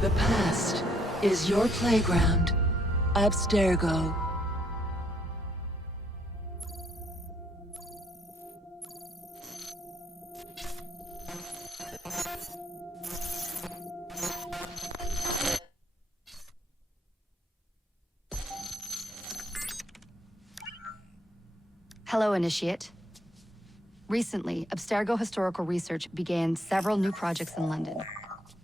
The past is your playground. Abstergo. Hello, Initiate. Recently, Abstergo Historical Research began several new projects in London.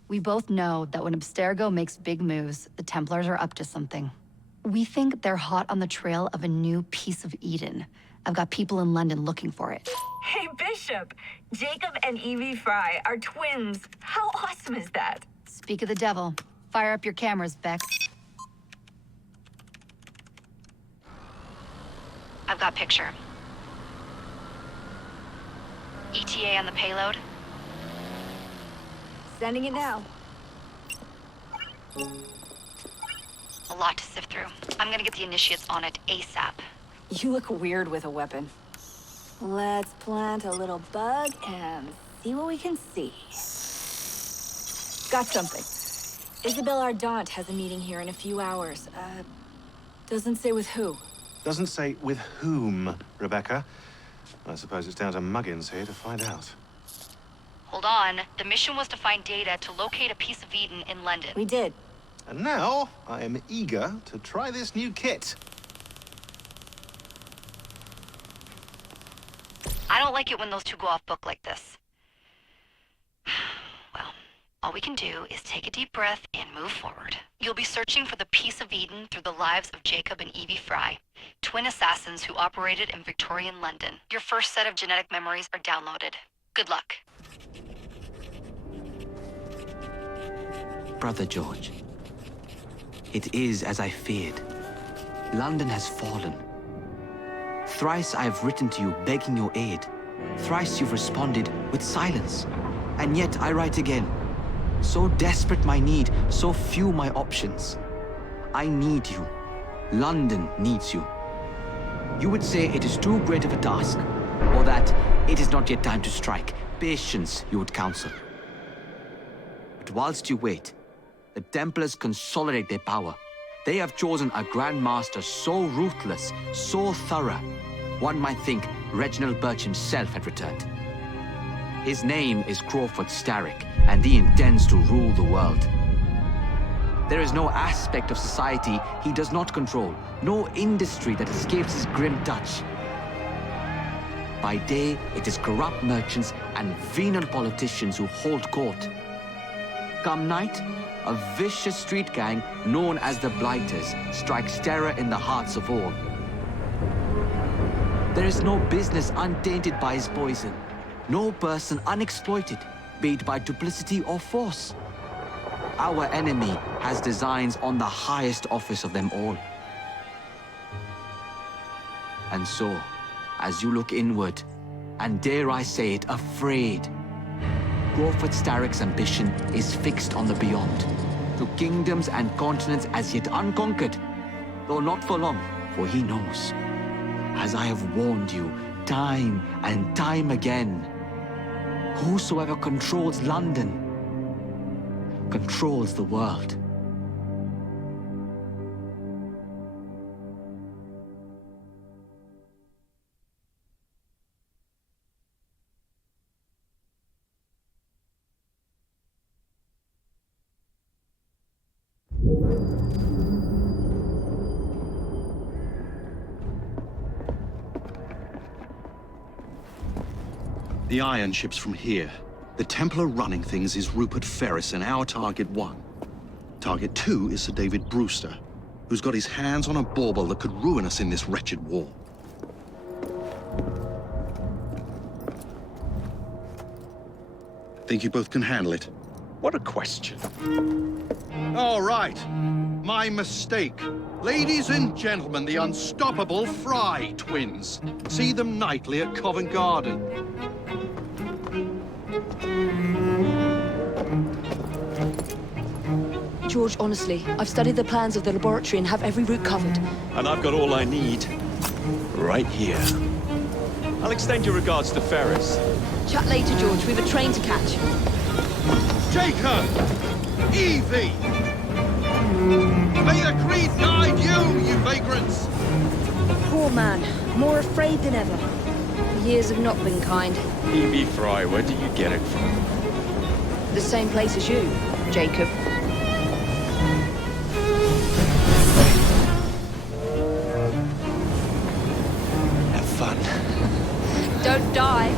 We both know that when Abstergo makes big moves, the Templars are up to something. We think they're hot on the trail of a new piece of Eden. I've got people in London looking for it. Hey, Bishop! Jacob and Evie Fry are twins. How awesome is that? Speak of the devil. Fire up your cameras, Bex. I've got picture. ETA on the payload? Sending it now. A lot to sift through. I'm gonna get the Initiates on it ASAP. You look weird with a weapon. Let's plant a little bug and see what we can see. Got something. Isabel Ardant has a meeting here in a few hours. Doesn't say with who. Doesn't say with whom, Rebecca. I suppose it's down to Muggins here to find out. Hold on. The mission was to find data to locate a piece of Eden in London. We did. And now, I am eager to try this new kit. I don't like it when those two go off book like this. Well, all we can do is take a deep breath and move forward. You'll be searching for the piece of Eden through the lives of Jacob and Evie Fry, twin assassins who operated in Victorian London. Your first set of genetic memories are downloaded. Good luck. Brother George, it is as I feared. London has fallen. Thrice I have written to you begging your aid. Thrice you've responded with silence. And yet I write again. So desperate my need, so few my options. I need you. London needs you. You would say it is too great of a task, or that it is not yet time to strike. Patience, you would counsel. But whilst you wait, the Templars consolidate their power. They have chosen a Grand Master so ruthless, so thorough, one might think Reginald Birch himself had returned. His name is Crawford Starrick, and he intends to rule the world. There is no aspect of society he does not control, no industry that escapes his grim touch. By day, it is corrupt merchants and venal politicians who hold court. Come night, a vicious street gang known as the Blighters strikes terror in the hearts of all. There is no business untainted by his poison, no person unexploited, be it by duplicity or force. Our enemy has designs on the highest office of them all. And so, as you look inward, and dare I say it, afraid, Crawford Starrick's ambition is fixed on the beyond, to kingdoms and continents as yet unconquered, though not for long, for he knows, as I have warned you time and time again, whosoever controls London controls the world. The iron ship's from here. The Templar running things is Rupert Ferris and our target 1. Target 2 is Sir David Brewster, who's got his hands on a bauble that could ruin us in this wretched war. Think you both can handle it? What a question. All right. My mistake. Ladies and gentlemen, the unstoppable Fry twins. See them nightly at Covent Garden. George, honestly, I've studied the plans of the laboratory and have every route covered. And I've got all I need. Right here. I'll extend your regards to Ferris. Chat later, George. We have a train to catch. Jacob! Evie! May the Creed guide you, you vagrants! Poor man. More afraid than ever. The years have not been kind. Evie Fry, where do you get it from? The same place as you, Jacob. Have fun. Don't die.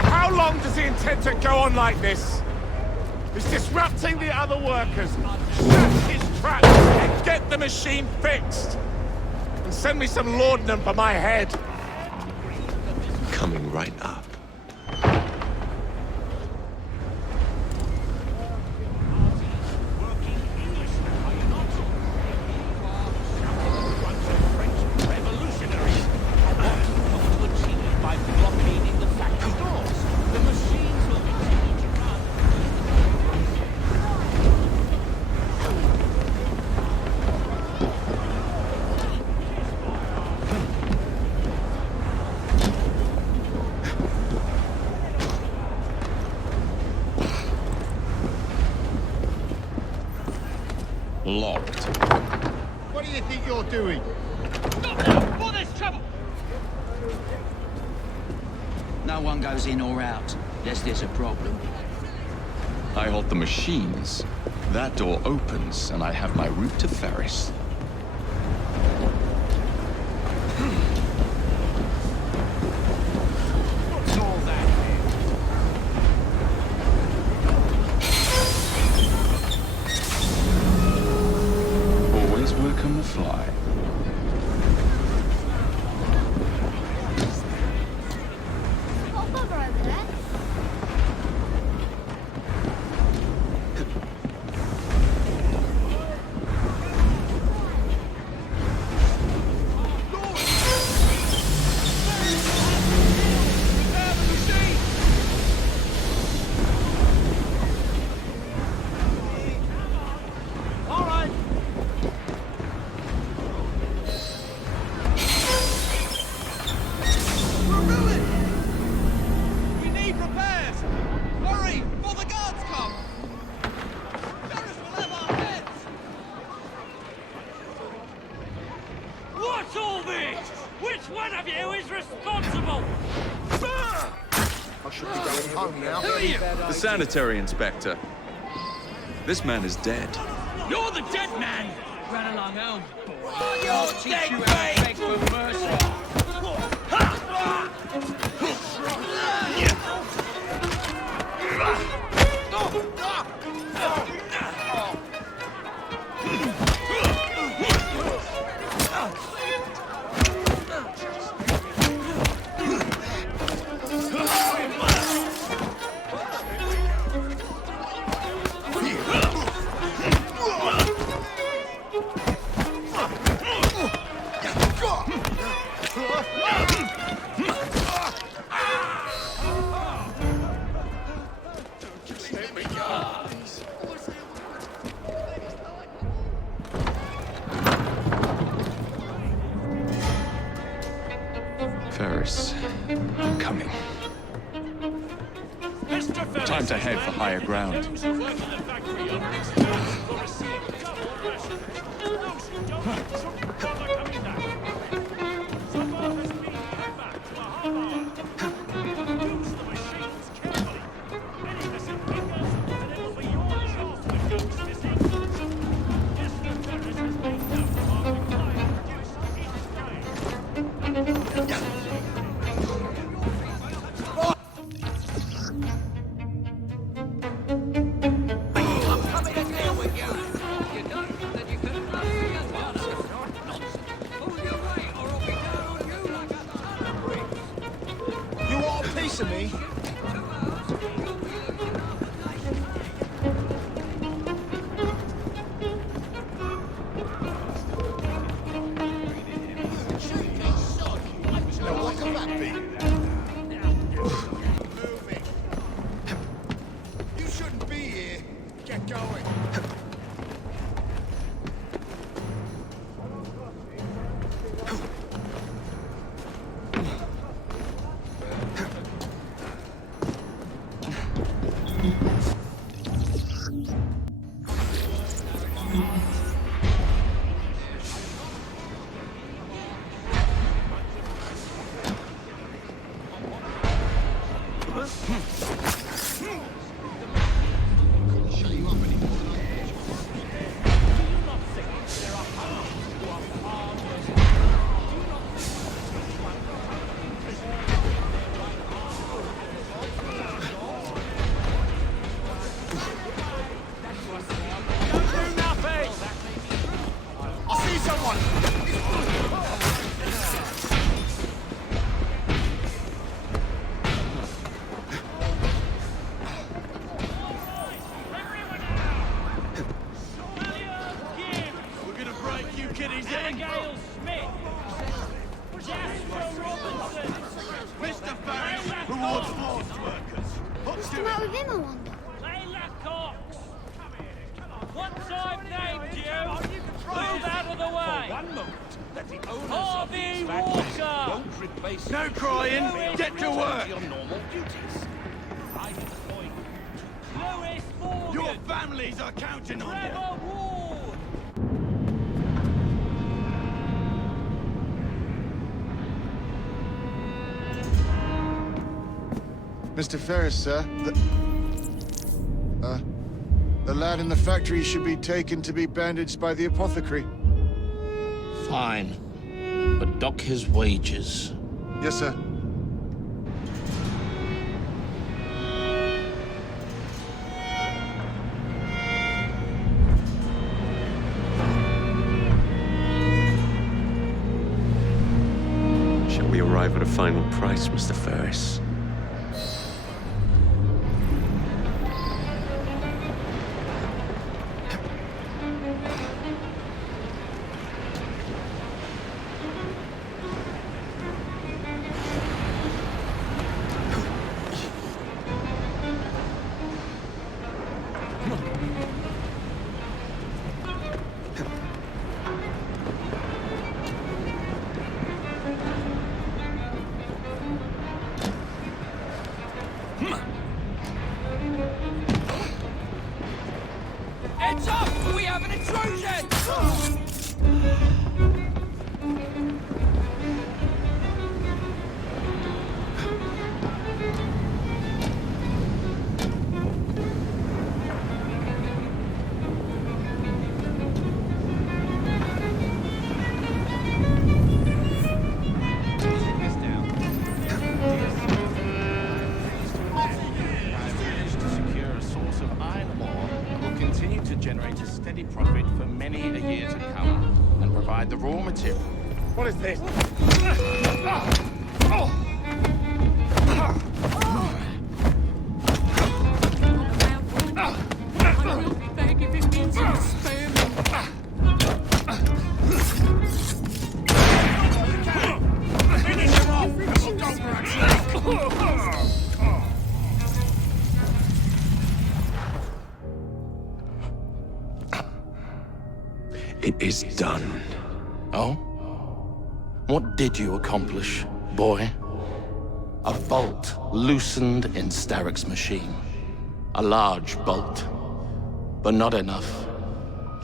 How long does he intend to go on like this? He's disrupting the other workers. Shut his trap and get the machine fixed. And send me some laudanum for my head. Coming right up. Locked. What do you think you're doing? No one goes in or out, unless there's a problem. I hold the machines. That door opens, and I have my route to Ferris. What's all that? Always welcome to fly. The sanitary inspector. This man is dead. You're the dead man! Run along home. I'll teach you how to beg for mercy. Ferris, I'm coming. Time to head for higher ground. What's the matter with him, I wonder? Once I've named you, move out of the way! For 1 moment, that the owners of these factories won't replace... No crying! Get to work! ...your normal duties. I appoint Lewis Morgan! Your families are counting on you! Trevor Ward! Mr. Ferris, sir, the lad in the factory should be taken to be bandaged by the apothecary. Fine. But dock his wages. Yes, sir. Shall we arrive at a final price, Mr. Ferris? Heads up! We have an intrusion! Generate a steady profit for many a year to come, and provide the raw material. What is this? It is done. Oh? What did you accomplish, boy? A bolt loosened in Starrick's machine. A large bolt, but not enough.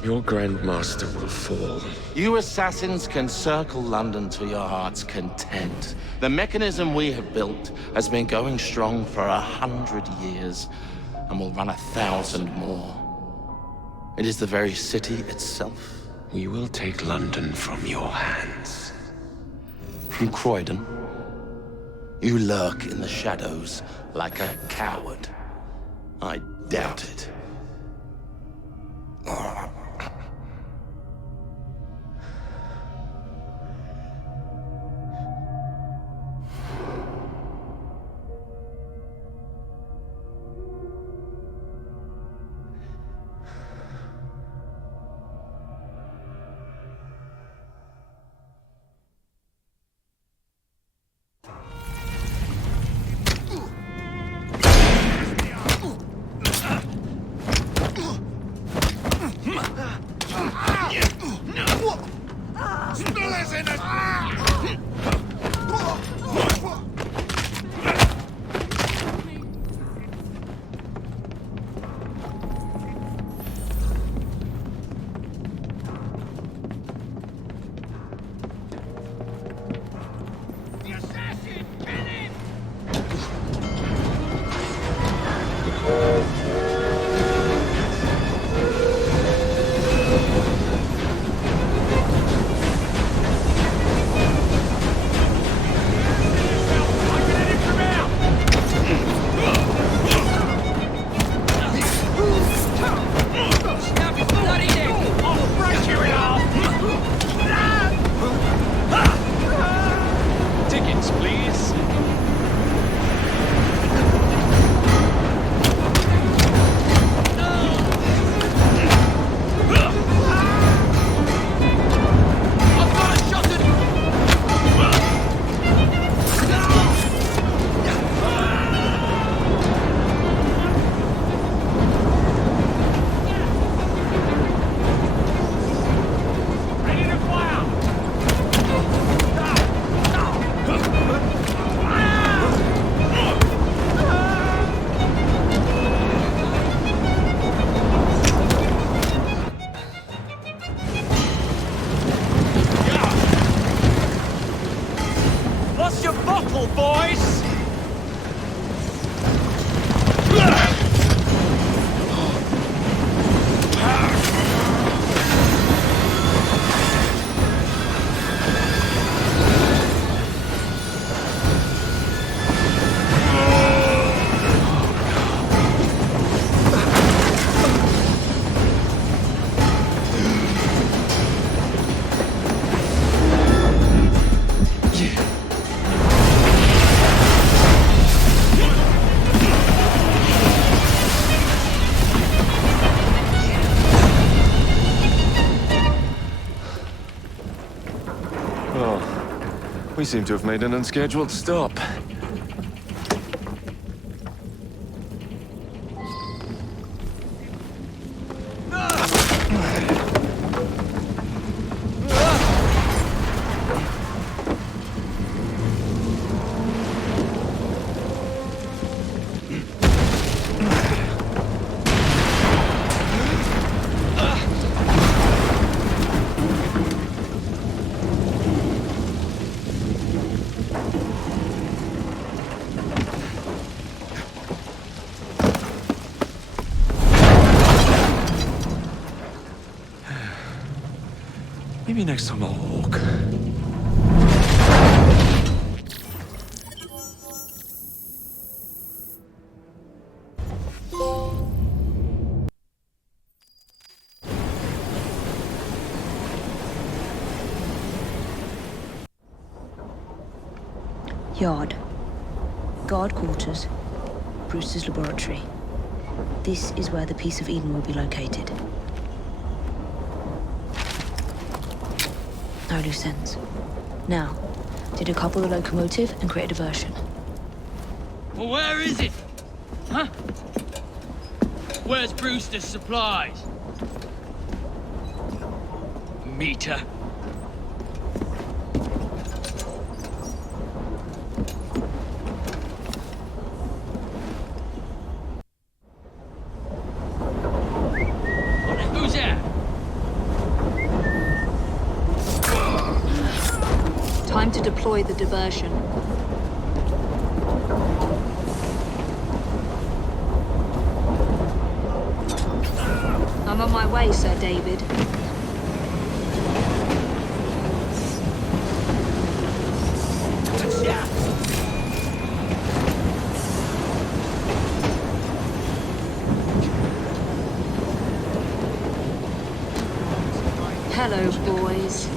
Your Grandmaster will fall. You assassins can circle London to your heart's content. The mechanism we have built has been going strong for 100 years, and will run 1,000 more. It is the very city itself. We will take London from your hands. From Croydon? You lurk in the shadows like a coward. I doubt it. We seem to have made an unscheduled stop. Maybe next time I'll walk. Yard. Guard quarters. Brewster's laboratory. This is where the piece of Eden will be located. No loose ends. Now, to decouple the locomotive and create a diversion. Well, where is it? Huh? Where's Brewster's supplies? Meter. Who's there? Time to deploy the diversion. I'm on my way, Sir David. Hello, boys.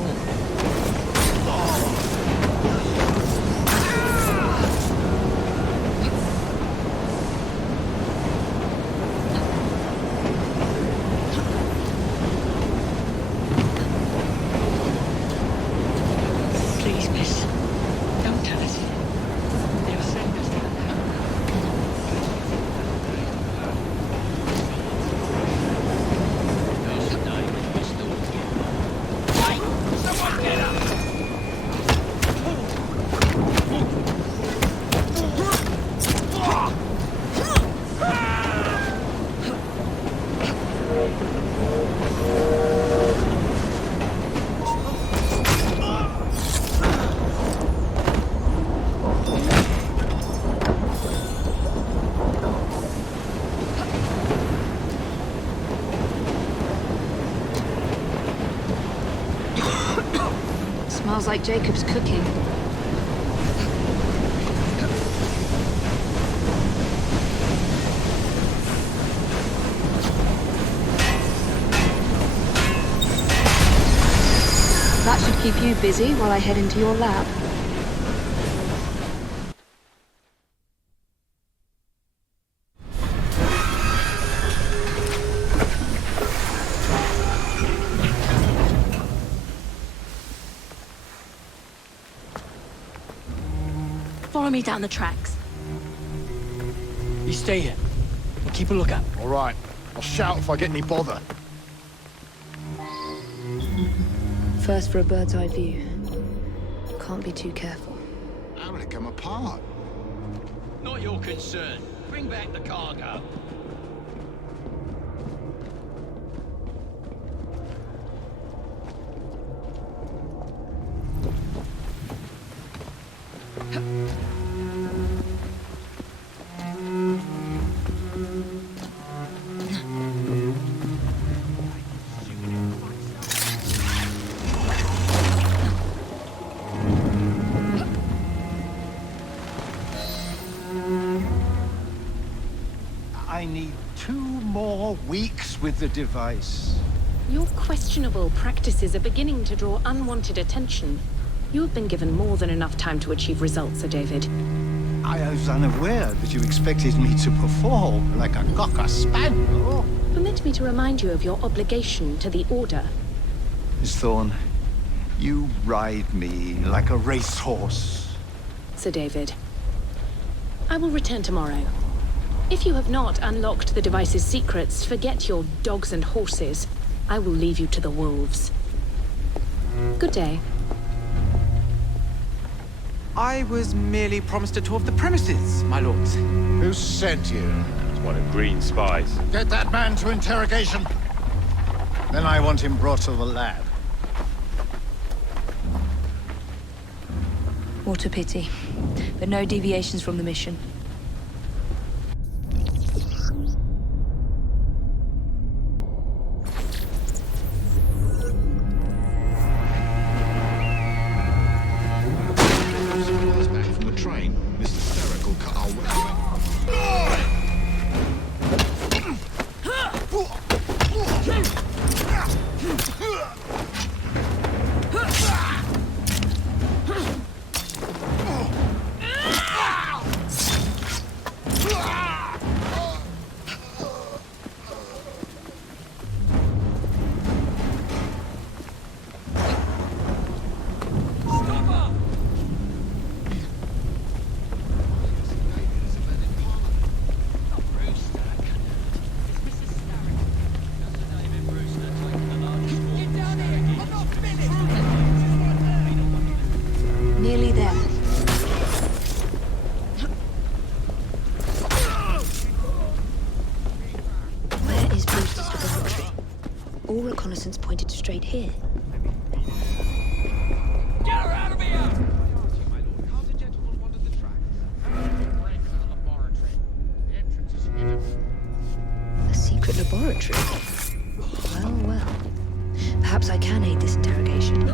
Please, miss. Don't tell us. They'll send us down there. Those diamonds were stolen here. Hey! Someone get up! Smells like Jacob's cooking. That should keep you busy while I head into your lab. Follow me down the tracks. You stay here. We'll keep a lookout. All right. I'll shout if I get any bother. First for a bird's eye view. Can't be too careful. How will it come apart? Not your concern. Bring back the cargo. I need 2 more weeks with the device. Your questionable practices are beginning to draw unwanted attention. You have been given more than enough time to achieve results, Sir David. I was unaware that you expected me to perform like a cocker spaniel. Permit me to remind you of your obligation to the Order. Miss Thorne, You ride me like a racehorse. Sir David, I will return tomorrow. If you have not unlocked the device's secrets, forget your dogs and horses. I will leave you to the wolves. Good day. I was merely promised a tour of the premises, my lords. Who sent you? It's one of Green's spies. Get that man to interrogation. Then I want him brought to the lab. What a pity. But no deviations from the mission. Nearly there. Where is Brewster's laboratory? All reconnaissance pointed straight here. Get her out of here! A secret laboratory? Well, well. Perhaps I can aid this interrogation.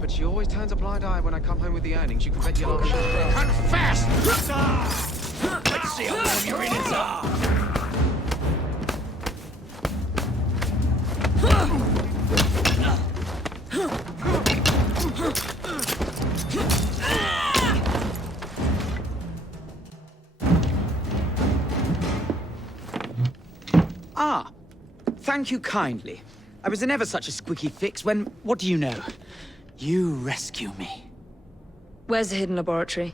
But she always turns a blind eye when I come home with the earnings. You can bet your life. Confess! Let's see how long your innards are! Ah, thank you kindly. I was in ever such a squeaky fix when, what do you know? You rescue me. Where's the hidden laboratory?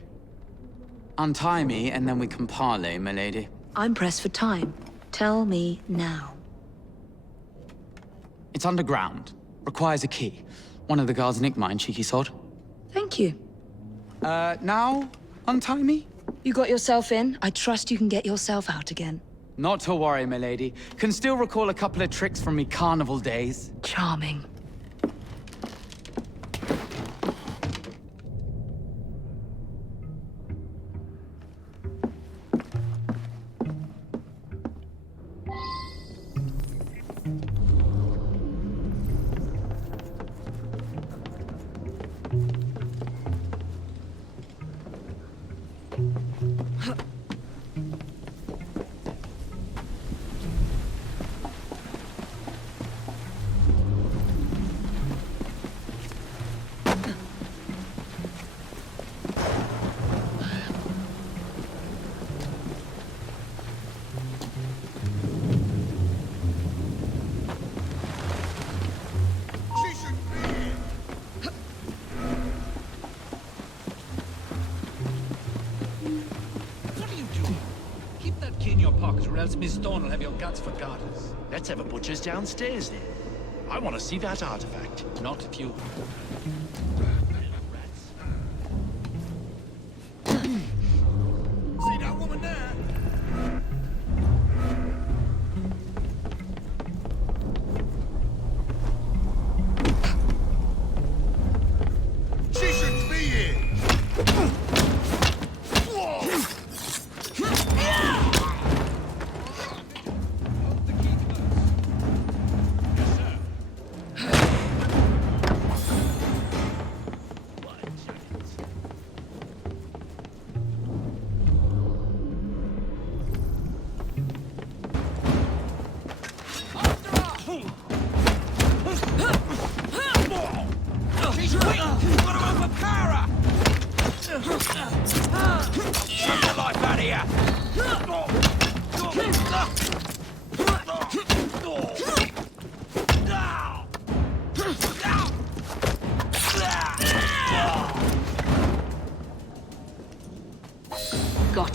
Untie me, and then we can parley, my lady. I'm pressed for time. Tell me now. It's underground. Requires a key. One of the guards nicked mine, cheeky sod. Thank you. Now? Untie me? You got yourself in. I trust you can get yourself out again. Not to worry, my lady. Can still recall a couple of tricks from me carnival days. Charming. Or else Miss Dawn will have your guts for garters. Let's have a butcher's downstairs then. I want to see that artifact. Not if you... See that woman there? She shouldn't be here!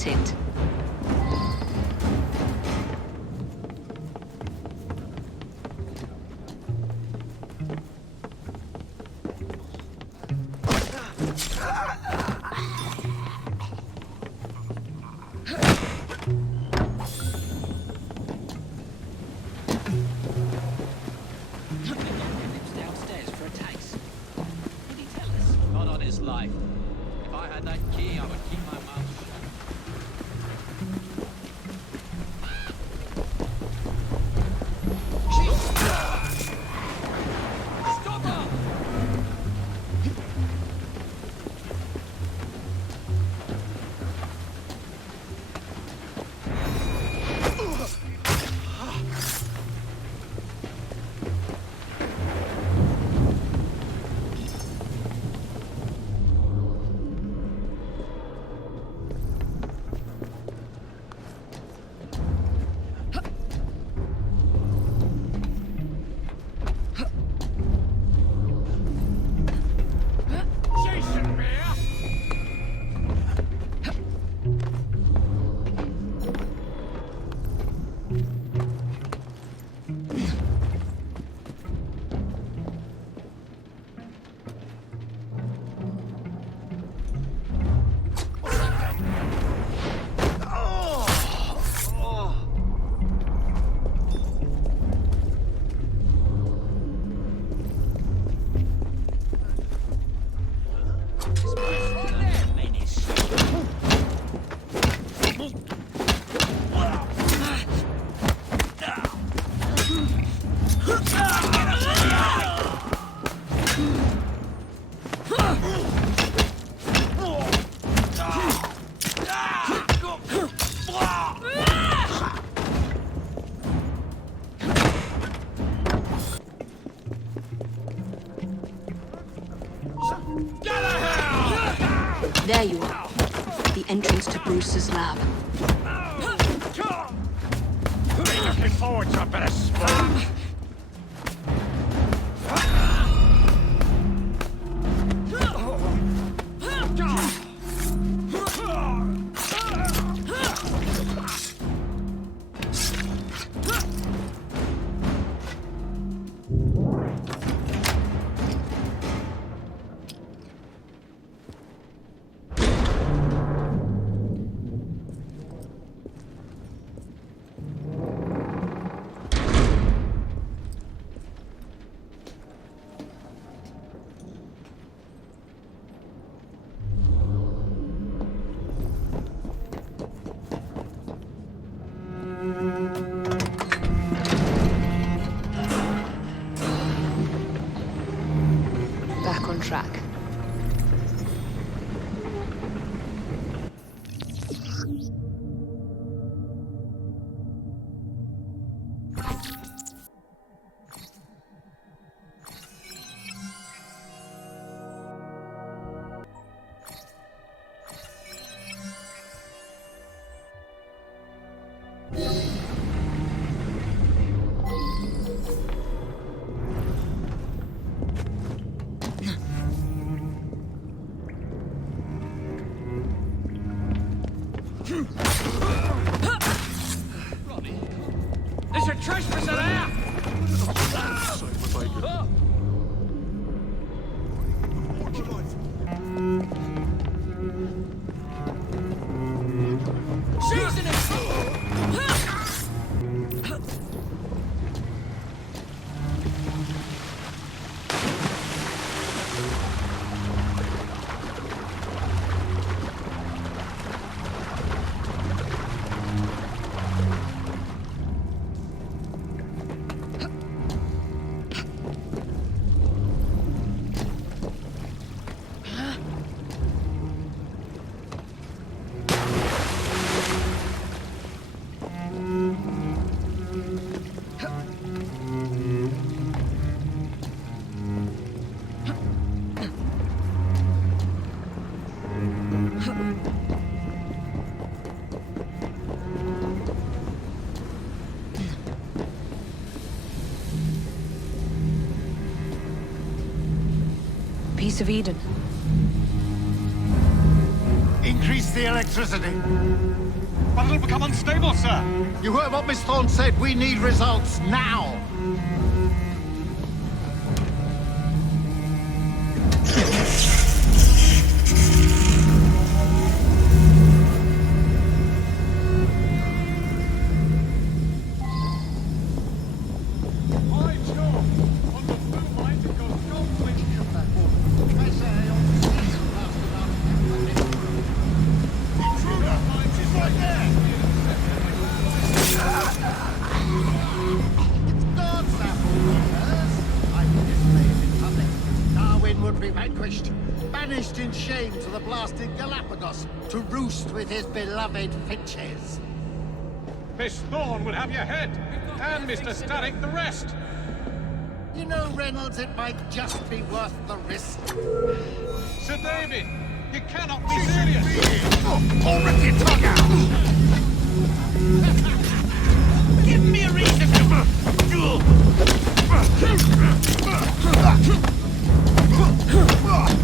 That's it. Downstairs for a taste. Did he tell us? Not on his life. If I had that key, I would keep my mouth shut. Stop her! There you are. The entrance to Bruce's lab. Be looking forward to a bit of sport. Back on track. There's a trespasser there! Season it! Piece of Eden. Increase the electricity. But it'll become unstable, sir. You heard what Miss Thorne said. We need results now. Banished in shame to the blasted Galapagos to roost with his beloved finches. Miss Thorne will have your head, and Mr. Static the rest. You know, Reynolds, it might just be worth the risk. Sir David, you cannot be serious. Or rip your tongue out! Give me a reason to...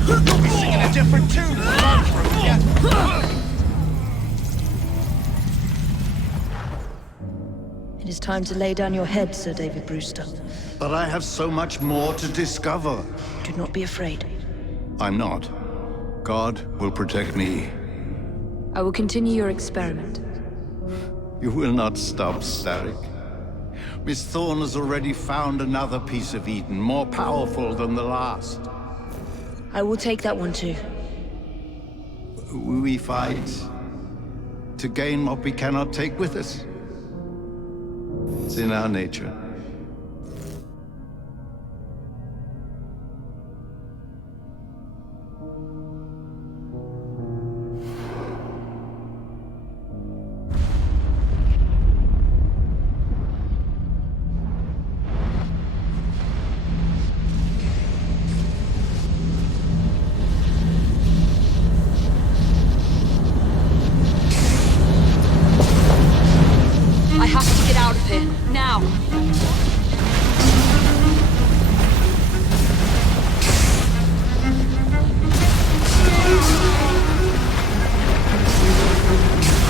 You'll be singing a different tune from yeah. It is time to lay down your head, Sir David Brewster. But I have so much more to discover. Do not be afraid. I'm not. God will protect me. I will continue your experiment. You will not stop, Starrick. Miss Thorne has already found another piece of Eden, more powerful than the last. I will take that one too. We fight to gain what we cannot take with us. It's in our nature. I have to get out of here, now!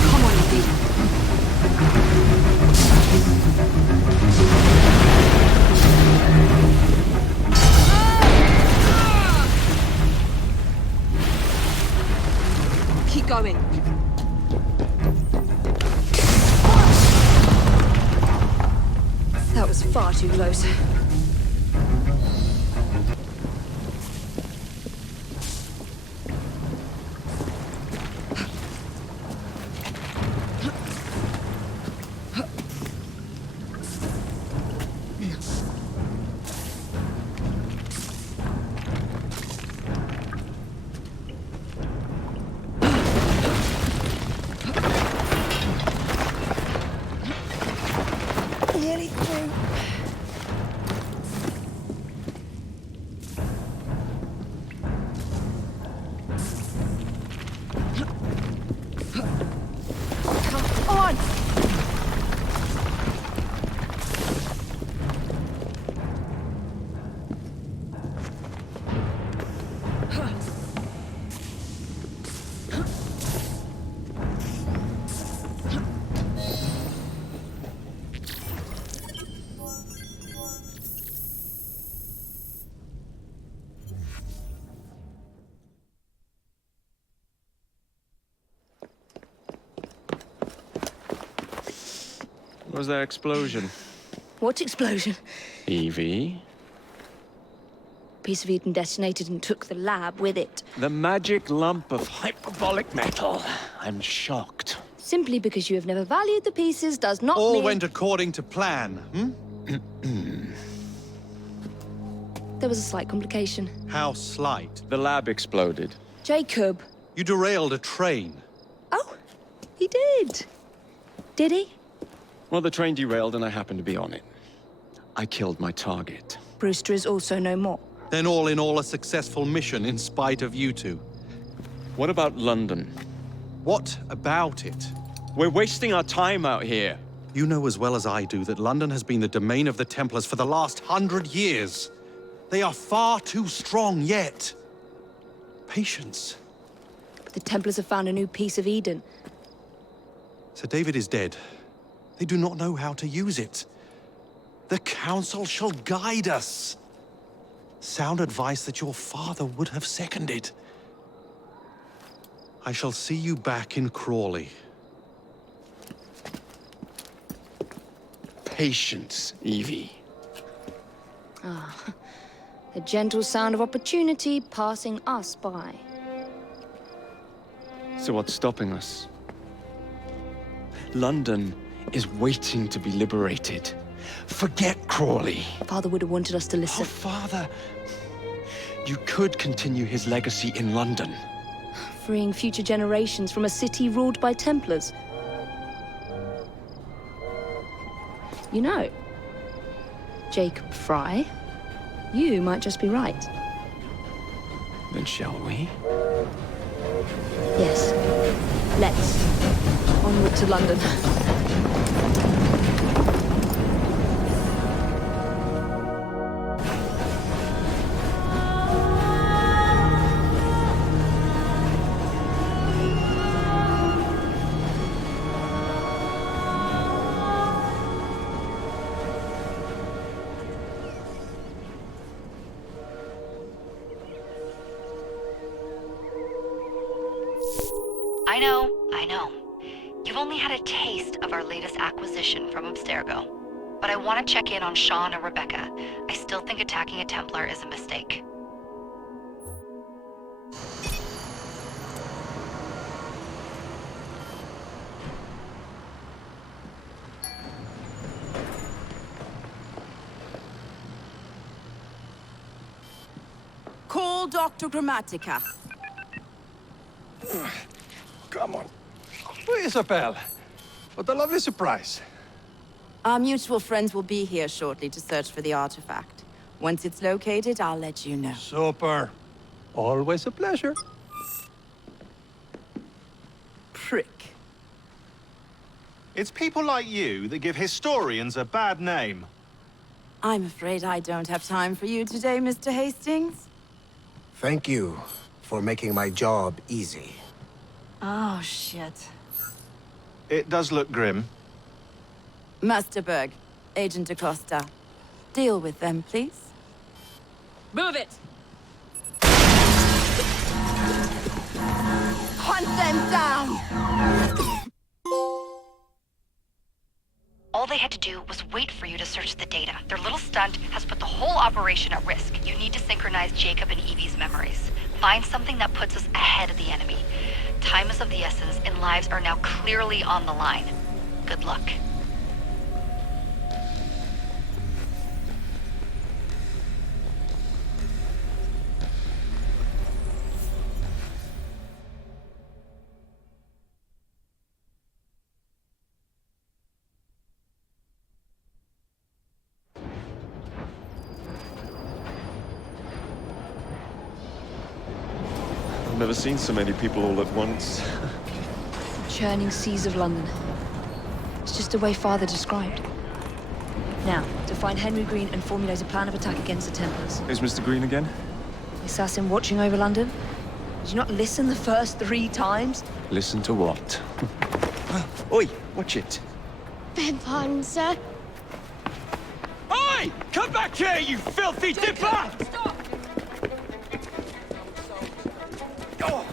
Come on, Evie. Keep going. That was far too close. Nearly through. Come on! What was that explosion? What explosion? Evie? Piece of Eden detonated and took the lab with it. The magic lump of hyperbolic metal. I'm shocked. Simply because you have never valued the pieces does not All mean... went according to plan, There was a slight complication. How slight? The lab exploded. Jacob. You derailed a train. Oh, he did. Did he? Well, the train derailed and I happened to be on it. I killed my target. Brewster is also no more. Then all in all, a successful mission in spite of you two. What about London? What about it? We're wasting our time out here. You know as well as I do that London has been the domain of the Templars for the last 100 years. They are far too strong yet. Patience. The Templars have found a new piece of Eden. Sir David is dead. They do not know how to use it. The Council shall guide us. Sound advice that your father would have seconded. I shall see you back in Crawley. Patience, Evie. Ah, the gentle sound of opportunity passing us by. So what's stopping us? London is waiting to be liberated. Forget Crawley. Father would have wanted us to listen. Oh, Father! You could continue his legacy in London. Freeing future generations from a city ruled by Templars. You know, Jacob Fry, you might just be right. Then shall we? Yes. Let's. Onward to London. I know. You've only had a taste of our latest acquisition from Abstergo. But I want to check in on Sean and Rebecca. I still think attacking a Templar is a mistake. Call Dr. Grammatica. Come on. Isabel, what a lovely surprise. Our mutual friends will be here shortly to search for the artifact. Once it's located, I'll let you know. Super. Always a pleasure. Prick. It's people like you that give historians a bad name. I'm afraid I don't have time for you today, Mr. Hastings. Thank you for making my job easy. Oh, shit. It does look grim. Masterberg, Agent Acosta. Deal with them, please. Move it! Hunt them down! All they had to do was wait for you to search the data. Their little stunt has put the whole operation at risk. You need to synchronize Jacob and Evie's memories. Find something that puts us ahead of the enemy. Time is of the essence, and lives are now clearly on the line. Good luck. I've never seen so many people all at once. Churning seas of London. It's just the way Father described. Now, to find Henry Green and formulate a plan of attack against the Templars. Is Mr. Green again? The assassin watching over London? Did you not listen the first 3 times? Listen to what? Oi, watch it. Beg pardon, sir. Oi! Come back here, you filthy dipper! Stop! Oh.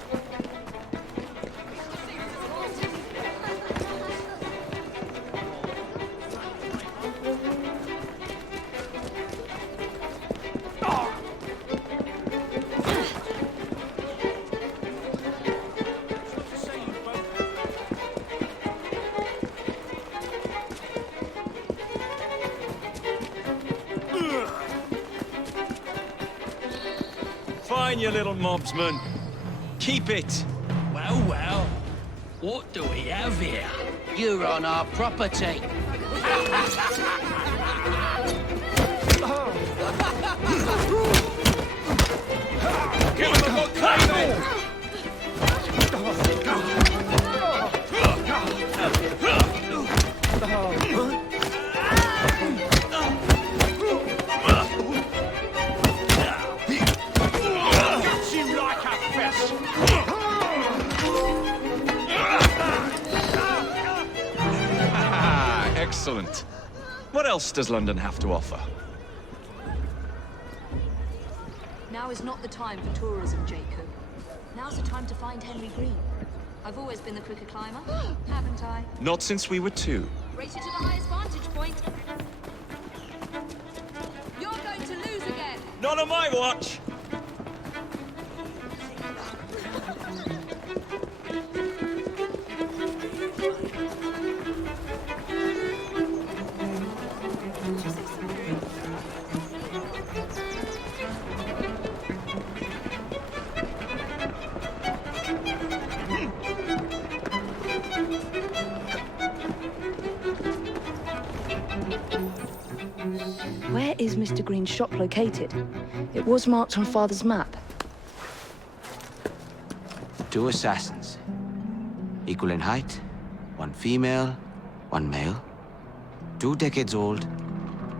Fine, you little mobsman. Keep it. Well, well. What do we have here? You're on our property. Give him a good cleaning! Got you like a fish! What else does London have to offer? Now is not the time for tourism, Jacob. Now's the time to find Henry Green. I've always been the quicker climber, haven't I? Not since we were 2. Race you to the highest vantage point. You're going to lose again. Not on my watch! Where is Mr. Green's shop located? It was marked on Father's map. 2 assassins. Equal in height, 1 female, 1 male. 2 decades old,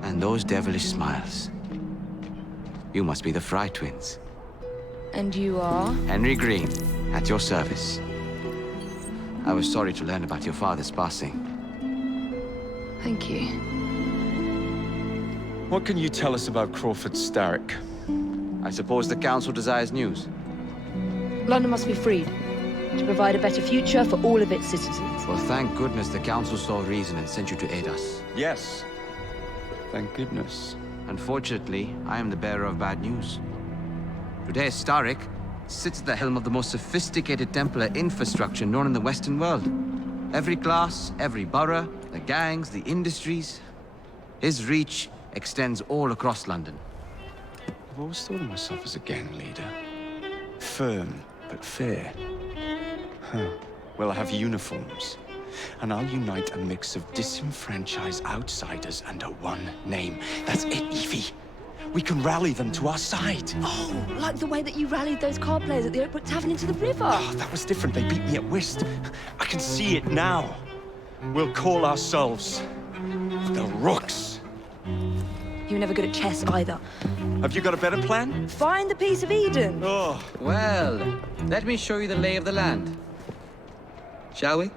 and those devilish smiles. You must be the Fry twins. And you are? Henry Green, at your service. I was sorry to learn about your father's passing. Thank you. What can you tell us about Crawford Starrick? I suppose the Council desires news. London must be freed, to provide a better future for all of its citizens. Well, thank goodness the Council saw reason and sent you to aid us. Yes. Thank goodness. Unfortunately, I am the bearer of bad news. Today, Starrick sits at the helm of the most sophisticated Templar infrastructure known in the Western world. Every class, every borough, the gangs, the industries. His reach extends all across London. I've always thought of myself as a gang leader. Firm, but fair. Huh. Well, I have uniforms. And I'll unite a mix of disenfranchised outsiders under one name. That's it, Evie. We can rally them to our side. Oh, like the way that you rallied those card players at the Oakbrook Tavern into the river. Oh, that was different. They beat me at whist. I can see it now. We'll call ourselves the Rooks. You were never good at chess either. Have you got a better plan? Find the piece of Eden. Oh. Well, let me show you the lay of the land. Shall we?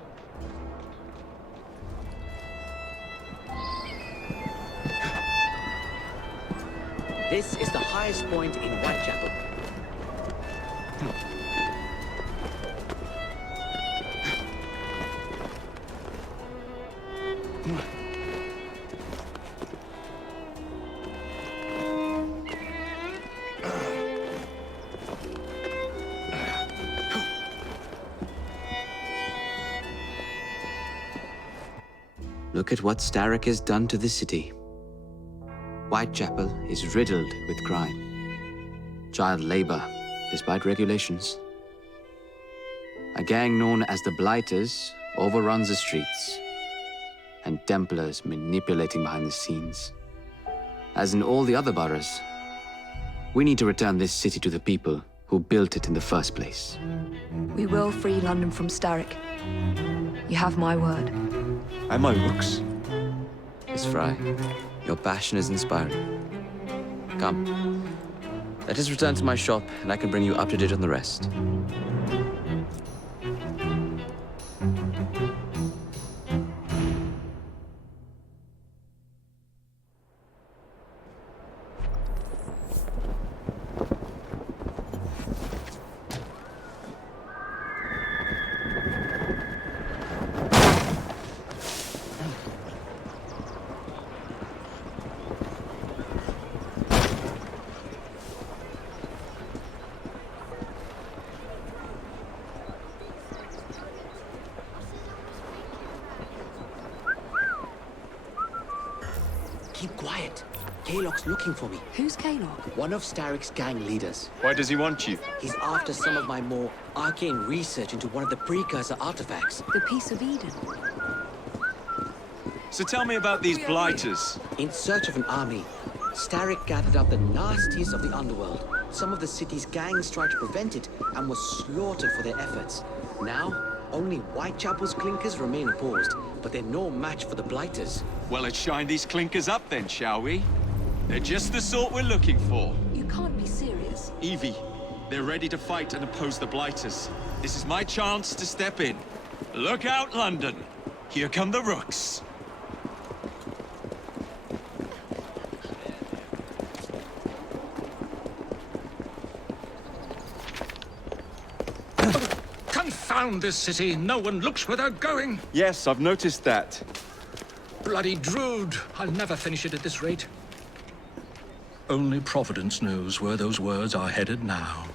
This is the highest point in Whitechapel. Look at what Starrick has done to the city. Whitechapel is riddled with crime. Child labor, despite regulations. A gang known as the Blighters overruns the streets, and Templars manipulating behind the scenes. As in all the other boroughs, we need to return this city to the people who built it in the first place. We will free London from Starrick. You have my word. And my Rooks. Miss Fry, your passion is inspiring. Come, let us return to my shop, and I can bring you up to date on the rest. Keep quiet. Kaylock's looking for me. Who's Kaylock? One of Starrick's gang leaders. Why does he want you? He's after some of my more arcane research into one of the precursor artifacts. The piece of Eden. So tell me about these Blighters. In search of an army, Starrick gathered up the nastiest of the underworld. Some of the city's gangs tried to prevent it and were slaughtered for their efforts. Now, only Whitechapel's clinkers remain opposed, but they're no match for the Blighters. Well, let's shine these clinkers up then, shall we? They're just the sort we're looking for. You can't be serious. Evie, they're ready to fight and oppose the Blighters. This is my chance to step in. Look out, London. Here come the Rooks. confound this city. No one looks where they're going. Yes, I've noticed that. Bloody Drood. I'll never finish it at this rate. Only Providence knows where those words are headed now.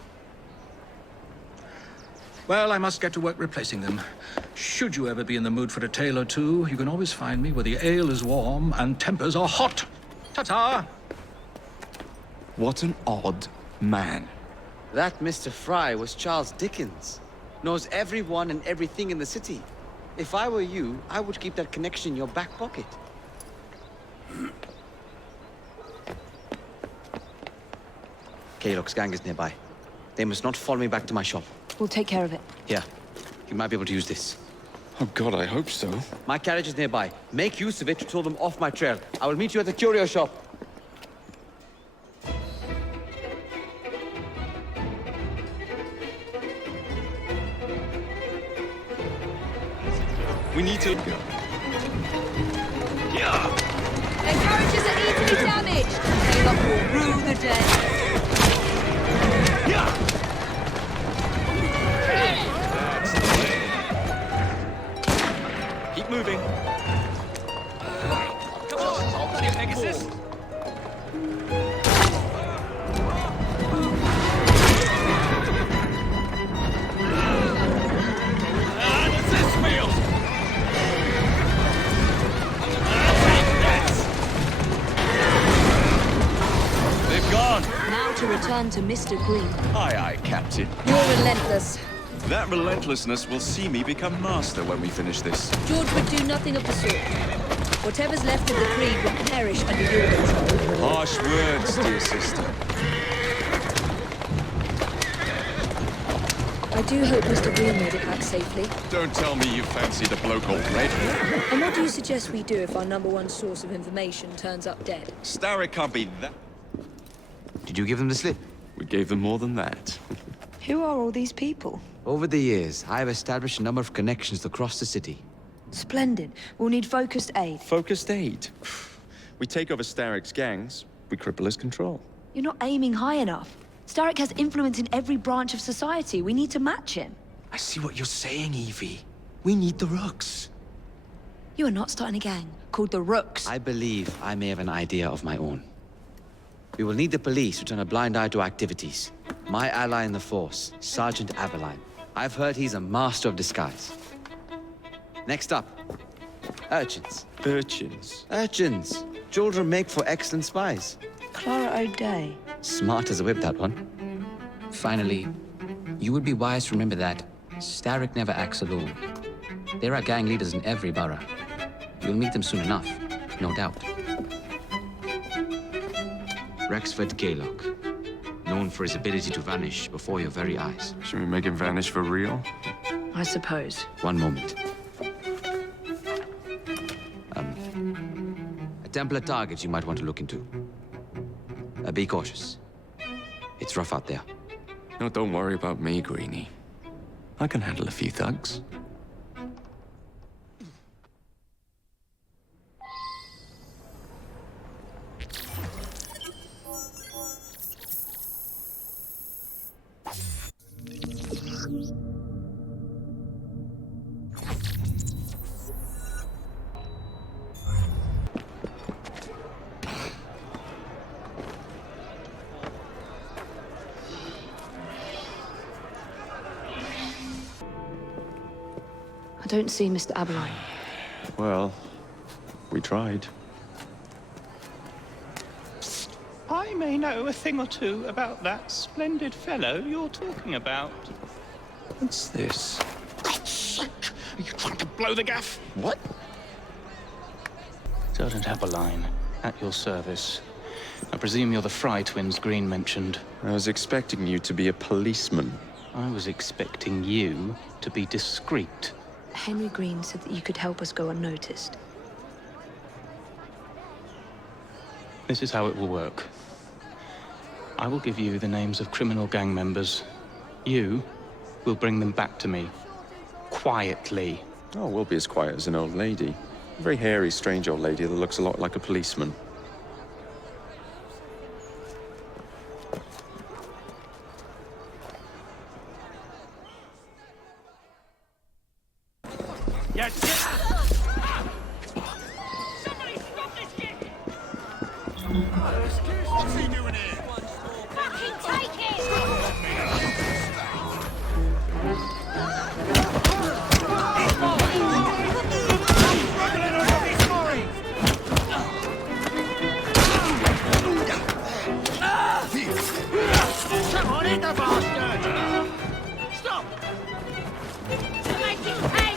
Well, I must get to work replacing them. Should you ever be in the mood for a tale or two, you can always find me where the ale is warm and tempers are hot. Ta-ta! What an odd man. That Mr. Fry was Charles Dickens. Knows everyone and everything in the city. If I were you, I would keep that connection in your back pocket. Kaylock's gang is nearby. They must not follow me back to my shop. We'll take care of it. Here, you might be able to use this. Oh God, I hope so. My carriage is nearby. Make use of it to throw them off my trail. I will meet you at the curio shop. We need to go. Their carriages are easily damaged. Kaylock will rue the day. Keep moving. Come on, you Pegasus. Does this feel? They've gone. Now to return to Mr. Green. Aye, aye, Captain. You're relentless. That relentlessness will see me become master when we finish this. George would do nothing of the sort. Whatever's left of the Creed will perish under your control. Harsh words, dear sister. I do hope Mr. Green made it back safely. Don't tell me you fancy the bloke already. And what do you suggest we do if our #1 source of information turns up dead? Starrick can't be that. Did you give them the slip? We gave them more than that. Who are all these people? Over the years, I have established a number of connections across the city. Splendid. We'll need focused aid. Focused aid. We take over Starrick's gangs, we cripple his control. You're not aiming high enough. Starrick has influence in every branch of society. We need to match him. I see what you're saying, Evie. We need the Rooks. You are not starting a gang called the Rooks. I believe I may have an idea of my own. We will need the police to turn a blind eye to activities. My ally in the force, Sergeant Aveline. I've heard he's a master of disguise. Next up, urchins. Urchins? Urchins. Children make for excellent spies. Clara O'Day. Smart as a whip, that one. Finally, you would be wise to remember that Starrick never acts alone. There are gang leaders in every borough. You'll meet them soon enough, no doubt. Rexford Kaylock, known for his ability to vanish before your very eyes. Should we make him vanish for real? I suppose. One moment. A Templar target you might want to look into. Be cautious. It's rough out there. No, don't worry about me, Greenie. I can handle a few thugs. I don't see Mr. Aveline. Well, we tried. I may know a thing or two about that splendid fellow you're talking about. What's this? God's sake! Are you trying to blow the gaff? What? Sergeant Aveline, at your service. I presume you're the Fry twins Green mentioned. I was expecting you to be a policeman. I was expecting you to be discreet. Henry Green said that you could help us go unnoticed. This is how it will work. I will give you the names of criminal gang members. You will bring them back to me. Quietly. Oh, we'll be as quiet as an old lady. A very hairy, strange old lady that looks a lot like a policeman. What's he doing here? Fucking take it! Come on, hit the bastard! Stop! Make it pay!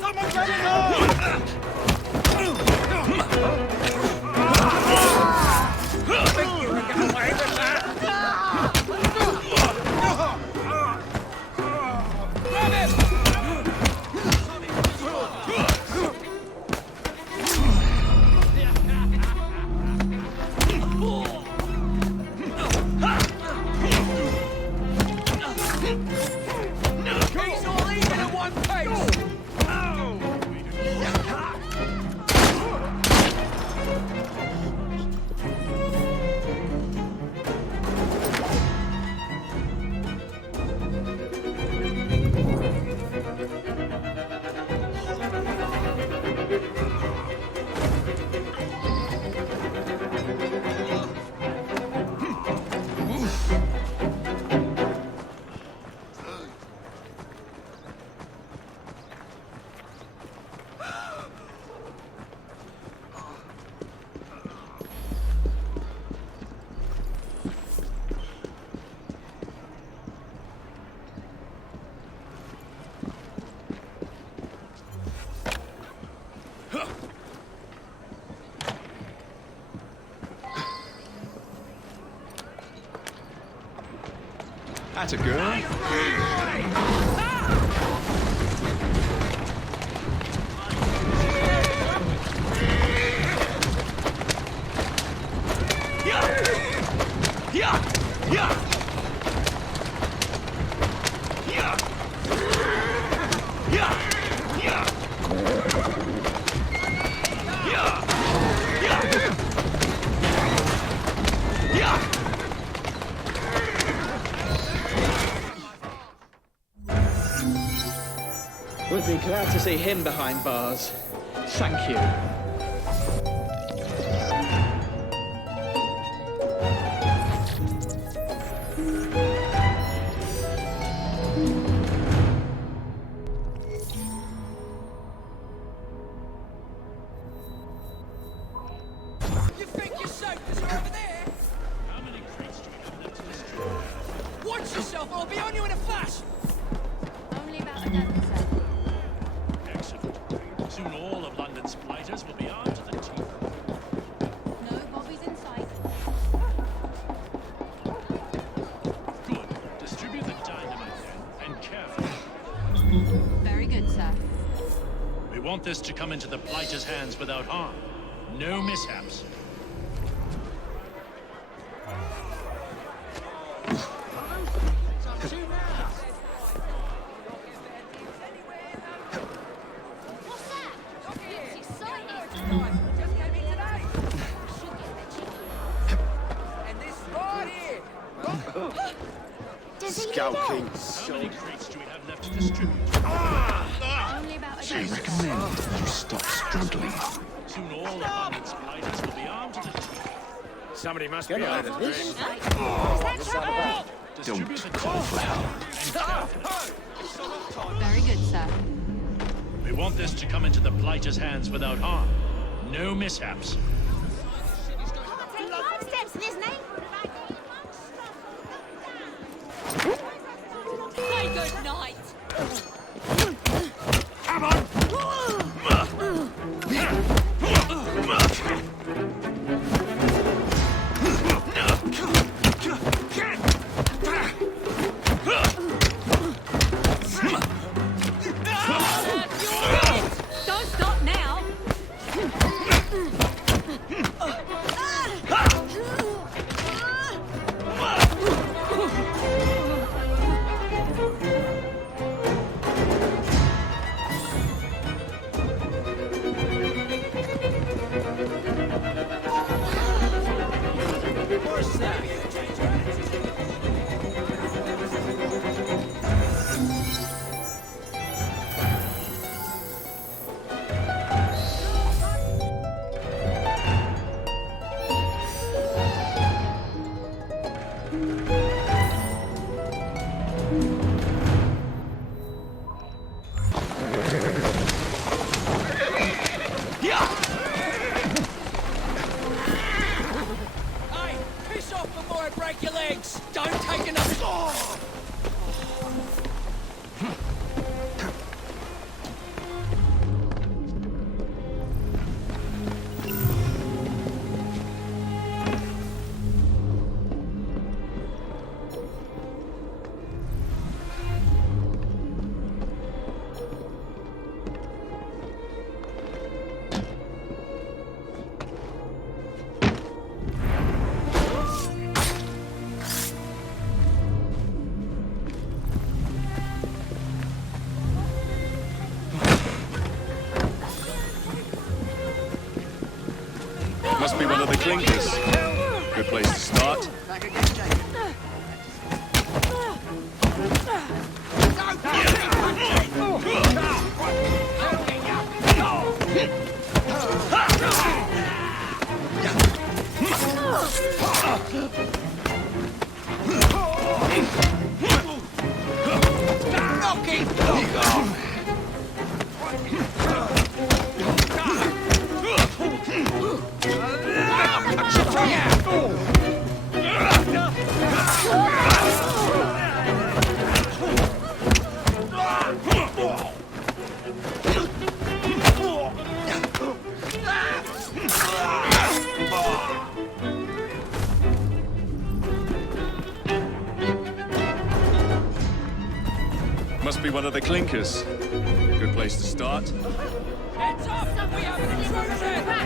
Someone get it on! Think you can get away with that? Grab him! He's all even at one pace! That's a girl. Would be glad to see him behind bars. Thank you. You think you're safe? Because you're over there. How many crates do you have left to destroy? Watch yourself, I'll be on you in a flash. Only about a dozen, sir. Excellent. Soon all of London's blighters will be armed to the teeth. No bobbies in sight. Good. Distribute the dynamite then, and carefully. Very good, sir. We want this to come into the blighters' hands without harm. No mishaps. Skulking. How many crates do we have left to distribute? Only about a I dozen. recommend you stop struggling. Soon all of London's blighters will be armed to the teeth. Somebody must be out of this. Don't call for help. Very good, sir. We want this to come into the blighters' hands without harm. No mishaps. Take 5 steps in his name. Say good night. Come on! Don't stop now. Must be one of the clinkers. Good place to start. Must be one of the clinkers. Good place to start. Heads up! We have an intrusion!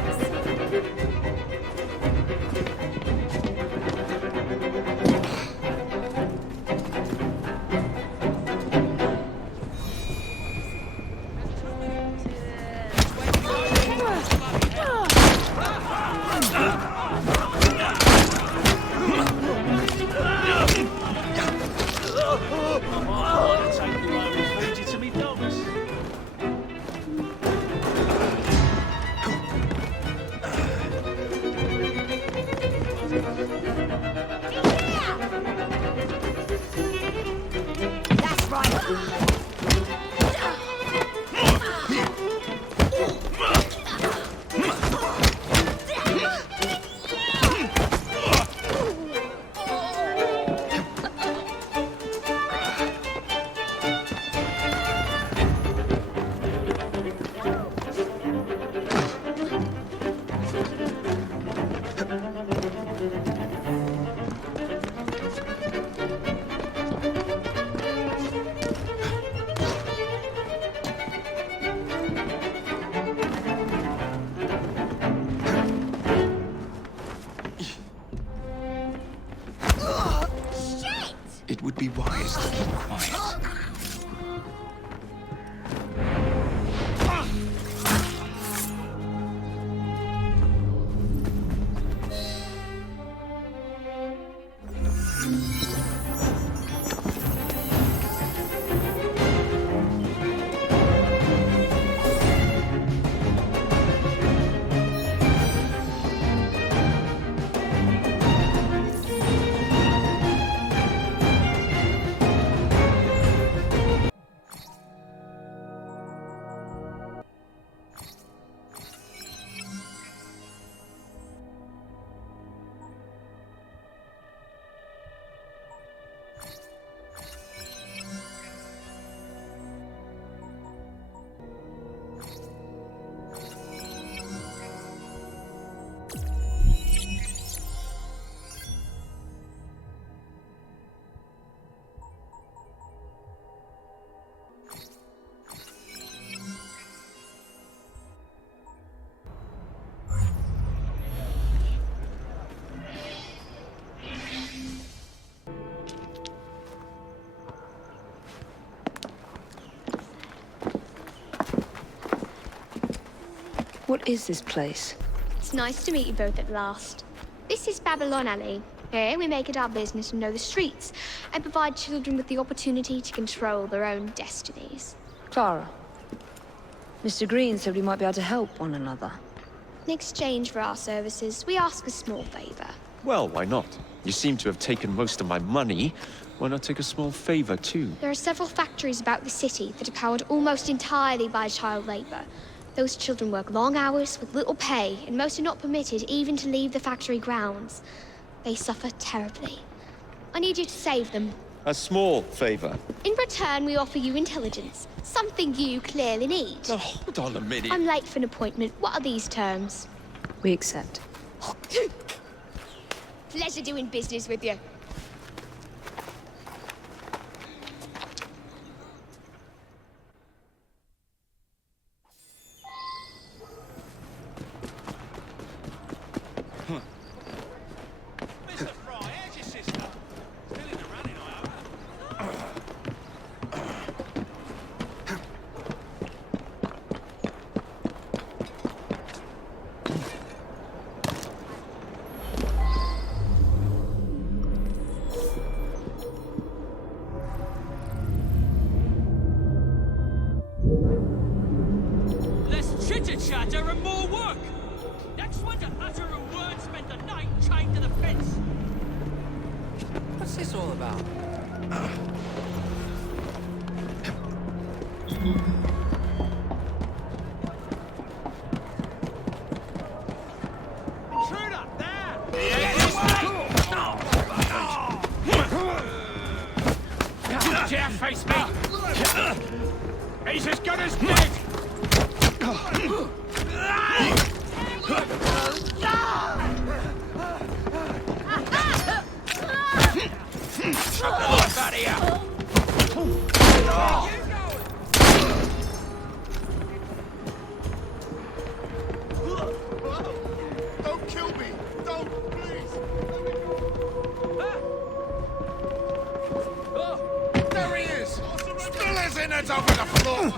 It would be wise to keep quiet. What is this place? It's nice to meet you both at last. This is Babylon Alley. Here we make it our business to know the streets and provide children with the opportunity to control their own destinies. Clara. Mr. Green said we might be able to help one another. In exchange for our services, we ask a small favor. Well, why not? You seem to have taken most of my money. Why not take a small favor, too? There are several factories about the city that are powered almost entirely by child labor. Those children work long hours with little pay, and most are not permitted even to leave the factory grounds. They suffer terribly. I need you to save them. A small favor. In return, we offer you intelligence, something you clearly need. Oh, hold on a minute. I'm late for an appointment. What are these terms? We accept. Pleasure doing business with you. Chitter-chatter and more work! Next one to utter a word spent the night chained to the fence! What's this all about? Intruder! There! Dare face me! He's as good as dead! Chuck the life out of here! Don't kill me! Don't, please! There he is! Still his innards over the floor!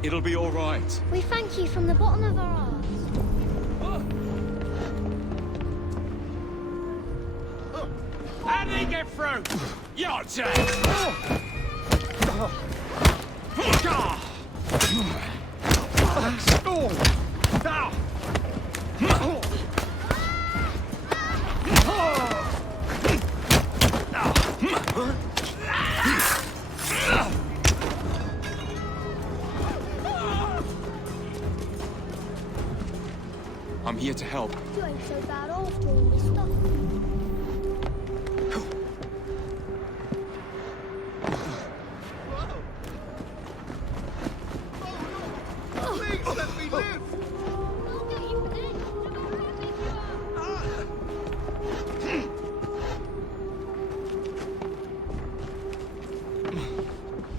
It'll be all right. We thank you from the bottom of our hearts. How did he get through? You're dead! I'm here to help. You ain't so bad after all this stuff. Please let me live!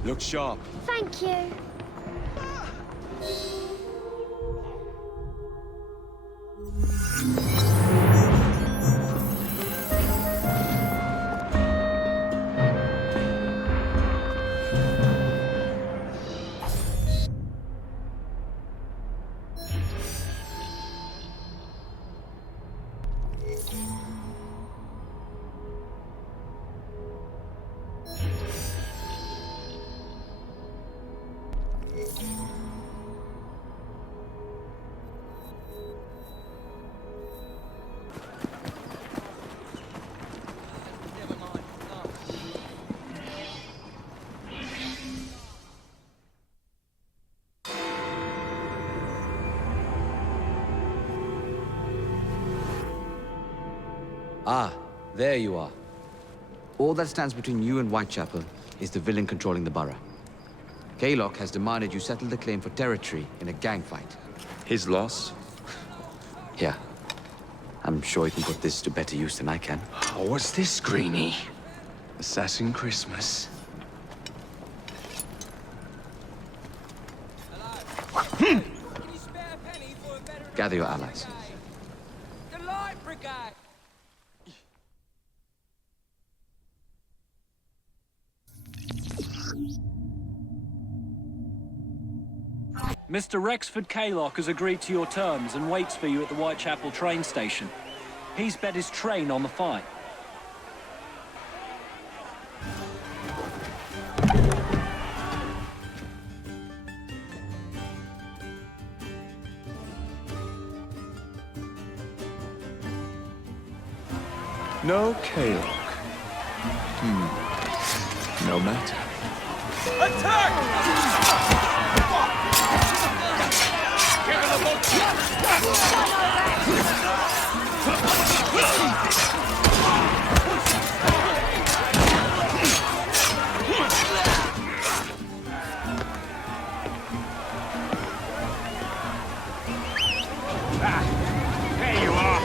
Look sharp. Thank you. Ah, there you are. All that stands between you and Whitechapel is the villain controlling the borough. Kaylock has demanded you settle the claim for territory in a gang fight. His loss? Yeah. I'm sure he can put this to better use than I can. Oh, what's this, Greenie? Assassin Christmas. Gather your allies. The Light Brigade! Mr. Rexford Kaylock has agreed to your terms and waits for you at the Whitechapel train station. He's bet his train on the fight. No Kaylock. No matter. There you are.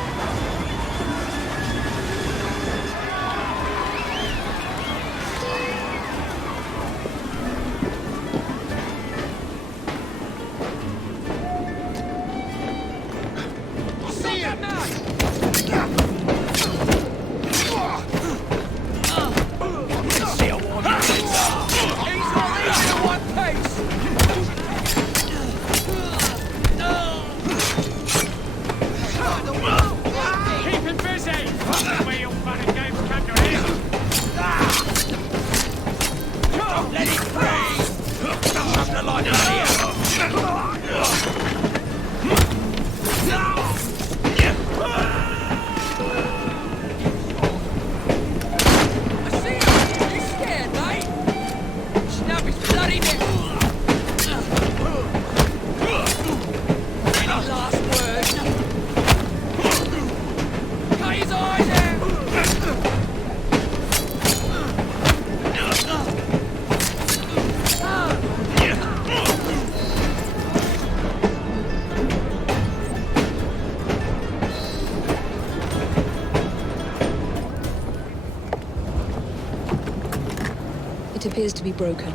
It appears to be broken.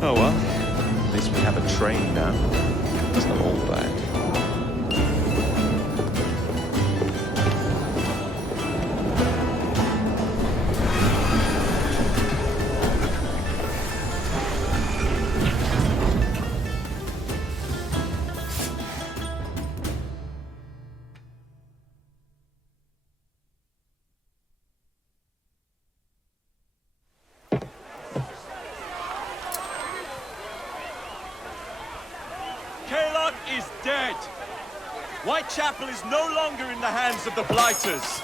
Oh well, at least we have a train now. It's not all bad. is dead. Whitechapel is no longer in the hands of the Blighters.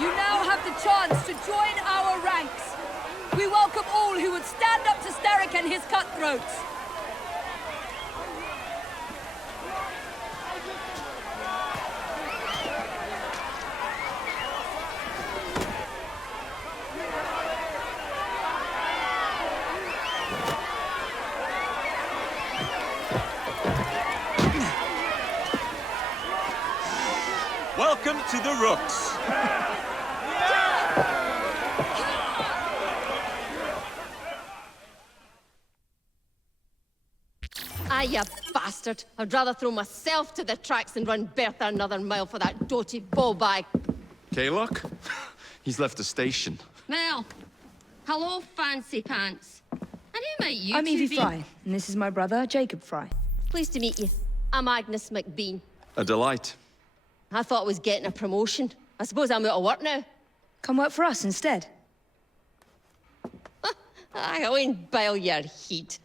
You now have the chance to join our ranks. We welcome all who would stand up to Starrick and his cutthroats. Welcome to the Rooks. Ah, you bastard. I'd rather throw myself to the tracks than run Bertha another mile for that doty bowbag. Kaylock? He's left the station. Well, hello, fancy pants. And who might you I'm two Evie be? Fry, and this is my brother, Jacob Fry. Pleased to meet you. I'm Agnes McBean. A delight. I thought I was getting a promotion. I suppose I'm out of work now. Come work for us instead. I won't bile your heat.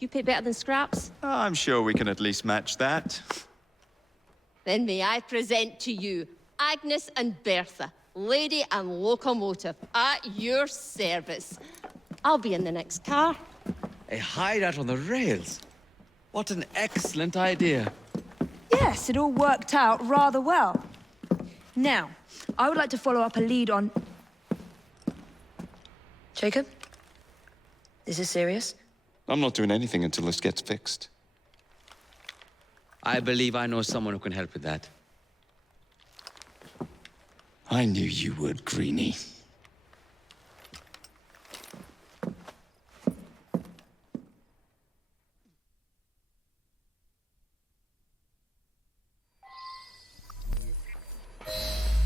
You pay better than scraps? I'm sure we can at least match that. Then may I present to you Agnes and Bertha, lady and locomotive, at your service. I'll be in the next car. A hideout on the rails. What an excellent idea. Yes, it all worked out rather well. Now, I would like to follow up a lead on... Jacob? This is serious? I'm not doing anything until this gets fixed. I believe I know someone who can help with that. I knew you would, Greenie.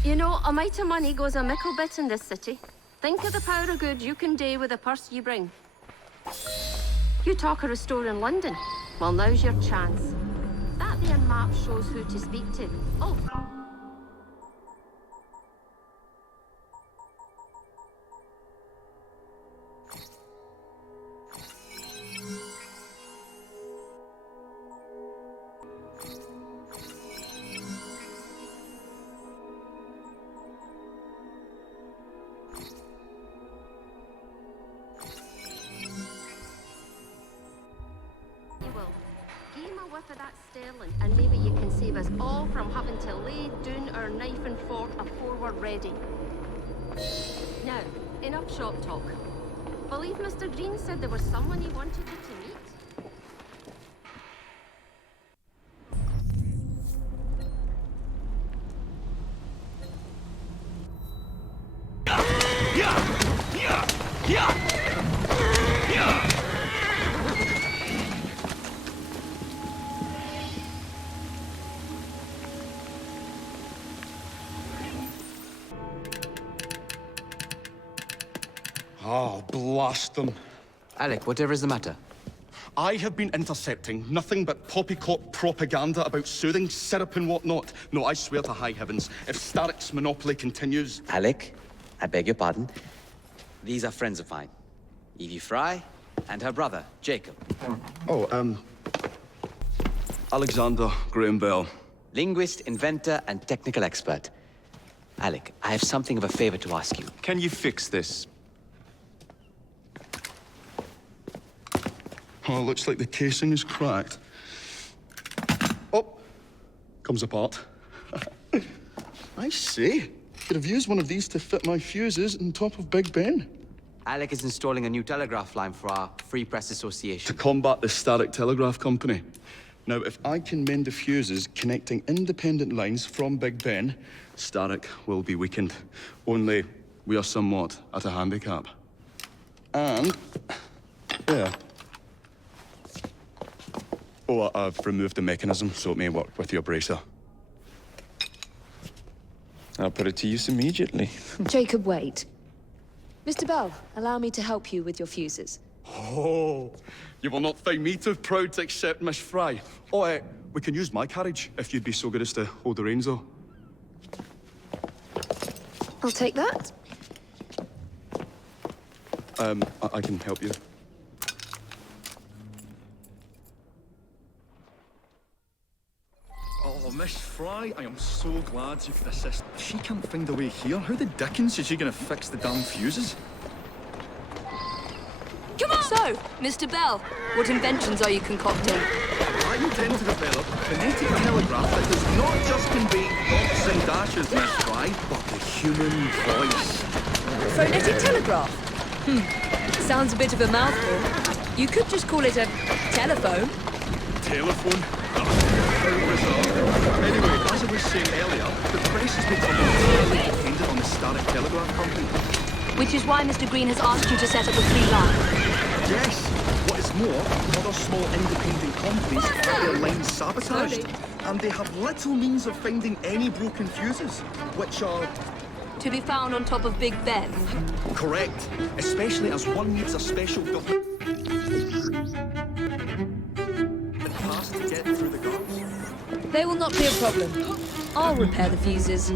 You know, a mite of money goes a mickle bit in this city. Think of the power of good you can do with the purse you bring. You talk of restoring London. Well, now's your chance. That there map shows who to speak to. Oh. For that sterling, and maybe you can save us all from having to lay down our knife and fork afore we're ready. Now, enough shop talk. Believe Mr. Green said there was someone he wanted you to meet? Oh, blast them. Alec, whatever is the matter? I have been intercepting nothing but poppycock propaganda about soothing syrup and whatnot. No, I swear to high heavens, if Starrick's monopoly continues... Alec, I beg your pardon. These are friends of mine. Evie Fry and her brother, Jacob. Alexander Graham Bell. Linguist, inventor, and technical expert. Alec, I have something of a favor to ask you. Can you fix this? Oh, looks like the casing is cracked. Oh, comes apart. I see. Could have used one of these to fit my fuses on top of Big Ben. Alec is installing a new telegraph line for our Free Press Association. To combat the static telegraph company. Now, if I can mend the fuses connecting independent lines from Big Ben, static will be weakened. Only we are somewhat at a handicap. And, yeah. Oh, I've removed the mechanism so it may work with your bracer. I'll put it to use immediately. Jacob, wait. Mr. Bell, allow me to help you with your fuses. Oh, you will not find me too proud to accept Miss Fry. Oh, we can use my carriage if you'd be so good as to hold the reins, though. I'll take that. I can help you. Oh, Miss Fry, I am so glad you could assist. If she can't find a way here, how the dickens is she gonna fix the damn fuses? Come on! So, Mr. Bell, what inventions are you concocting? I intend to develop a phonetic telegraph that does not just convey dots and dashes, Miss Fry, but the human voice. Phonetic telegraph? Sounds a bit of a mouthful. You could just call it a telephone. Telephone? Anyway, as I was saying earlier, the press has become entirely dependent on the static telegraph company. Which is why Mr. Green has asked you to set up a free line. Yes. What is more, other small independent companies have their lines sabotaged, and they have little means of finding any broken fuses, which are... To be found on top of Big Ben. Correct. Especially as one needs a special government pass to get through the guards. They will not be a problem. I'll repair the fuses.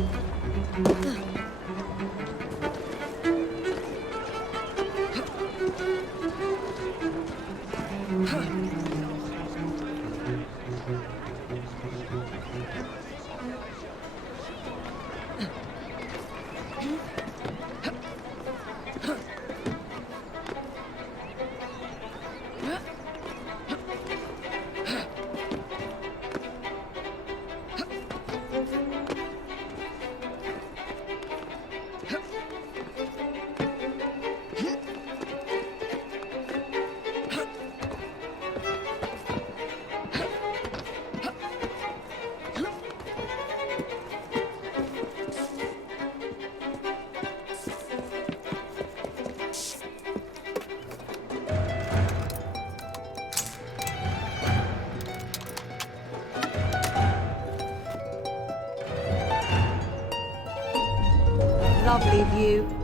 Lovely view.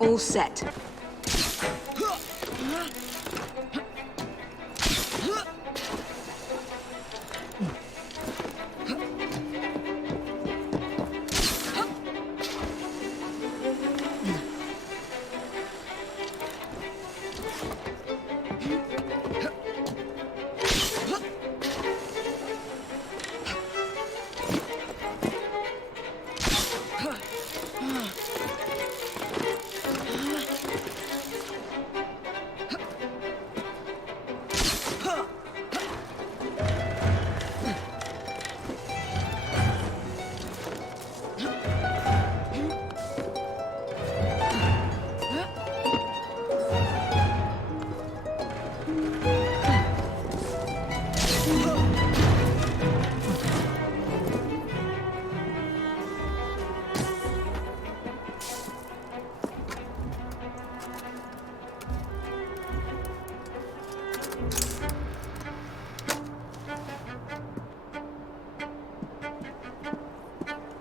All set.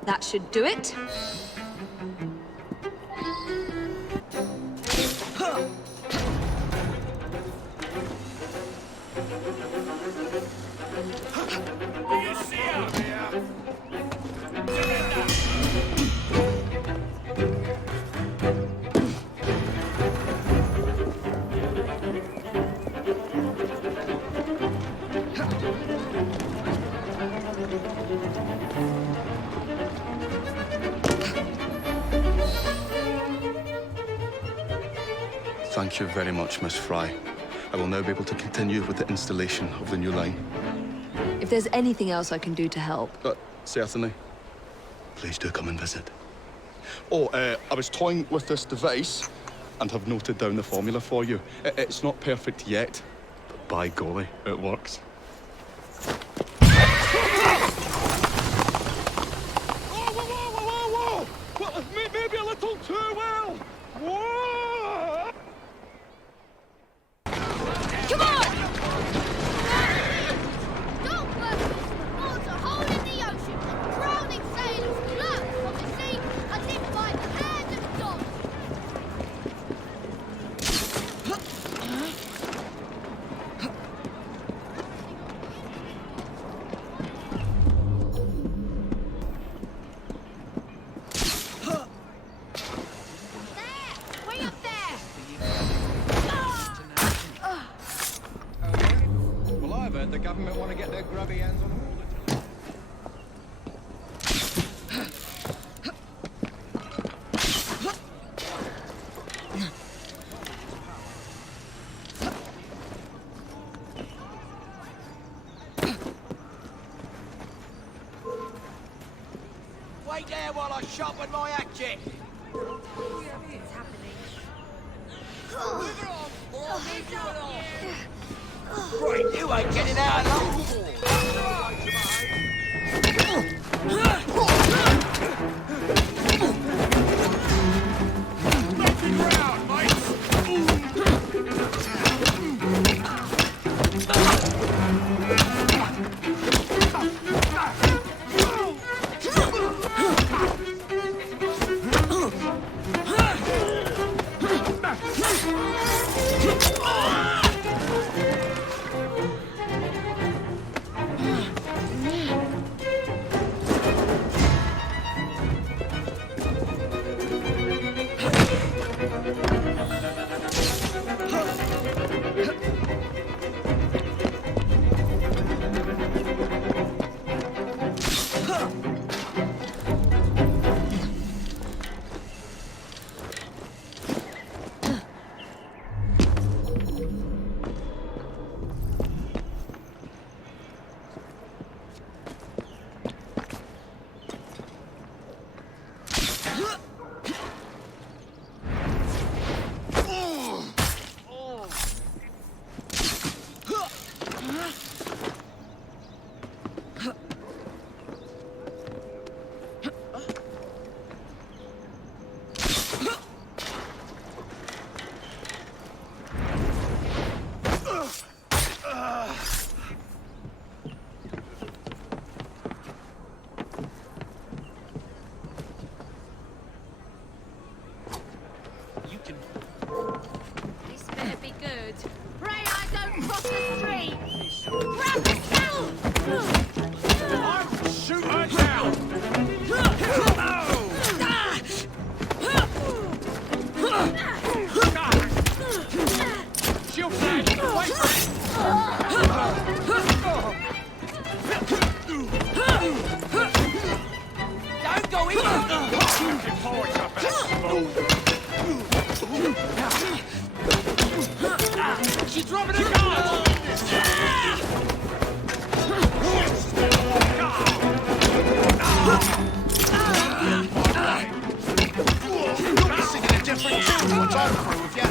That should do it. Thank you very much, Miss Fry. I will now be able to continue with the installation of the new line. If there's anything else I can do to help. Certainly. Please do come and visit. Oh, I was toying with this device and have noted down the formula for you. It's not perfect yet, but by golly, it works. Well, maybe a little too well. Whoa! Come on! Don't work! Boards a hole in the ocean and drowning sailors float on the sea as if by the hand of God. Way up there! Well, I've heard the government want to get their grubby hands on all the time. Wait there while I sharpen my hatchet. Right, you ain't getting out alone. Nothing round, mates! better be good. Pray I don't cross the street. Grab the saddle! I'll shoot her down! Shield flash! Wait for it! Don't go in! Looking forward to a festival. She's dropping her guard! You'll be singing a different tune to what I'm through with you.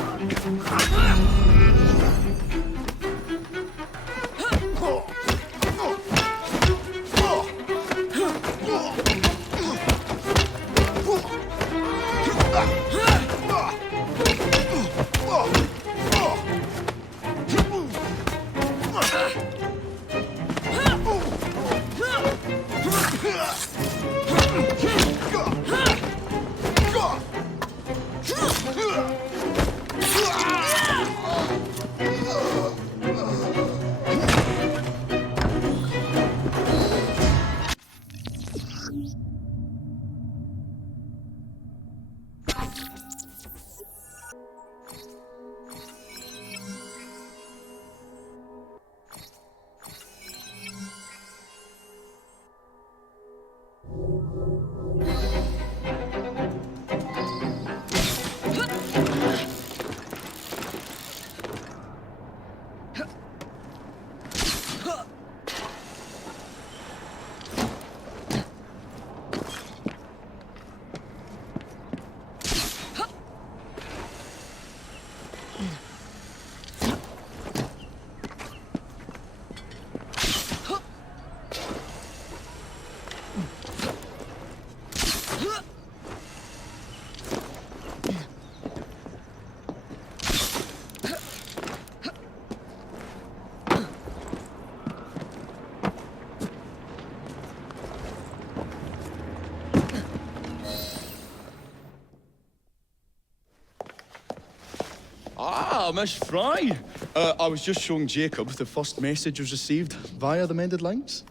Ah, Miss Fry. I was just showing Jacob the first message was received via the mended lines.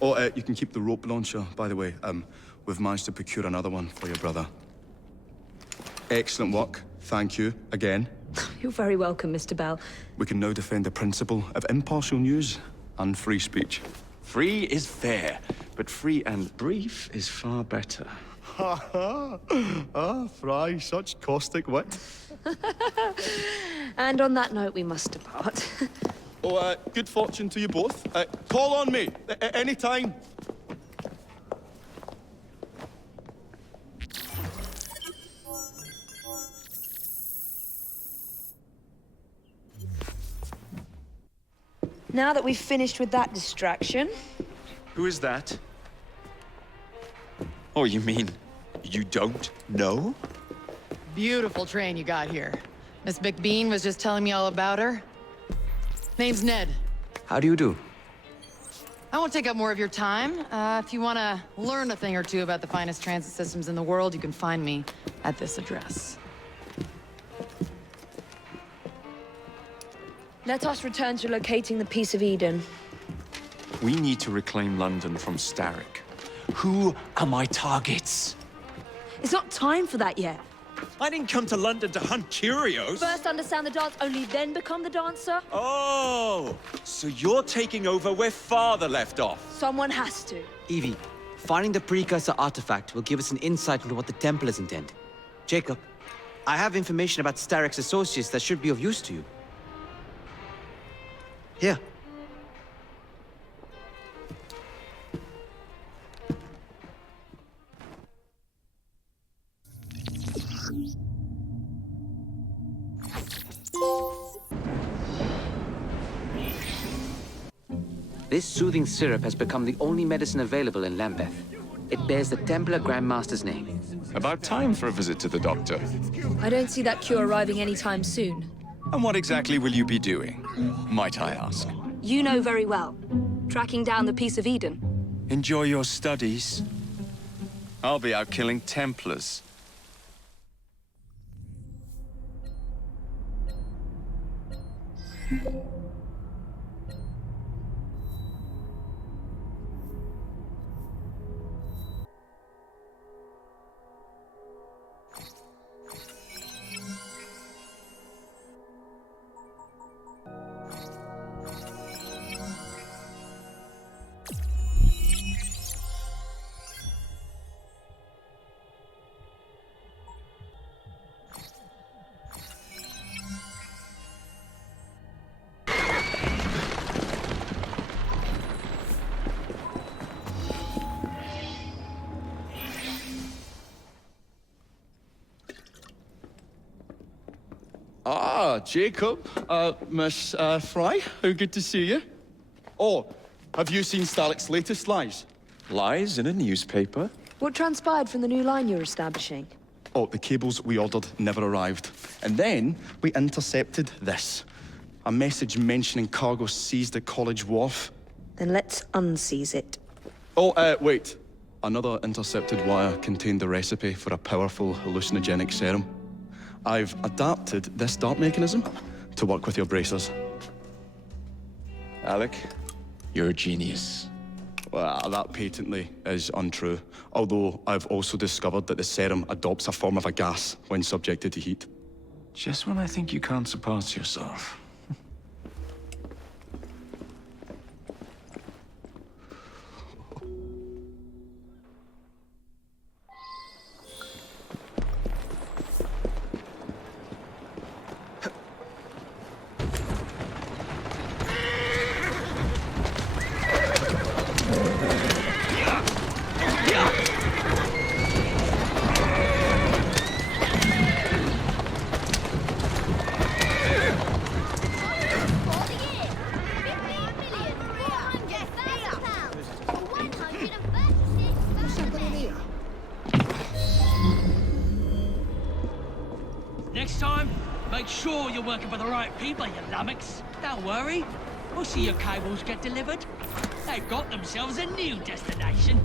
Oh, you can keep the rope launcher, by the way. We've managed to procure another one for your brother. Excellent work. Thank you, again. You're very welcome, Mr. Bell. We can now defend the principle of impartial news and free speech. Free is fair, but free and brief is far better. Ha ha! Ah, Fry, such caustic wit. And on that note, we must depart. Oh, good fortune to you both. Call on me, any time. Now that we've finished with that distraction... Who is that? Oh, you mean you don't know? Beautiful train you got here. Miss McBean was just telling me all about her. Name's Ned. How do you do? I won't take up more of your time. If you want to learn a thing or two about the finest transit systems in the world, you can find me at this address. Let us return to locating the Piece of Eden. We need to reclaim London from Starrick. Who are my targets? It's not time for that yet. I didn't come to London to hunt curios. First understand the dance, only then become the dancer. Oh, so you're taking over where Father left off. Someone has to. Evie, finding the precursor artifact will give us an insight into what the Templars intend. Jacob, I have information about Starrick's associates that should be of use to you. Here. This soothing syrup has become the only medicine available in Lambeth. It bears the Templar Grandmaster's name. About time for a visit to the doctor. I don't see that cure arriving anytime soon. And what exactly will you be doing, might I ask? You know very well. Tracking down the Piece of Eden. Enjoy your studies. I'll be out killing Templars. Ah, Jacob. Miss Fry, how good to see you. Oh, have you seen Starrick's latest lies? Lies in a newspaper? What transpired from the new line you're establishing? Oh, the cables we ordered never arrived. And then we intercepted this. A message mentioning cargo seized at College Wharf. Then let's unseize it. Oh, wait. Another intercepted wire contained the recipe for a powerful hallucinogenic serum. I've adapted this dart mechanism to work with your bracers. Alec, you're a genius. Well, that patently is untrue. Although I've also discovered that the serum adopts a form of a gas when subjected to heat. Just when I think you can't surpass yourself. Next time, make sure you're working for the right people, you lummox. Don't worry. We'll see your cables get delivered. They've got themselves a new destination.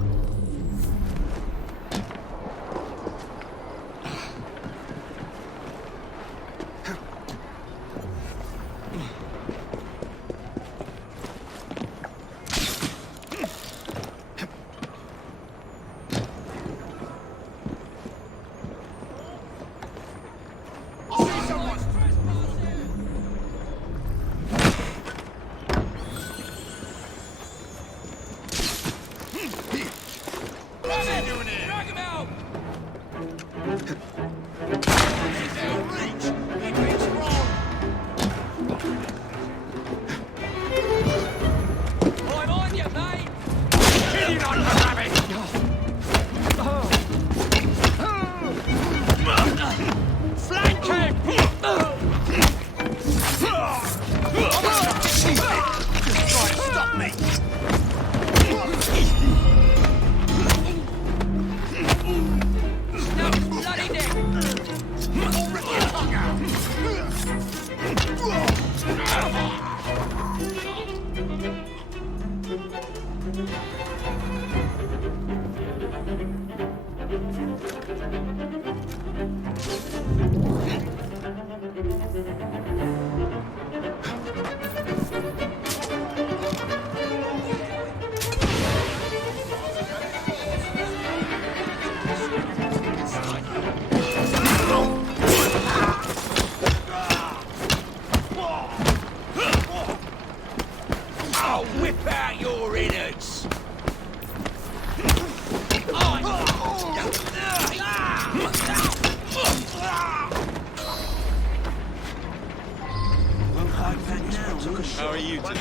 How are you today?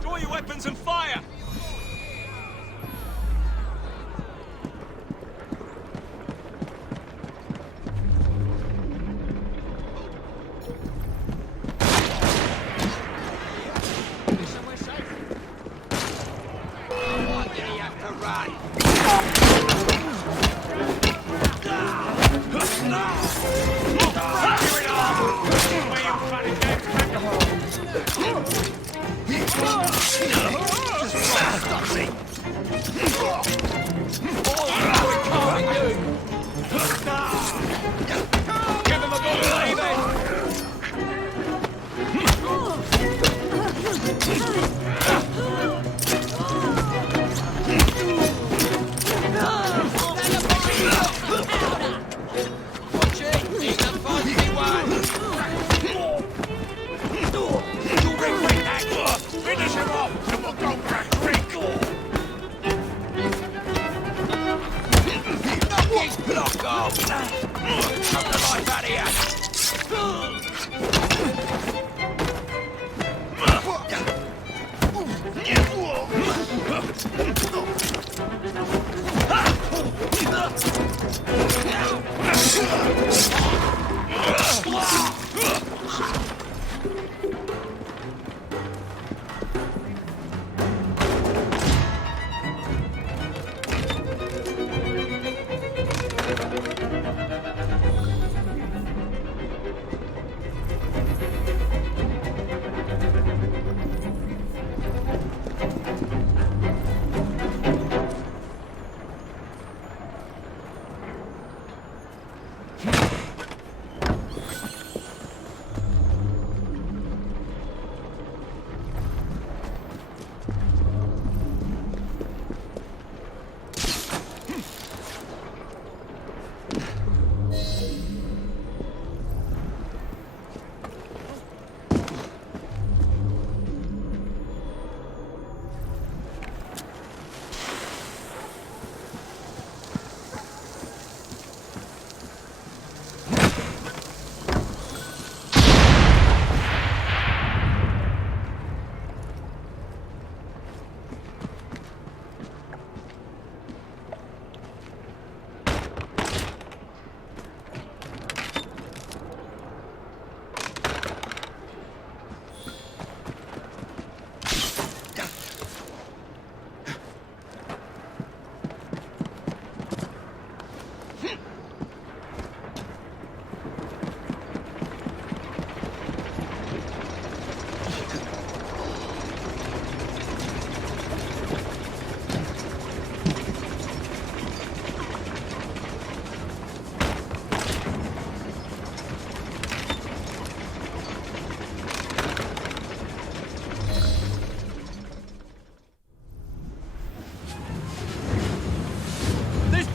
Draw your weapons and fire! Finish him off, and we'll go for a drink! Knock off! Cut the life out of here!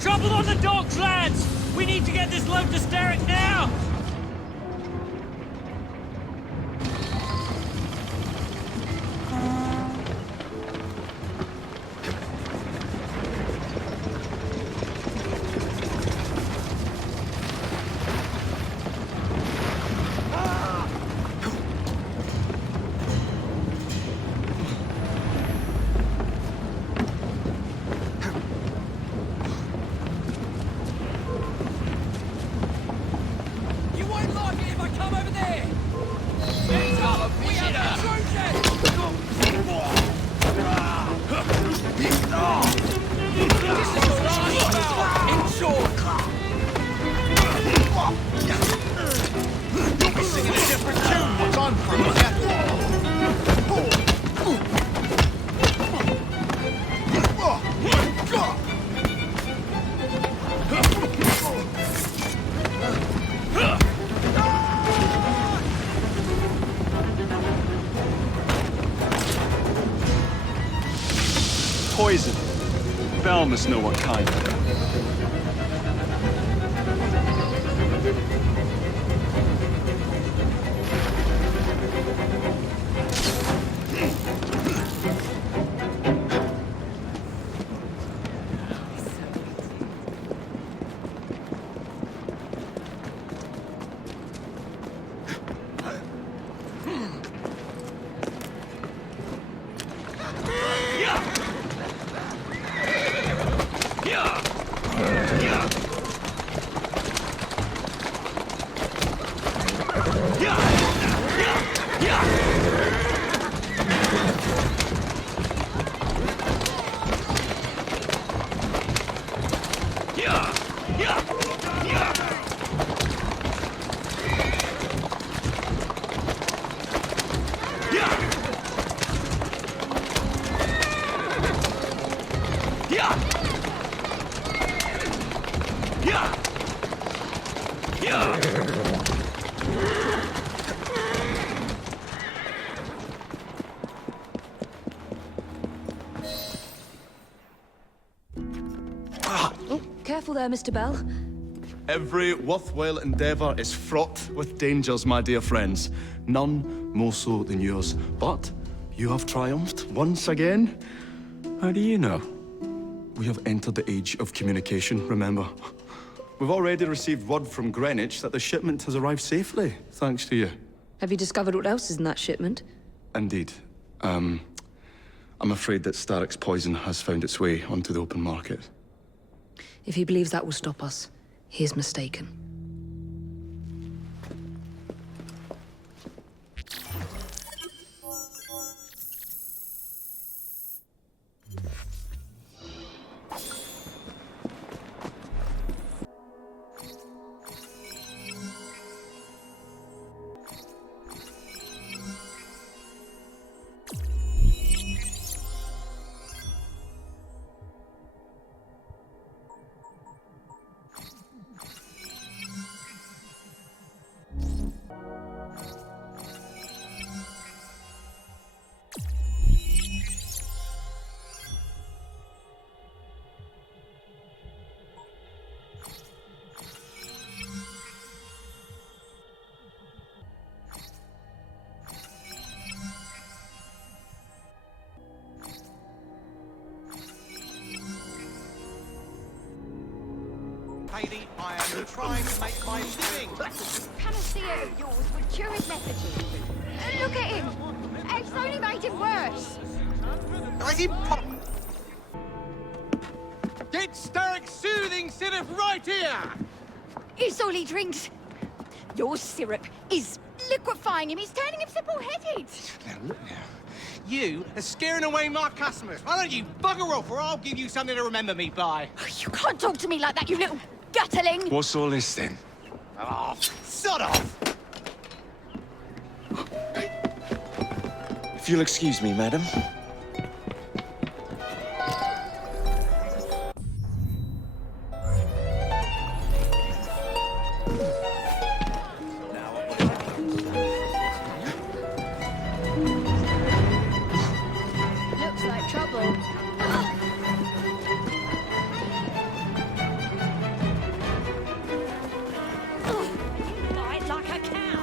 Trouble on the docks, lads! We need to get this load to Starrick now! Poison. Bell must know what kind. Yeah! Oh, careful there, Mr. Bell. Every worthwhile endeavour is fraught with dangers, my dear friends. None more so than yours. But you have triumphed once again. How do you know? We have entered the age of communication, remember. We've already received word from Greenwich that the shipment has arrived safely, thanks to you. Have you discovered what else is in that shipment? Indeed. I'm afraid that Starrick's poison has found its way onto the open market. If he believes that will stop us, he is mistaken. Haley, I am trying to make my living. Panacea of yours would cure his lethargy. Look at him. It's only made him worse. Get Starrick soothing syrup right here! It's all he drinks. Your syrup is liquefying him. It's turning him simple-headed. Now, look now. You are scaring away my customers. Why don't you bugger off, or I'll give you something to remember me by. You can't talk to me like that, you little gutterling. What's all this then? Oh, sod off! If you'll excuse me, madam. Looks like trouble. Fight like a cow.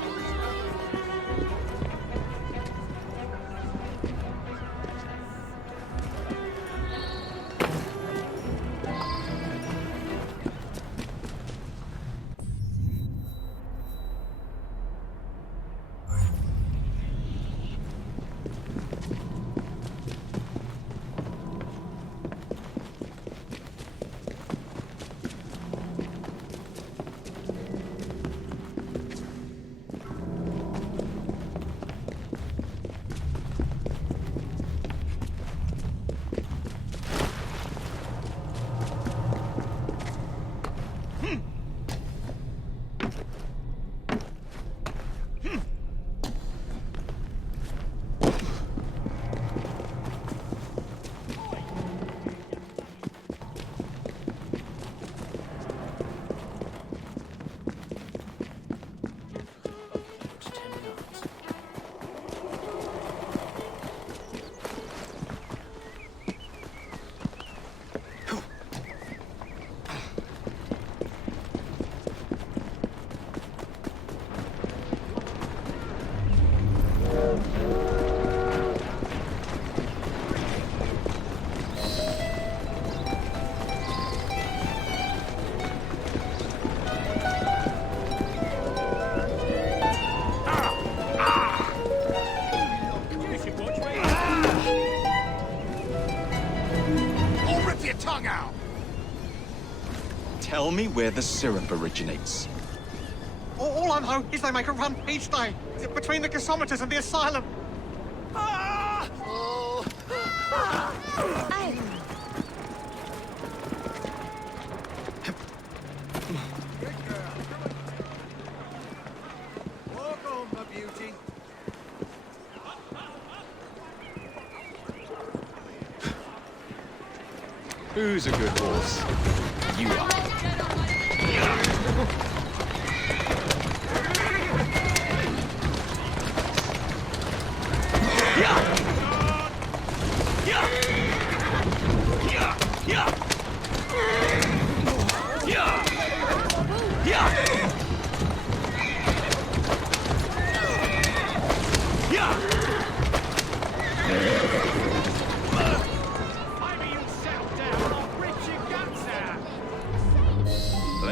Tell me where the syrup originates. All I know is they make a run each day between the gasometers and the asylum. Walk on, my beauty. Who's a good horse? You are.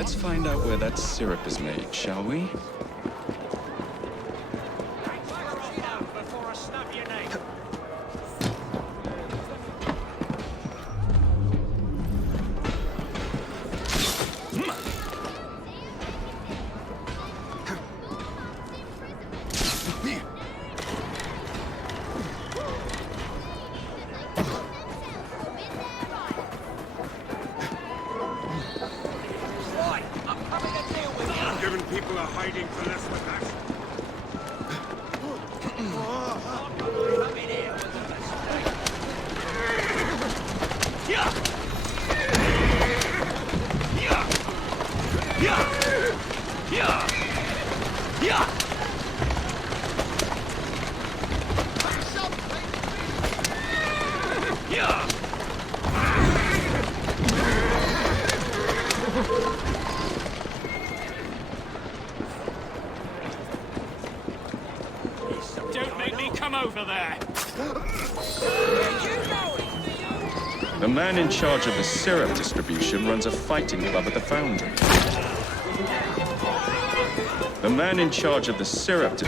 Let's find out where that syrup is made, shall we? Don't make me come over there. The man in charge of the syrup distribution runs a fighting club at the Foundry. The man in charge of the syrup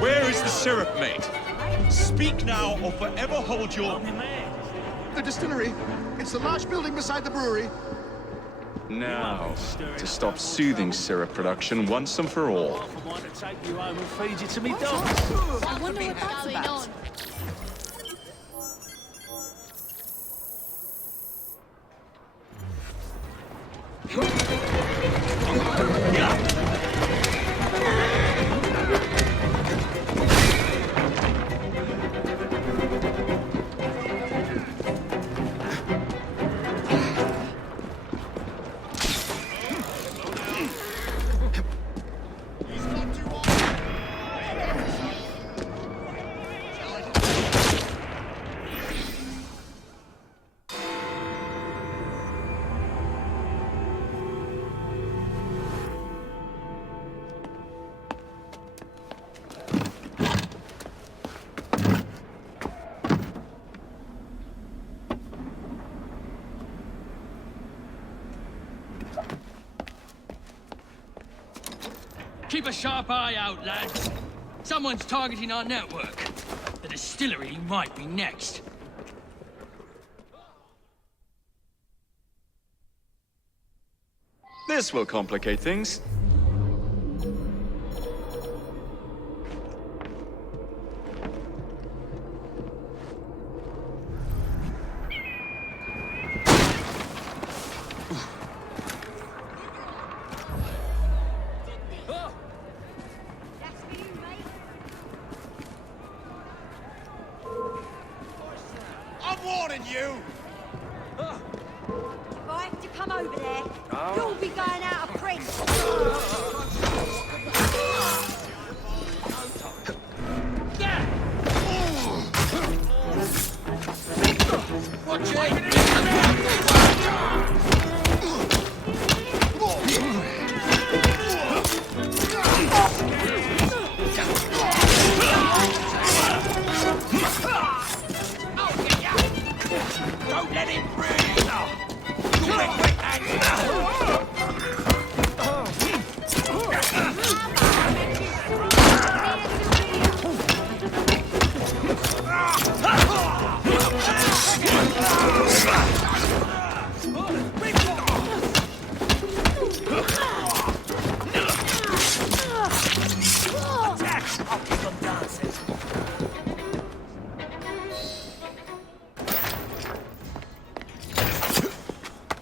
Where is the syrup, mate? Speak now or forever hold your... The distillery. It's the large building beside the brewery. Now, to stop soothing syrup production once and for all. I want to take you home and feed you to me dogs. I wonder what that's about. Keep a sharp eye out, lads. Someone's targeting our network. The distillery might be next. This will complicate things. I'm warning you! If I have to come over there, you'll be going out of print. Watch it!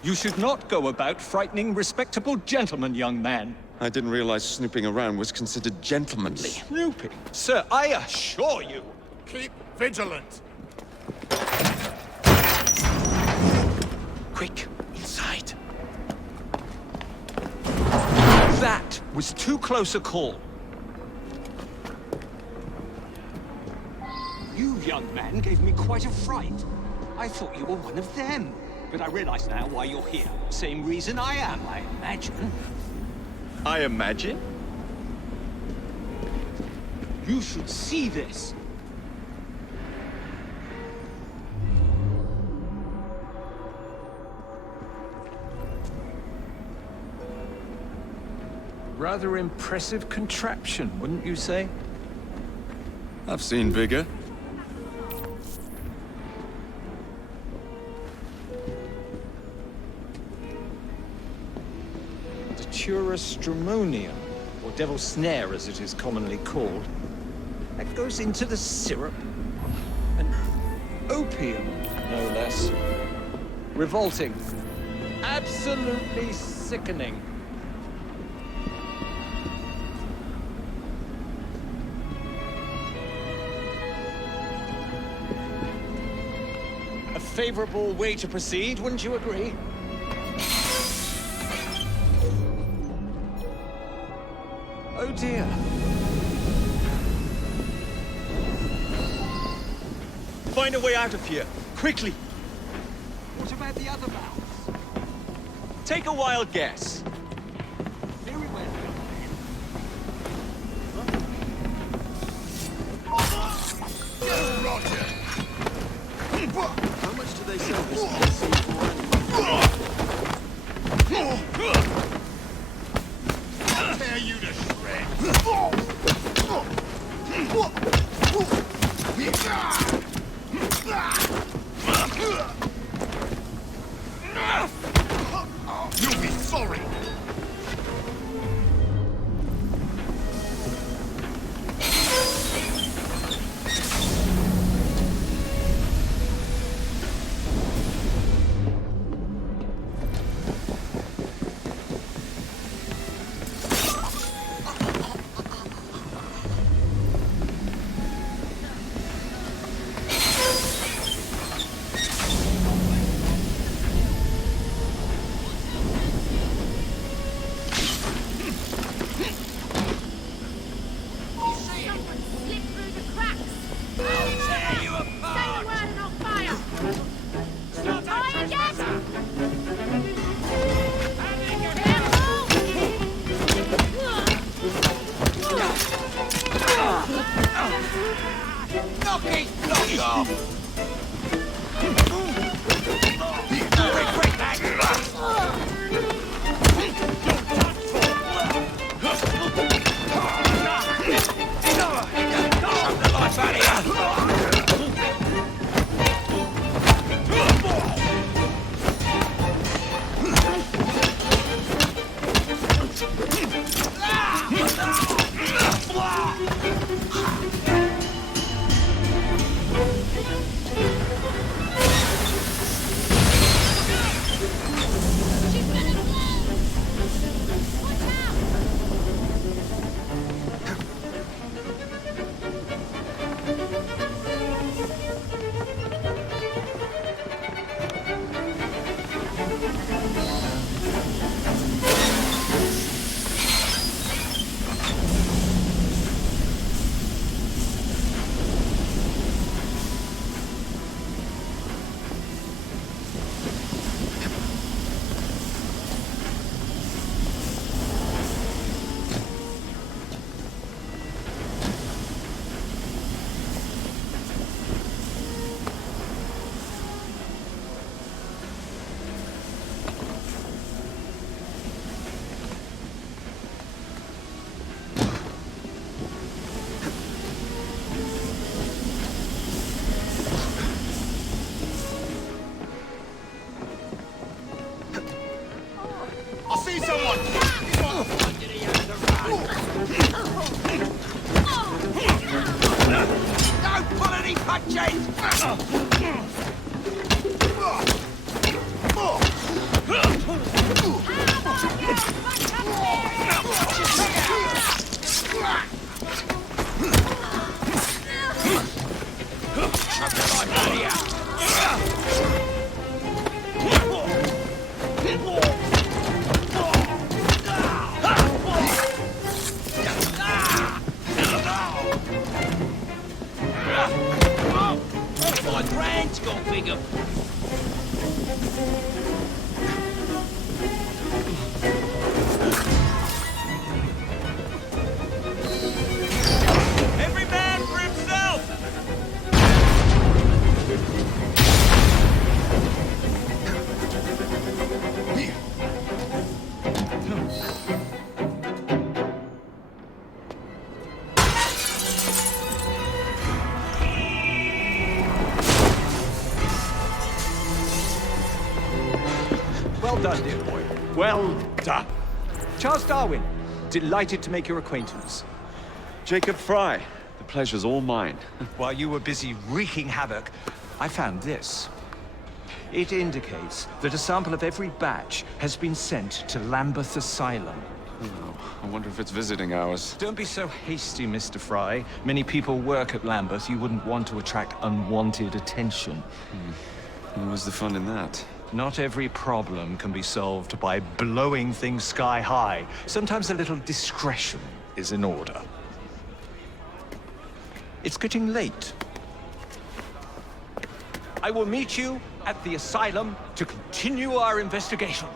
You should not go about frightening respectable gentlemen, young man. I didn't realize snooping around was considered gentlemanly. Snooping? Sir, I assure you. Keep vigilant. Quick, inside. That was too close a call. You, young man, gave me quite a fright. I thought you were one of them. But I realize now why you're here. Same reason I am, I imagine. I imagine? You should see this. Rather impressive contraption, wouldn't you say? I've seen bigger. Stramonium, or devil's snare as it is commonly called. That goes into the syrup. And opium, no less. Revolting. Absolutely sickening. A favorable way to proceed, wouldn't you agree? Oh dear. Find a way out of here, quickly. What about the other valves? Take a wild guess. Very well. Roger. How much do they sell this PC for? I'll tear you to shreds. You'll be sorry. Watch My grand's got bigger. Every man for himself! Well done, dear boy. Well done. Charles Darwin, delighted to make your acquaintance. Jacob Fry, the pleasure's all mine. While you were busy wreaking havoc, I found this. It indicates that a sample of every batch has been sent to Lambeth Asylum. Oh, I wonder if it's visiting hours. Don't be so hasty, Mr. Fry. Many people work at Lambeth. You wouldn't want to attract unwanted attention. And what's the fun in that? Not every problem can be solved by blowing things sky high. Sometimes a little discretion is in order. It's getting late. I will meet you at the asylum to continue our investigation.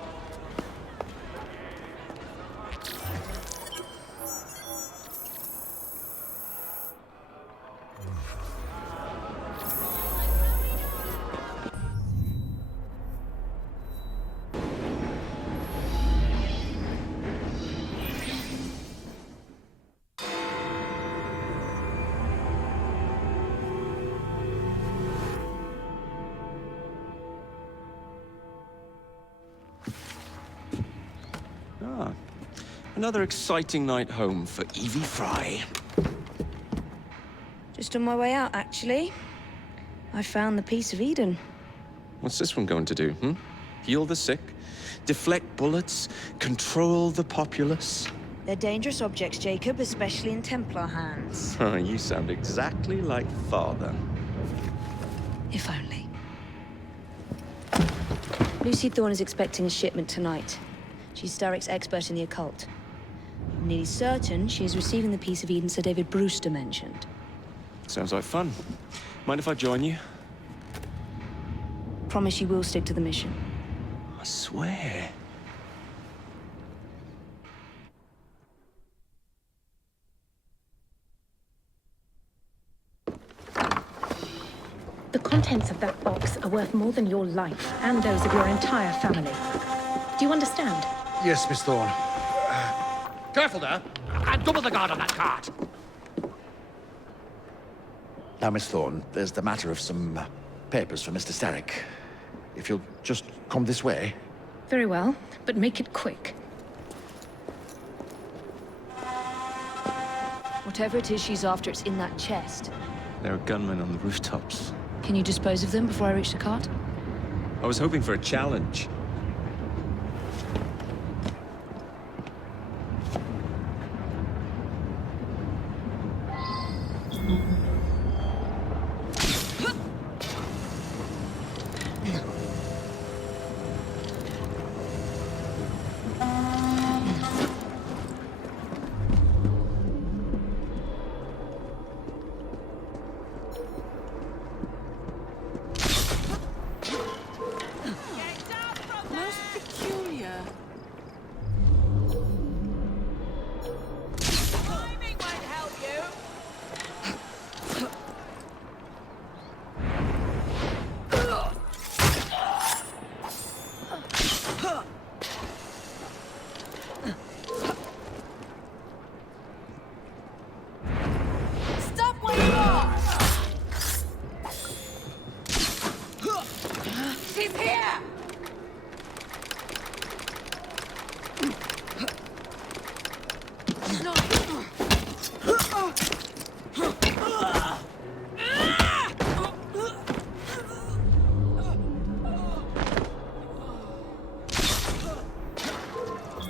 Another exciting night home for Evie Fry. Just on my way out, actually. I found the piece of Eden. What's this one going to do, Heal the sick, deflect bullets, control the populace? They're dangerous objects, Jacob, especially in Templar hands. Oh, you sound exactly like Father. If only. Lucy Thorne is expecting a shipment tonight. She's Starrick's expert in the occult. I'm nearly certain she is receiving the piece of Eden Sir David Brewster mentioned. Sounds like fun. Mind if I join you? Promise you will stick to the mission. I swear. The contents of that box are worth more than your life and those of your entire family. Do you understand? Yes, Miss Thorne. Careful there! And double the guard on that cart! Now, Miss Thorne, there's the matter of some papers for Mr. Starrick. If you'll just come this way. Very well, but make it quick. Whatever it is she's after, it's in that chest. There are gunmen on the rooftops. Can you dispose of them before I reach the cart? I was hoping for a challenge.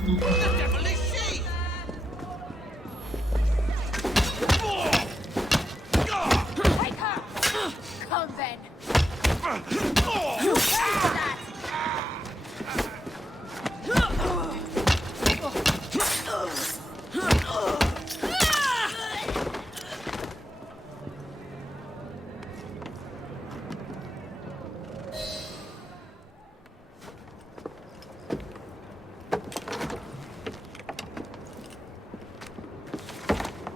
The devil is she! Take her! Come then!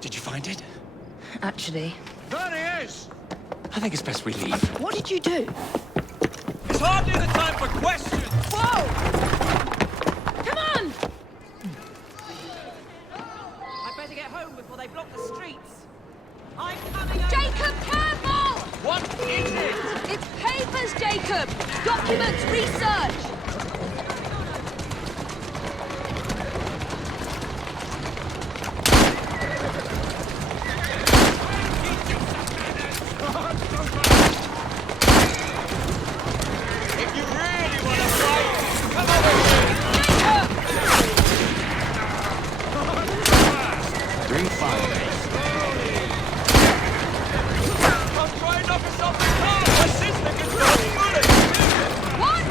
Did you find it? Actually, There he is! I think it's best we leave. what did you do? It's hardly the time for questions! Whoa! Come on! I'd better get home before they block the streets. I'm coming over. Jacob, careful! What is it? It's papers, Jacob! Documents, research! If you really want to fight, come over here! Bring fire. I'm trying to knock us off the car! My sister can dodge bullets! What?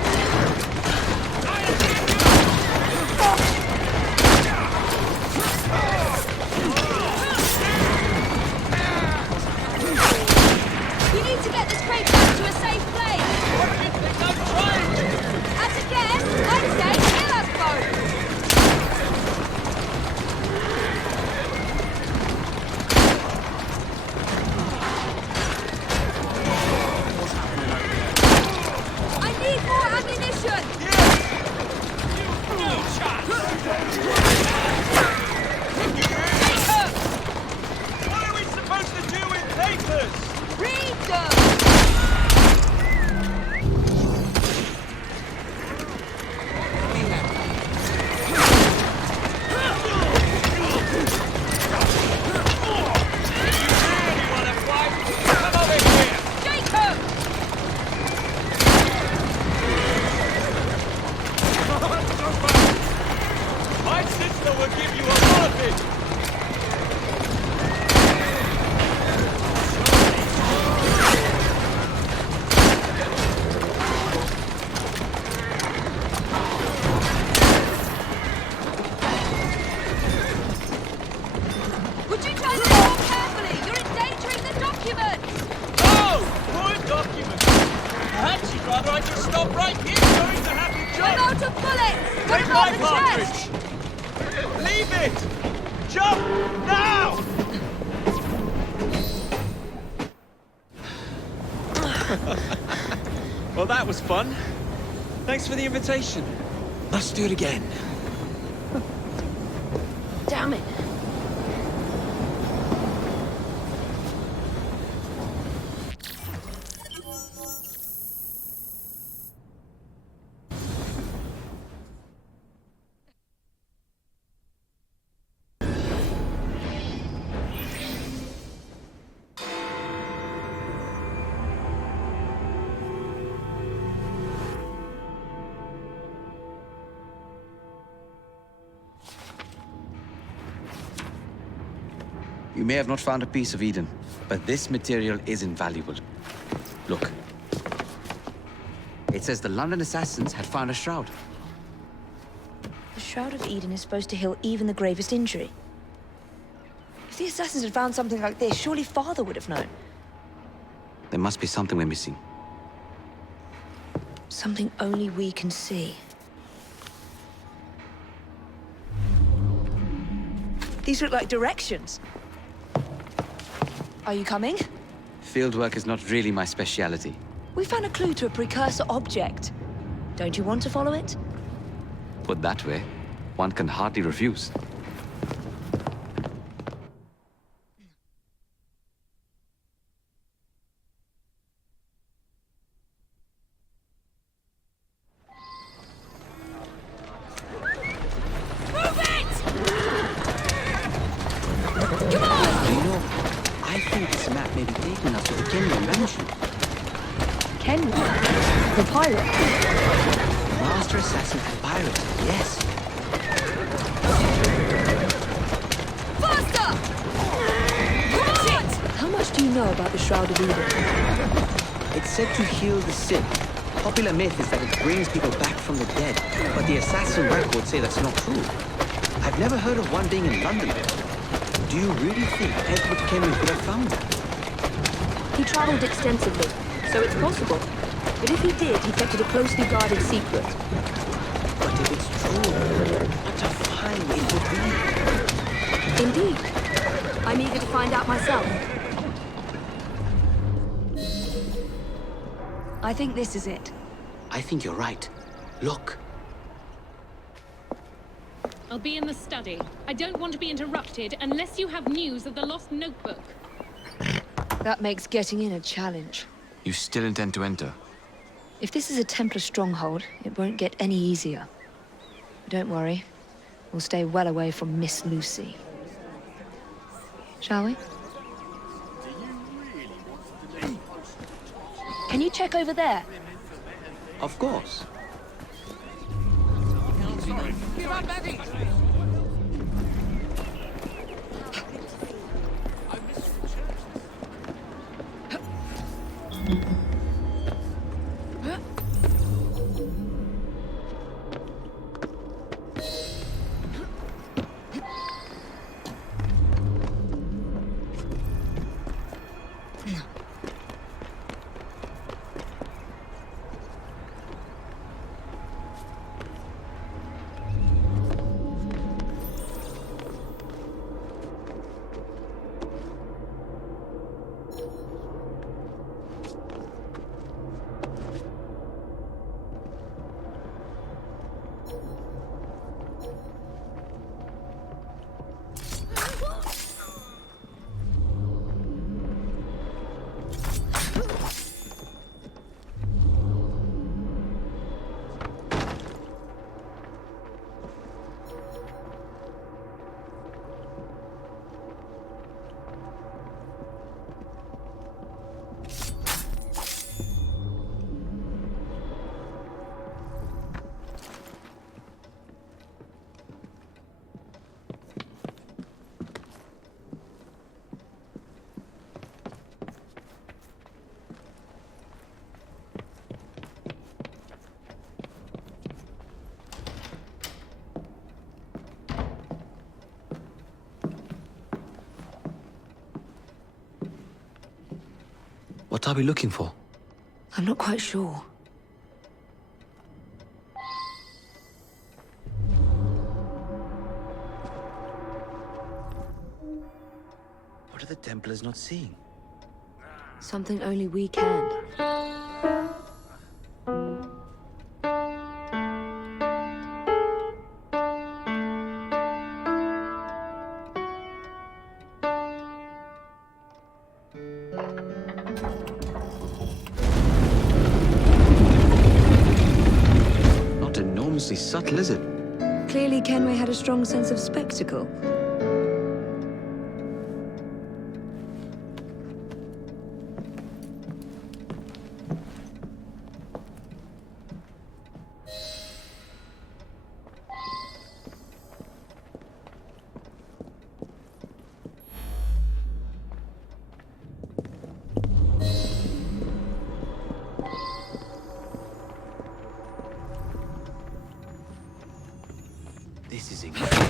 We need to get this crate back to a safe place! What do you think I'm trying to? As a guess, I'd say kill us both! I need more ammunition! No chance! What are we supposed to do with papers? Read them! Really want to fight? Come over here! Jacob! My sister will give you a lot of it! Would you try to more carefully? You're endangering the documents! Oh! Poor document! Perhaps you'd rather I just stop right here doing the happy I'm job! out of bullets! What Take about my the cartridge! chest? Leave it! Jump! Now! Well, that was fun. Thanks for the invitation. Let's do it again. Damn it. You may have not found a piece of Eden, but this material is invaluable. Look. It says the London assassins had found a shroud. The Shroud of Eden is supposed to heal even the gravest injury. If the assassins had found something like this, surely Father would have known. There must be something we're missing. Something only we can see. These look like directions. Are you coming? Fieldwork is not really my speciality. We found a clue to a precursor object. Don't you want to follow it? Put that way, one can hardly refuse. Kenway? The pirate? Master assassin and pirate, yes. Shroud of Eden? It's said to heal the sick. Popular myth is that it brings people back from the dead, but the Assassin records say that's not true. I've never heard of one being in London. Do you really think Edward Kenway could have found that? He traveled extensively, so it's possible. But if he did, he kept it a closely guarded secret. But if it's true, what a find it would be. Indeed. I'm eager to find out myself. I think this is it. I think you're right. Look. I'll be in the study. I don't want to be interrupted unless you have news of the lost notebook. That makes getting in a challenge. You still intend to enter? If this is a Templar stronghold, it won't get any easier. But don't worry. We'll stay well away from Miss Lucy. Shall we? Can you check over there? Of course. What are we looking for? I'm not quite sure. What are the Templars not seeing? Something only we can. Subtle, is it? Clearly, Kenway had a strong sense of spectacle. This is incredible.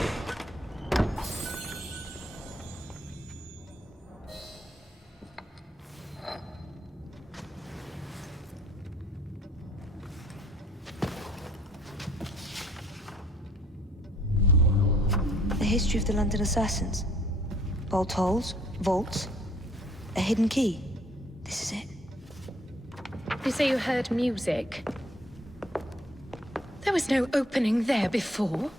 The history of the London Assassins. Bolt holes, vaults, a hidden key. This is it. You say you heard music? There was no opening there before.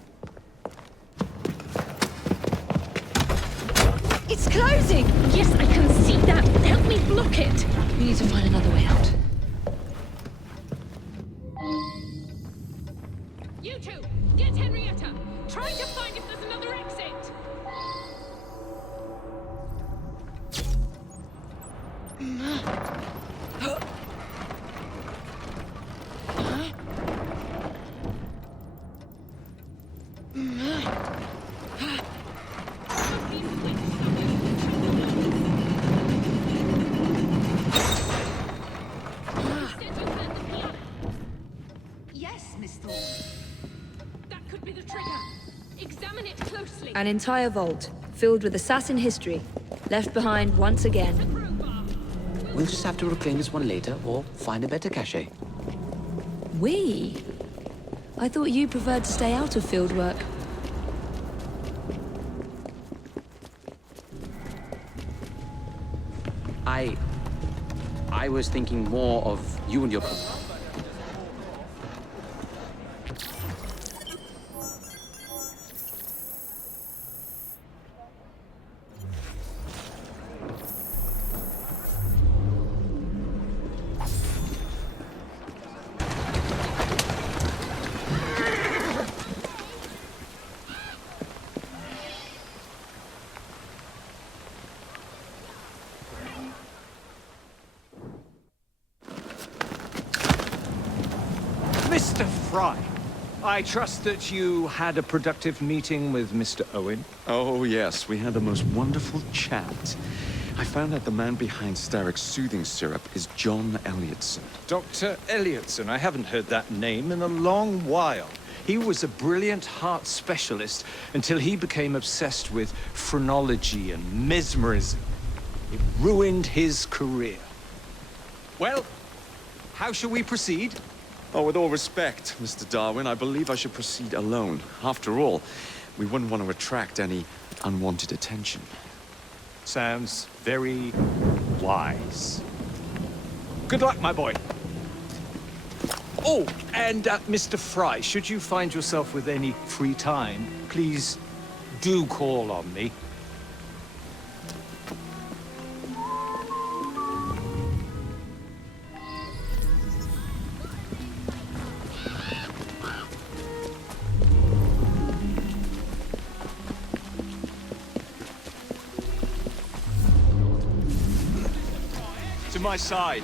It's closing! Yes, I can see that. Help me block it. We need to find another way out. You two, get Henrietta. Try to find if there's another exit. That could be the trigger. Examine it closely. An entire vault, filled with assassin history, left behind once again. We'll just have to reclaim this one later, or find a better cache. We? I thought you preferred to stay out of field work. I was thinking more of you and your... Mr. Fry, I trust that you had a productive meeting with Mr. Owen? Oh, yes. We had the most wonderful chat. I found out the man behind Starrick's soothing syrup is John Elliotson. Dr. Elliotson, I haven't heard that name in a long while. He was a brilliant heart specialist until he became obsessed with phrenology and mesmerism. It ruined his career. Well, how shall we proceed? Oh, with all respect, Mr. Darwin, I believe I should proceed alone. After all, we wouldn't want to attract any unwanted attention. Sounds very wise. Good luck, my boy. Oh, and Mr. Fry, should you find yourself with any free time, please do call on me. To my side.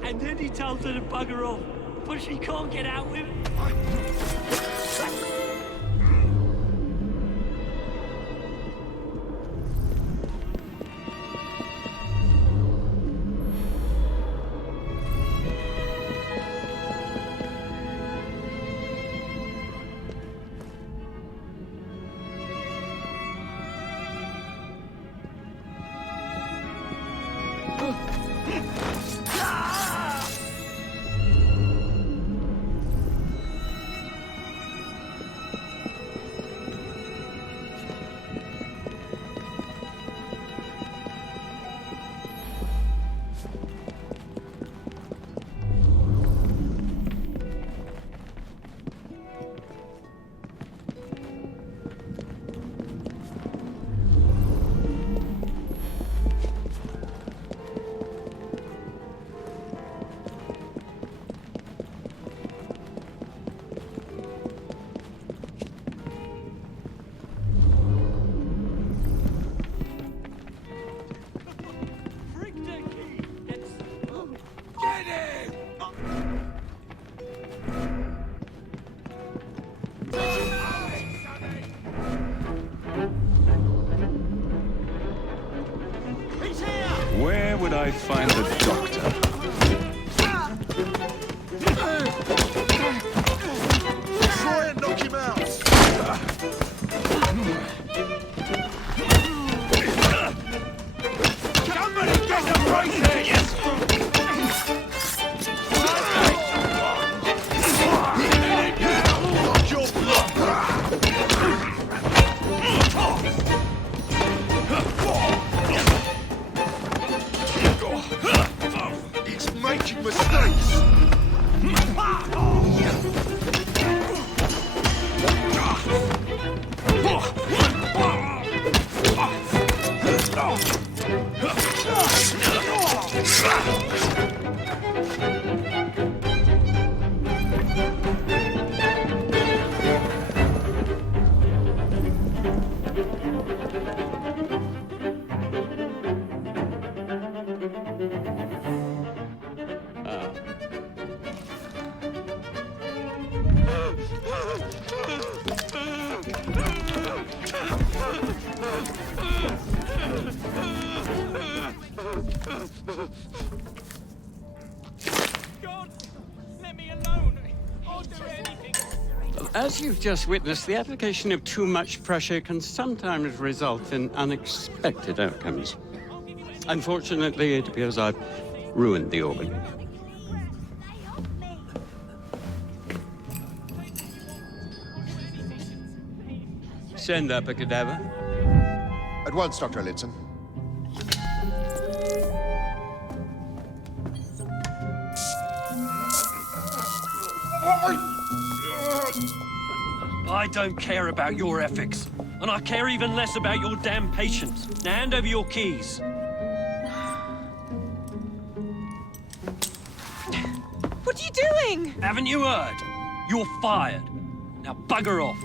And then he tells her to bugger off, but she can't get out with it. Where would I find the doctor? Try and knock him out! Somebody get a break here! Yes! Lock your blood! It's making mistakes! As you've just witnessed, the application of too much pressure can sometimes result in unexpected outcomes. Unfortunately, it appears I've ruined the organ. Send up a cadaver. At once, Dr. Elliotson. I don't care about your ethics, and I care even less about your damn patience. Now hand over your keys. What are you doing? Haven't you heard? You're fired. Now bugger off.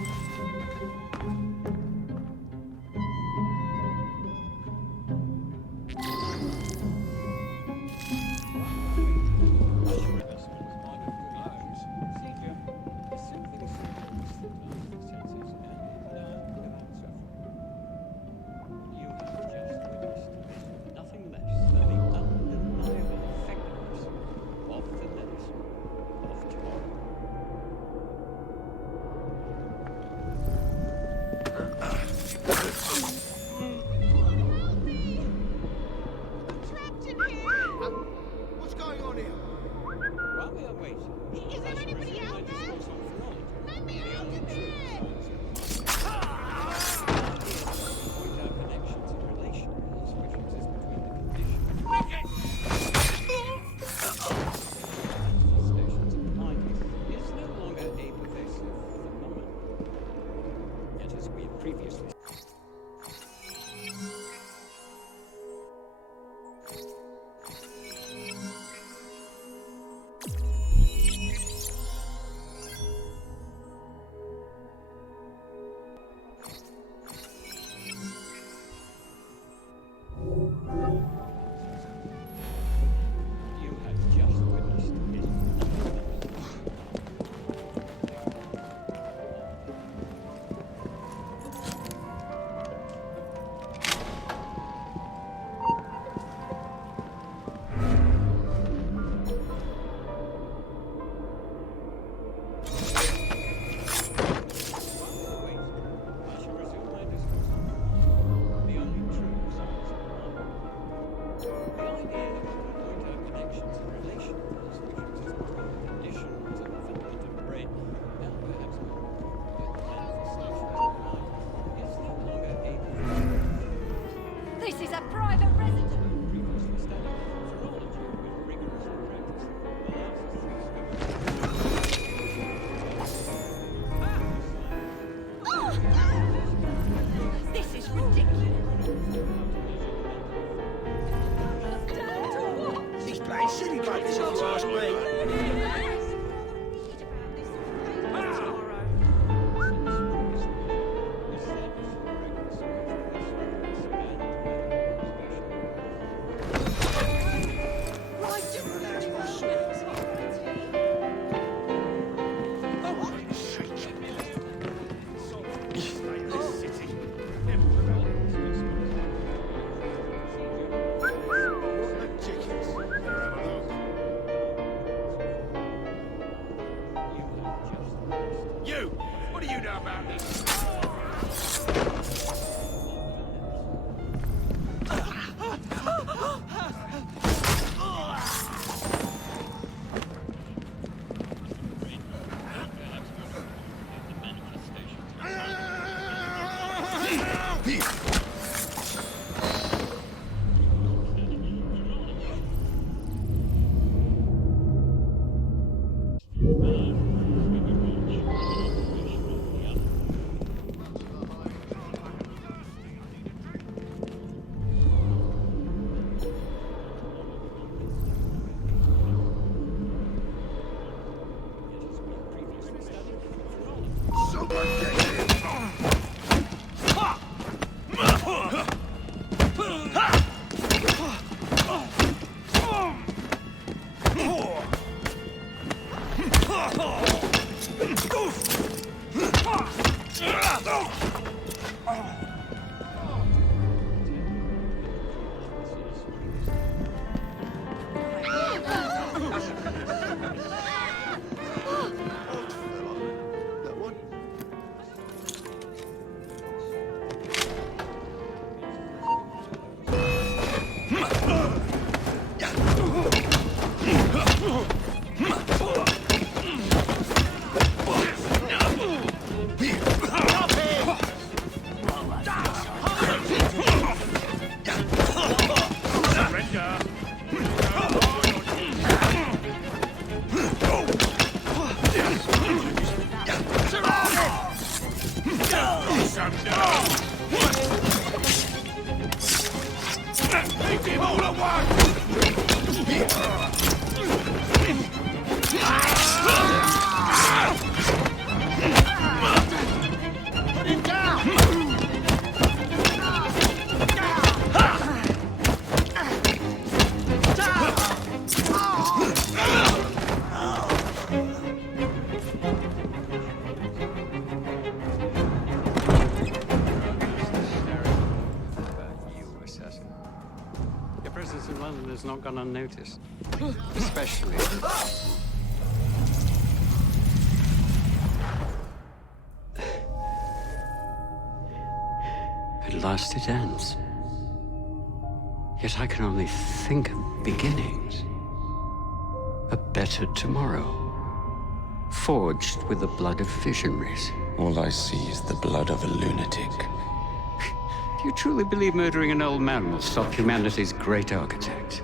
Has not gone unnoticed. Especially. At last it ends. Yet I can only think of beginnings. A better tomorrow. Forged with the blood of visionaries. All I see is the blood of a lunatic. Do you truly believe murdering an old man will stop humanity's great architect?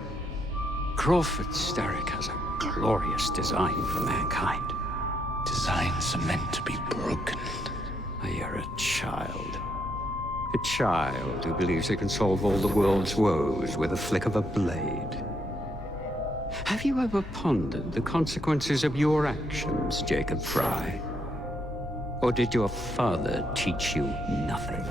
Crawford Starrick has a glorious design for mankind. Designs are meant to be broken. You're a child. A child who believes it can solve all the world's woes with a flick of a blade. Have you ever pondered the consequences of your actions, Jacob Fry? Or did your father teach you nothing?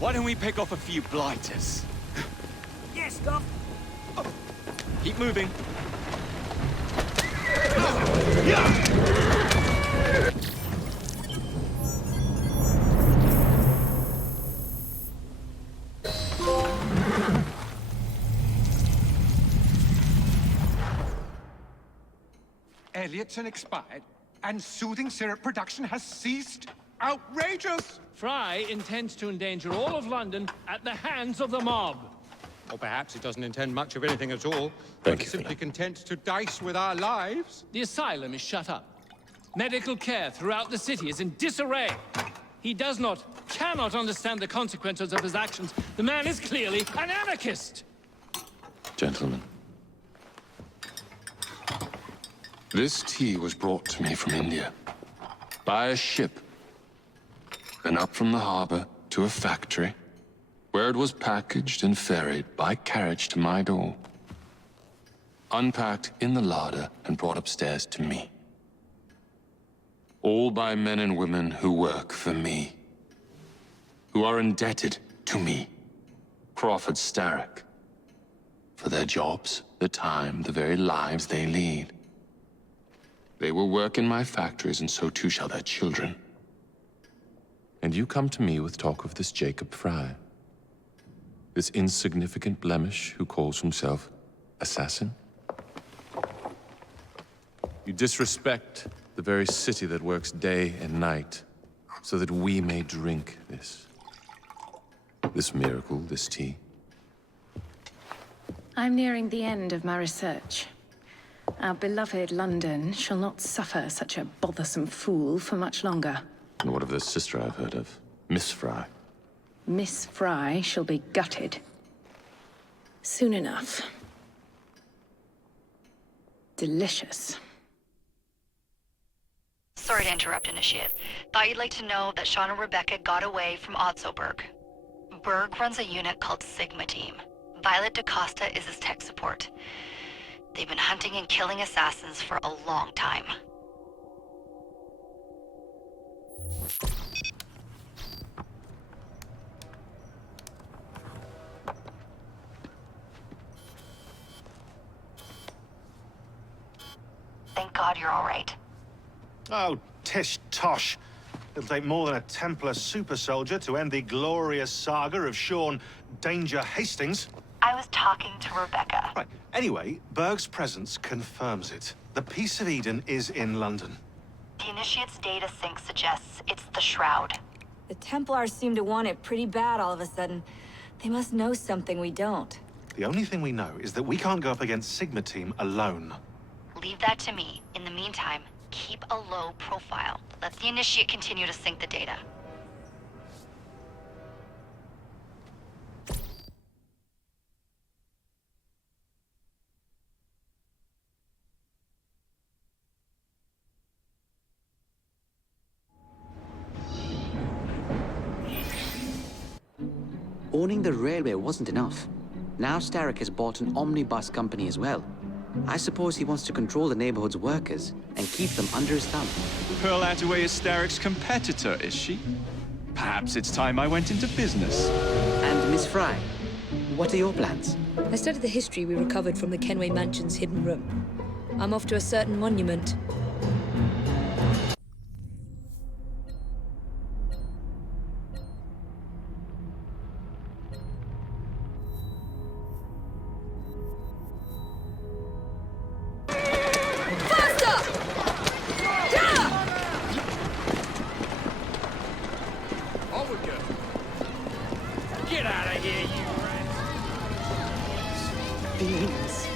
Why don't we pick off a few blighters? Yes, Doc. Keep moving. Yeah. Elliotson expired, and soothing syrup production has ceased? Outrageous! Fry intends to endanger all of London at the hands of the mob. Or perhaps it doesn't intend much of anything at all. Thank It's you, simply content to dice with our lives. The asylum is shut up. Medical care throughout the city is in disarray. He cannot understand the consequences of his actions. The man is clearly an anarchist! Gentlemen. This tea was brought to me from India. By a ship. Then up from the harbor to a factory, where it was packaged and ferried by carriage to my door. Unpacked in the larder and brought upstairs to me. All by men and women who work for me. Who are indebted to me, Crawford Starrick. For their jobs, the time, the very lives they lead. They will work in my factories, and so too shall their children. And you come to me with talk of this Jacob Fry. This insignificant blemish who calls himself Assassin? You disrespect the very city that works day and night so that we may drink this miracle, this tea. I'm nearing the end of my research. Our beloved London shall not suffer such a bothersome fool for much longer. And what of the sister I've heard of, Miss Fry? Miss Fry shall be gutted. Soon enough. Delicious. Sorry to interrupt, Initiate. Thought you'd like to know that Sean and Rebecca got away from Otzoberg. Berg runs a unit called Sigma Team. Violet DaCosta is his tech support. They've been hunting and killing assassins for a long time. Thank God you're all right. Oh, tish tosh. It'll take more than a Templar super soldier to end the glorious saga of Sean Danger Hastings. I was talking to Rebecca. Right. Anyway, Berg's presence confirms it. The Peace of Eden is in London. The Initiate's data sync suggests it's the Shroud. The Templars seem to want it pretty bad all of a sudden. They must know something we don't. The only thing we know is that we can't go up against Sigma Team alone. Leave that to me. In the meantime, keep a low profile. Let the Initiate continue to sync the data. Owning the railway wasn't enough. Now Starrick has bought an omnibus company as well. I suppose he wants to control the neighborhood's workers and keep them under his thumb. Pearl Attaway is Starrick's competitor, is she? Perhaps it's time I went into business. And Miss Fry, what are your plans? I studied the history we recovered from the Kenway Mansion's hidden room. I'm off to a certain monument. Get out of here, you Beans.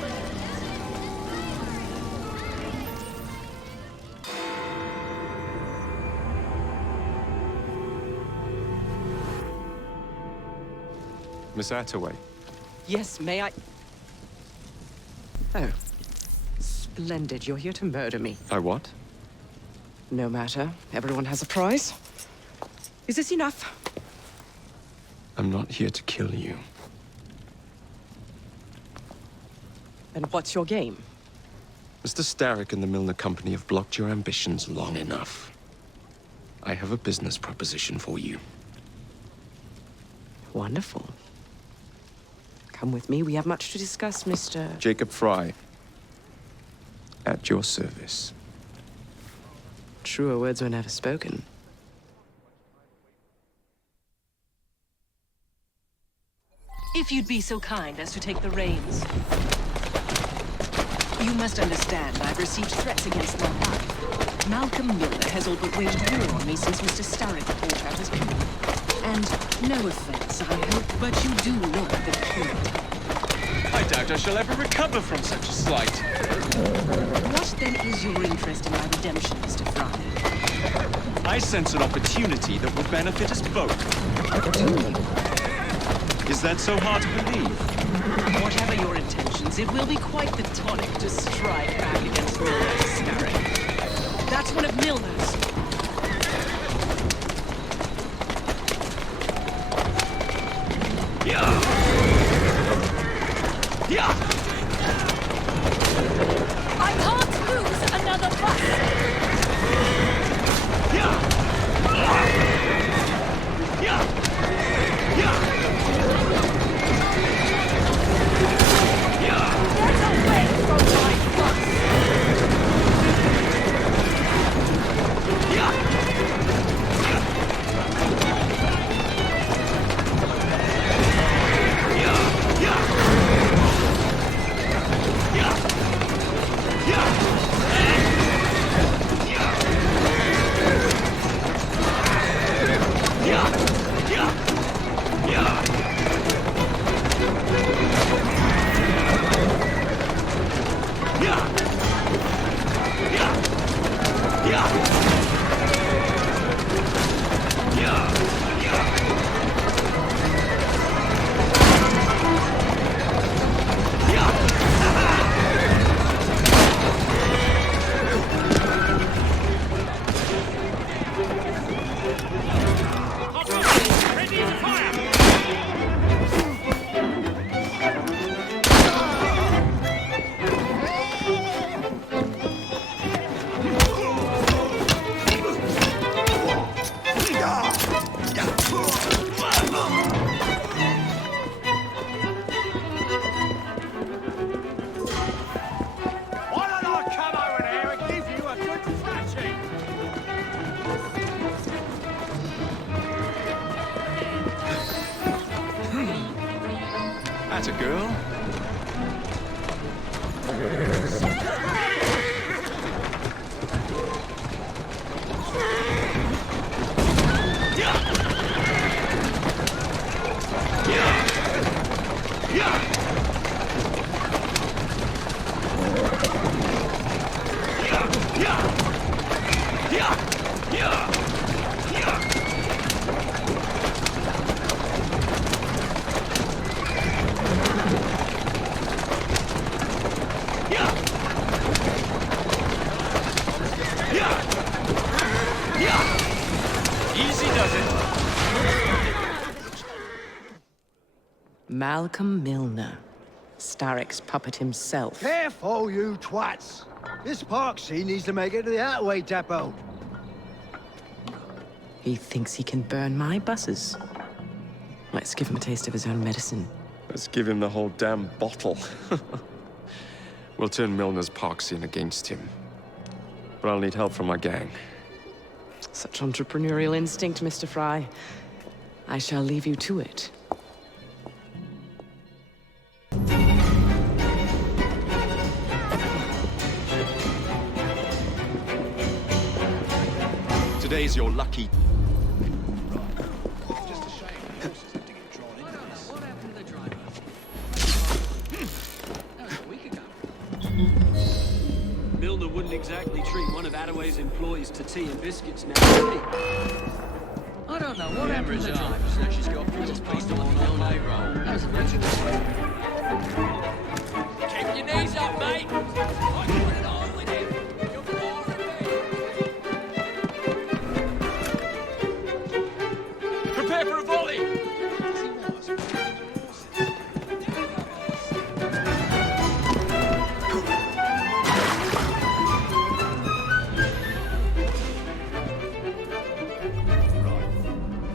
Miss Attaway. Yes, may I? Oh. Splendid. You're here to murder me. I what? No matter. Everyone has a price. Is this enough? I'm not here to kill you. And what's your game? Mr. Starrick and the Milner Company have blocked your ambitions long enough. I have a business proposition for you. Wonderful. Come with me. We have much to discuss, Mr. Jacob Fry. At your service. Truer words were never spoken. If you'd be so kind as to take the reins. You must understand, I've received threats against my life. Malcolm Miller has all but waged war on me since Mr. Starrick bought out his people. And no offense, I hope, but you do look the killer. I doubt I shall ever recover from such a slight. What then is your interest in my redemption, Mr. Fry? I sense an opportunity that would benefit us both. Is that so hard to believe? Whatever your intentions, it will be quite the tonic to strike back against Milner Starrick. That's one of Milner's. Yeah! Yeah! I can't lose another bus! Yeah! Yeah! Yeah! Get away from my bus! Yeah! That's a girl. Malcolm Milner, Starrick's puppet himself. Careful, you twats! This Parksy needs to make it to the Outway depot. He thinks he can burn my buses. Let's give him a taste of his own medicine. Let's give him the whole damn bottle. We'll turn Milner's Parksy against him. But I'll need help from my gang. Such entrepreneurial instinct, Mr. Fry. I shall leave you to it. Today's your lucky... Milner wouldn't exactly treat one of Attaway's employees to tea and biscuits now, would he? I don't know what happened to the driver. So she's got just based on the LA roll. That was a mention. Keep your knees up, mate. I put it on with him. You're boring me. Prepare for a volley!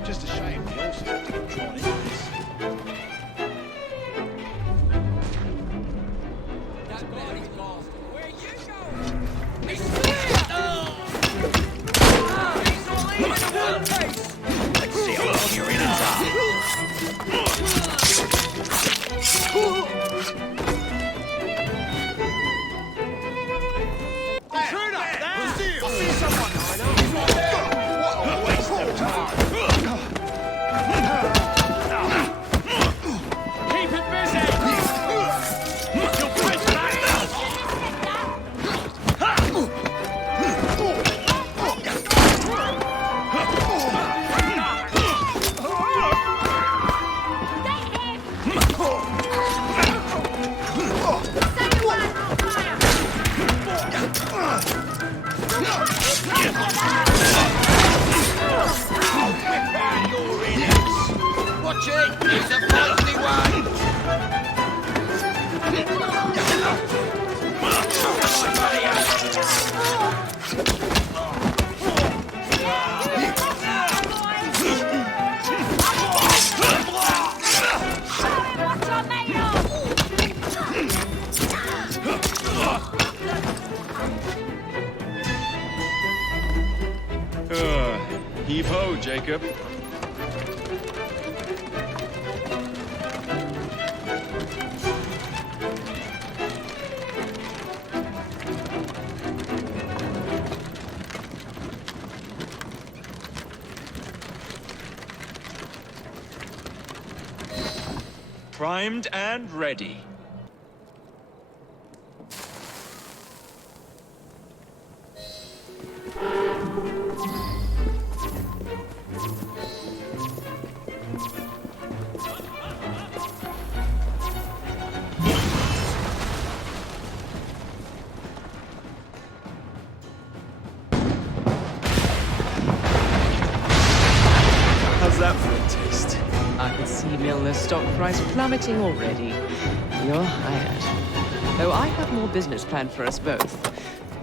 Just a shame the horses have to get drawn into this. Heave-ho, Jacob. Primed and ready. How's that for a taste? I can see Milner's stock price plummeting already. You're hired. Though I have more business planned for us both.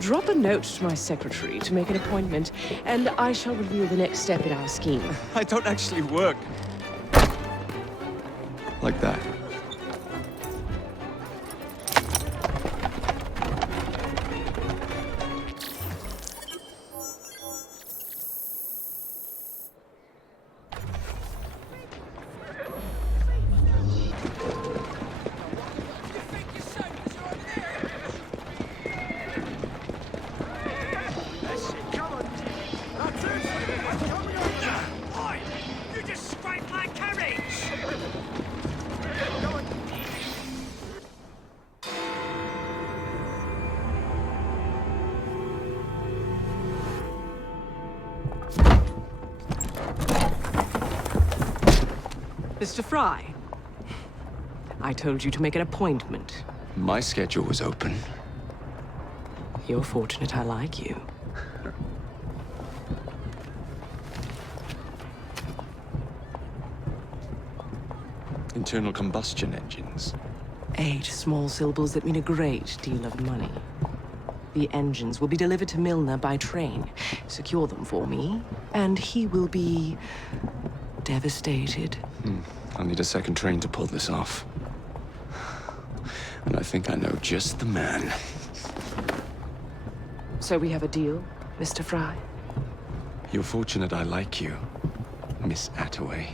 Drop a note to my secretary to make an appointment, and I shall reveal the next step in our scheme. I don't actually work. Like that. Mr. Fry, I told you to make an appointment. My schedule was open. You're fortunate I like you. Internal combustion engines. 8 small syllables that mean a great deal of money. The engines will be delivered to Milner by train. Secure them for me, and he will be devastated. I'll need a second train to pull this off. And I think I know just the man. So we have a deal, Mr. Fry? You're fortunate I like you, Miss Attaway.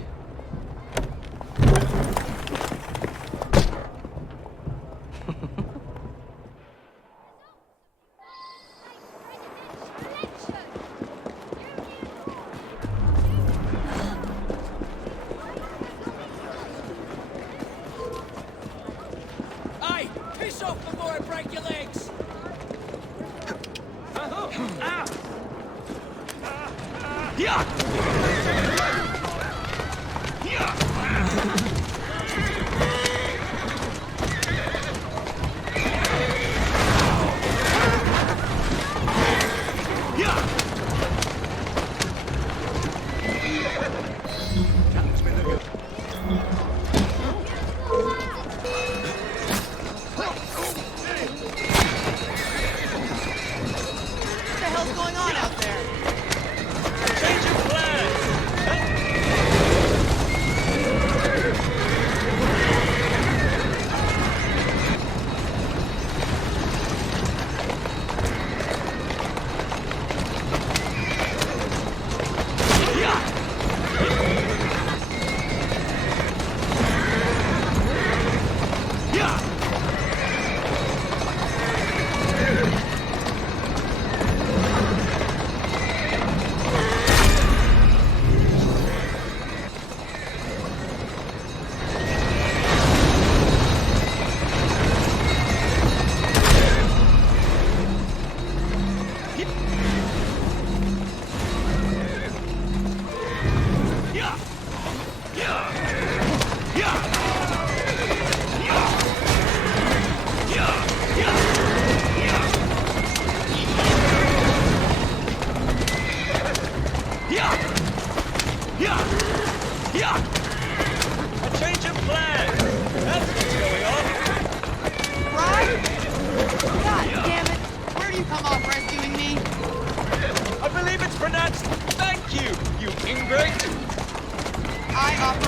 A change of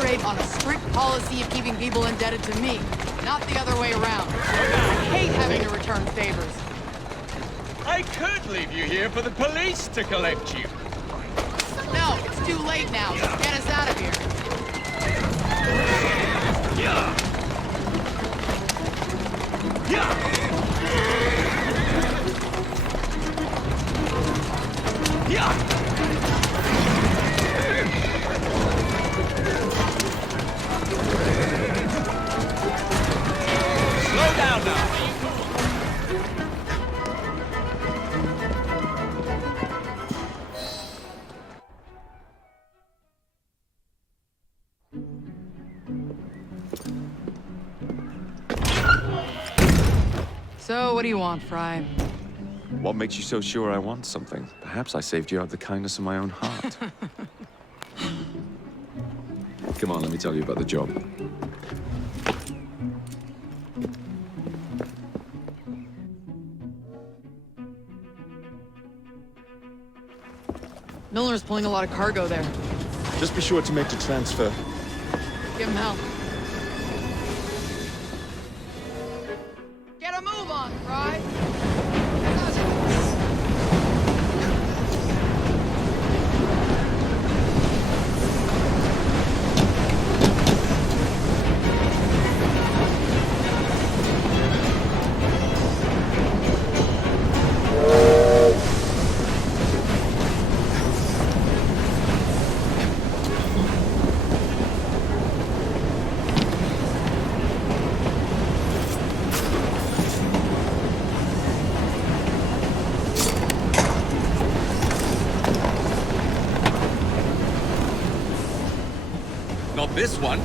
operate on a strict policy of keeping people indebted to me, not the other way around. I hate having to return favors. I could leave you here for the police to collect you. No, it's too late now. Just get us out of here. Slow down now. So, what do you want, Fry? What makes you so sure I want something? Perhaps I saved you out of the kindness of my own heart. Come on, let me tell you about the job. Milner's pulling a lot of cargo there. Just be sure to make the transfer. Give him hell. Get a move on, Fry! Not this one.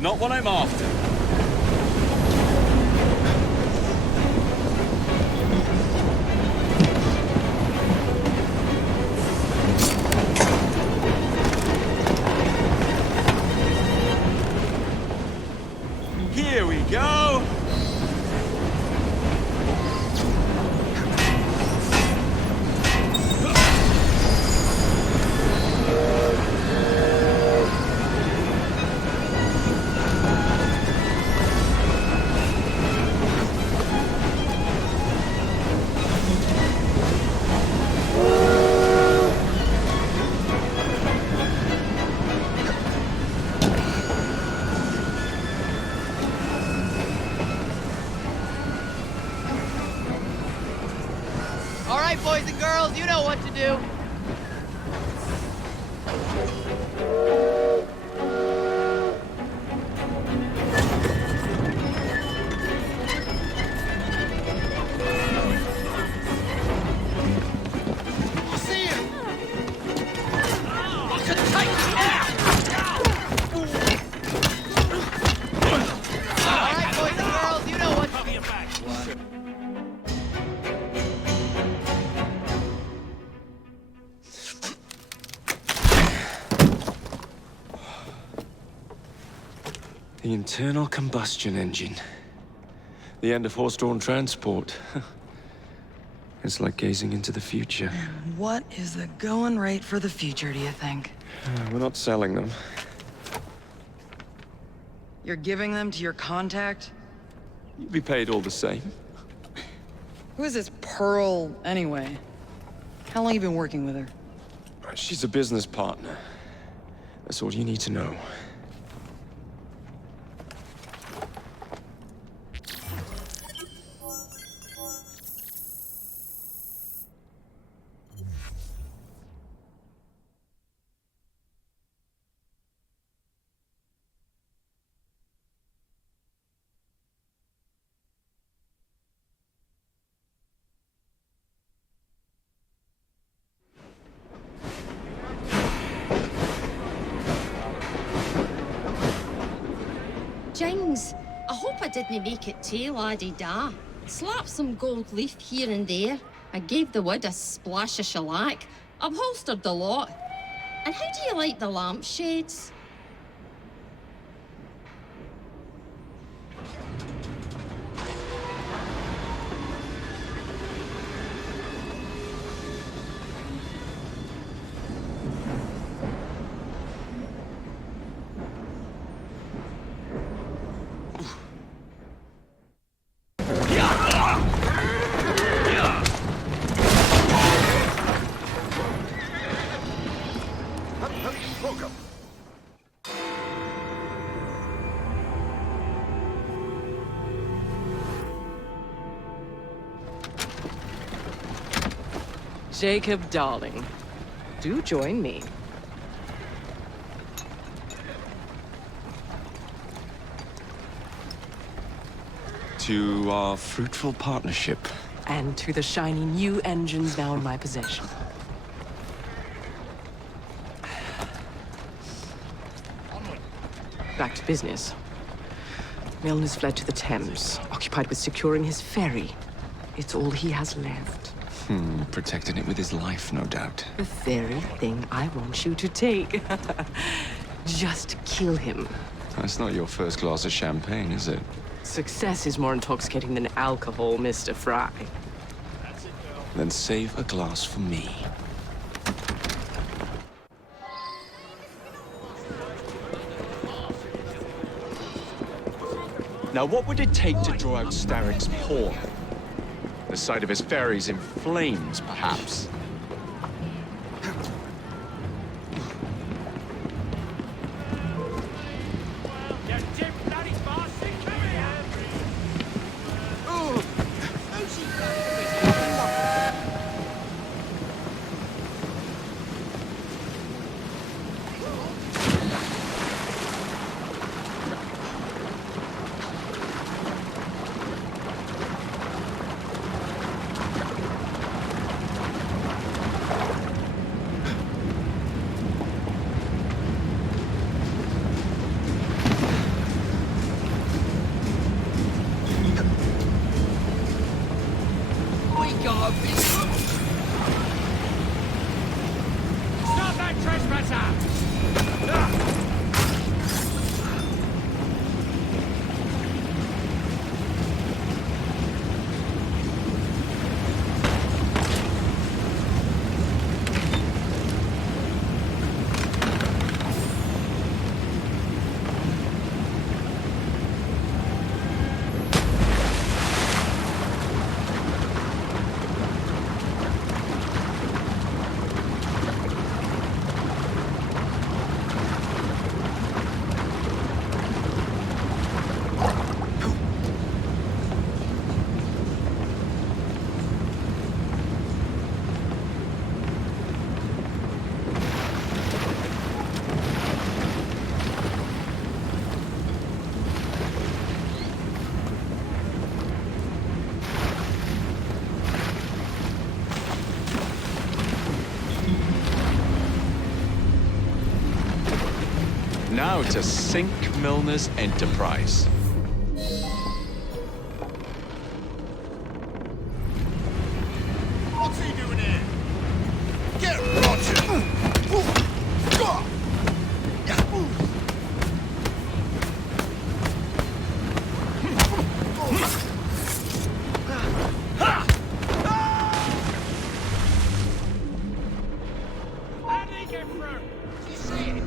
Not what I'm after. Here we go. boys and girls, you know what to do. The internal combustion engine. The end of horse-drawn transport. It's like gazing into the future. What is the going rate for the future, do you think? We're not selling them. You're giving them to your contact? You'll be paid all the same. Who is this Pearl, anyway? How long you been working with her? She's a business partner. That's all you need to know. Jings, I hope I didn't make it too la-di-da. Slapped some gold leaf here and there. I gave the wood a splash of shellac. Upholstered the lot. And how do you like the lampshades? Jacob, darling, do join me. To our fruitful partnership. And to the shiny new engines now in my possession. Back to business. Milner's fled to the Thames, occupied with securing his ferry. It's all he has left. Protecting it with his life, no doubt. The very thing I want you to take. Just kill him. That's not your first glass of champagne, is it? Success is more intoxicating than alcohol, Mr. Fry. Then save a glass for me. Now, what would it take to draw out Starrick's pawn? The sight of his ferries in flames, perhaps. Stop that trespasser! Now to sink Milner's enterprise. What's he doing here? Get Roger! How did he get through? Did you see it?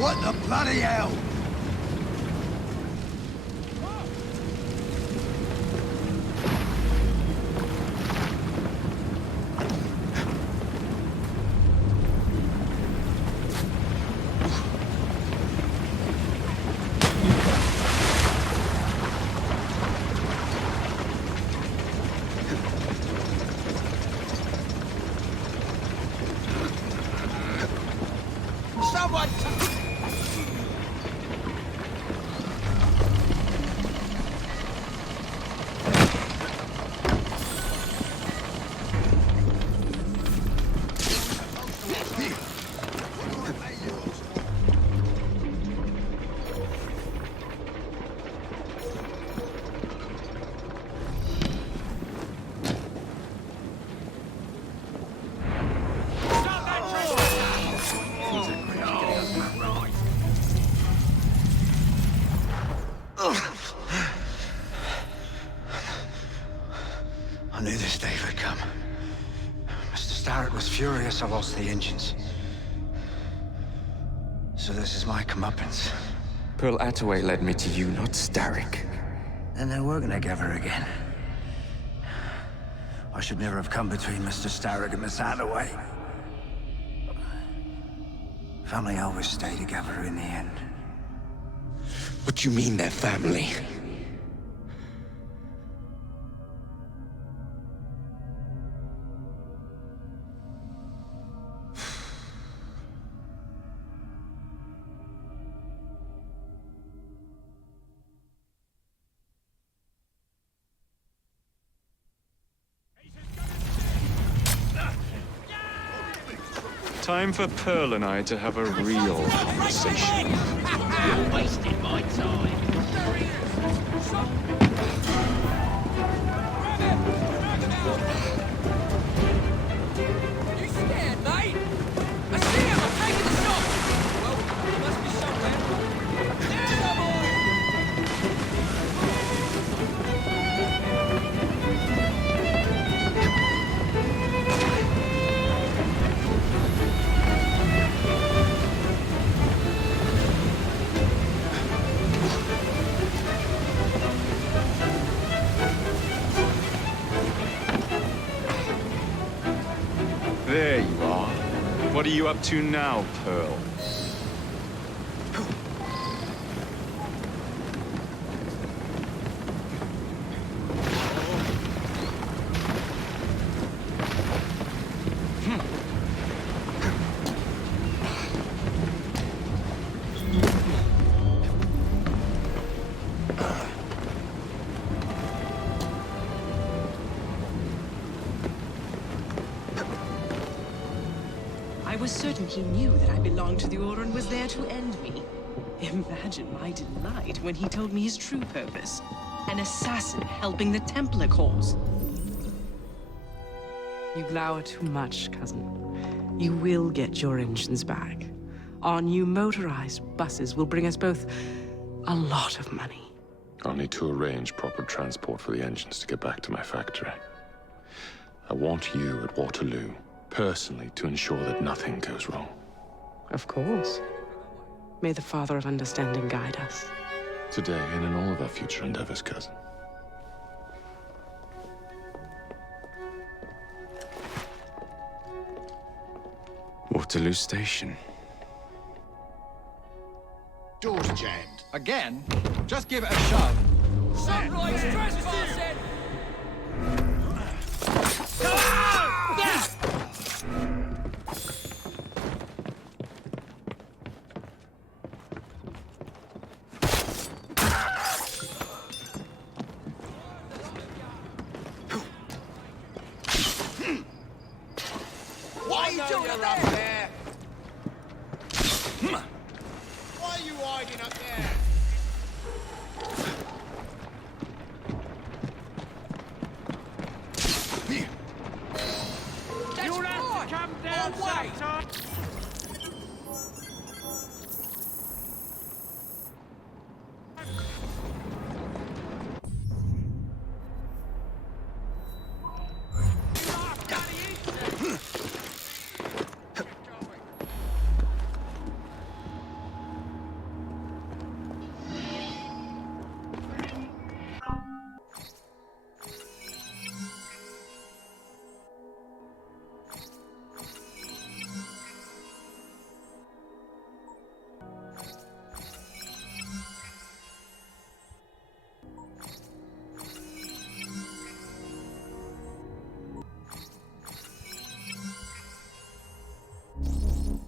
What the bloody hell? I knew this day would come. Mr. Starrett was furious I lost the engines. So this is my comeuppance. Pearl Attaway led me to you, not Starrick. And then we're gonna give her again. I should never have come between Mr. Starrett and Miss Attaway. Family always stay together in the end. What do you mean they're family? time for Pearl and I to have a real conversation. You're wasting my time. You scared, mate? I see him! I'm taking the shot! Well, he must be somewhere. There, boy! There you are. What are you up to now, Pearl? I was certain he knew that I belonged to the Order and was there to end me. Imagine my delight when he told me his true purpose. An assassin helping the Templar cause. You glower too much, cousin. You will get your engines back. Our new motorized buses will bring us both a lot of money. I'll need to arrange proper transport for the engines to get back to my factory. I want you at Waterloo, personally, to ensure that nothing goes wrong. Of course. May the Father of Understanding guide us. Today and in all of our future endeavors, cousin. Waterloo Station. Door's jammed. Again? Just give it a shove. Sunrise trespassing! What are you doing up there? Why are you hiding up there? You'll have to come down sometime.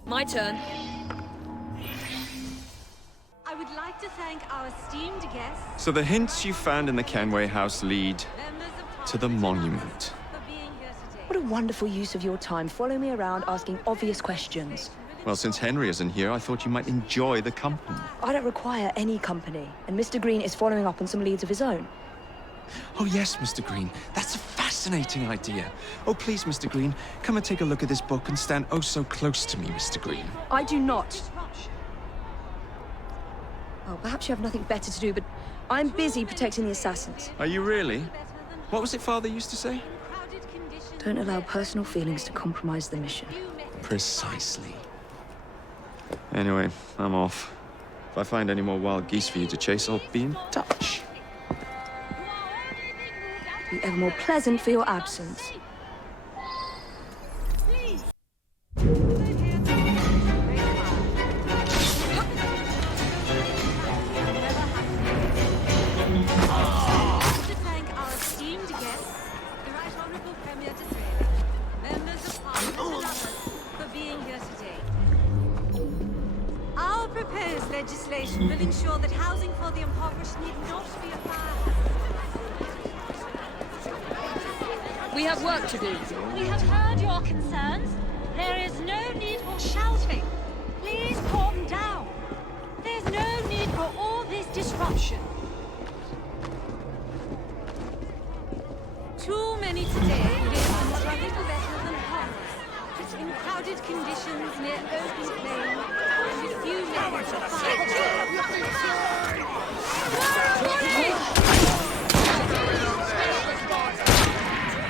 My turn. I would like to thank our esteemed guests. So the hints you found in the Kenway house lead to the monument. What a wonderful use of your time, following me around asking obvious questions. Well, since Henry isn't here, I thought you might enjoy the company. I don't require any company, and Mr. Green is following up on some leads of his own. Oh yes, Mr. Green. That's a fascinating idea. Oh, please, Mr. Green, come and take a look at this book and stand oh so close to me, Mr. Green. I do not. Well, perhaps you have nothing better to do, but I'm busy protecting the assassins. Are you really? What was it Father used to say? Don't allow personal feelings to compromise the mission. Precisely. Anyway, I'm off. If I find any more wild geese for you to chase, I'll be in touch. Be ever more pleasant for your absence. To thank our esteemed guests, the Right Honourable Premier Disraeli, members of Parliament and others, for being here today. Our proposed legislation will ensure that housing for the impoverished need not be a fire. We have work to do. We have heard your concerns. There is no need for shouting. Please calm down. There's no need for all this disruption. Too many today live and struggle better than others. In crowded conditions near open plain, and with few methods of fire.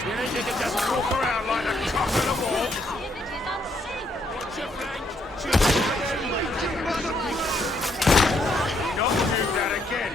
You think you can just walk around like a cock in a wall? Not do that again.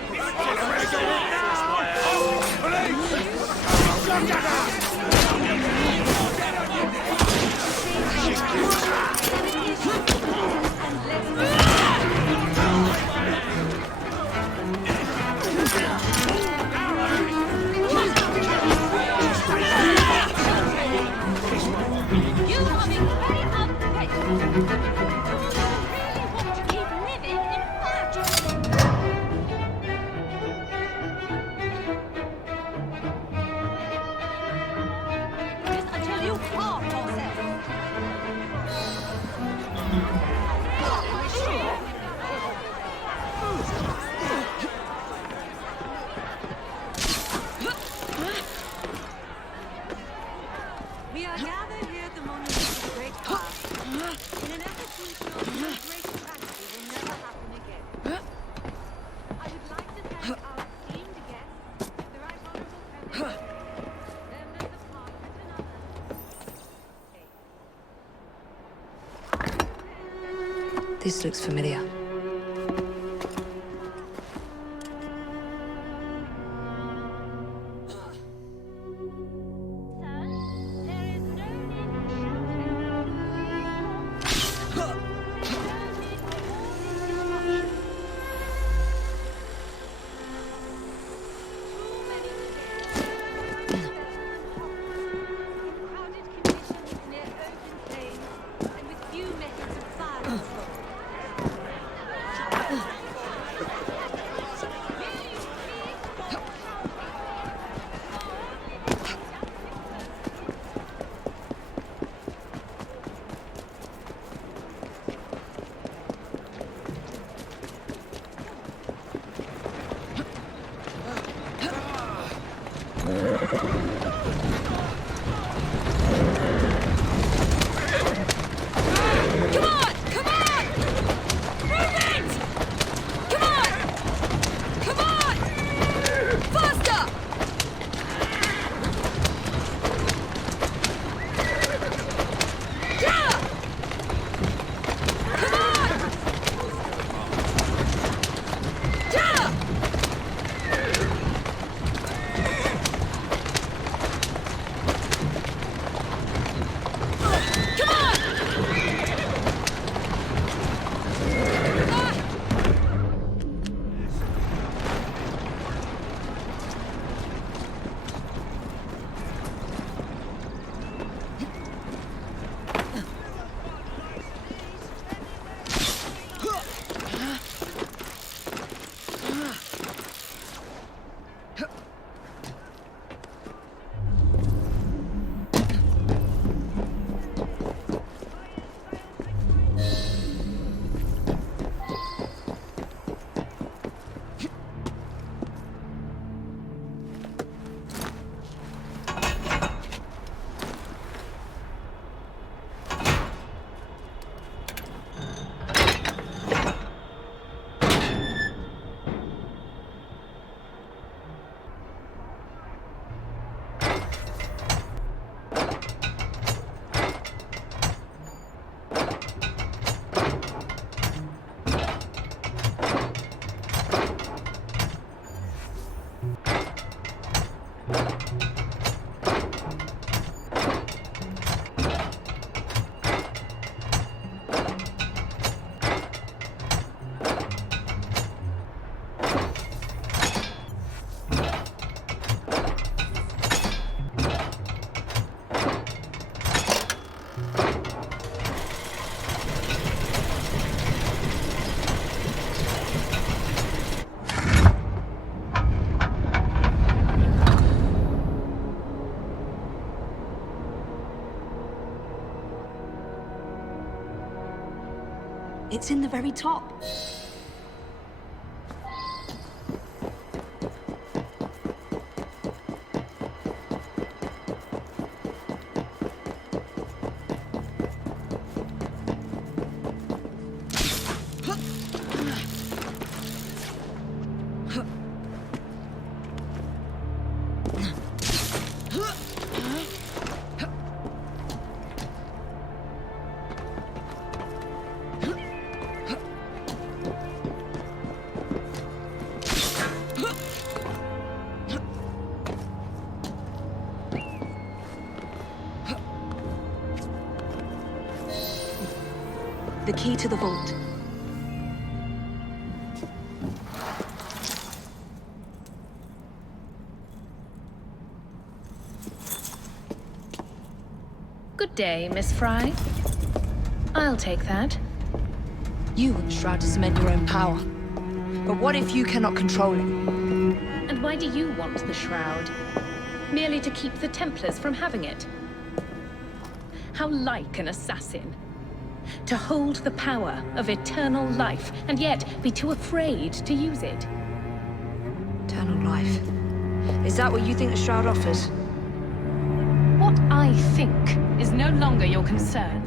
You are being very unfaithful. Do you really want to keep living in fire? Until you harm yourself. We are gathered here at the monument of the great past, in an effort to ensure that this great tragedy will never happen again. I would like to thank our esteemed guests, the Right Honourable Kenway, members of Parliament and others. This looks familiar. It's in the very top. The key to the vault. Good day, Miss Fry. I'll take that. You want the Shroud to cement your own power. But what if you cannot control it? And why do you want the Shroud? Merely to keep the Templars from having it? How like an assassin. To hold the power of eternal life, and yet be too afraid to use it. Eternal life. Is that what you think the Shroud offers? What I think is no longer your concern.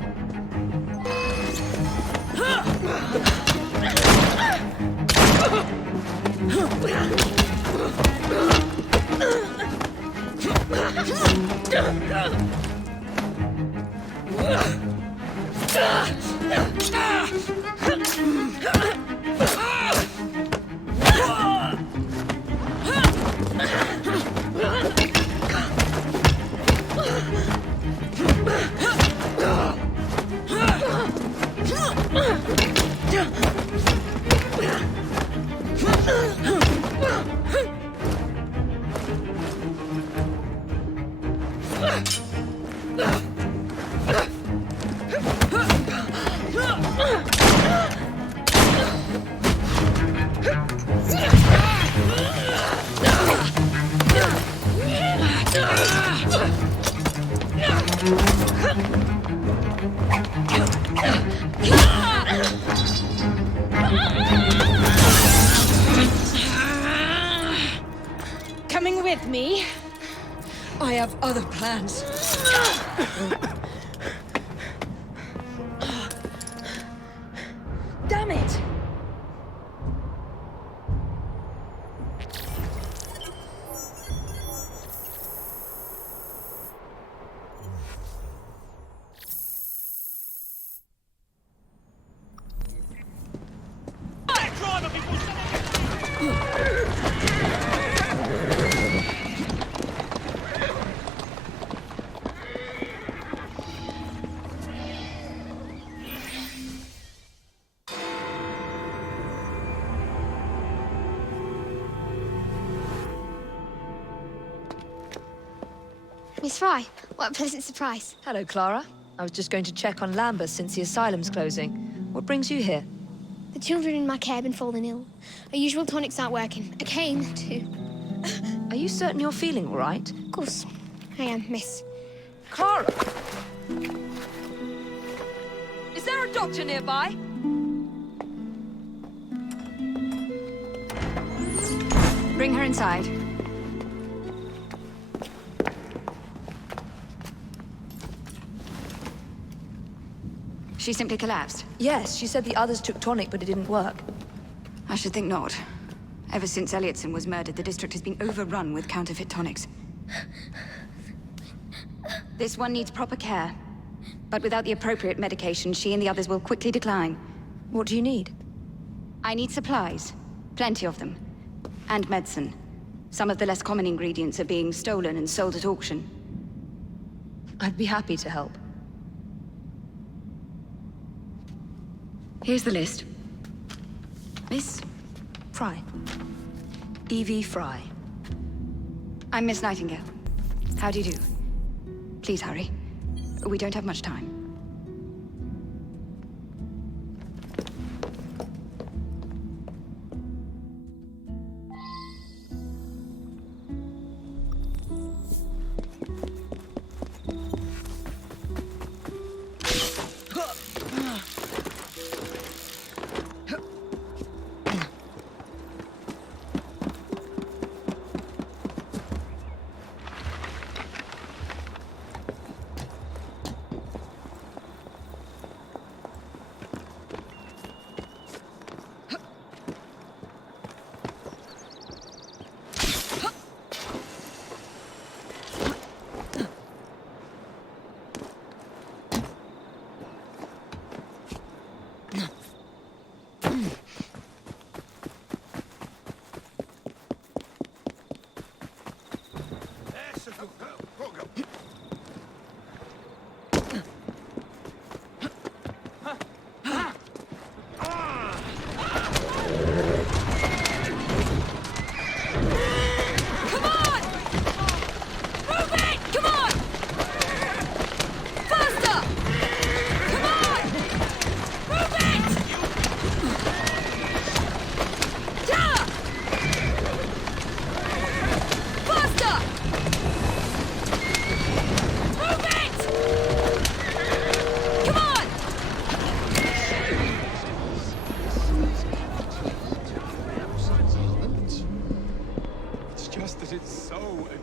Coming with me? I have other plans. Damn it! Miss Fry, what a pleasant surprise. Hello, Clara. I was just going to check on Alhambra since the asylum's closing. What brings you here? The children in my care have been falling ill. Our usual tonics aren't working. I came to... Are you certain you're feeling all right? Of course, I am, miss. Clara! Is there a doctor nearby? Bring her inside. She simply collapsed? Yes, she said the others took tonic, but it didn't work. I should think not. Ever since Elliotson was murdered, the district has been overrun with counterfeit tonics. This one needs proper care. But without the appropriate medication, she and the others will quickly decline. What do you need? I need supplies. Plenty of them. And medicine. Some of the less common ingredients are being stolen and sold at auction. I'd be happy to help. Here's the list. Miss? Fry. Evie Fry. I'm Miss Nightingale. How do you do? Please hurry. We don't have much time.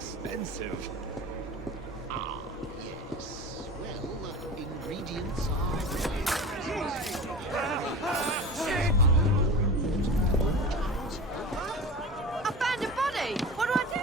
expensive. Ah, yes. Well, ingredients are I found a body! What do I do?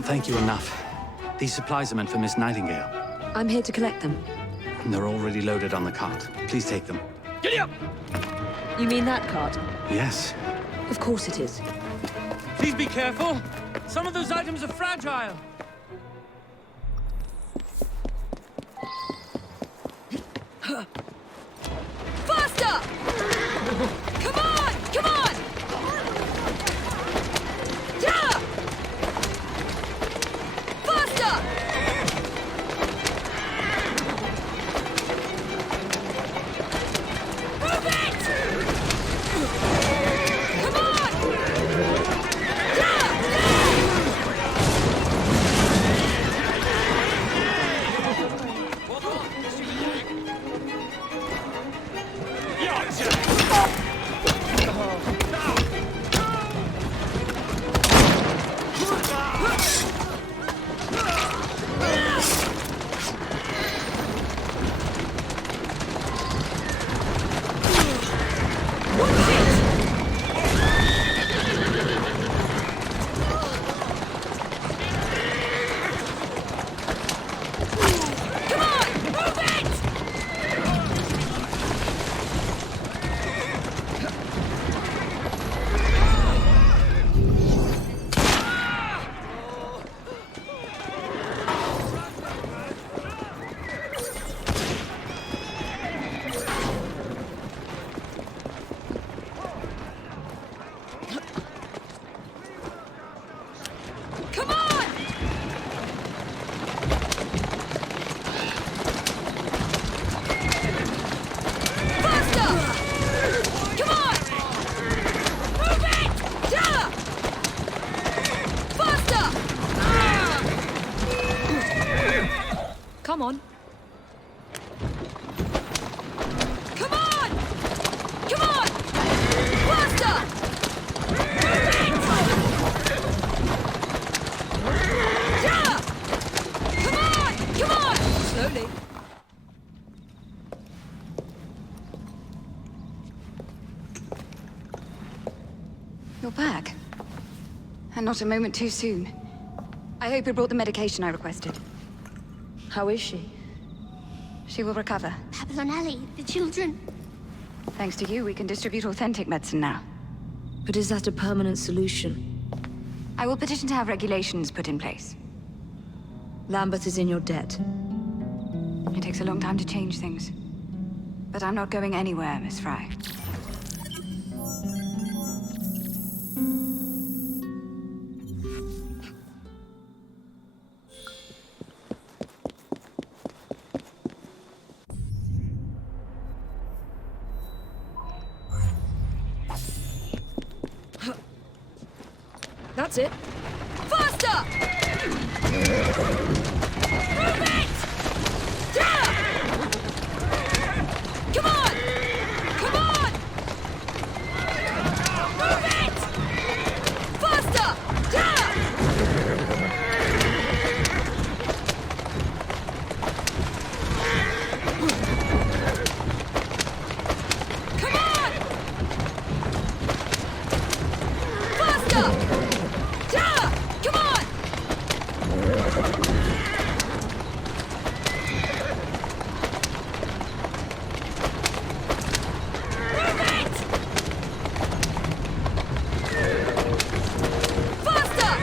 Thank you enough. These supplies are meant for Miss Nightingale. I'm here to collect them. And they're already loaded on the cart. Please take them. Giddy up! You mean that card? Yes. Of course it is. Please be careful. Some of those items are fragile. Faster! Come on! Come on! Yeah! Faster! Move it! Come on! Come on. Come on! Come on! Faster! You're back. And not a moment too soon. I hope you brought the medication I requested. How is she? She will recover. Babylon Alley, the children. Thanks to you, we can distribute authentic medicine now. But is that a permanent solution? I will petition to have regulations put in place. Lambeth is in your debt. It takes a long time to change things. But I'm not going anywhere, Miss Fry. That's it. Faster! Move it! Down! Come on! Come on! Move it! Faster! Down! Come on! Faster! Down! Come on! Move it! Faster!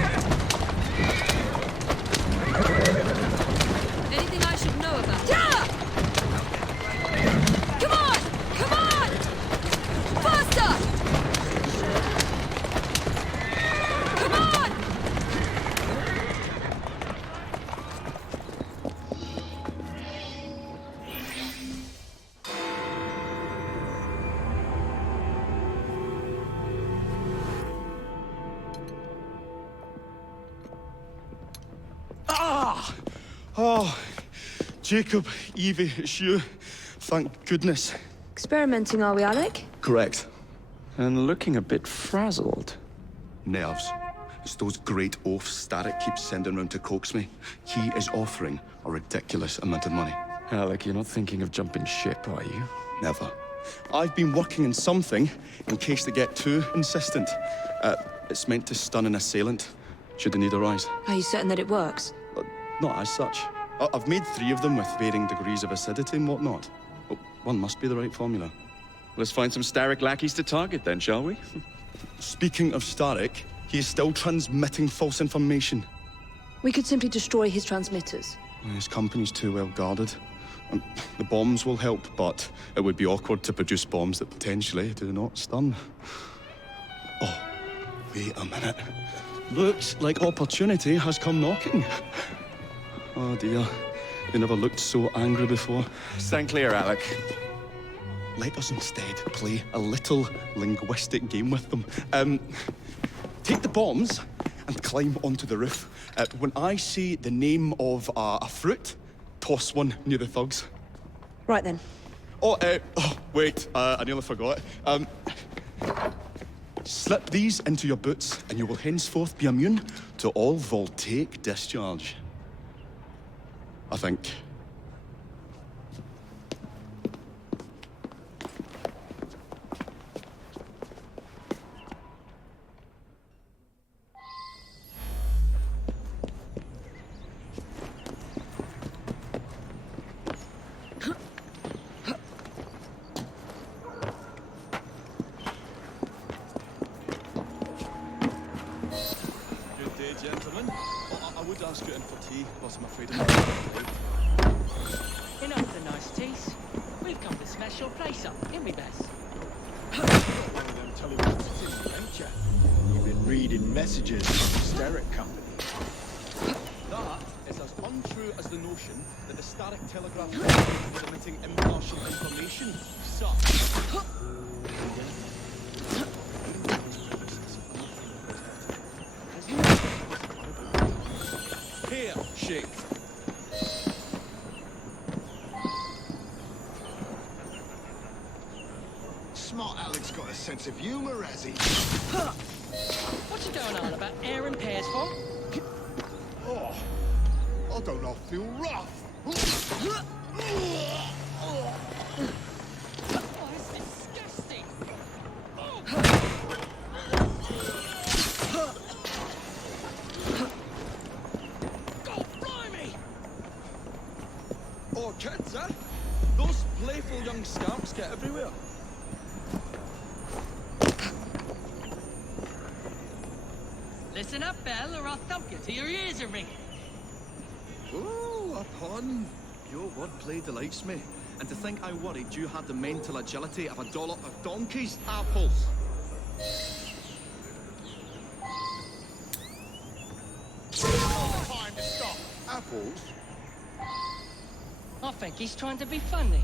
Anything I should know about? Yeah! Come on! Come on! Faster! Come on! Ah! Oh, Jacob, Evie, it's you. Thank goodness. Experimenting, are we, Alec? Correct. And looking a bit frazzled. Nerves. It's those great oafs Starrick keeps sending round to coax me. He is offering a ridiculous amount of money. Alec, you're not thinking of jumping ship, are you? Never. I've been working on something in case they get too insistent. It's meant to stun an assailant, should the need arise. Are you certain that it works? Not as such. I've made 3 of them with varying degrees of acidity and whatnot. Oh, one must be the right formula. Let's find some Starrick lackeys to target then, shall we? Speaking of Starrick, he is still transmitting false information. We could simply destroy his transmitters. His company's too well guarded. The bombs will help, but it would be awkward to produce bombs that potentially do not stun. Oh, wait a minute. Looks like opportunity has come knocking. Oh dear, they never looked so angry before. Stand clear, Alec. Let us instead play a little linguistic game with them. Take the bombs and climb onto the roof. When I say the name of a fruit, toss one near the thugs. Right then. Oh, wait, I nearly forgot. Slip these into your boots, and you will henceforth be immune to all voltaic discharge. I think. Gentlemen, I would ask you in for tea, but I'm afraid I'm not. Enough the nice teas. We've come to smash your place up, ain't we, Bess? One of them telegraphs, ain't ya? You've been reading messages from the Starrick Company. That is as untrue as the notion that the Starrick Telegraph is emitting impartial information, sir. Here, shake. Smart Alec's got a sense of humor, has he? What you going on about air and pears for? Oh, I don't know, I feel rough. Oh, it's disgusting. Oh. get everywhere. Listen up, Belle, or I'll thump you till your ears are ringing. Oh, a pun. Your wordplay delights me. And to think I worried you had the mental agility of a dollop of donkey's apples. Time to stop. Apples? I think he's trying to be funny.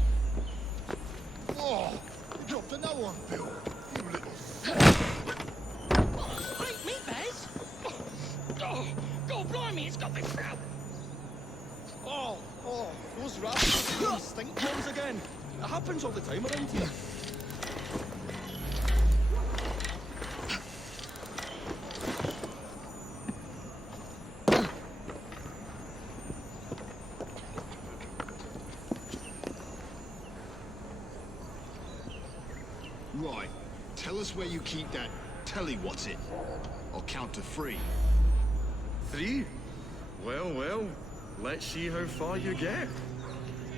Oh, you dropped another one, Bill. You little... Ain't me, Bez. Oh, God blimey, it's got me proud. Oh, those rats stink bombs again. It happens all the time around here. Right. Tell us where you keep that telly-what's-it. I'll count to 3. 3? Well, let's see how far you get.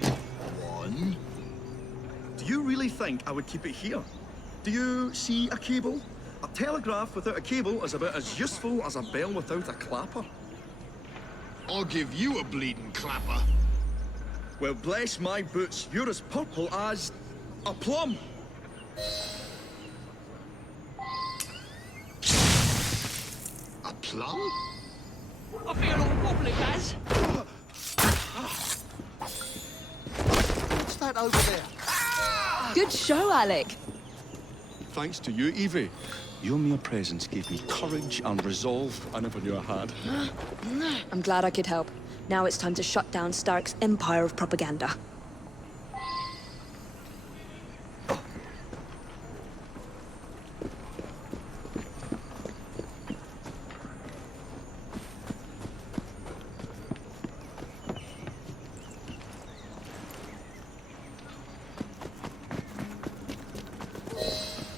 1. Do you really think I would keep it here? Do you see a cable? A telegraph without a cable is about as useful as a bell without a clapper. I'll give you a bleeding clapper. Well, bless my boots, you're as purple as a plum. A plum? I feel all wobbly, Baz. What's that over there? Good show, Alec. Thanks to you, Evie. Your mere presence gave me courage and resolve I never knew I had. I'm glad I could help. Now it's time to shut down Stark's empire of propaganda.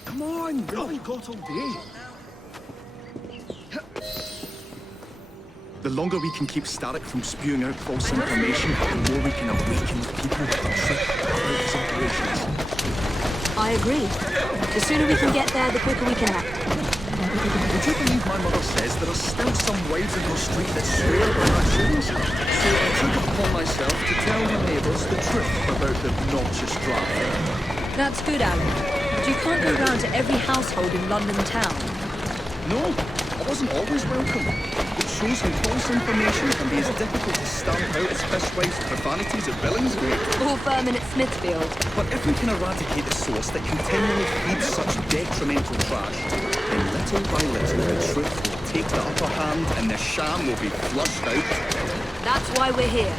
Come on, we've only got all day. The longer we can keep Starrick from spewing out false information, the more we can awaken the people to the truth about his operations. I agree. The sooner we can get there, the quicker we can act. Would you believe my mother says there are still some wives in her street that swear by their children? So I took it upon myself to tell your neighbours the truth about the obnoxious draft. That's good, Alec. But you can't go round to every household in London town. No, I wasn't always welcome. It shows how false information can be as difficult to stamp out as fishwives' profanities at Billingsgate. Or vermin at Smithfield. But if we can eradicate the source that continually feeds such detrimental trash, then little by little the truth will take the upper hand and the sham will be flushed out. That's why we're here.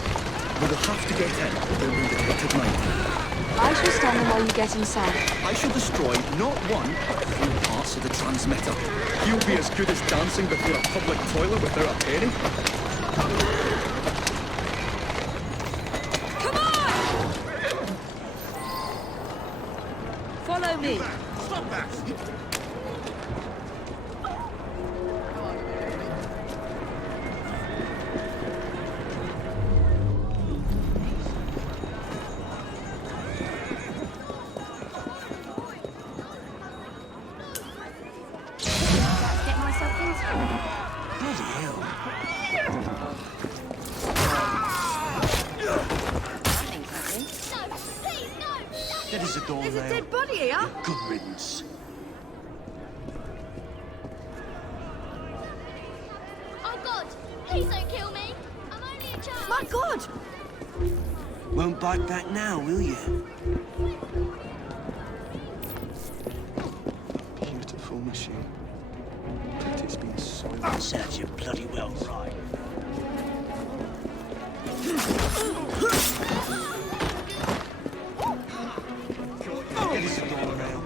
We will have to get in without being detected now. I shall stand them while you get inside. I shall destroy not one, but 3 parts of the transmitter. He'll be as good as dancing before a public toilet without a penny. Come on! Follow me. Stop that! There's a dead body here. Good riddance. Oh God! Please don't kill me. I'm only a child. My God! Won't bite back now, will you? Beautiful machine. But it's been soiled. That serves you bloody well right. Get his door now.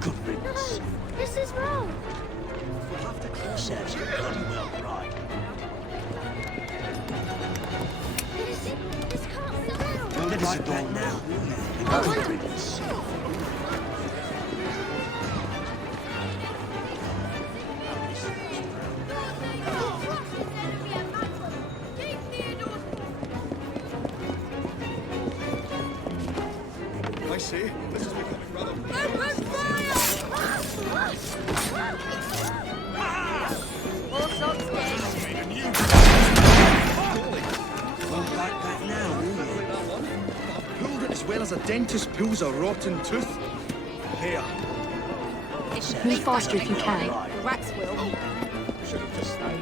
Good riddance. This is wrong. We'll have to clear serves you bloody well right. This can't sound. Won't bite back now, will you? Good riddance. I say, this is as a dentist pulls a rotten tooth. Here. Move faster if you can. Maxwell. Should have just stayed.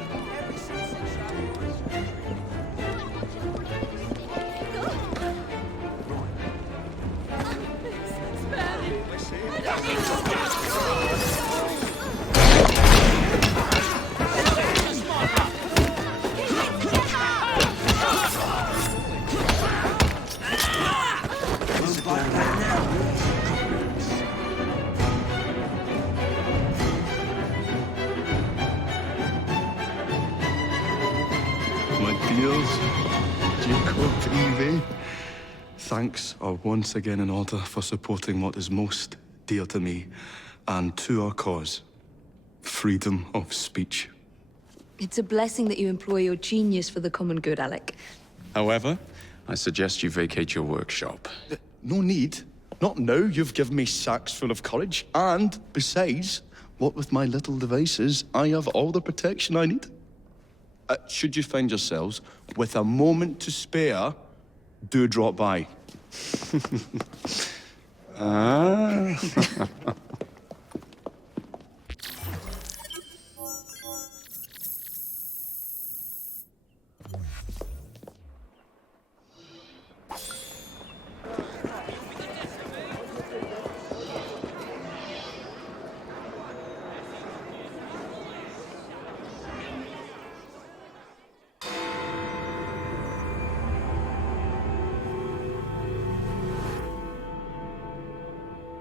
Thanks are once again in order for supporting what is most dear to me and to our cause, freedom of speech. It's a blessing that you employ your genius for the common good, Alec. However, I suggest you vacate your workshop. No need. Not now you've given me sacks full of courage. And besides, what with my little devices, I have all the protection I need. Should you find yourselves with a moment to spare, do drop by.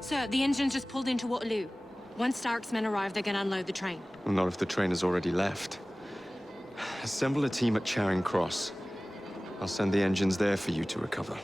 Sir, the engine just pulled into Waterloo. Once Starrick's men arrive, they're gonna unload the train. Well, not if the train has already left. Assemble a team at Charing Cross. I'll send the engines there for you to recover.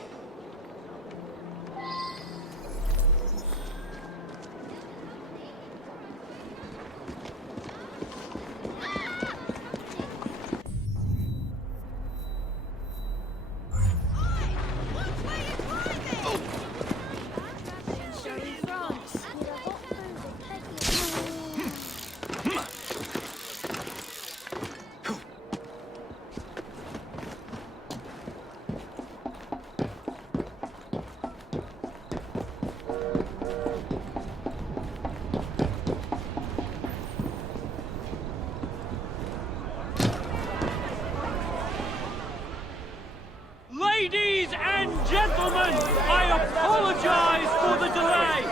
Ladies and gentlemen, I apologize for the delay.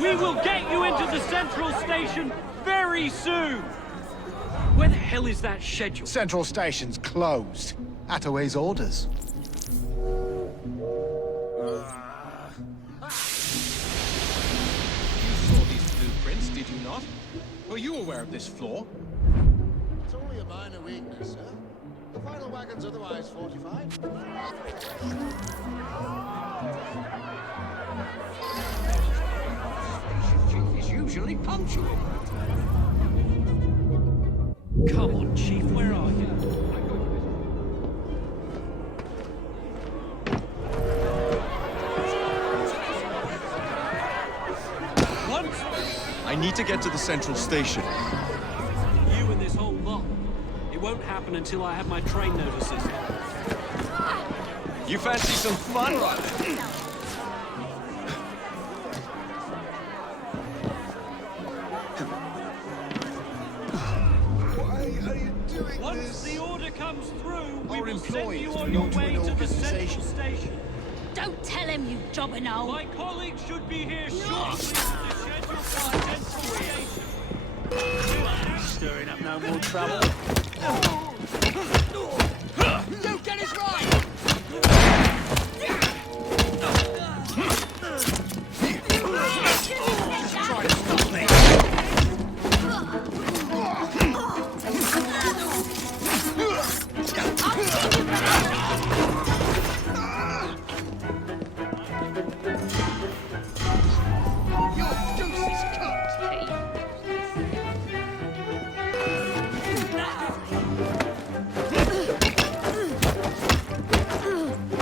We will get you into the central station very soon. Where the hell is that schedule? Central Station's closed. Attaway's orders. You saw these blueprints, did you not? Were you aware of this flaw? It's only a minor weakness, sir. The final wagon's otherwise fortified. Chief is usually punctual. Come on, Chief, where are you? What? I need to get to the central station. You and this whole lot. It won't happen until I have my train notices. You fancy some fun? Once the order comes through, we will send you on your way to the central station. Don't tell him, you jobberknoll. My colleagues should be here shortly to schedule for identification. Stirring up no more trouble. You get it right! Try to stop me.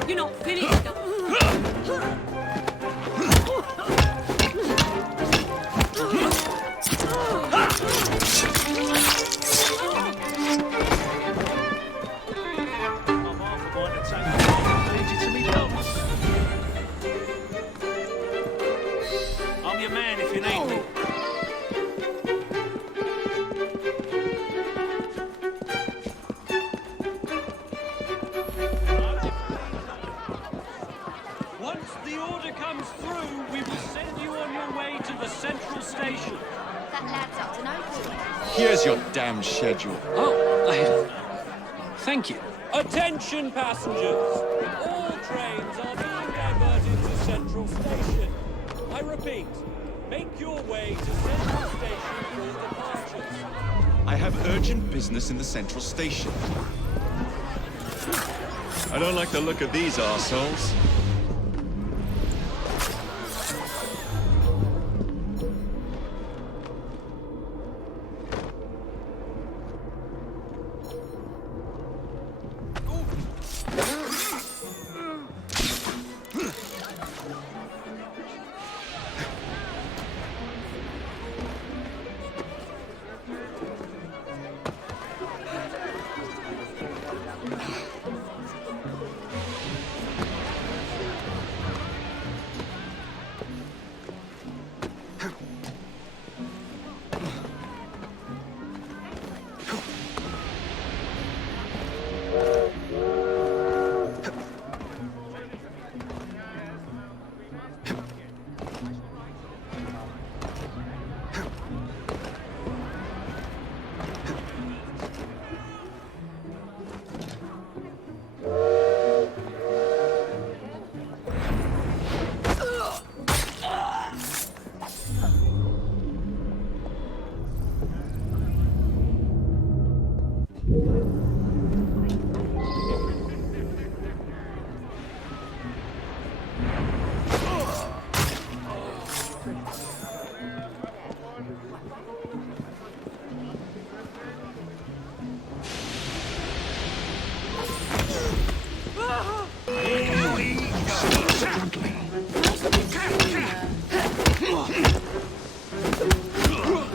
You're not Here's your damn schedule. Thank you. Attention passengers! All trains are being diverted to Central Station. I repeat, make your way to Central Station for departures. I have urgent business in the Central Station. I don't like the look of these arseholes.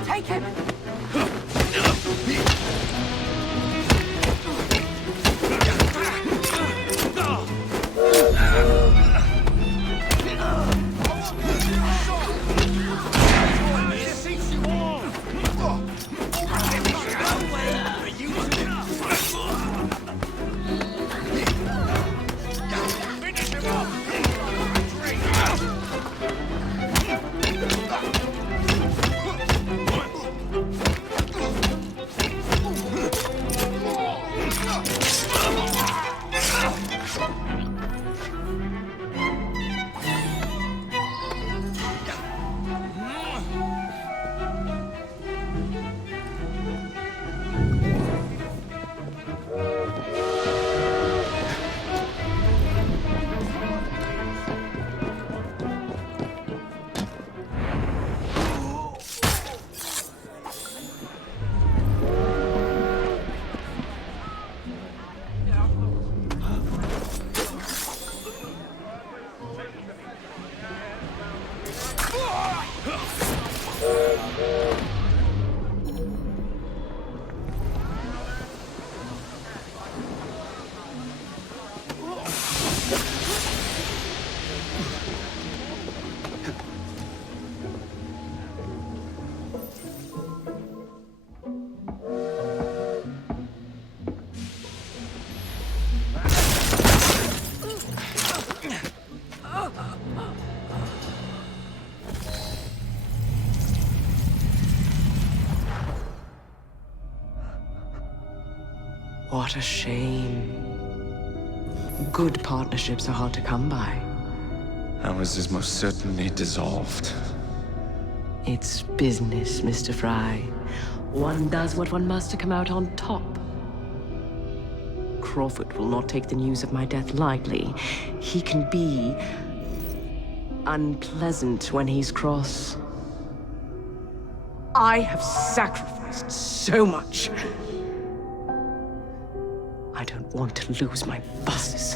Take him! What a shame. Good partnerships are hard to come by. Ours is most certainly dissolved. It's business, Mr. Fry. One does what one must to come out on top. Crawford will not take the news of my death lightly. He can be unpleasant when he's cross. I have sacrificed so much. I don't want to lose my bosses.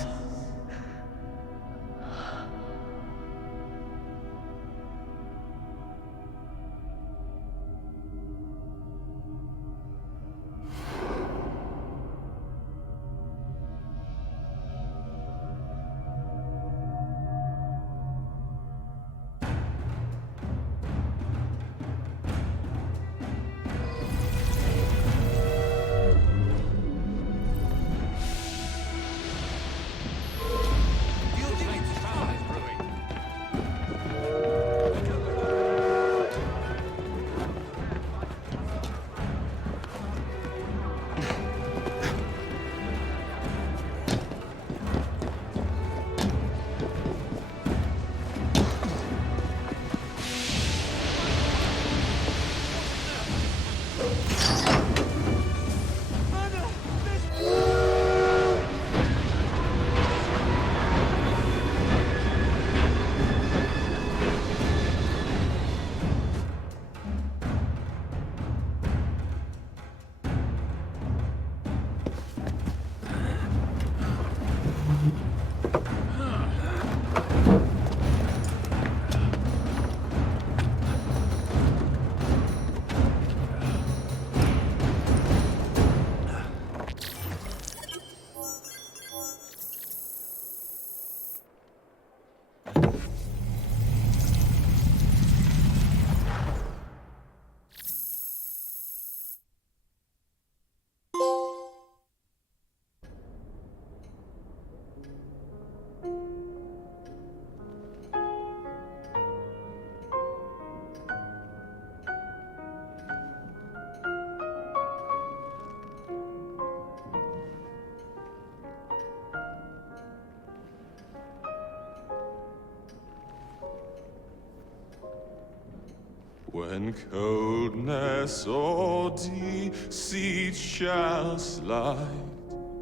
When coldness or deceit shall slide,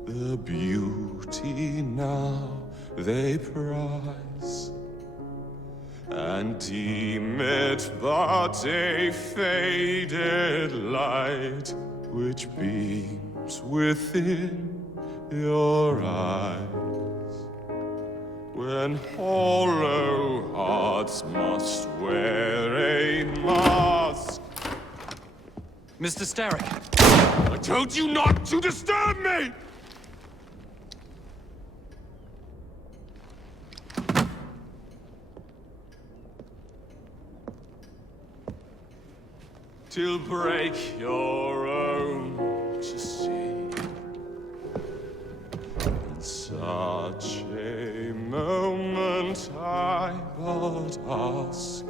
the beauty now they prize, and deem it but a faded light which beams within your eyes. When hollow hearts must wear a mask. Mr. Starrick! I told you not to disturb me! Till break your own to see. In such a moment I but ask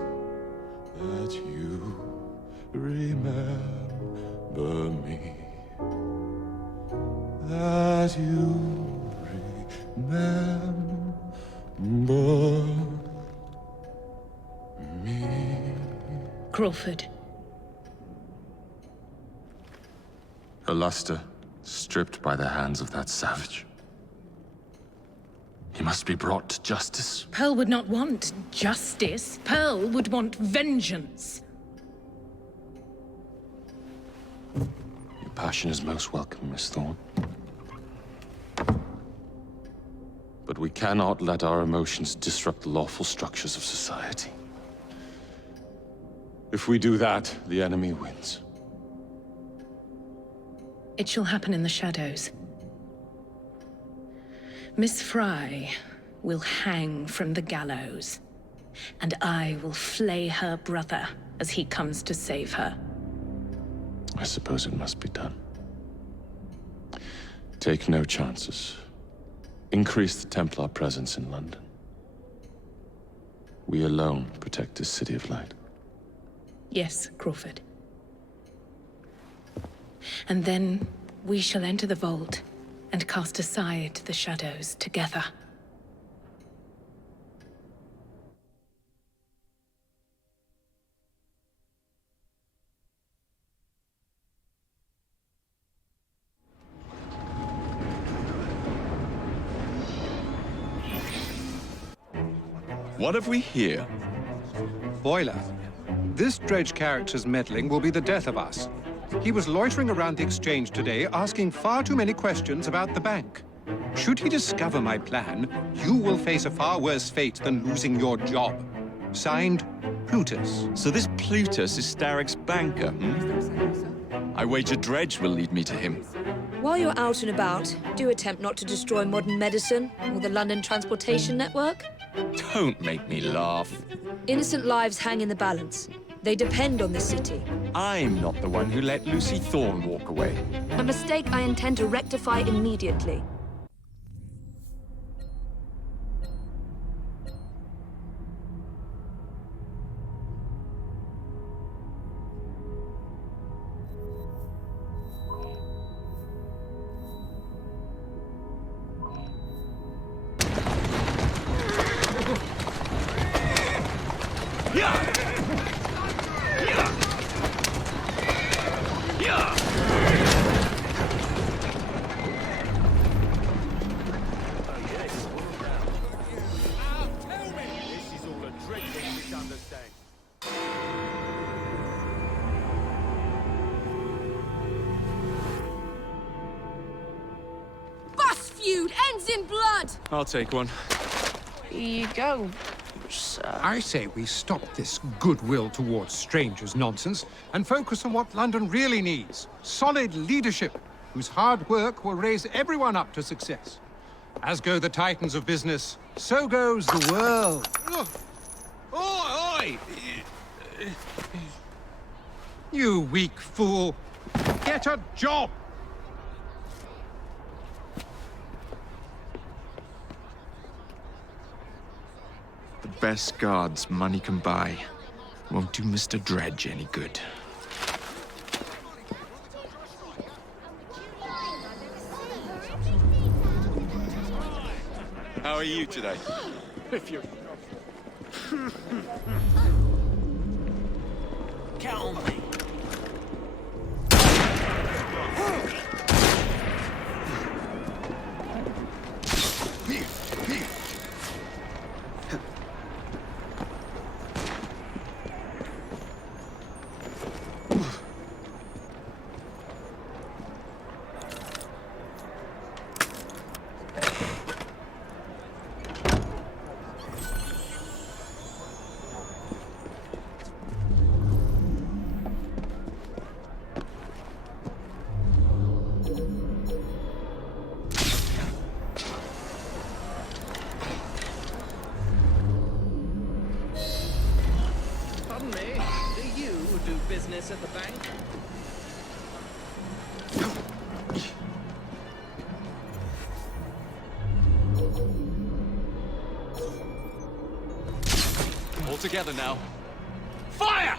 that you remember me. That you remember me. Crawford. Her luster stripped by the hands of that savage. He must be brought to justice. Pearl would not want justice. Pearl would want vengeance. Your passion is most welcome, Miss Thorne. But we cannot let our emotions disrupt the lawful structures of society. If we do that, the enemy wins. It shall happen in the shadows. Miss Fry will hang from the gallows, and I will flay her brother as he comes to save her. I suppose it must be done. Take no chances. Increase the Templar presence in London. We alone protect this city of light. Yes, Crawford. And then we shall enter the vault and cast aside the shadows together. What have we here? Boiler. This Dredge character's meddling will be the death of us. He was loitering around the exchange today, asking far too many questions about the bank. Should he discover my plan, you will face a far worse fate than losing your job. Signed, Plutus. So this Plutus is Starrick's banker, I wager Dredge will lead me to him. While you're out and about, do attempt not to destroy modern medicine or the London transportation network. Don't make me laugh. Innocent lives hang in the balance. They depend on the city. I'm not the one who let Lucy Thorne walk away. A mistake I intend to rectify immediately. I'll take one. Here you go, sir. I say we stop this goodwill towards strangers nonsense and focus on what London really needs. Solid leadership, whose hard work will raise everyone up to success. As go the titans of business, so goes the world. Oi! You weak fool. Get a job! The best guards money can buy won't do Mr. Dredge any good. How are you today? If you... on me. Pardon me, do you do business at the bank? All together now. Fire!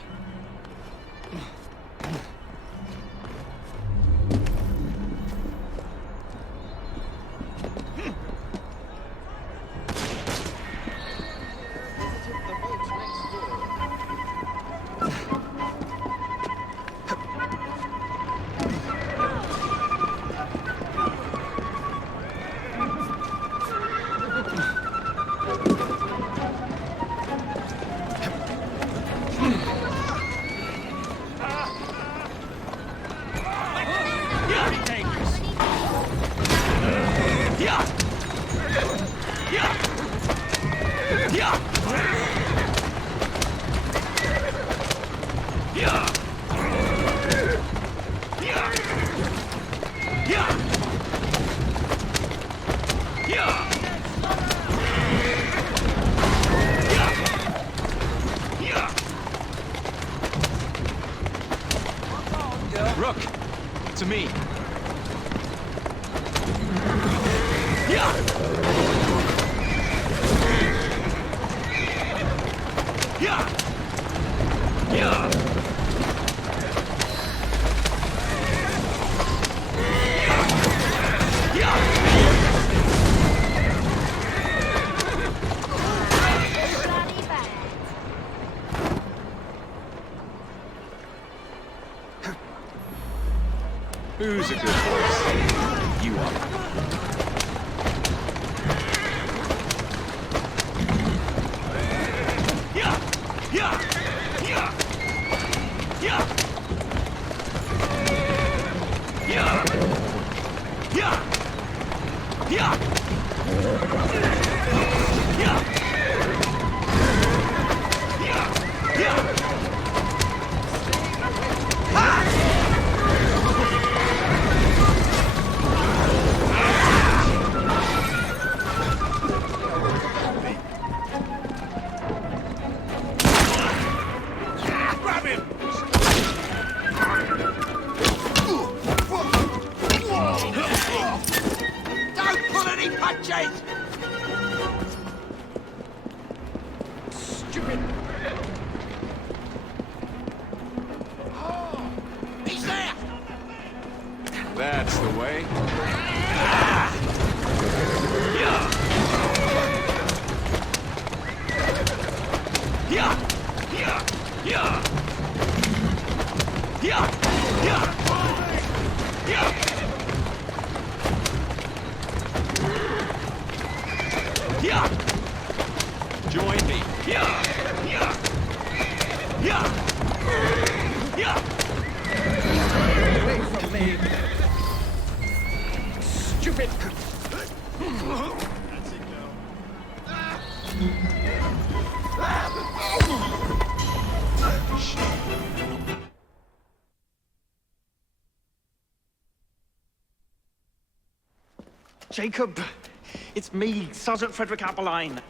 Rook, to me. Who's a good horse? You are. Stupid! He's there! That's the way. Join me. Away from me! Stupid! That's it, girl. Jacob, it's me, Sergeant Frederick Appeline.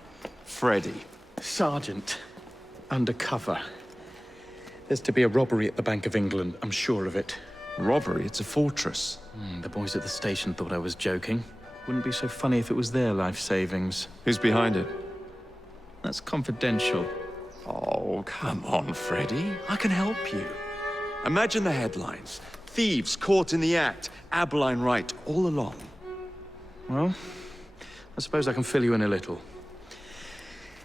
Freddy. Sergeant, undercover. There's to be a robbery at the Bank of England, I'm sure of it. Robbery? It's a fortress. The boys at the station thought I was joking. Wouldn't be so funny if it was their life savings. Who's behind it? That's confidential. Oh, come on, Freddy. I can help you. Imagine the headlines. Thieves caught in the act. Abeline right, all along. Well, I suppose I can fill you in a little.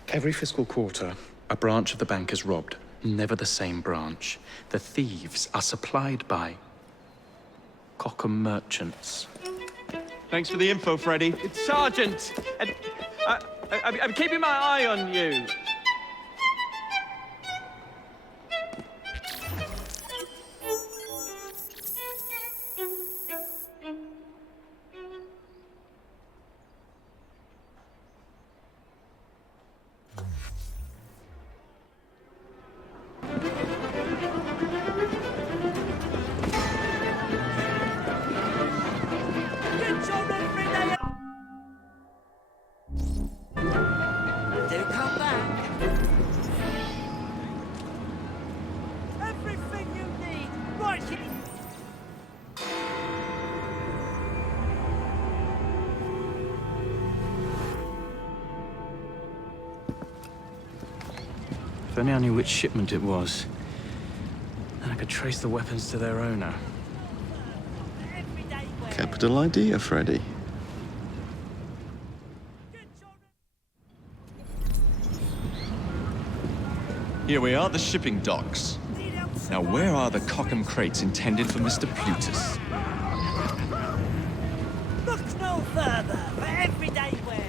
Every fiscal quarter, a branch of the bank is robbed. Never the same branch. The thieves are supplied by Cockham merchants. Thanks for the info, Freddy. It's Sergeant! And I'm keeping my eye on you. If only I knew which shipment it was, then I could trace the weapons to their owner. Capital idea, Freddy. Here we are, the shipping docks. Now, where are the Cockham crates intended for Mr. Plutus? Look no further for everyday wear.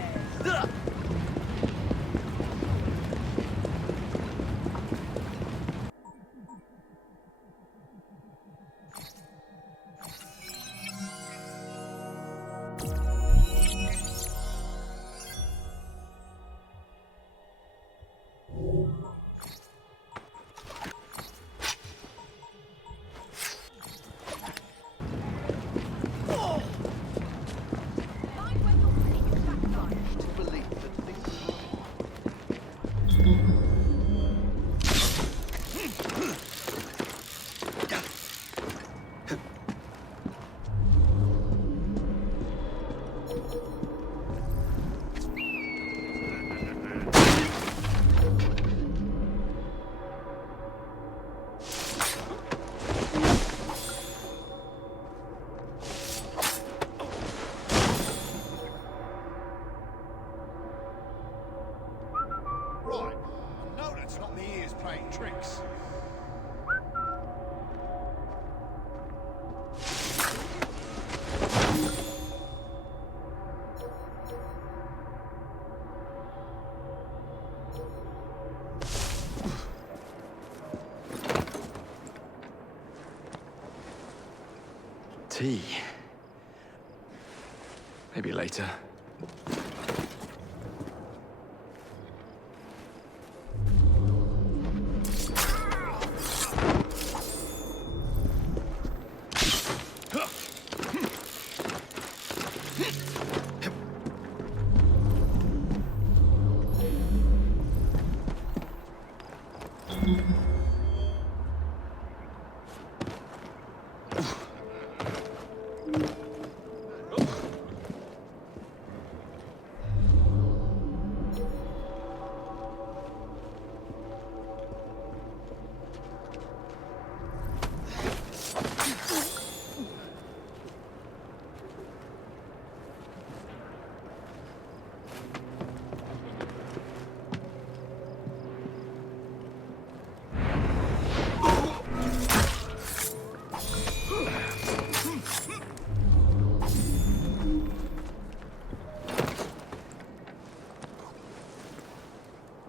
Tea. Maybe later.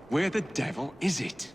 Where the devil is it?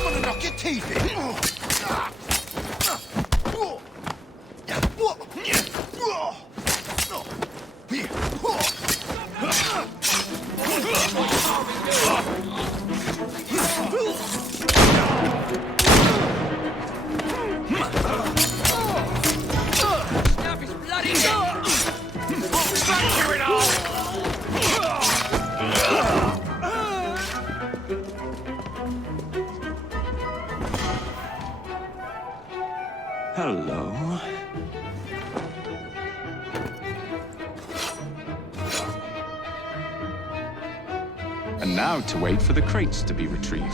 I'm gonna knock your teeth in. Snap his bloody neck! Fuck you it all! Hello. And now to wait for the crates to be retrieved.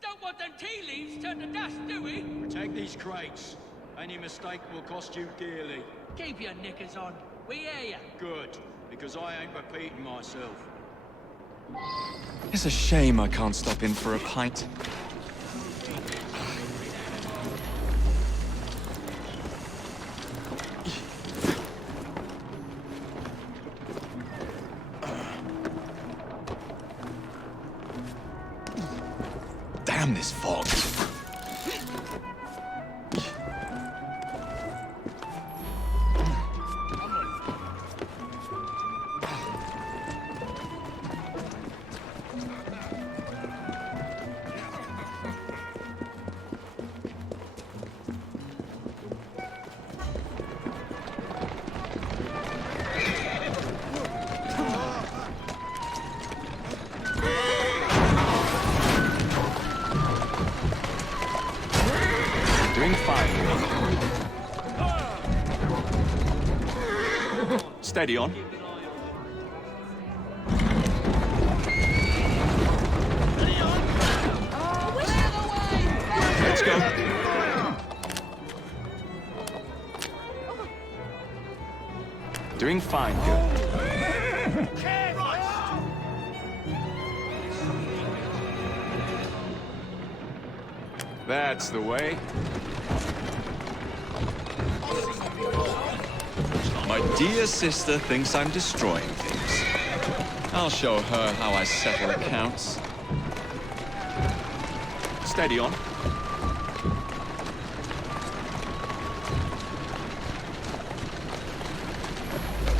Don't want them tea leaves turned to dust, do we? Protect these crates. Any mistake will cost you dearly. Keep your knickers on. We hear you. Good, because I ain't repeating myself. It's a shame I can't stop in for a pint. Damn this fog. Doing fine. Steady on. Let's go. Doing fine, good. That's the way. My dear sister thinks I'm destroying things. I'll show her how I settle accounts. Steady on.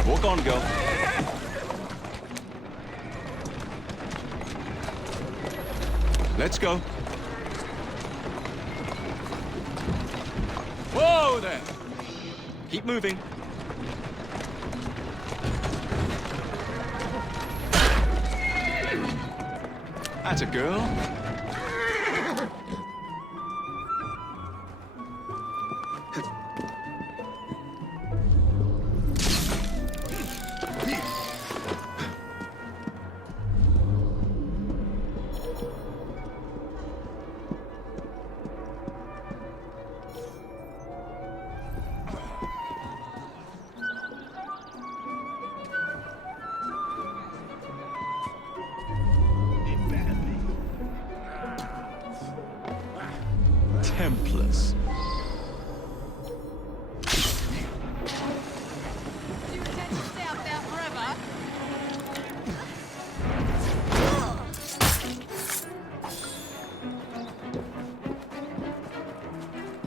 Walk on, girl. Let's go. Whoa there! Keep moving. That's a girl. Templars.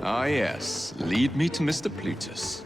Ah, yes. Lead me to Mr. Plutus.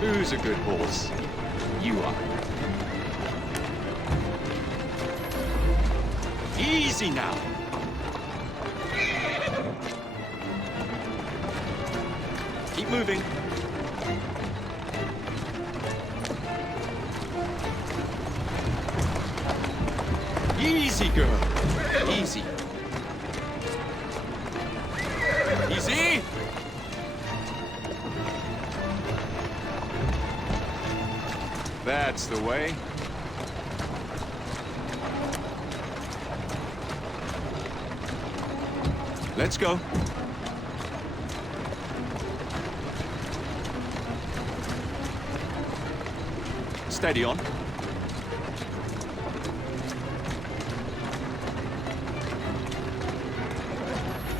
Who's a good horse? You are. Easy now. Keep moving. Easy, girl. Easy. Easy. That's the way. Let's go. Steady on.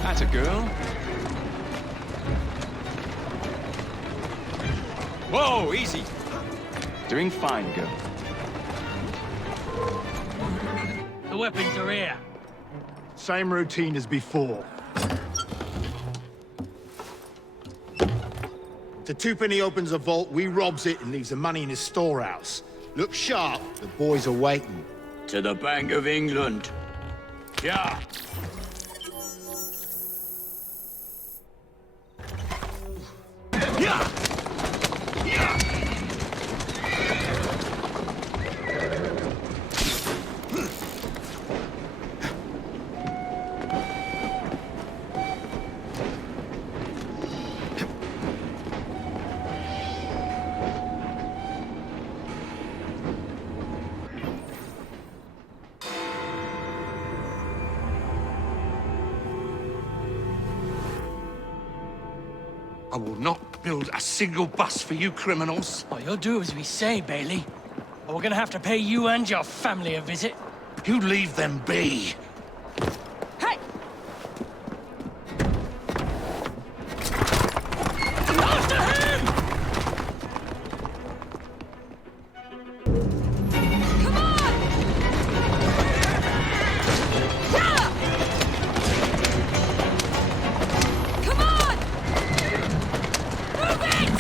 That's a girl. Whoa, easy. Doing fine, girl. The weapons are here. Same routine as before. The twopenny opens a vault, we robs it and leaves the money in his storehouse. Look sharp, the boys are waiting. To the Bank of England. Yeah. Yeah! Yeah! I will not build a single bus for you criminals. Oh, you'll do as we say, Bailey. Or we're gonna have to pay you and your family a visit. You leave them be. Hey! After him! Come on! Yeah! Come on! Move it!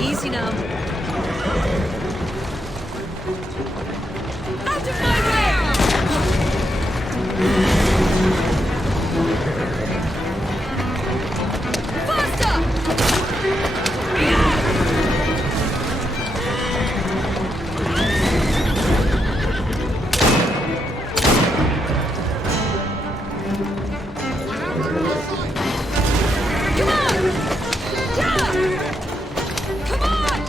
Easy now. Out of my way! Faster! Come on! Yeah! Come on!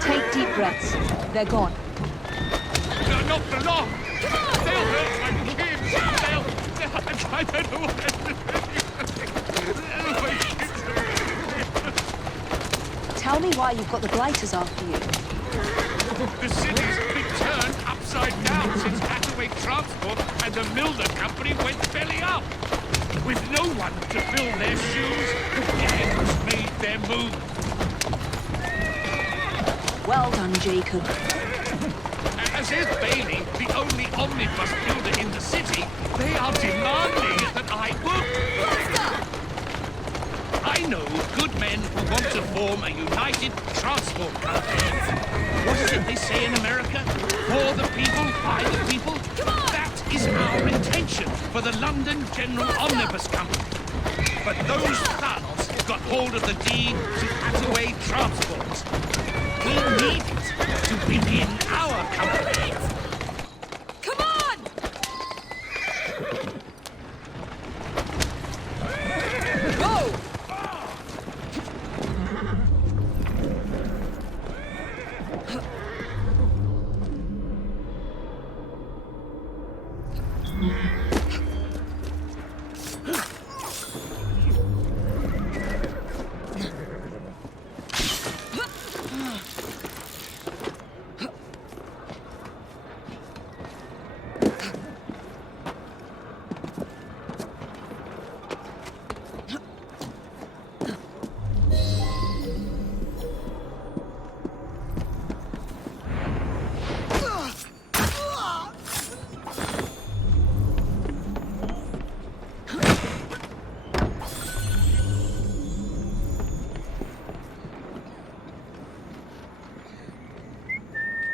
Take deep breaths. They're gone. Not for long. They'll hurt my kids. I don't know what Tell me why you've got the blighters after you. The city's been turned upside down since Hathaway Transport and the Milner Company went belly up. With no one to fill their shoes, the gangs made their move. Well done, Jacob. As is Bailey, the only omnibus builder in the city, they are demanding that I work. I know good men who want to form a united transport company. What is it they say in America? For the people, by the people? That is our intention for the London General Omnibus Company. But those thugs got hold of the deed to Hathaway Transport. We need it to begin our company. Come on! Go!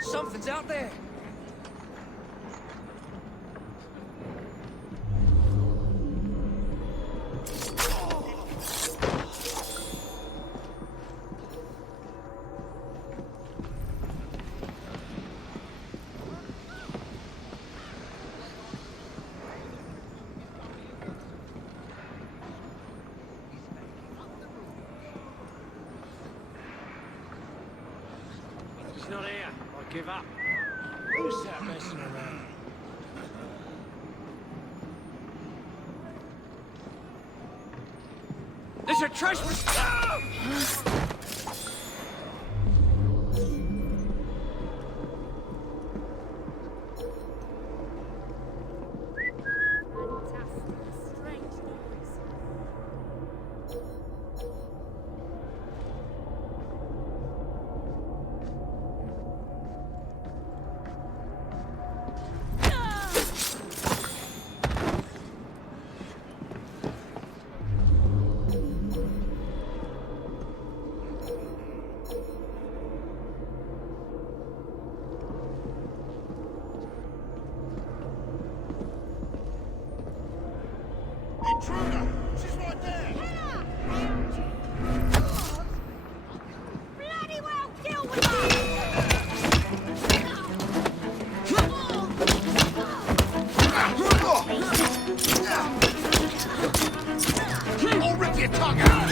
Something's out there. not here. I give up. Who's that messing around? There's a trash... Intruder! She's right there! Bloody well, deal with I'll rip your tongue out!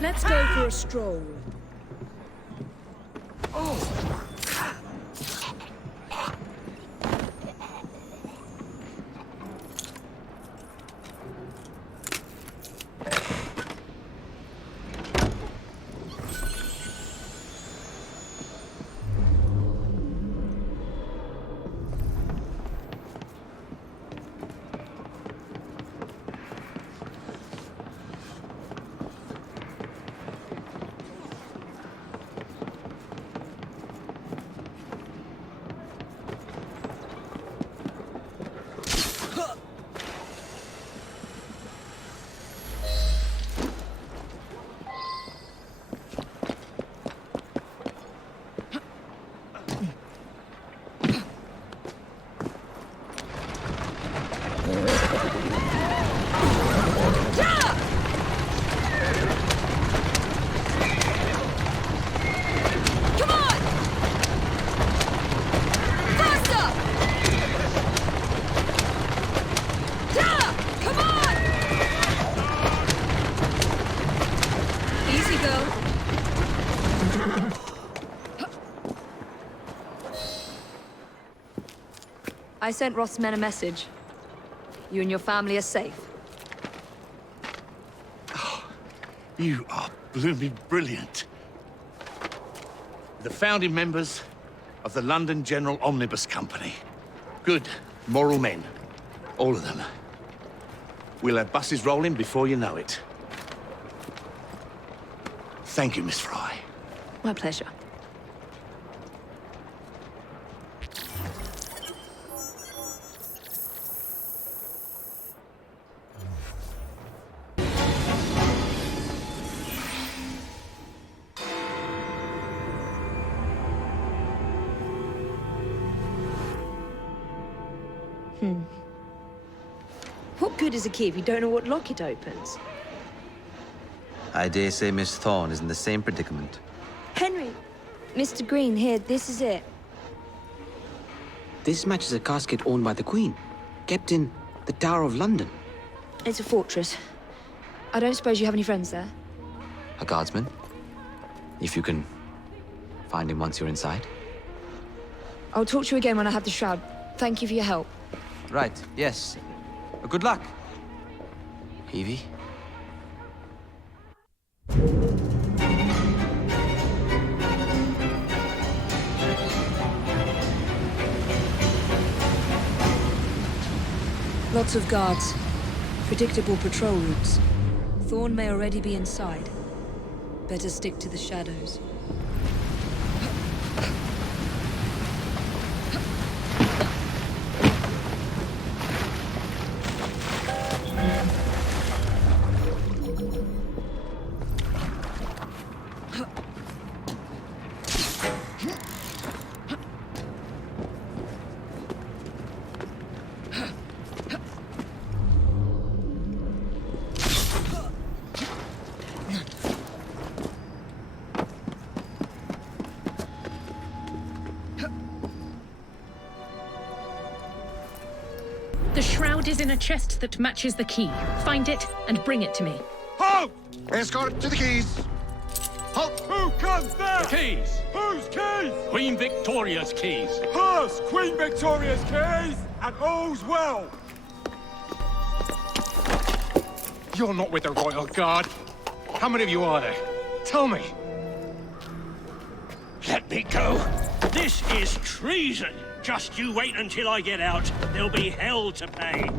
Let's go for a stroll. I sent Roth's men a message. You and your family are safe. You are blooming brilliant. The founding members of the London General Omnibus Company. Good, moral men. All of them. We'll have buses rolling before you know it. Thank you, Miss Fry. My pleasure. What good is a key if you don't know what lock it opens? I dare say Miss Thorne is in the same predicament. Henry! Mr. Green, here, this is it. This matches a casket owned by the Queen, kept in the Tower of London. It's a fortress. I don't suppose you have any friends there? A guardsman? If you can find him once you're inside. I'll talk to you again when I have the shroud. Thank you for your help. Right, yes. Good luck. Evie? Lots of guards. Predictable patrol routes. Thorne may already be inside. Better stick to the shadows. shroud is in a chest that matches the key. Find it and bring it to me. Halt! Escort to the keys. Halt! Who comes there? The keys. Whose keys? Queen Victoria's keys. Hers! Queen Victoria's keys! And all's well! You're not with the Royal Guard. How many of you are there? Tell me. Let me go. This is treason. Just you wait until I get out. There'll be hell to pay.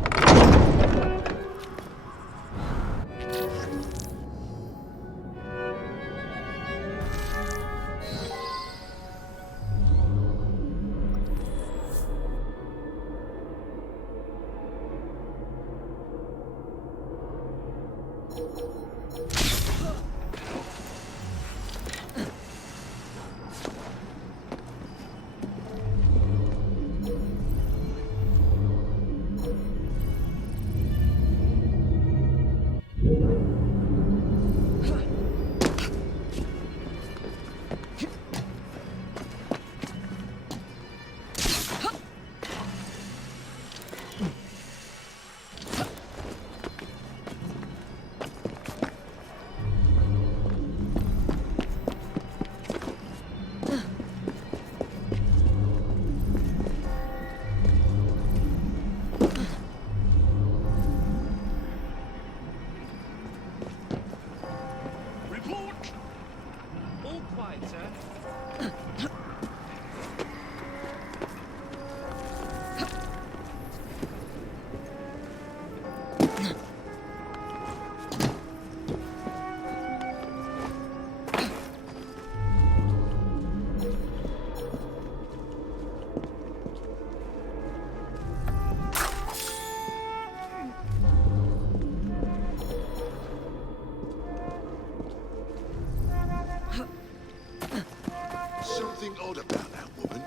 Something odd about that woman.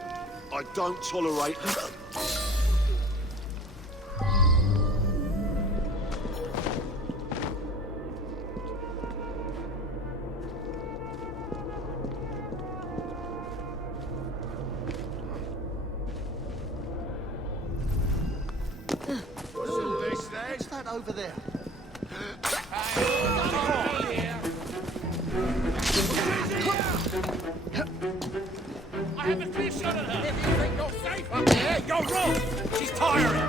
I don't tolerate her. What's that over there? I have a clear shot at her. If you think you're safe up there, you're wrong. She's tiring.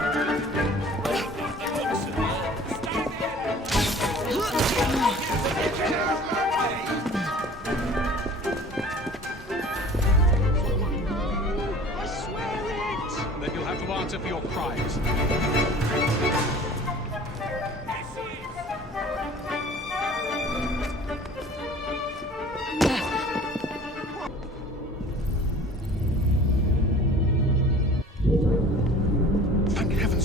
I swear it! Then you'll have to answer for your crimes.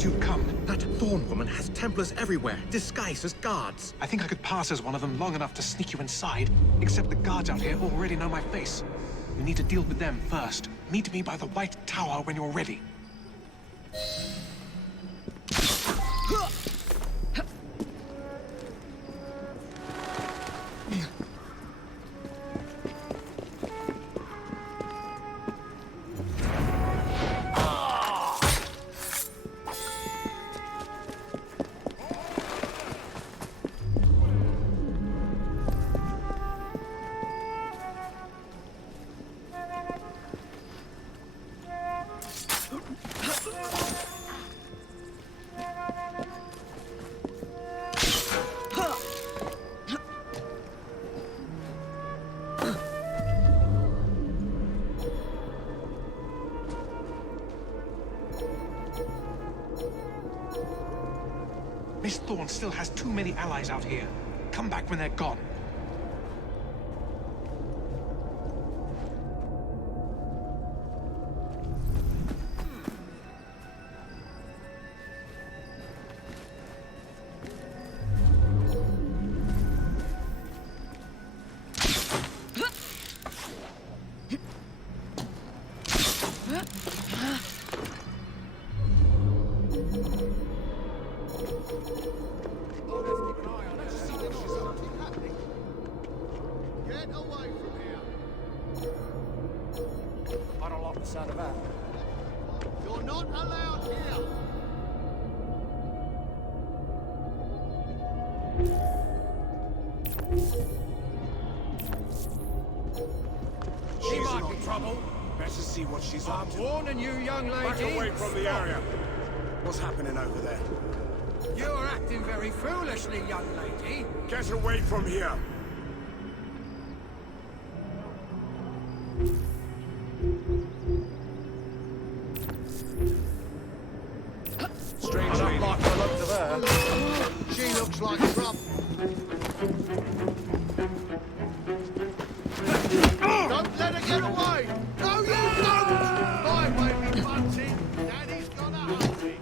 You've come. That Thorn woman has Templars everywhere, disguised as guards. I think I could pass as one of them long enough to sneak you inside, except the guards out here already know my face. We need to deal with them first. Meet me by the White Tower when you're ready. Miss Thorne still has too many allies out here. Come back when they're gone. You're not allowed here! She might be trouble. Better see what she's up to. I'm warning you, young lady. Back away from the area. What's happening over there? You're acting very foolishly, young lady. Get away from here. Strange lady. Like the looks of her. She looks like trouble. Don't let her get away! No, you don't! My way, me bunty. Daddy's got a hunting.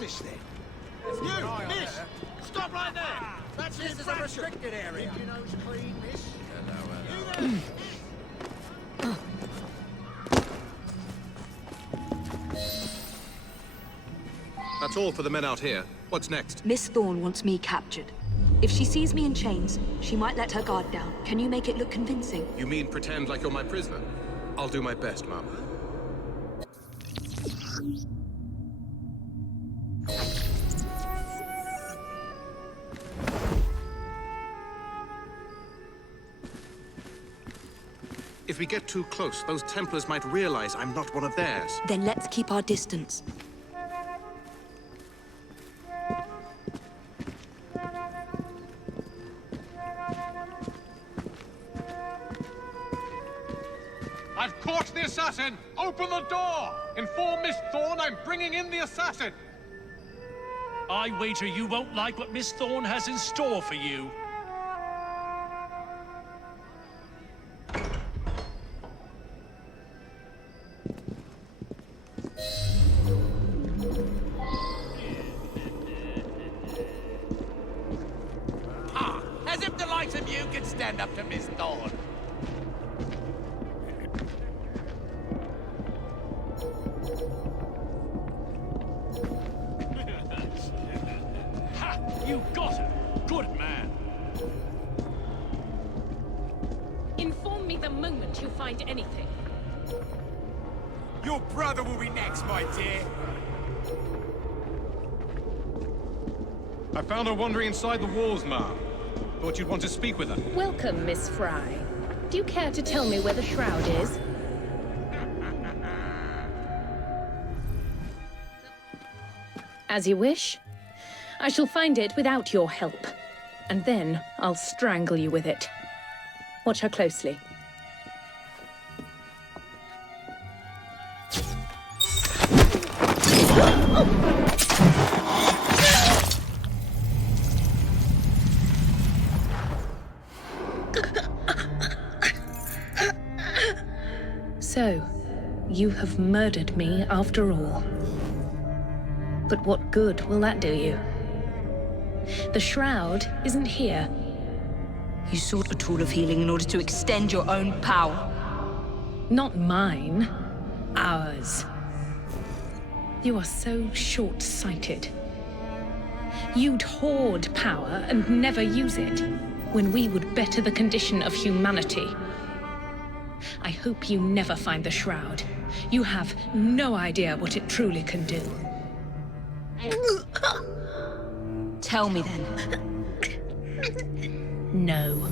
This thing. You, miss! Stop right there! That's this is a restricted area. You know, clean, miss. Hello. That's all for the men out here. What's next? Miss Thorne wants me captured. If she sees me in chains, she might let her guard down. Can you make it look convincing? You mean pretend like you're my prisoner? I'll do my best, Mama. If we get too close, those Templars might realize I'm not one of theirs. Then let's keep our distance. I've caught the assassin! Open the door! Inform Miss Thorne I'm bringing in the assassin! I wager you won't like what Miss Thorne has in store for you. As if the likes of you could stand up to Miss Thorne. Ha! You got her! Good man! Inform me the moment you find anything. Your brother will be next, my dear. I found her wandering inside the walls, Ma. Thought you'd want to speak with her. Welcome, Miss Fry. Do you care to tell me where the shroud is? As you wish. I shall find it without your help. And then I'll strangle you with it. Watch her closely. So, you have murdered me after all. But what good will that do you? The shroud isn't here. You sought a tool of healing in order to extend your own power. Not mine. Ours. You are so short-sighted. You'd hoard power and never use it, when we would better the condition of humanity. I hope you never find the shroud. You have no idea what it truly can do. Tell me then. No.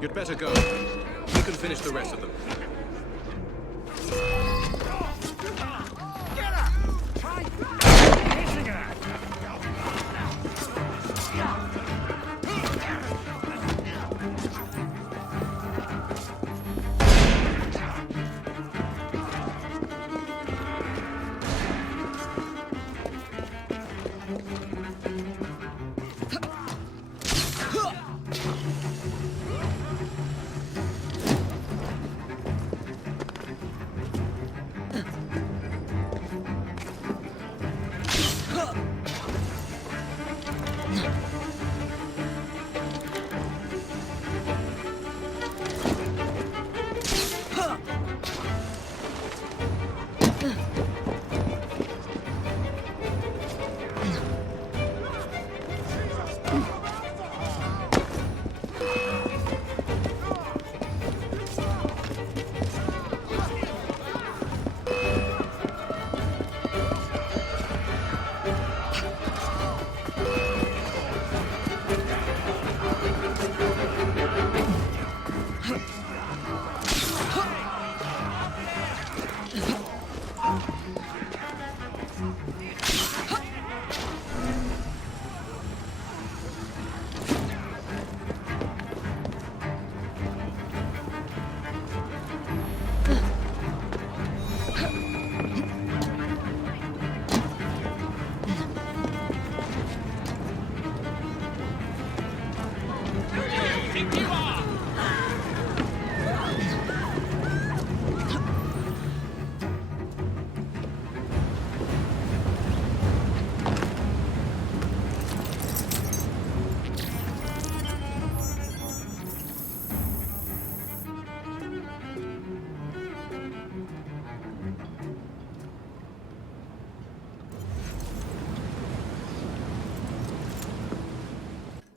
You'd better go. We can finish the rest of them.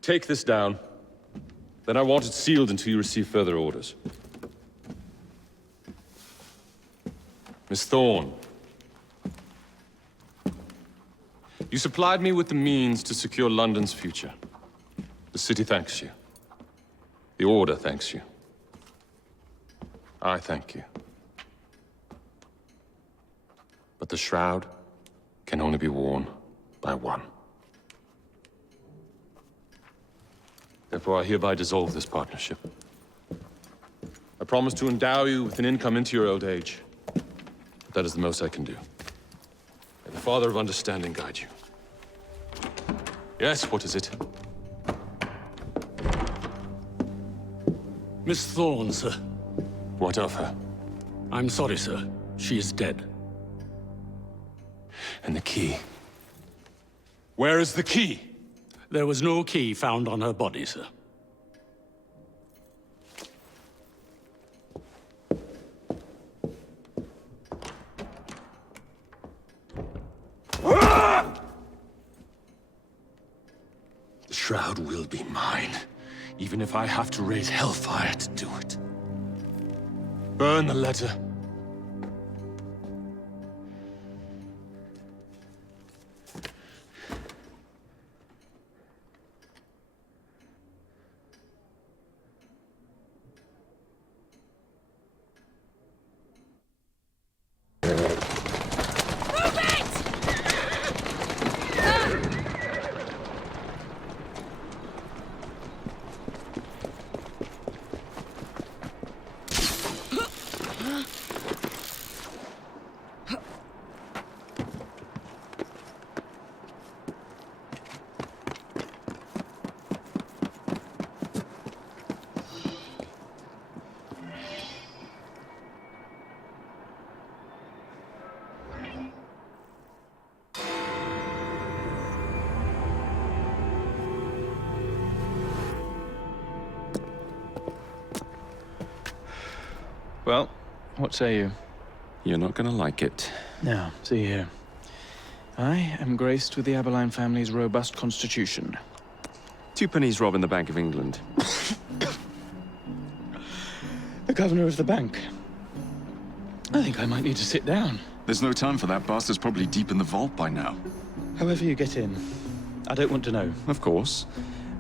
Take this down. Then I want it sealed until you receive further orders. Miss Thorne. You supplied me with the means to secure London's future. The city thanks you. The Order thanks you. I thank you. But the shroud can only be worn by one. Therefore, I hereby dissolve this partnership. I promise to endow you with an income into your old age. But that is the most I can do. May the Father of Understanding guide you. Yes, what is it? Miss Thorne, sir. What of her? I'm sorry, sir. She is dead. And the key? Where is the key? There was no key found on her body, sir. The shroud will be mine, even if I have to raise hellfire to do it. Burn the letter. Well, what say you? You're not gonna like it. Now, see here. I am graced with the Aberline family's robust constitution. 2 pennies robbing the Bank of England. The governor of the bank. I think I might need to sit down. There's no time for that. Bastard's probably deep in the vault by now. However you get in, I don't want to know. Of course.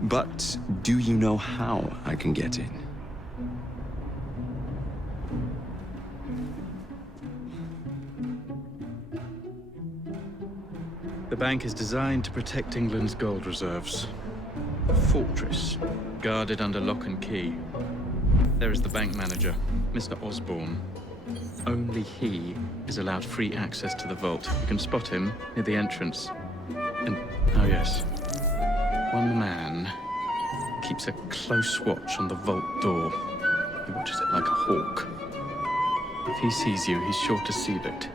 But do you know how I can get in? The bank is designed to protect England's gold reserves. A fortress, guarded under lock and key. There is the bank manager, Mr. Osborne. Only he is allowed free access to the vault. You can spot him near the entrance. And, oh yes, one man keeps a close watch on the vault door. He watches it like a hawk. If he sees you, he's sure to seal it.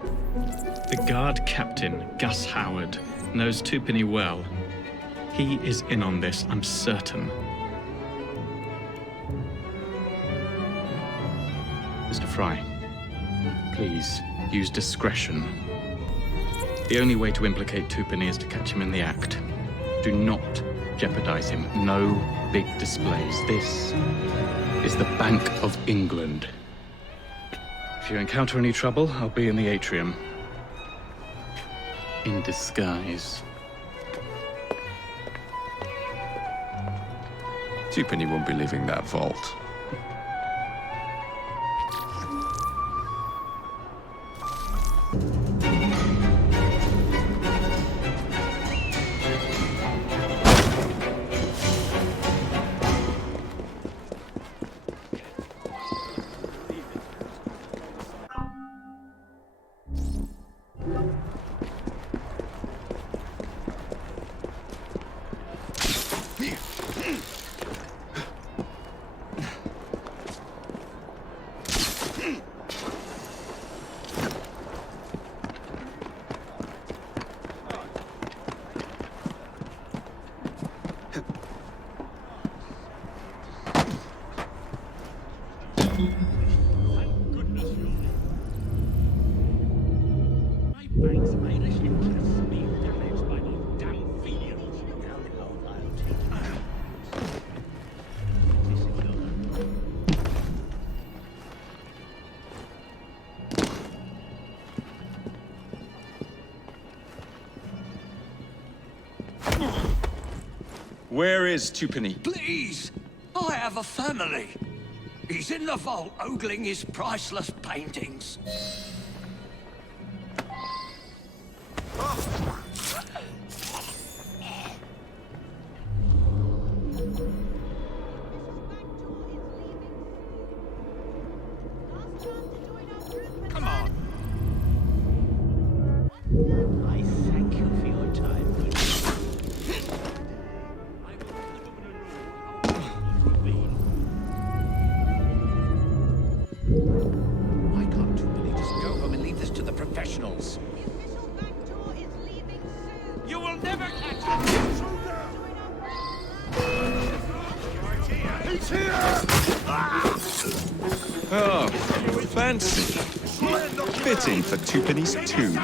The guard captain, Gus Howard, knows Twopenny well. He is in on this, I'm certain. Mr. Fry, please use discretion. The only way to implicate Twopenny is to catch him in the act. Do not jeopardize him. No big displays. This is the Bank of England. If you encounter any trouble, I'll be in the atrium. In disguise. 2penny won't be leaving that vault. Where is Twopenny? Please! I have a family. He's in the vault ogling his priceless paintings. Come on. I thank you for your time. Why can't Twopenny just go home and leave this to the professionals? You will never catch him! He's here! Oh, fancy. Fitting for Twopenny's tomb.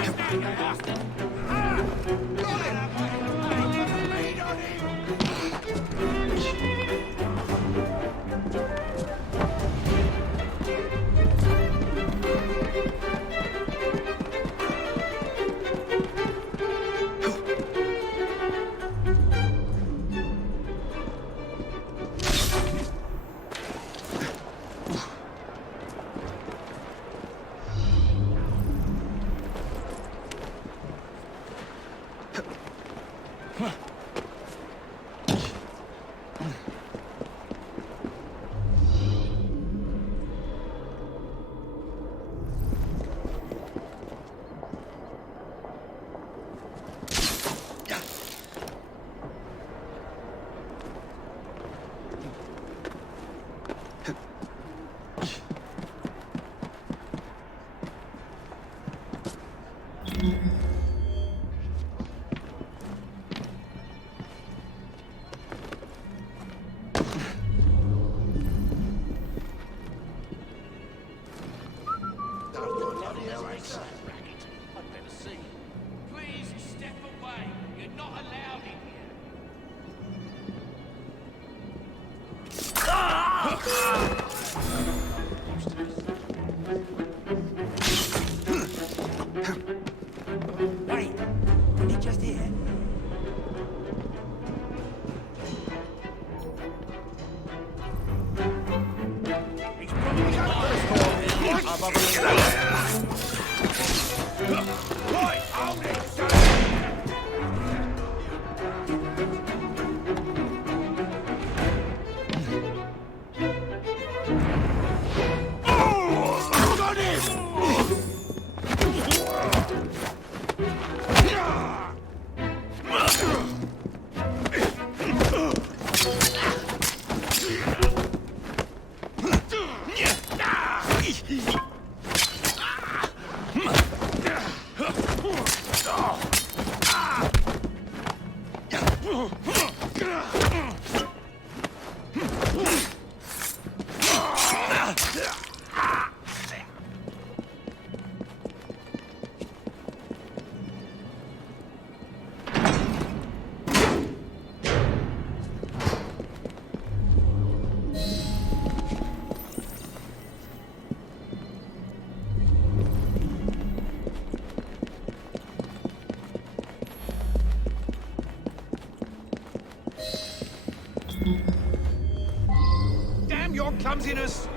clumsiness!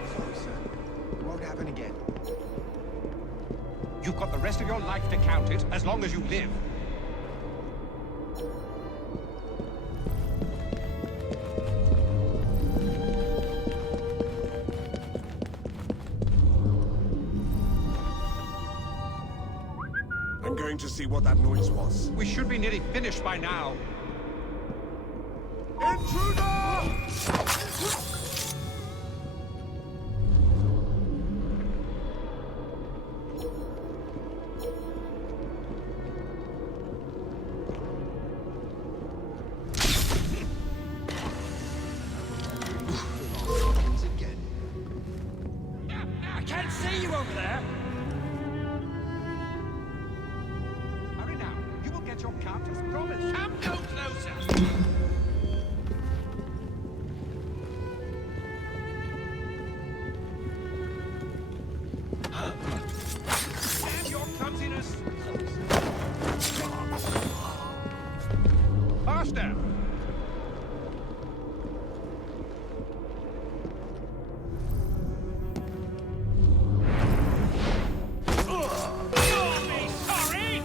It won't happen again. You've got the rest of your life to count it, as long as you live. I'm going to see what that noise was. We should be nearly finished by now. Intruder! I can't see you over there. Hurry now. You will get your cut as promised. Come no closer. Damn your clumsiness! Faster! Sorry!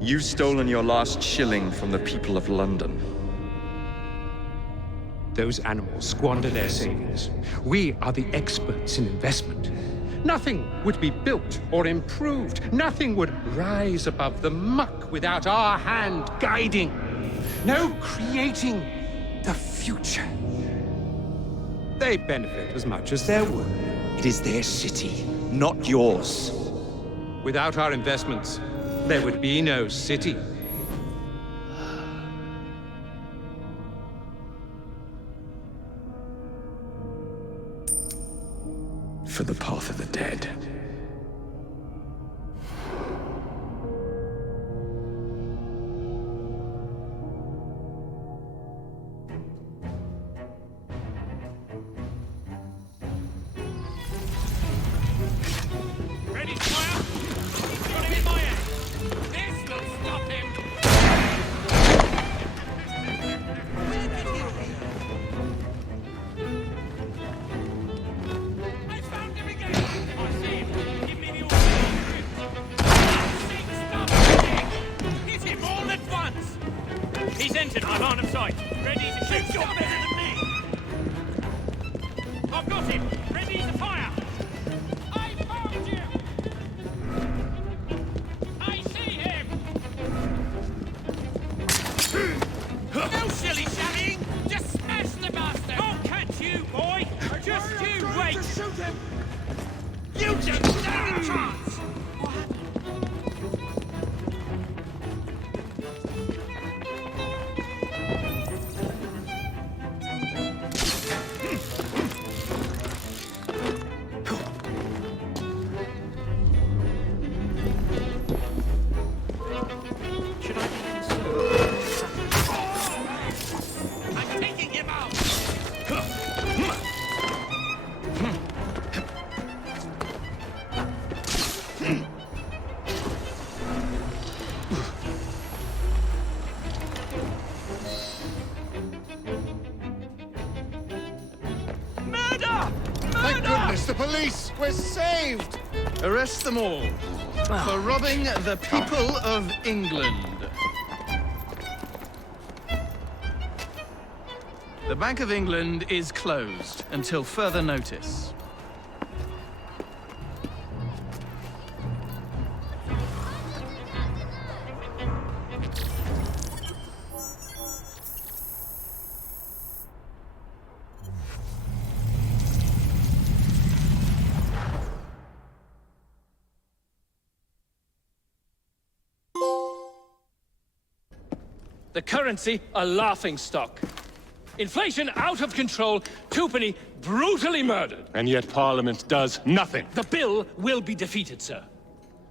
You've stolen your last shilling from the people of London. Those animals squander their savings. We are the experts in investment. Nothing would be built or improved. Nothing would rise above the muck without our hand guiding. No creating the future. They benefit as much as their work. It is their city, not yours. Without our investments, there would be no city. For the path of the dead. Ready, fire? Got him in my hand. This will stop him. Where did he leave? I found him again. I see him. Give me the order. Stop him. Hit him all at once. He's entered my line of sight. Ready to shoot. You're better than me. I've got him. Ready to fire. I found you. I see him. No shilly-shallying. Just smash the bastard. I'll catch you, boy. Just you wait. To shoot him. You don't stand a chance. What happened? I'm taking him out. Thank goodness, the police! We're saved! Arrest them all for robbing the people of England. The Bank of England is closed until further notice. The currency a laughingstock. Inflation out of control. Twopenny brutally murdered. And yet Parliament does nothing. The bill will be defeated, sir.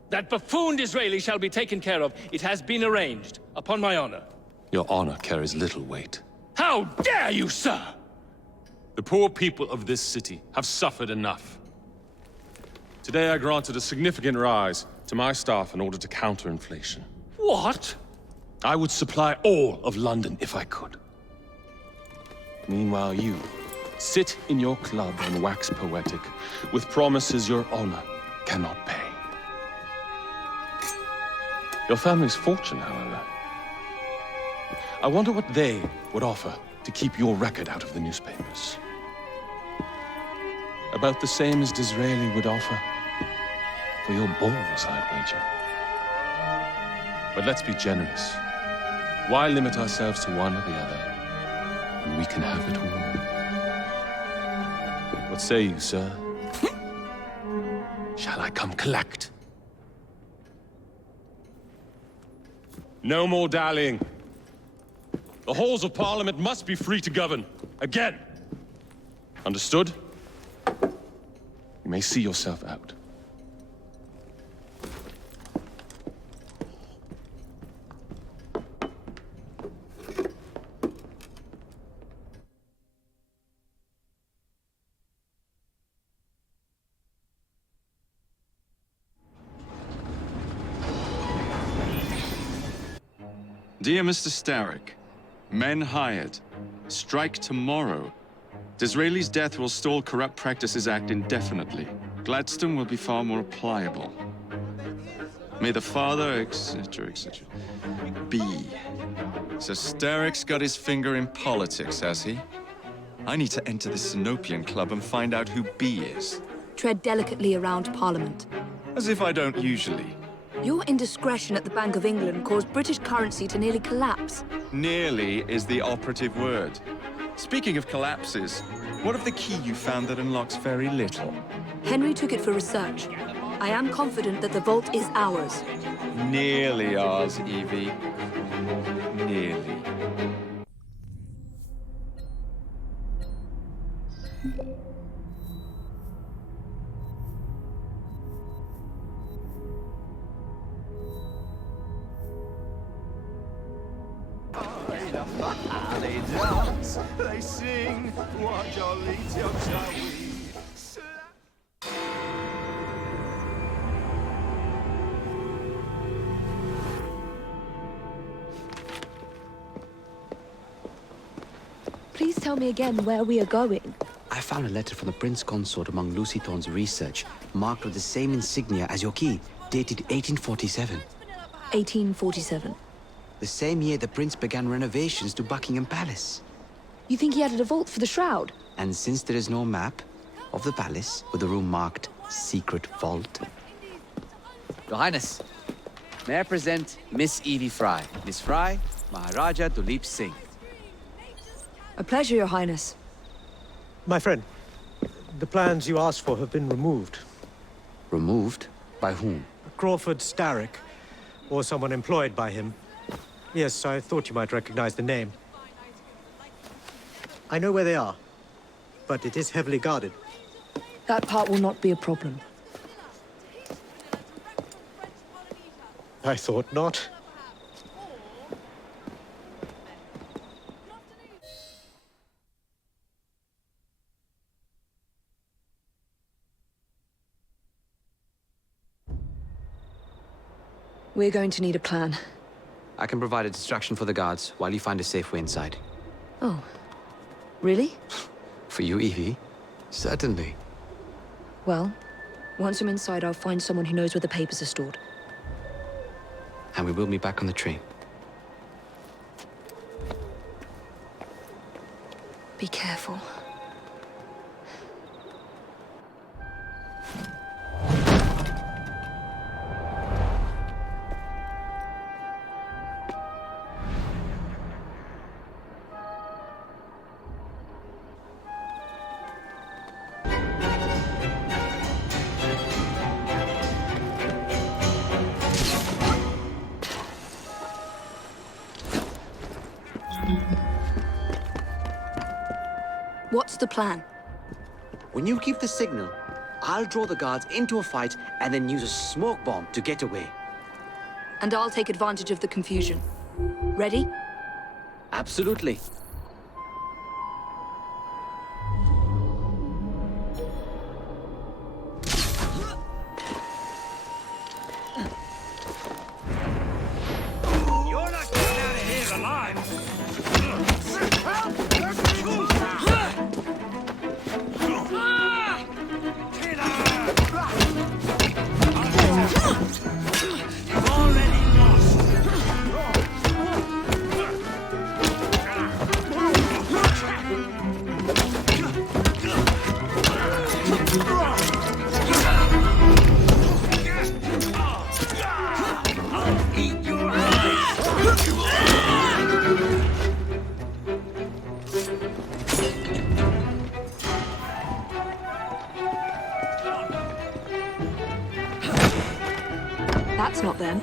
That buffoon Disraeli shall be taken care of. It has been arranged, upon my honor. Your honor carries little weight. How dare you, sir! The poor people of this city have suffered enough. Today I granted a significant rise to my staff in order to counter inflation. What? I would supply all of London if I could. Meanwhile, you sit in your club and wax poetic with promises your honor cannot pay. Your family's fortune, however. I wonder what they would offer to keep your record out of the newspapers. About the same as Disraeli would offer for your balls, I'd wager. But let's be generous. Why limit ourselves to one or the other when we can have it all? What say you, sir? Shall I come collect? No more dallying. The halls of Parliament must be free to govern. Again. Understood? You may see yourself out. Dear Mr. Starrick, men hired. Strike tomorrow. Disraeli's death will stall Corrupt Practices Act indefinitely. Gladstone will be far more pliable. May the father, etc., etc. be. So Starrick's got his finger in politics, has he? I need to enter the Sinopian Club and find out who B is. Tread delicately around Parliament. As if I don't usually. Your indiscretion at the Bank of England caused British currency to nearly collapse. Nearly is the operative word. Speaking of collapses, what of the key you found that unlocks very little? Henry took it for research. I am confident that the vault is ours. Nearly ours, Evie. Nearly. They dance, they sing, what jolly jokes are we? Please tell me again where we are going. I found a letter from the Prince Consort among Lucy Thorne's research, marked with the same insignia as your key, dated 1847. 1847. The same year the Prince began renovations to Buckingham Palace. You think he added a vault for the shroud? And since there is no map of the palace with the room marked Secret Vault... Your Highness, may I present Miss Evie Fry. Miss Fry, Maharaja Duleep Singh. A pleasure, Your Highness. My friend, the plans you asked for have been removed. Removed? By whom? Crawford Starrick, or someone employed by him. Yes, I thought you might recognize the name. I know where they are, but it is heavily guarded. That part will not be a problem. I thought not. We're going to need a plan. I can provide a distraction for the guards while you find a safe way inside. Oh. Really? For you, Evie? Certainly. Well, once I'm inside, I'll find someone who knows where the papers are stored. And we will meet back on the train. Be careful. What's the plan? When you give the signal, I'll draw the guards into a fight and then use a smoke bomb to get away. And I'll take advantage of the confusion. Ready? Absolutely. That's not them.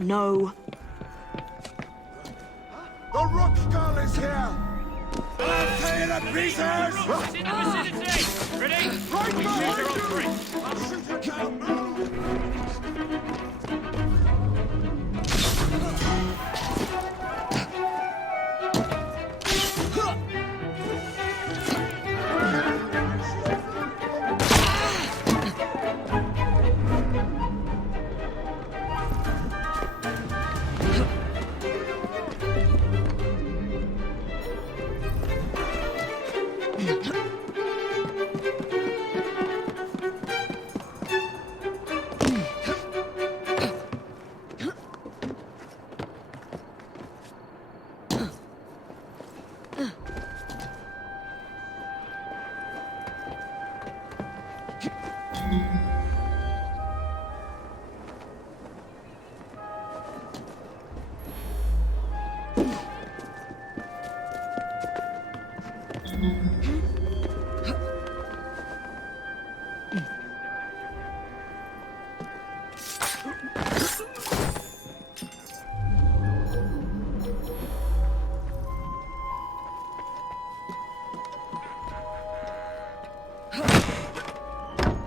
No. The rock skull is here! I'll tear you to pieces! It's in the vicinity! Ready? Right We behind shoot her on you! three. I'll shoot you down, move!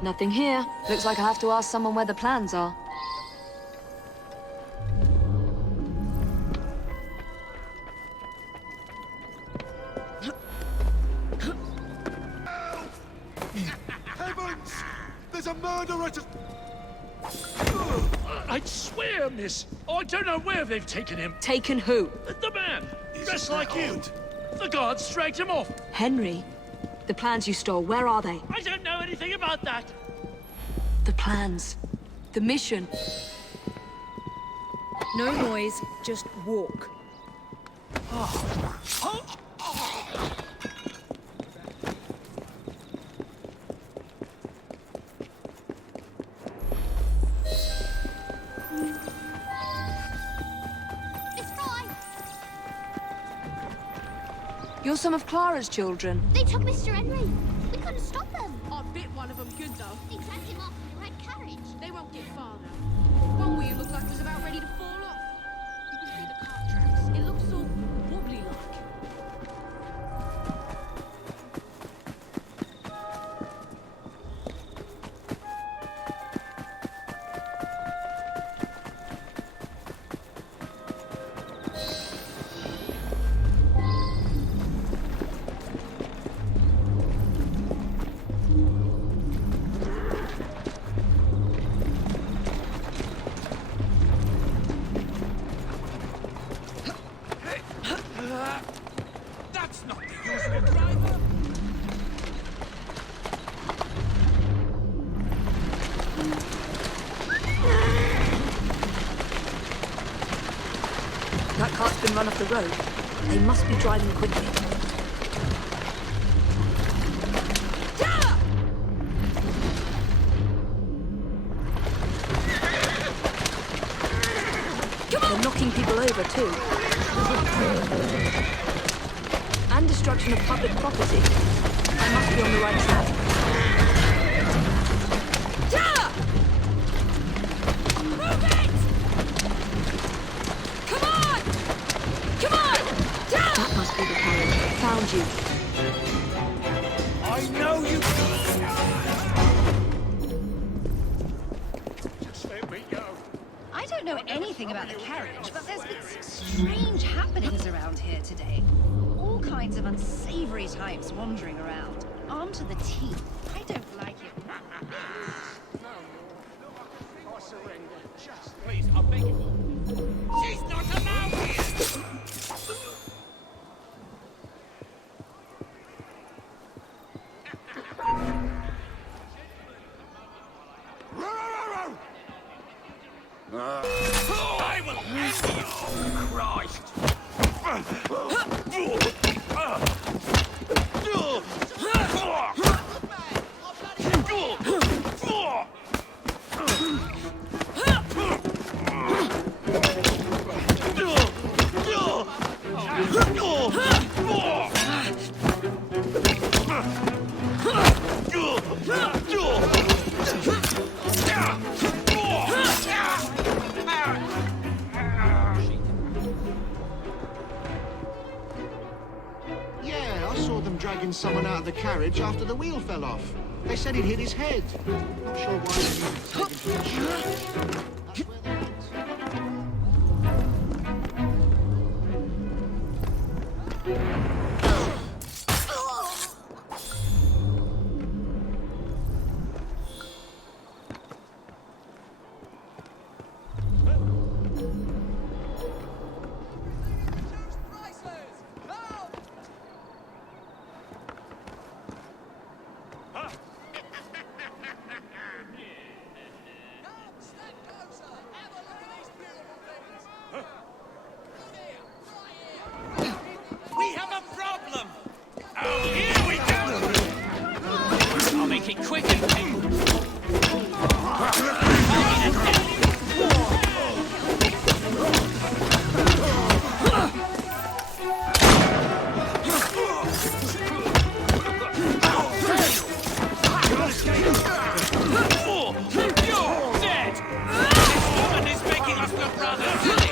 Nothing here. Looks like I have to ask someone where the plans are. Heavens! There's a murderer to... I'd swear, miss, I don't know where they've taken him. Taken who? The man, dressed like you. The guards dragged him off. Henry? The plans you stole, where are they? I don't know anything about that. The plans. The mission. No noise, just walk. You're some of Clara's children. They took Mr. Henry. We couldn't stop them. I bit one of them good, though. They dragged him off in the red carriage. They won't get far, though. One wheel looked like it was about ready to fall off. You can see the cart tracks. It looks all wobbly-like. That's not the usual driver! That cart's been run off the road. They must be driving quickly. They're knocking people over, too. And destruction of public property. I must be on the right track. find you. I know you. Just let me go. I don't know anything about the carriage, but there's been some strange happenings around here today. All kinds of unsavory types wandering around, armed to the teeth. I don't like it. I surrender. Just Please, I beg you. She's not allowed here. I will end you! Christ! Yeah, I saw them dragging someone out of the carriage after the wheel fell off. They said he'd hit his head. Not sure why they needed to take him to the church. That's where they went. We have a problem! Oh, here we go! I'll make it quick and dead! This woman is making us look rather silly!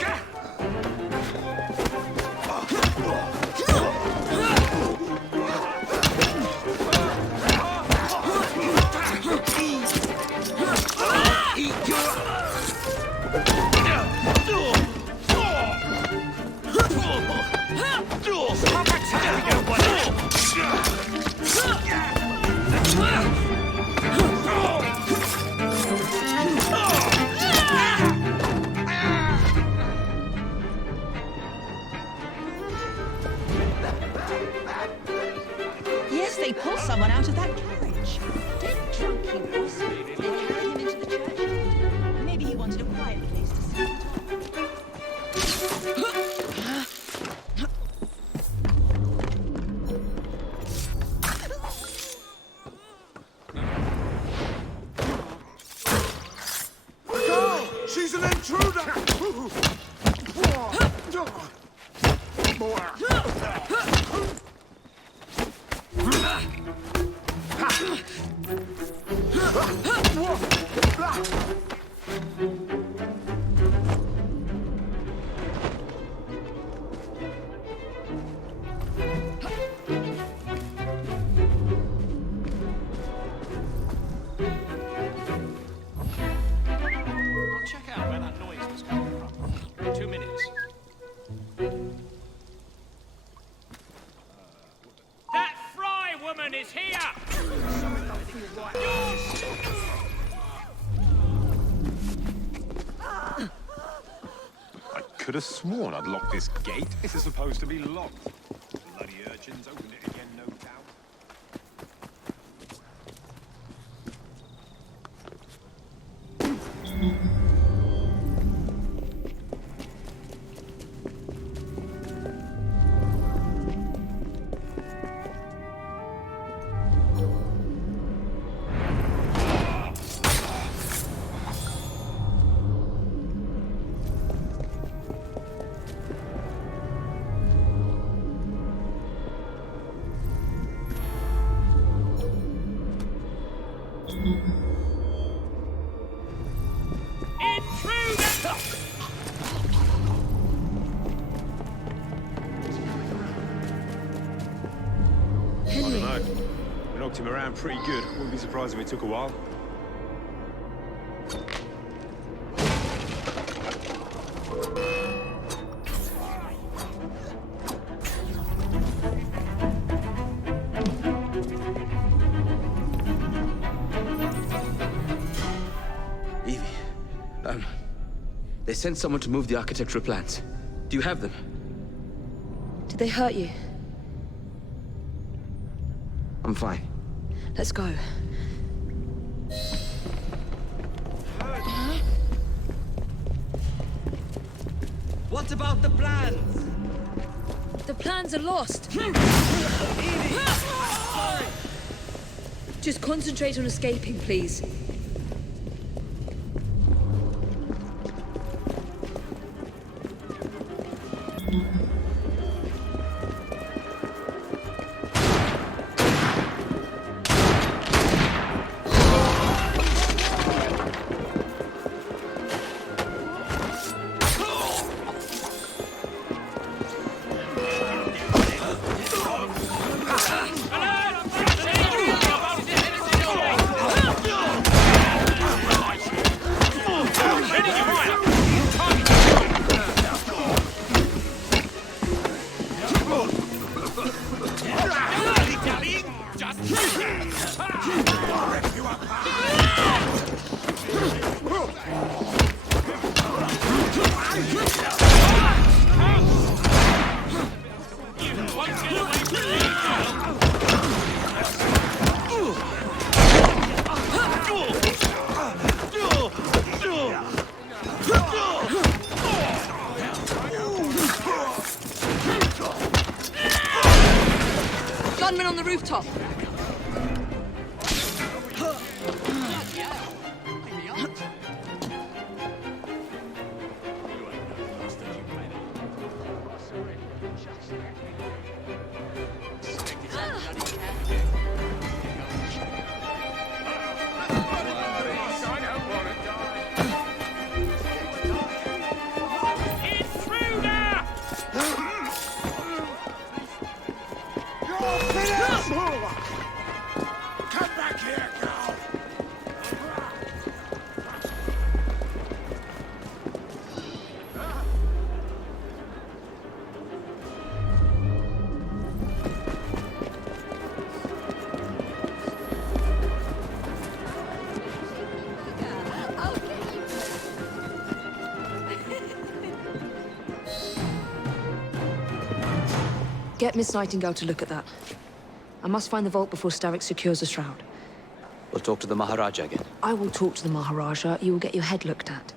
Yes, they pulled someone out of that carriage. Dead drunk he was. They carried him into the churchyard. Maybe he wanted a quiet place to sit and Go! She's an intruder! I'll check out where that noise was coming from. 2 minutes. That Fry woman is here! I could have sworn I'd locked this gate. This is supposed to be locked. Bloody urchins opened it again, no doubt. knocked him around pretty good. Wouldn't be surprised if it took a while. They sent someone to move the architectural plans. Do you have them? Did they hurt you? I'm fine. Let's go. What about the plans? The plans are lost. Just concentrate on escaping, please. Gunmen on the rooftop. Come back here, girl! Get Miss Nightingale to look at that. I must find the vault before Starrick secures the shroud. We'll talk to the Maharaja again. I will talk to the Maharaja. You will get your head looked at.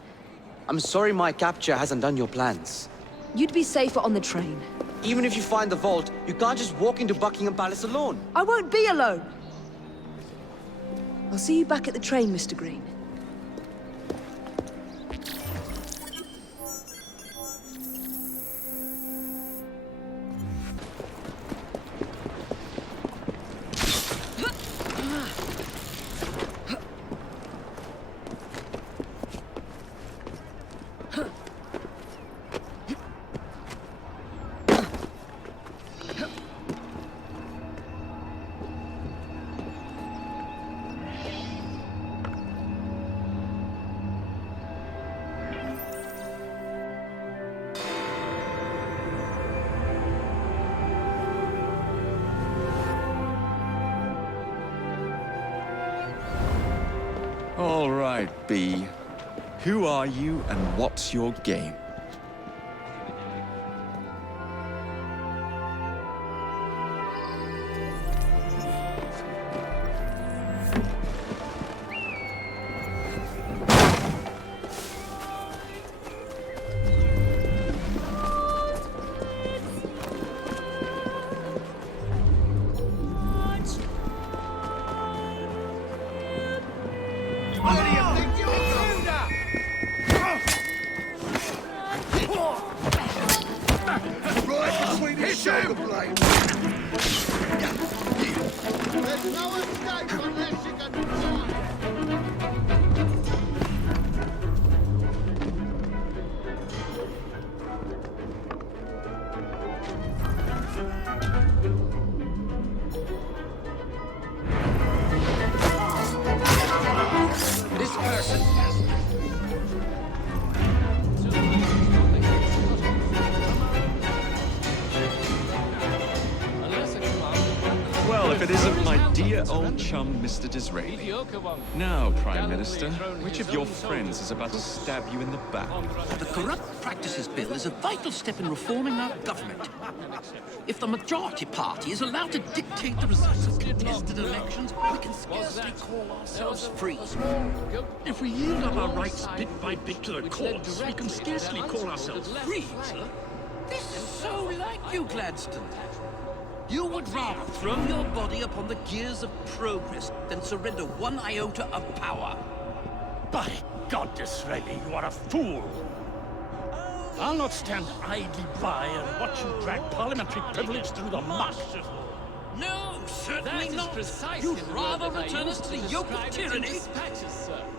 I'm sorry my capture hasn't done your plans. You'd be safer on the train. Even if you find the vault, you can't just walk into Buckingham Palace alone. I won't be alone! I'll see you back at the train, Mr. Green. All right, B. Who are you and what's your game? if it isn't my dear old chum, Mr. Disraeli. Now, Prime Minister, which of your friends is about to stab you in the back? The Corrupt Practices Bill is a vital step in reforming our government. If the majority party is allowed to dictate the results of contested elections, we can scarcely call ourselves free. If we yield up our rights bit by bit to the courts, we can scarcely call ourselves free, sir. This is so like you, Gladstone. You would rather throw your body upon the gears of progress than surrender one iota of power. By God, Disraeli, you are a fool! I'll not stand idly by and watch you drag parliamentary privilege through the muck. No, certainly not. You'd rather return us to the yoke of tyranny?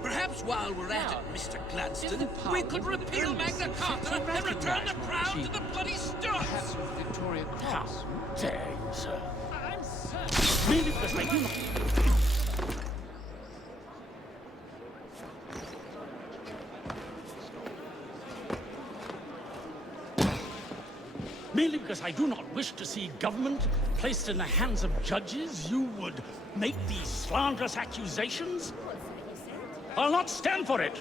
Perhaps while we're at it, Mr. Gladstone, we could repeal Magna Carta and return the crown to the bloody Stuarts! How dare you, sir? Merely because they do not... Merely because I do not wish to see government placed in the hands of judges, you would make these slanderous accusations? I'll not stand for it!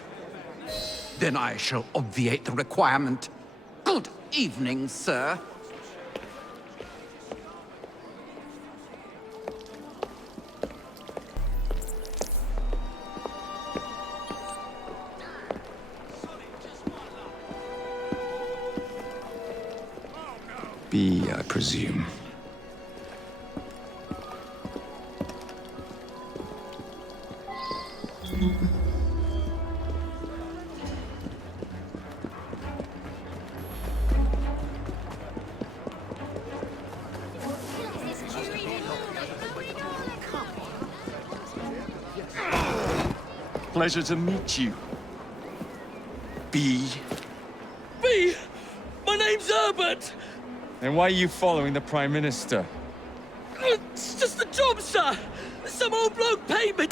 Then I shall obviate the requirement. Good evening, sir. B, I presume. Pleasure to meet you. B. B! My name's Herbert! Then why are you following the Prime Minister? It's just a job, sir! Some old bloke paid me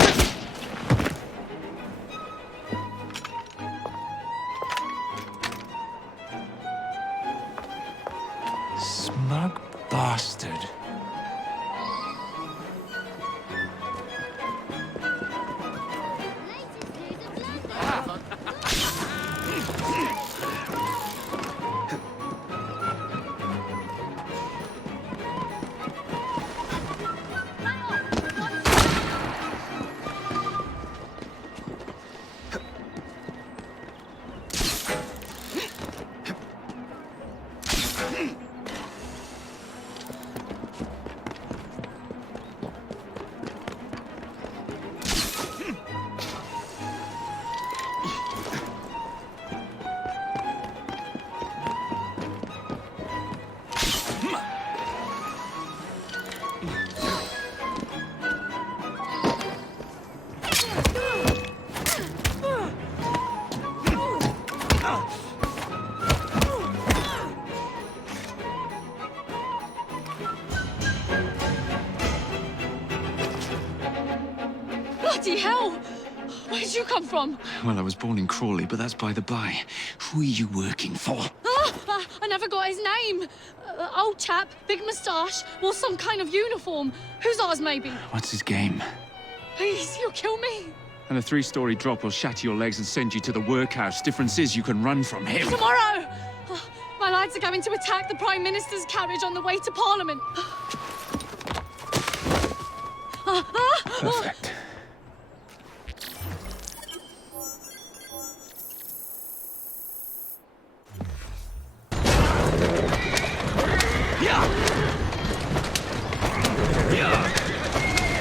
Smug bastard. Bloody hell! Where did you come from? Well, I was born in Crawley, but that's by the by. Who are you working for? I never got his name. Old chap, big moustache, wore some kind of uniform. Who's ours, maybe? What's his game? Please, you'll kill me. And a 3-story drop will shatter your legs and send you to the workhouse. Difference is you can run from him. Tomorrow! My lads are going to attack the Prime Minister's carriage on the way to Parliament. Perfect.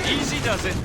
Easy does it.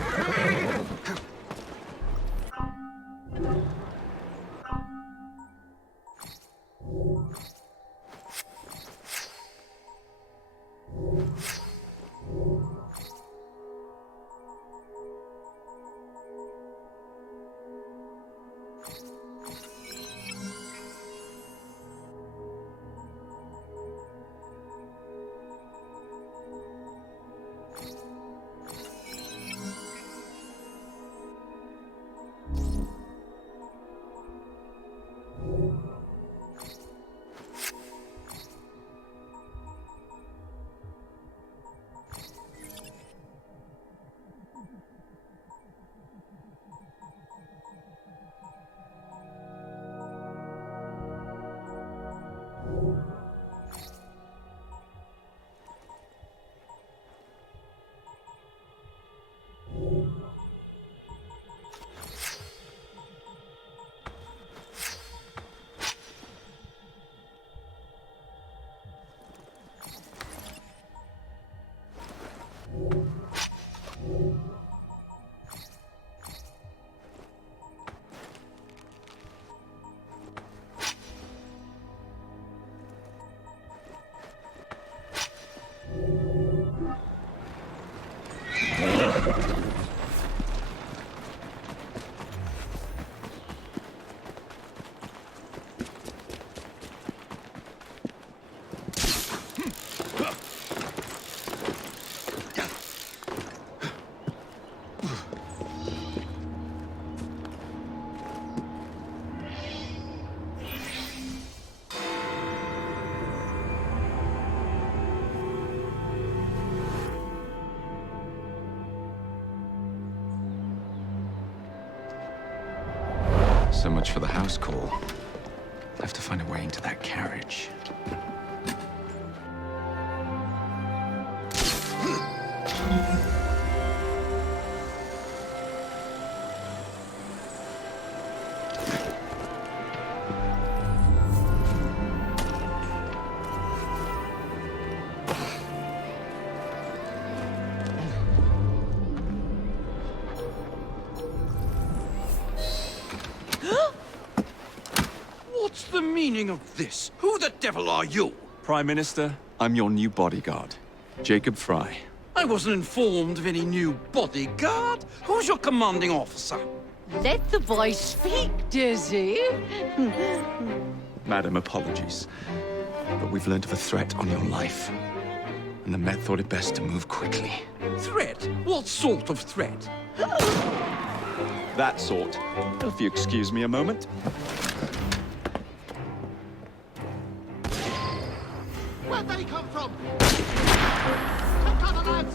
So much for the house call. I have to find a way into that carriage. What's the meaning of this? Who the devil are you? Prime Minister, I'm your new bodyguard, Jacob Fry. I wasn't informed of any new bodyguard. Who's your commanding officer? Let the boy speak, Dizzy. Madam, apologies. But we've learned of a threat on your life. And the Met thought it best to move quickly. Threat? What sort of threat? That sort. If you excuse me a moment. Where'd they come from? Take cover, lads!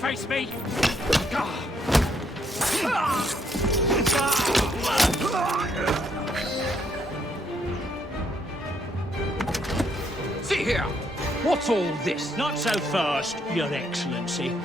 Face me! See here! What's all this? Not so fast, Your Excellency.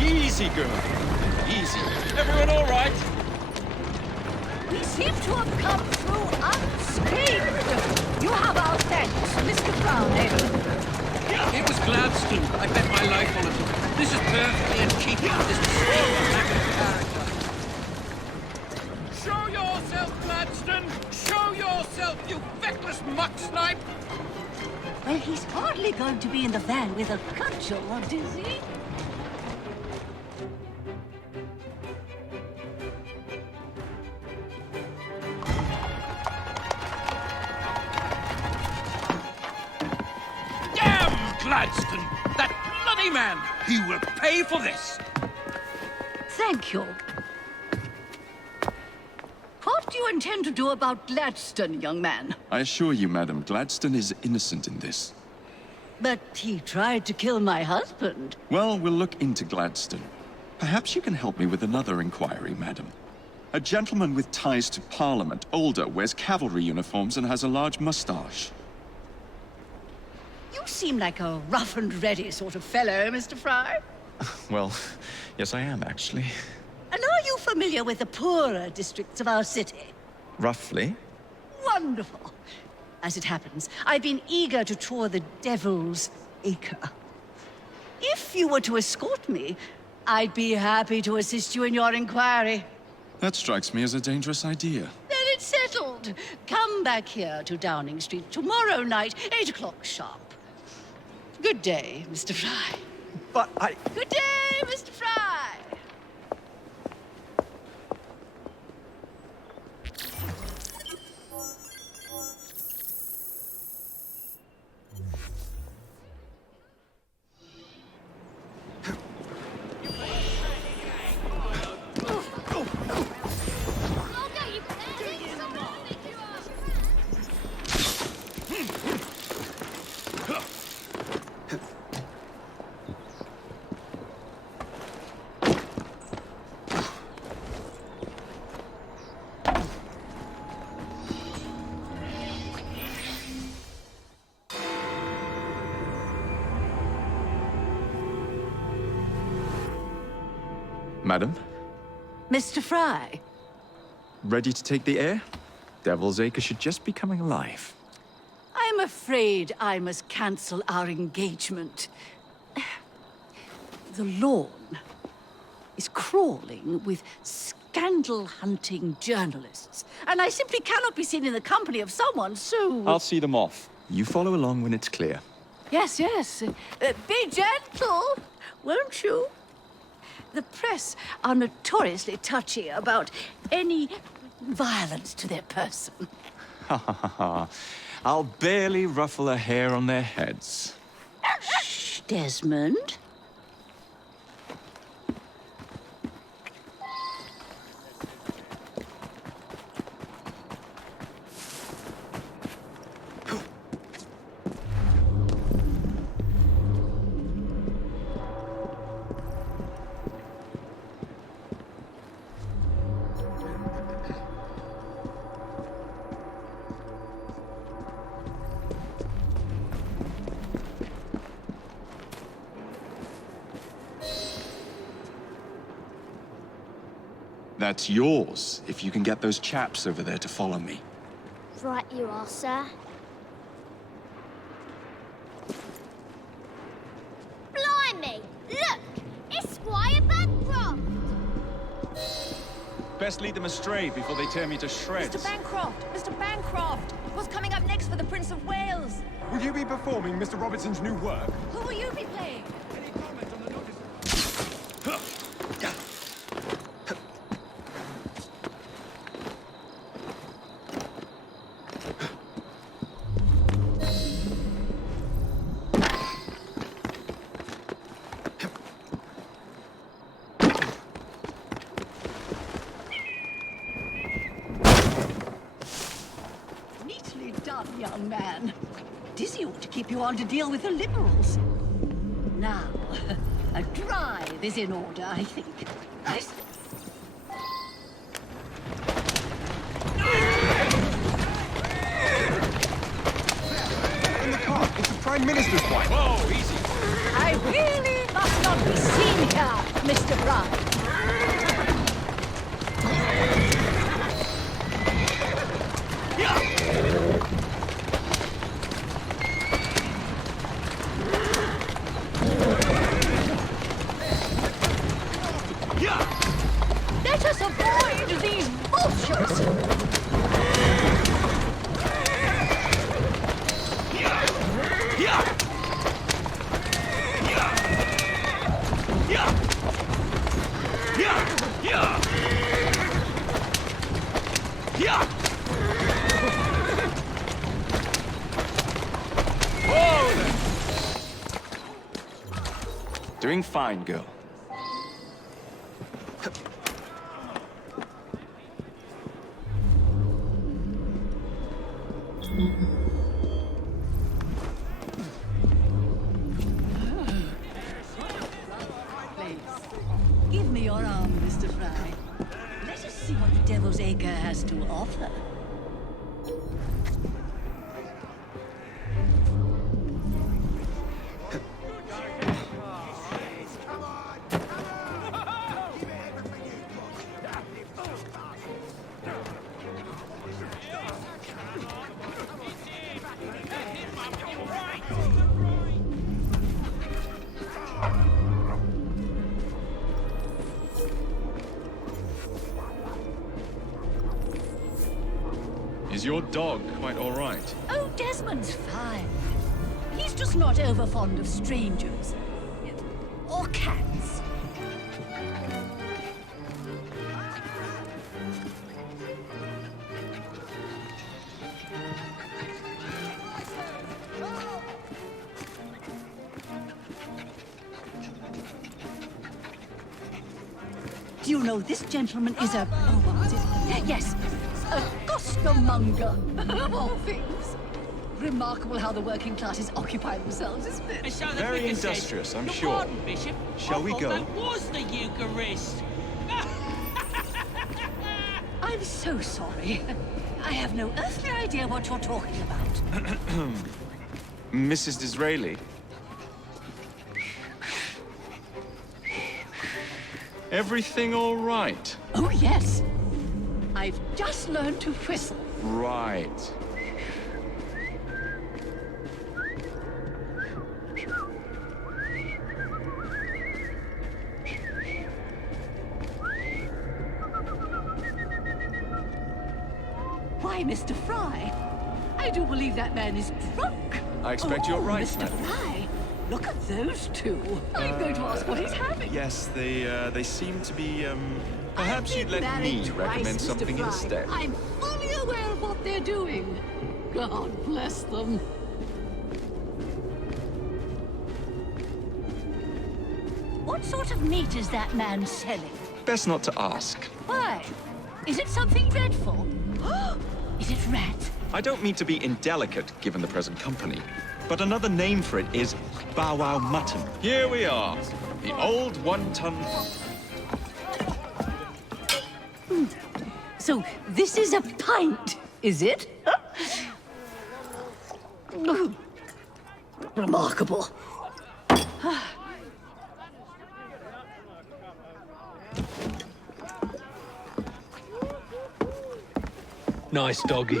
Easy, girl. Easy. Everyone all right? We seem to have come through unscathed. You have our thanks, Mr. Brown. It was Gladstone. I bet my life on it. This is perfectly in keeping with this distinct lack of character. Show yourself, Gladstone! Show yourself, you feckless muck snipe! Well, he's hardly going to be in the van with a cudgel, is he? Gladstone! That bloody man! He will pay for this! Thank you. What do you intend to do about Gladstone, young man? I assure you, madam, Gladstone is innocent in this. But he tried to kill my husband. Well, we'll look into Gladstone. Perhaps you can help me with another inquiry, madam. A gentleman with ties to Parliament, older, wears cavalry uniforms and has a large mustache. You seem like a rough and ready sort of fellow, Mr. Fry. Well, yes I am, actually. And are you familiar with the poorer districts of our city? Roughly. Wonderful. As it happens, I've been eager to tour the Devil's Acre. If you were to escort me, I'd be happy to assist you in your inquiry. That strikes me as a dangerous idea. Then it's settled. Come back here to Downing Street tomorrow night, 8 o'clock sharp. Good day, Mr. Fry. But I... Good day, Mr. Fry! Madam? Mr. Fry? Ready to take the air? Devil's Acre should just be coming alive. I'm afraid I must cancel our engagement. The lawn is crawling with scandal-hunting journalists, and I simply cannot be seen in the company of someone so... I'll see them off. You follow along when it's clear. Yes, yes. Be gentle, won't you? The press are notoriously touchy about any violence to their person. Ha ha ha ha. I'll barely ruffle a hair on their heads. Shh, Desmond. That's yours, if you can get those chaps over there to follow me. Right you are, sir. Blimey! Look! It's Squire Bancroft! Best lead them astray before they tear me to shreds. Mr. Bancroft! Mr. Bancroft! What's coming up next for the Prince of Wales? Will you be performing Mr. Robertson's new work? Who will you be playing? Any comment on the notice? done, young man. Dizzy ought to keep you on to deal with the Liberals. Now, a drive is in order, I think. In the car, it's the Prime Minister's wife. Whoa, easy. I really must not be seen here, Mr. Fry. Let us avoid these vultures! Doing fine, girl. Give me your arm, Mr. Fry. Let us see what the Devil's Acre has to offer. Is your dog quite all right? Oh, Desmond's fine. He's just not over fond of strangers. Or cats. Do you know this gentleman is a... oh, what was it? Yes, a costermonger, of all things. Remarkable how the working classes occupy themselves, isn't it? And so the Very vicar industrious, said, I'm "Your sure. pardon, Bishop. Shall we I thought go?" That was the Eucharist. I'm so sorry. I have no earthly idea what you're talking about. Mrs. Disraeli. Everything all right? Oh, yes. I've just learned to whistle. Right. Why, Mr. Fry, I do believe that man is drunk. I expect you're right, Mr. madam. Fry, look at those two. I'm going to ask what he's having. Yes, they seem to be, perhaps you'd let Married me twice, recommend Mr. something Fry. instead. I'm fully aware of what they're doing. God bless them. What sort of meat is that man selling? Best not to ask. Why? Is it something dreadful? Is it rat? I don't mean to be indelicate, given the present company, but another name for it is bow wow mutton. Here we are. The old one-ton... So this is a pint, is it? Remarkable. Nice doggy.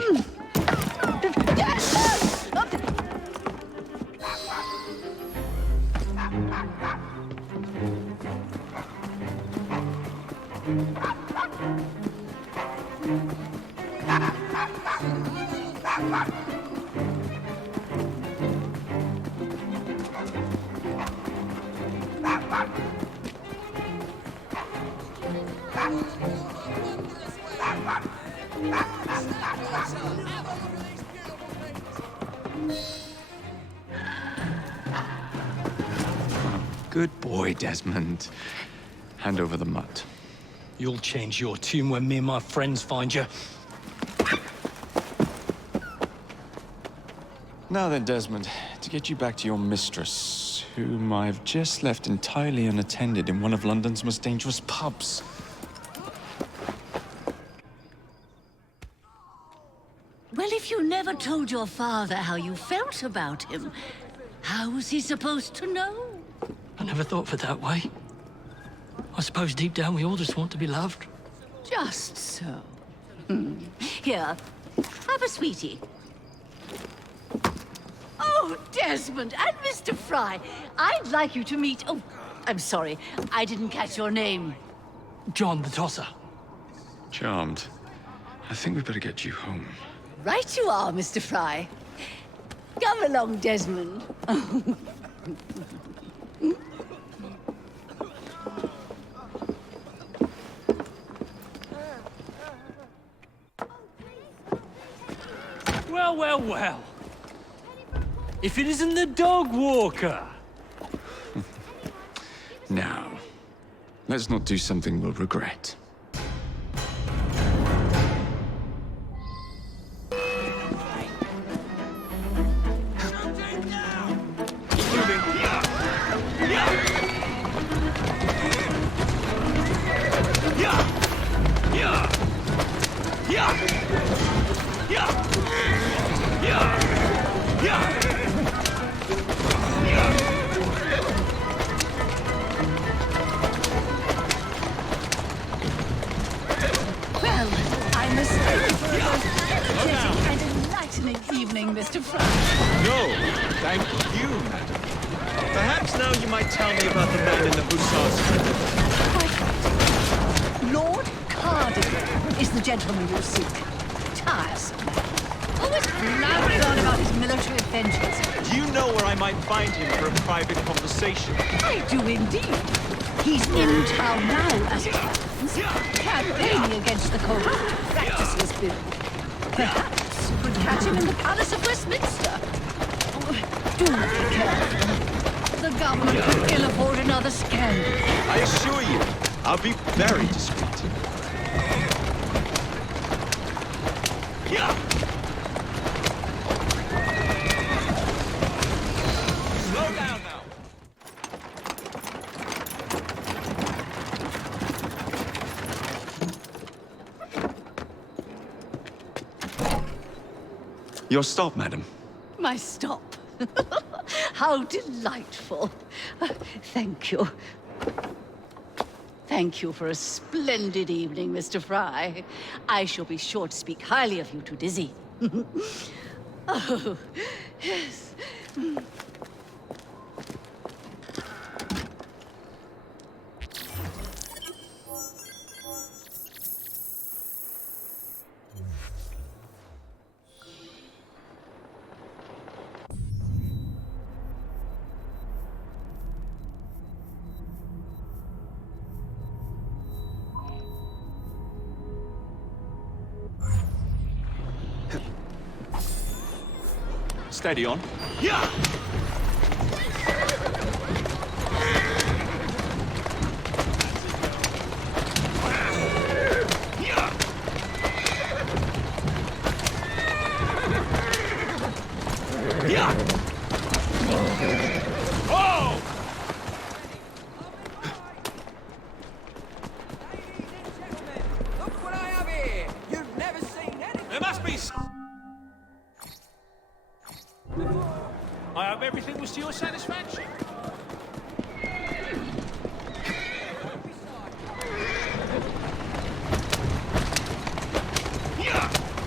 Good boy, Desmond. Hand over the mutt. You'll change your tune when me and my friends find you. Now then, Desmond, to get you back to your mistress, whom I've just left entirely unattended in one of London's most dangerous pubs. Well, if you never told your father how you felt about him, how was he supposed to know? I never thought of it that way. I suppose deep down we all just want to be loved. Just so. Here, have a sweetie. Oh, Desmond and Mr. Fry, I'd like you to meet... Oh, I'm sorry, I didn't catch your name. John the Tosser. Charmed. I think we better get you home. Right you are, Mr. Fry. Come along, Desmond. Well, well, well. If it isn't the dog walker. Now, let's not do something we'll regret. Mr. Fry. No, thank you, madam. Perhaps now you might tell me about the man in the hussars. Lord Cardigan is the gentleman you seek. Tiresome. Always blabbering on about his military adventures. Do you know where I might find him for a private conversation? I do indeed. He's in town now, as it happens, campaigning against the Corrupt Practices Bill. Perhaps could catch him in the Palace of Westminster. Do be careful. The government could ill afford another scandal. I assure you, I'll be very discreet. Slow down now. Your stop, madam. My stop. How delightful. Thank you. Thank you for a splendid evening, Mr. Fry. I shall be sure to speak highly of you to Dizzy. Oh, yes. Steady on. Yeah! Oh! Look what I have here! You've never seen anything! There must be... I hope everything was to your satisfaction. Yeah!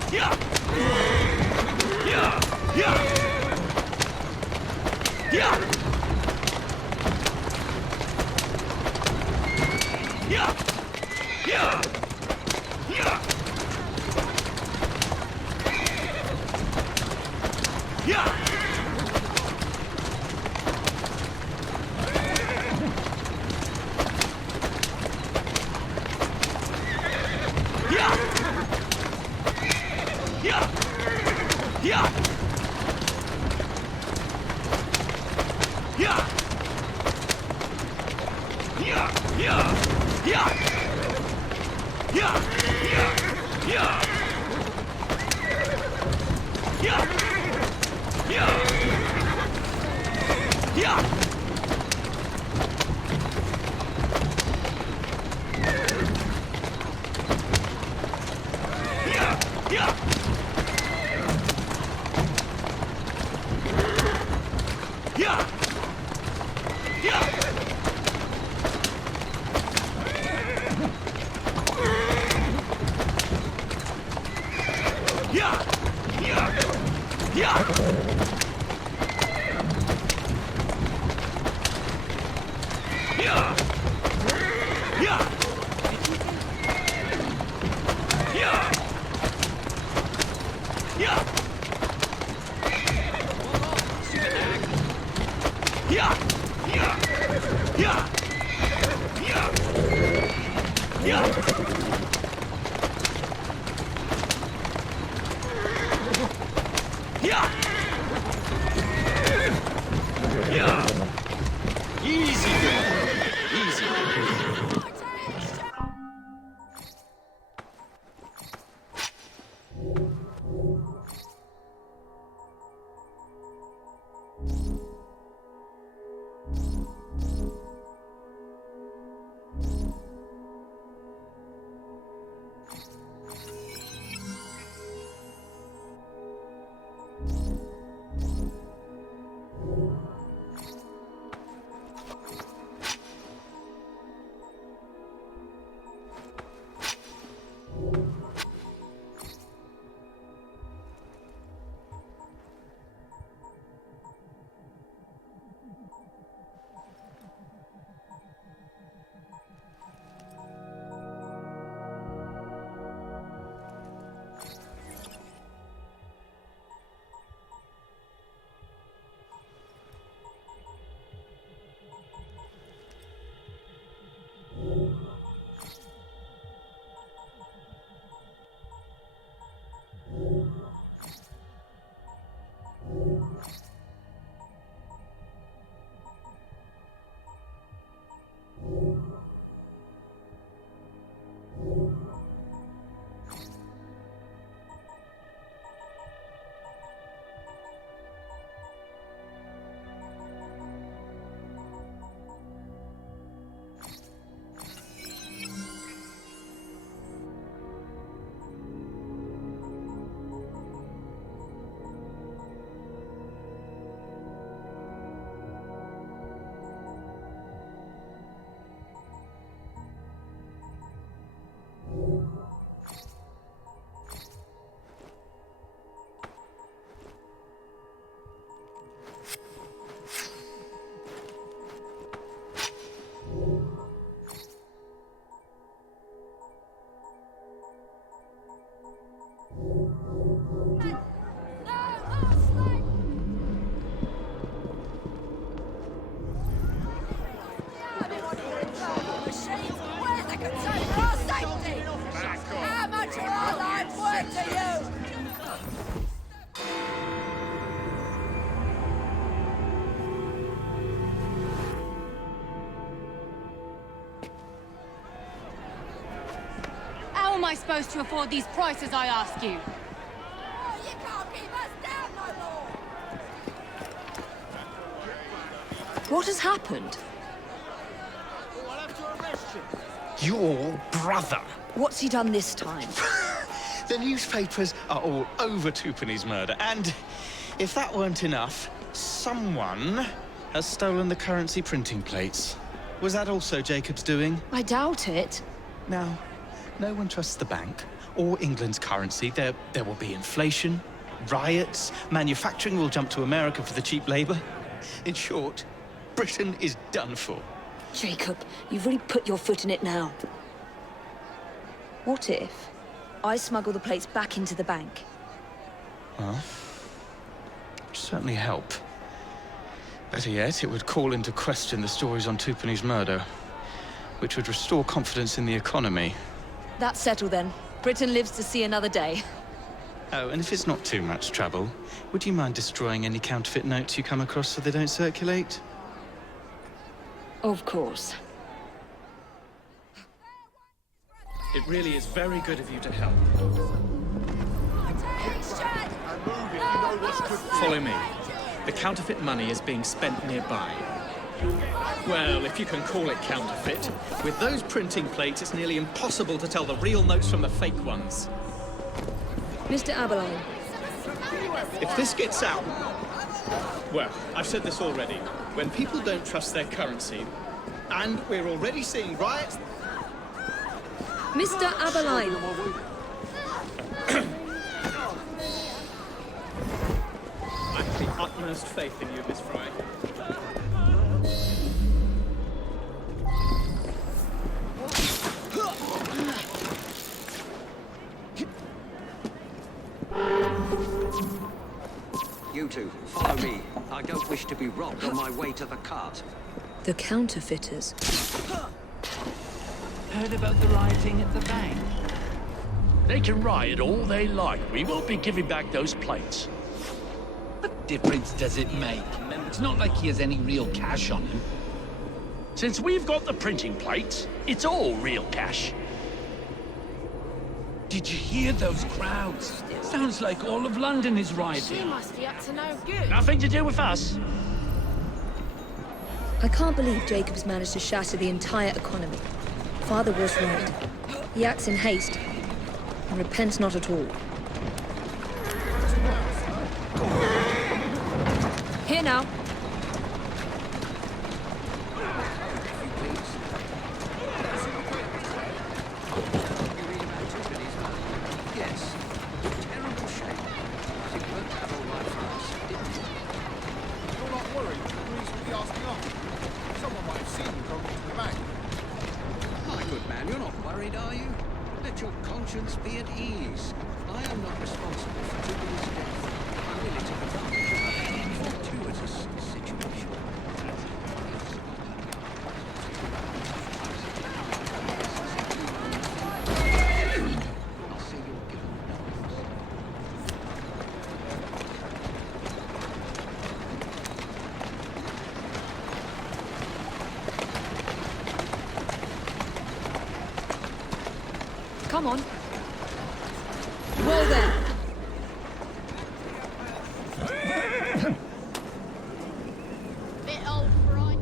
How am I supposed to afford these prices, I ask you? What has happened? I'll have to arrest you. Your brother. What's he done this time? The newspapers are all over Tupany's murder, and if that weren't enough, someone has stolen the currency printing plates. Was that also Jacob's doing? I doubt it. Now, no one trusts the bank or England's currency. There will be inflation, riots, manufacturing will jump to America for the cheap labor. In short, Britain is done for. Jacob, you've really put your foot in it now. What if I smuggle the plates back into the bank? Well, it'd certainly help. Better yet, it would call into question the stories on Tupany's murder, which would restore confidence in the economy. That's settled then. Britain lives to see another day. Oh, and if it's not too much trouble, would you mind destroying any counterfeit notes you come across so they don't circulate? Of course. It really is very good of you to help. Follow me. The counterfeit money is being spent nearby. Well, if you can call it counterfeit. With those printing plates, it's nearly impossible to tell the real notes from the fake ones. Mr. Aberline. If this gets out... Well, I've said this already. When people don't trust their currency, and we're already seeing riots... Mr. Aberline. I have the utmost faith in you, Miss Fry. You two, follow me. I don't wish to be robbed on my way to the cart. The counterfeiters. Heard about the rioting at the bank? They can riot all they like. We won't be giving back those plates. What difference does it make? It's not like he has any real cash on him. Since we've got the printing plates, it's all real cash. Did you hear those crowds? Sounds like all of London is rioting. She must be up to no good. Nothing to do with us. I can't believe Jacobs managed to shatter the entire economy. Father was right. He acts in haste and repents not at all. Here now. Yes. Terrible shape. It worked out all right for us, didn't it? You're not worried the police will be asking off. Someone might have seen you going into the bank. My good man, you're not worried, are you? Let your conscience be at ease. I am not responsible for Jubilee's death. I merely took advantage of a fortuitous situation. I'll say you're given Come on. Well then. Bit old fright.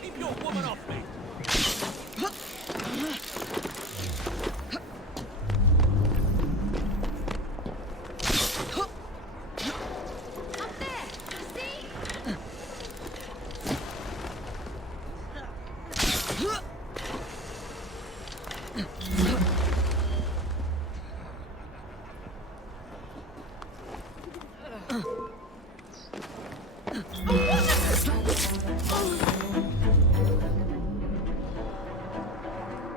Keep your woman off me.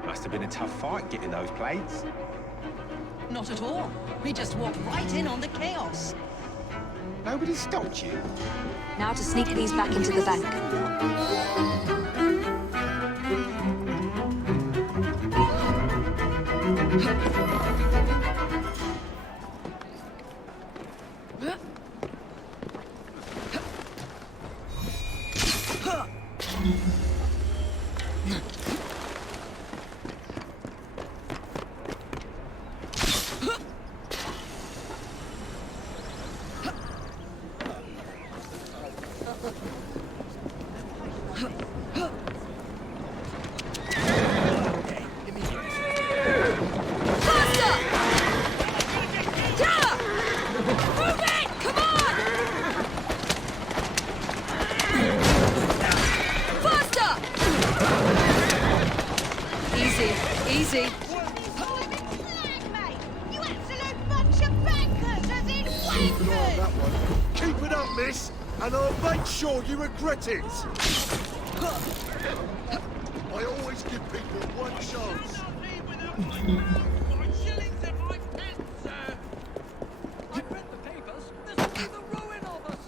Must have been a tough fight getting those plates. Not at all. We just walked right in on the chaos. Nobody stopped you. Now to sneak these back into the bank. Easy. You absolute bunch of bankers, as in wankers! That one. Keep it up, miss, and I'll make sure you regret it. I always give people one chance. Shillings and my pence, sir. I read the papers. This will be the ruin of us.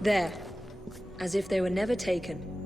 There. As if they were never taken.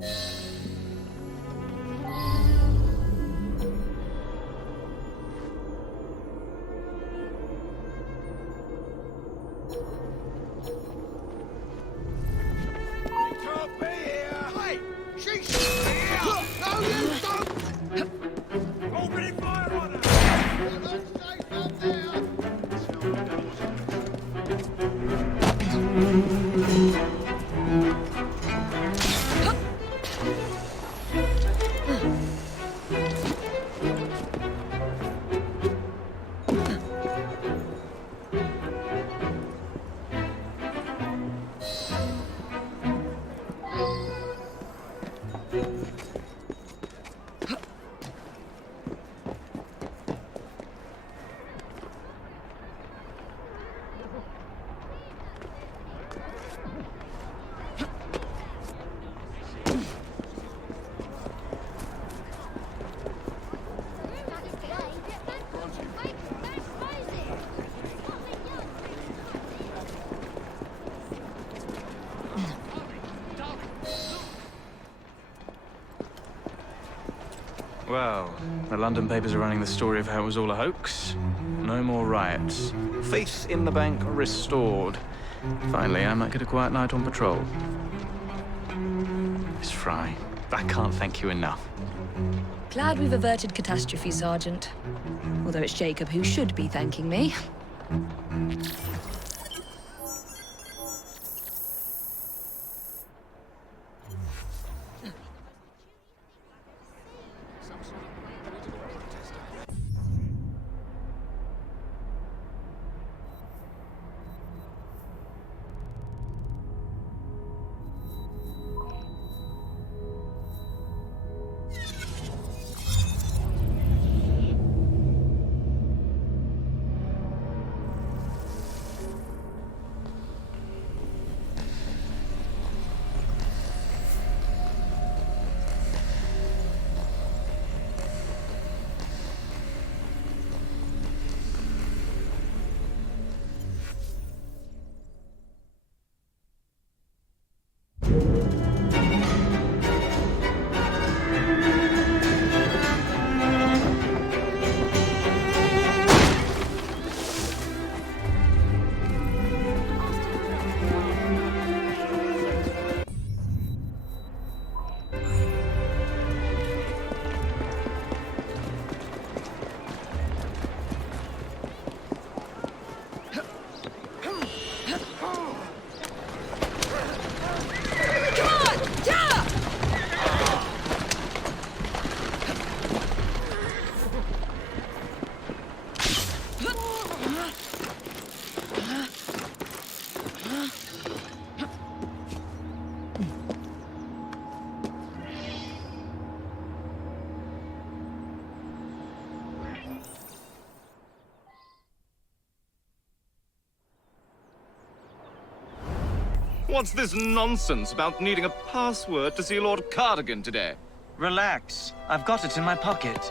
Well, the London papers are running the story of how it was all a hoax. No more riots. Faith in the bank restored. Finally, I might get a quiet night on patrol. Miss Fry, I can't thank you enough. Glad we've averted catastrophe, Sergeant. Although it's Jacob who should be thanking me. What's this nonsense about needing a password to see Lord Cardigan today? Relax. I've got it in my pocket.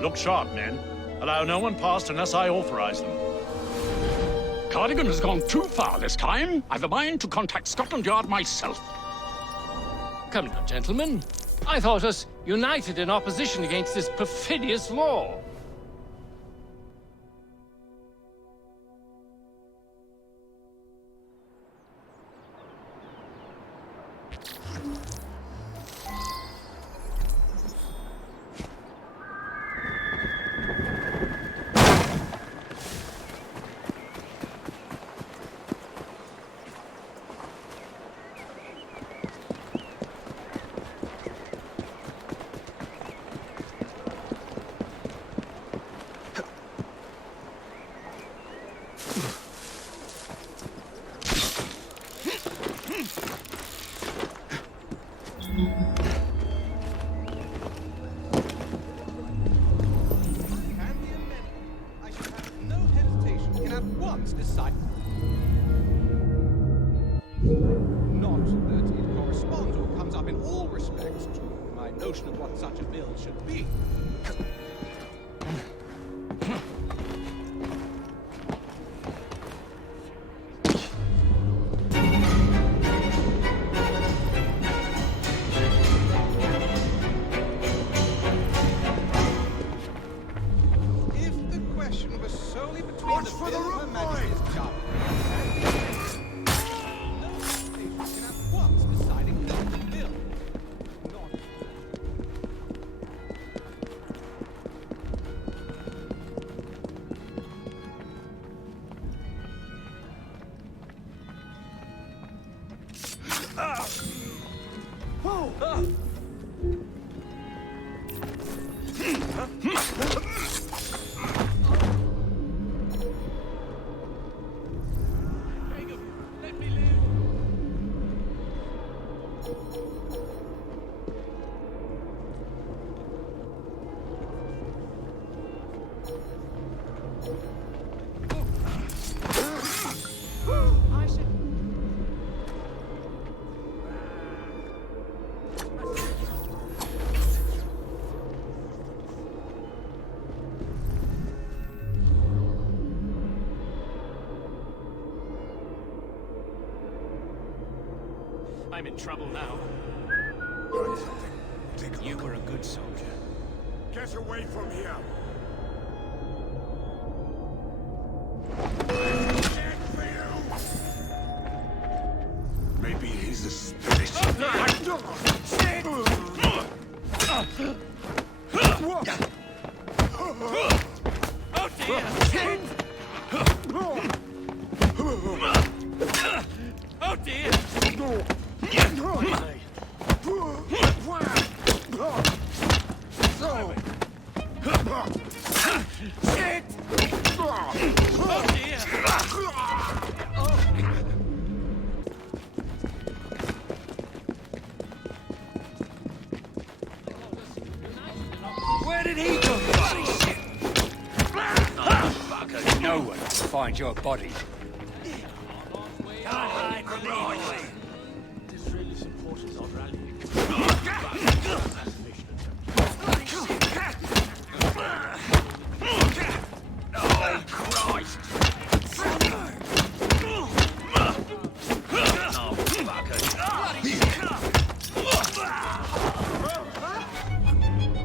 Look sharp, men. Allow no one past unless I authorize them. Cardigan has gone too far this time. I've a mind to contact Scotland Yard myself. Come now, gentlemen. I thought us united in opposition against this perfidious law. succession was solely between Watch for the Root Majesty's job. Deciding what to build. I'm in trouble now. You were a good soldier. Get away from here! Maybe he's a spirit. Oh dear! Oh dear! Where did he go? Bloody shit! Fucker, no one will find your body. Can't hide from the evil. Disraeli supporters are rallying. Oh, Christ!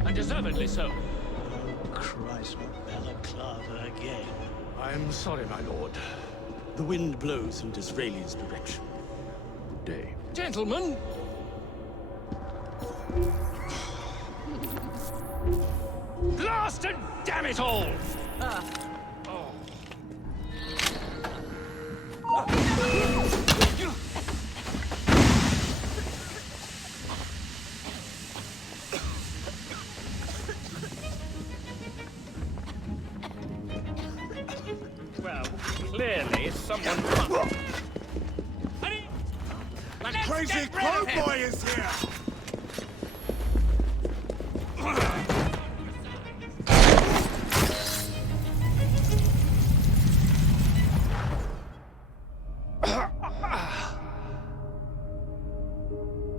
Undeservedly so. Christ, balaclava again. I'm sorry, my lord. The wind blows in Disraeli's direction. Day. Gentlemen! Blast and damn it all! Well, clearly someone... That crazy crow boy is here!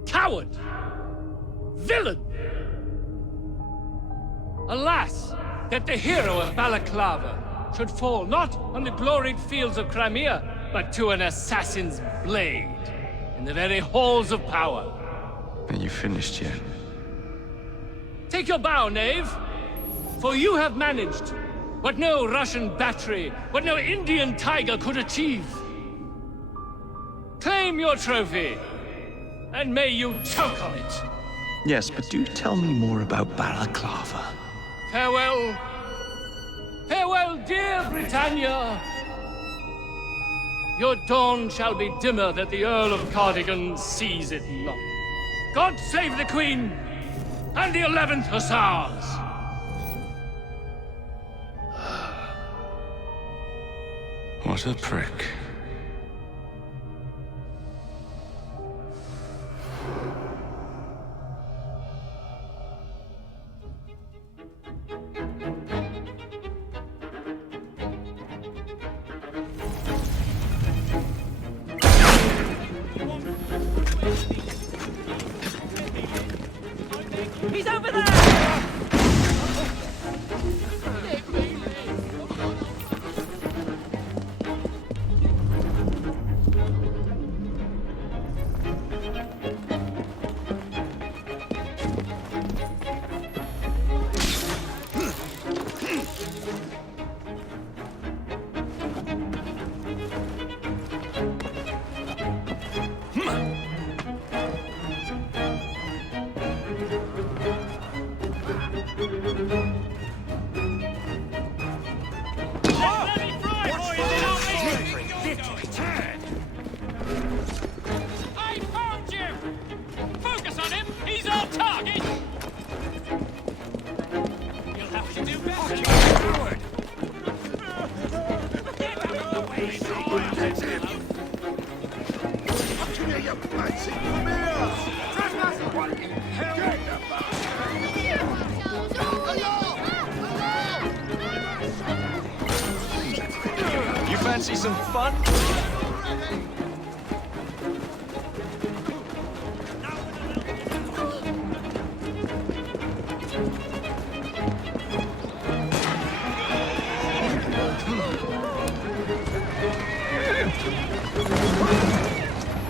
Coward! Villain! Alas, that the hero of Balaclava should fall not on the gloried fields of Crimea, but to an assassin's blade in the very halls of power. Are you finished yet? Take your bow, knave, for you have managed what no Russian battery, what no Indian tiger could achieve. Claim your trophy, and may you choke on it. Yes, but do tell me more about Balaclava. Farewell. Farewell, dear Britannia. Your dawn shall be dimmer that the Earl of Cardigan sees it not. God save the Queen and the 11th Hussars. What a prick. He's over there! You fancy some fun?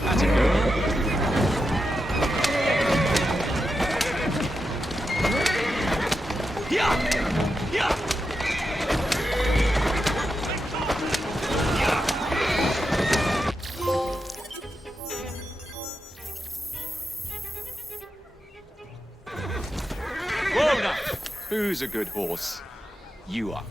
That's a girl. Yeah! Yeah! Whoa now! Who's a good horse? You are.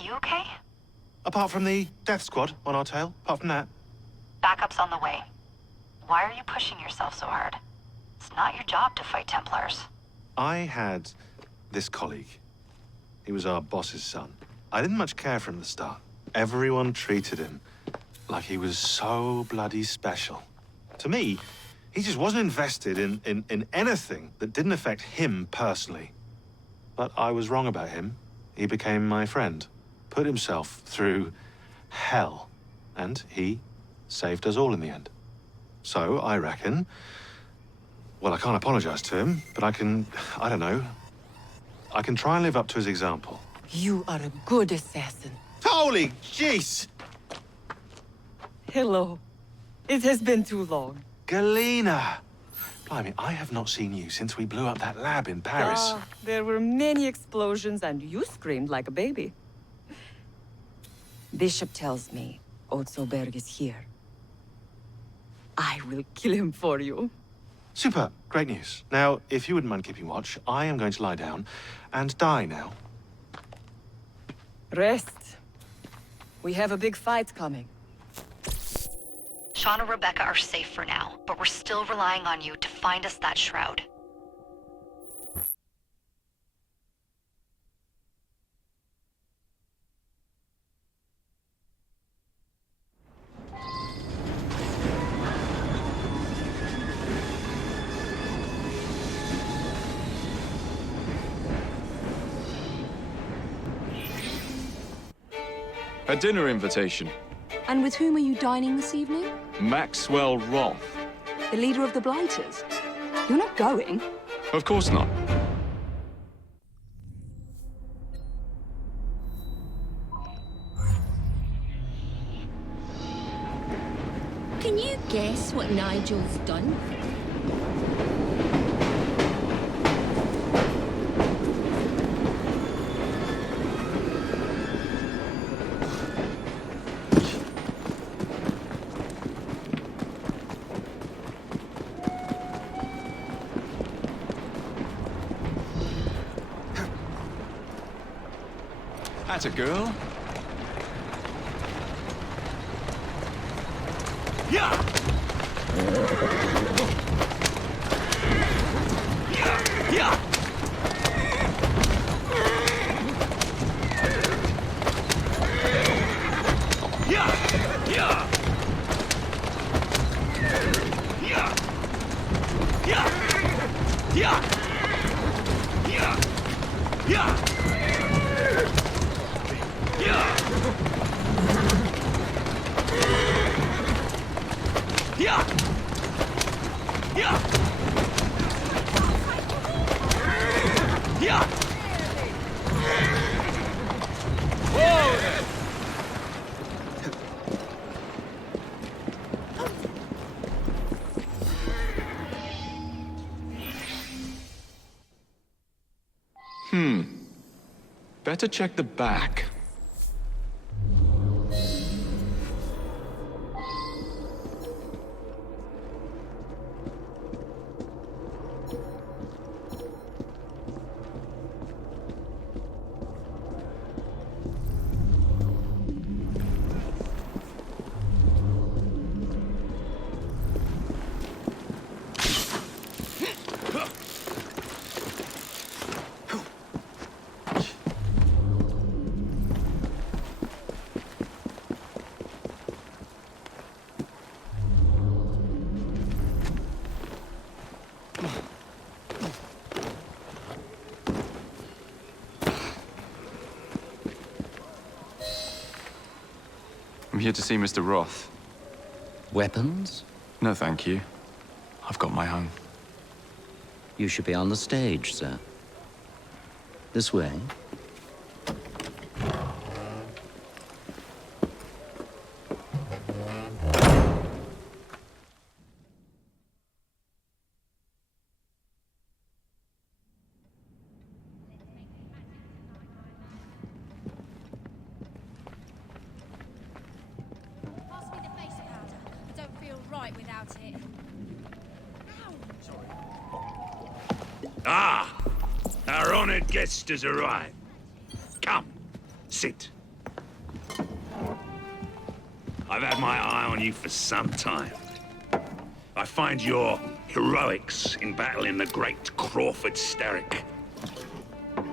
You okay? Apart from the death squad on our tail, apart from that. Backup's on the way. Why are you pushing yourself so hard? It's not your job to fight Templars. I had this colleague. He was our boss's son. I didn't much care for him at the start. Everyone treated him like he was so bloody special. To me, he just wasn't invested in anything that didn't affect him personally. But I was wrong about him. He became my friend, put himself through hell, and he saved us all in the end. So I reckon, well, I can't apologize to him, but I can try and live up to his example. You are a good assassin. Holy jeez! Hello. It has been too long. Galena! Blimey, I have not seen you since we blew up that lab in Paris. There were many explosions and you screamed like a baby. Bishop tells me Otzoberg is here. I will kill him for you. Super, great news. Now, if you wouldn't mind keeping watch, I am going to lie down and die now. Rest. We have a big fight coming. Sean and Rebecca are safe for now, but we're still relying on you to find us that shroud. A dinner invitation. And with whom are you dining this evening? Maxwell Roth. The leader of the Blighters. You're not going? Of course not. Can you guess what Nigel's done? That's a girl. Yeah! Yeah! Better check the back. I'm here to see Mr. Roth. Weapons? No, thank you. I've got my own. You should be on the stage, sir. This way. Ah! Our honored guest has arrived. Come, sit. I've had my eye on you for some time. I find your heroics in battling the great Crawford Starrick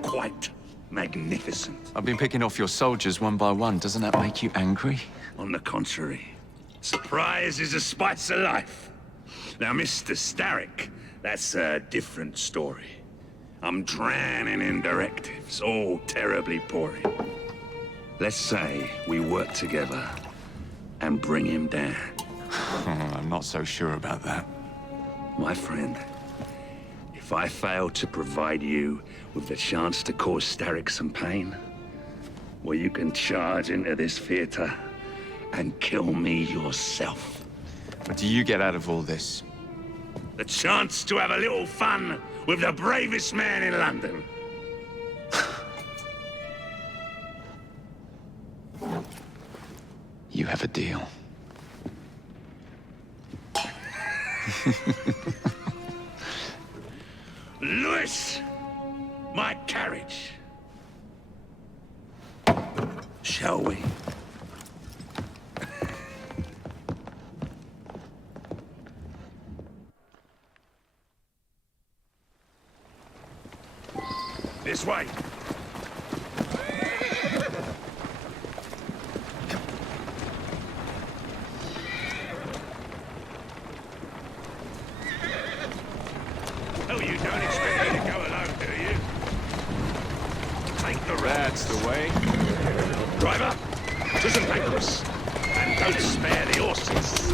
quite magnificent. I've been picking off your soldiers one by one. Doesn't that make you angry? On the contrary, surprise is a spice of life. Now, Mr. Starrick, that's a different story. I'm drowning in directives, all terribly boring. Let's say we work together and bring him down. I'm not so sure about that. My friend, if I fail to provide you with the chance to cause Starrick some pain, well, you can charge into this theater and kill me yourself. What do you get out of all this? The chance to have a little fun with the bravest man in London. You have a deal. Lewis, my carriage. Shall we? This way. Oh, you don't expect me to go alone, do you? Take the road. That's the way. Driver, to St. Pancras. And don't spare the horses.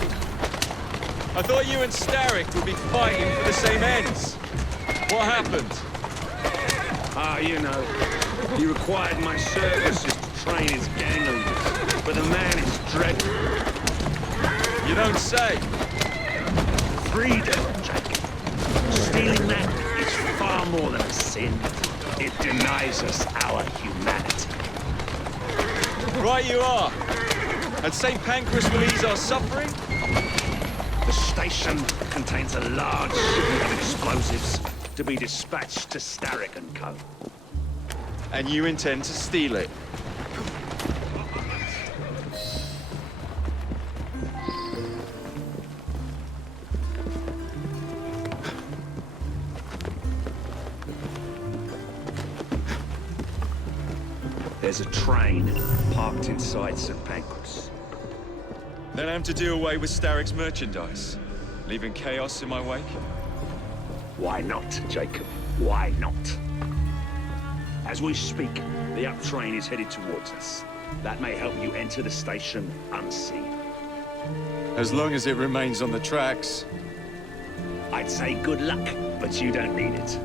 I thought you and Starrick would be fighting for the same ends. What happened? Ah, you know, he required my services to train his gang leaders, but the man is dreadful. You don't say. Freedom, Jacob. Stealing that is far more than a sin. It denies us our humanity. Right you are. And St. Pancras will ease our suffering? The station contains a large shipment of explosives to be dispatched to Starrick and Co. And you intend to steal it? There's a train parked inside St. Pancras. Then I'm to do away with Starrick's merchandise, leaving chaos in my wake? Why not, Jacob? Why not? As we speak, the up train is headed towards us. That may help you enter the station unseen. As long as it remains on the tracks. I'd say good luck, but you don't need it.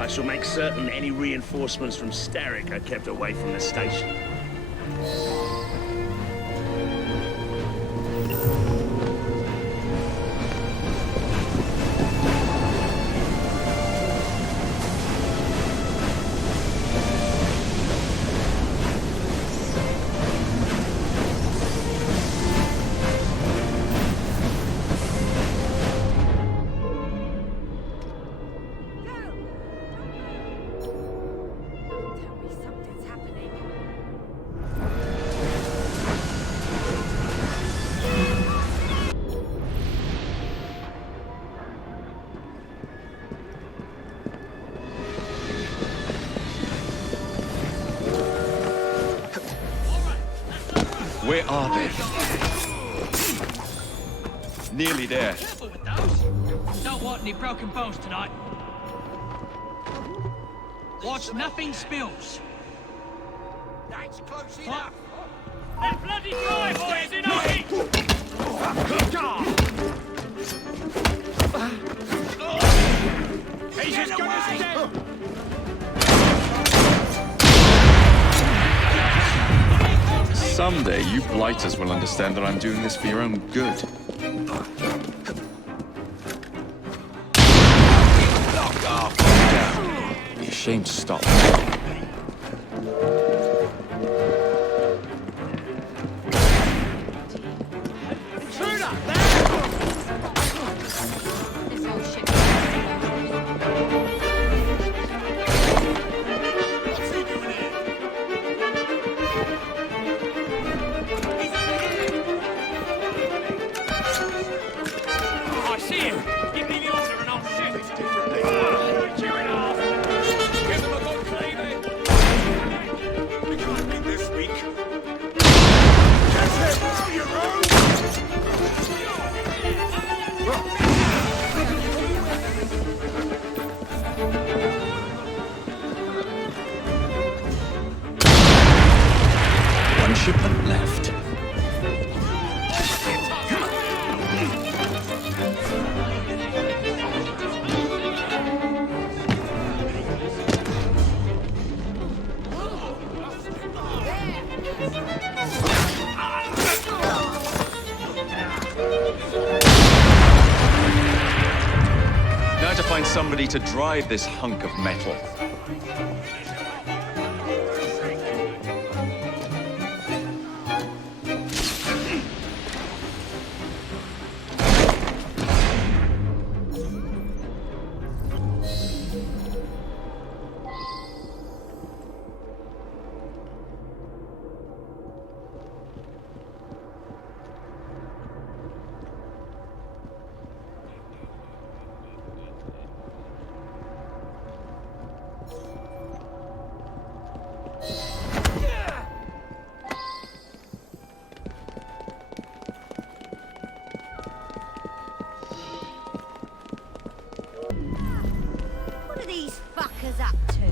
I shall make certain any reinforcements from Starrick are kept away from the station. Where are they? Nearly there. Careful with those. Don't want any broken bones tonight. Watch nothing spills. That's close enough. That bloody driveway He's as good as dead! Someday, you blighters will understand that I'm doing this for your own good. Be ashamed to stop. One shipment left. Now to find somebody to drive this hunk of metal. What are these fuckers up to?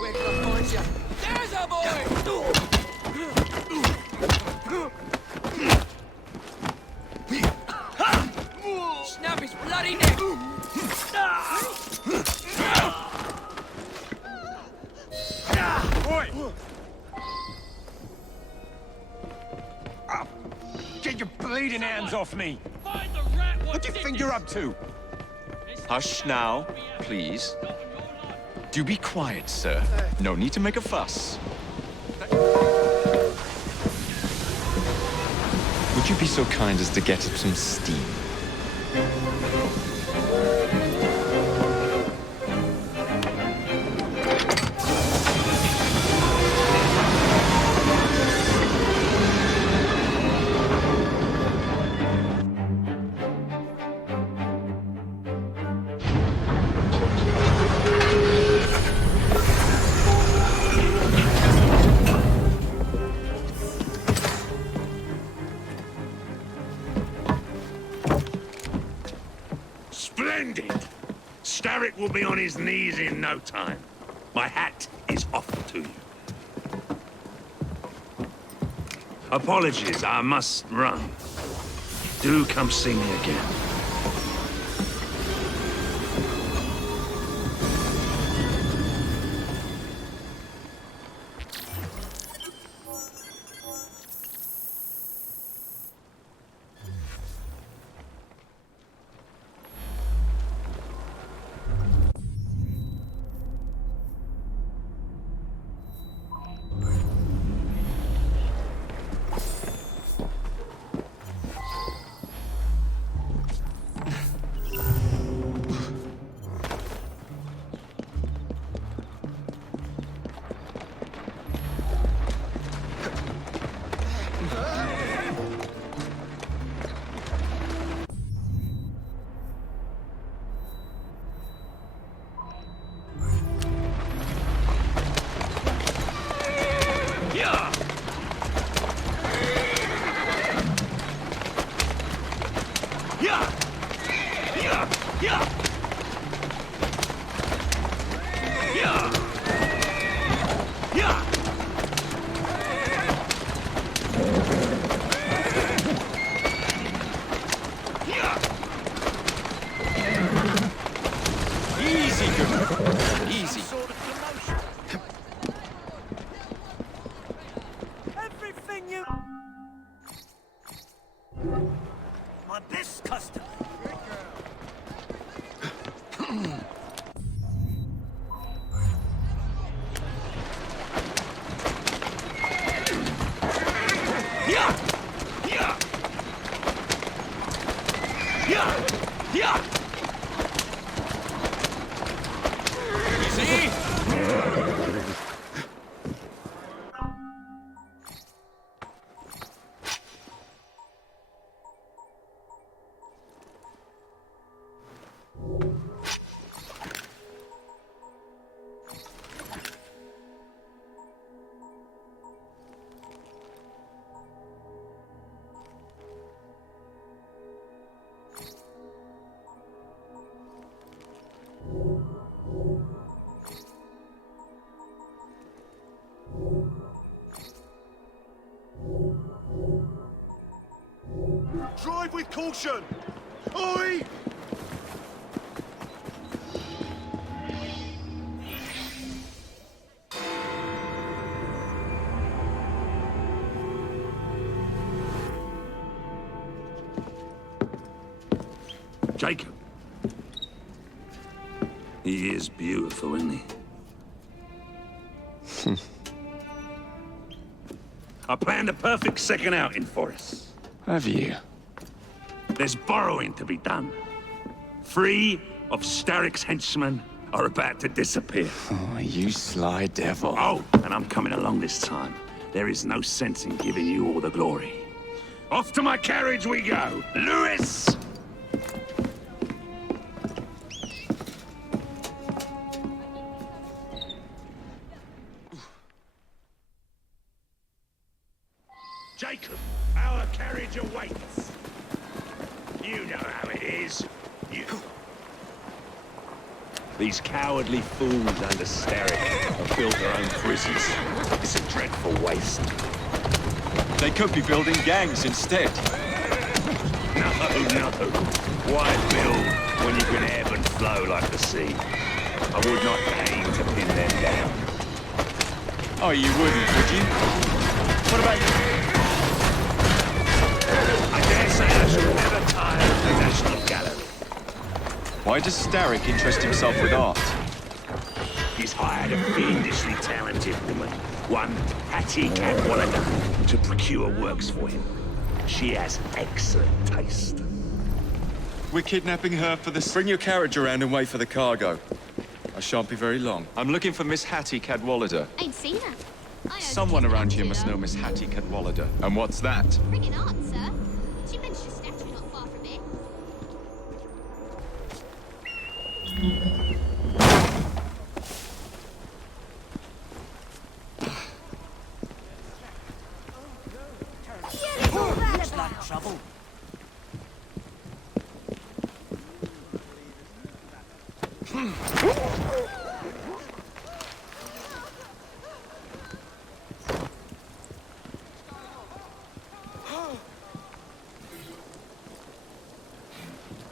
Where can I find you? There's a boy! Snap his bloody neck! Boy! Get your bleeding hands off me! What do you think you're up to? Hush now, please. Do be quiet, sir. No need to make a fuss. Would you be so kind as to get up some steam? Splendid! Starrick will be on his knees in no time. My hat is off to you. Apologies, I must run. Do come see me again. Drive with caution! Oi! Jacob. He is beautiful, isn't he? I planned a perfect second outing for us. Have you? There's borrowing to be done. 3 of Starrick's henchmen are about to disappear. Oh, you sly devil. Oh, and I'm coming along this time. There is no sense in giving you all the glory. Off to my carriage we go. Lewis! Jacob, our carriage awaits. You know how it is. You. These cowardly fools under Starrick have built their own prisons. It's a dreadful waste. They could be building gangs instead. No. Why build when you can ebb and flow like the sea? I would not aim to pin them down. Oh, you wouldn't, would you? What about you? I dare say I shall never tire of the National Gallery. Why does Starrick interest himself with art? He's hired a fiendishly talented woman, one Hattie Cadwallader, to procure works for him. She has excellent taste. We're kidnapping her for this. Bring your carriage around and wait for the cargo. I shan't be very long. I'm looking for Miss Hattie Cadwallader. Ain't seen her. Someone around here must know Miss Hattie Cadwallader. And what's that? Bringing art, sir. She mentioned a statue not far from here. Looks like trouble.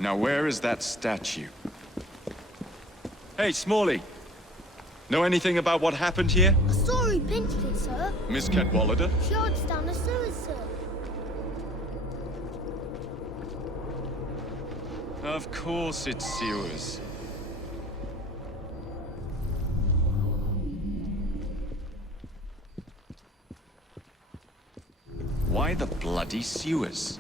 Now where is that statue? Hey, Smalley. Know anything about what happened here? I saw who pinched it, sir. Miss Cadwallader? She hides down the sewers, sir. Of course it's sewers. Why the bloody sewers?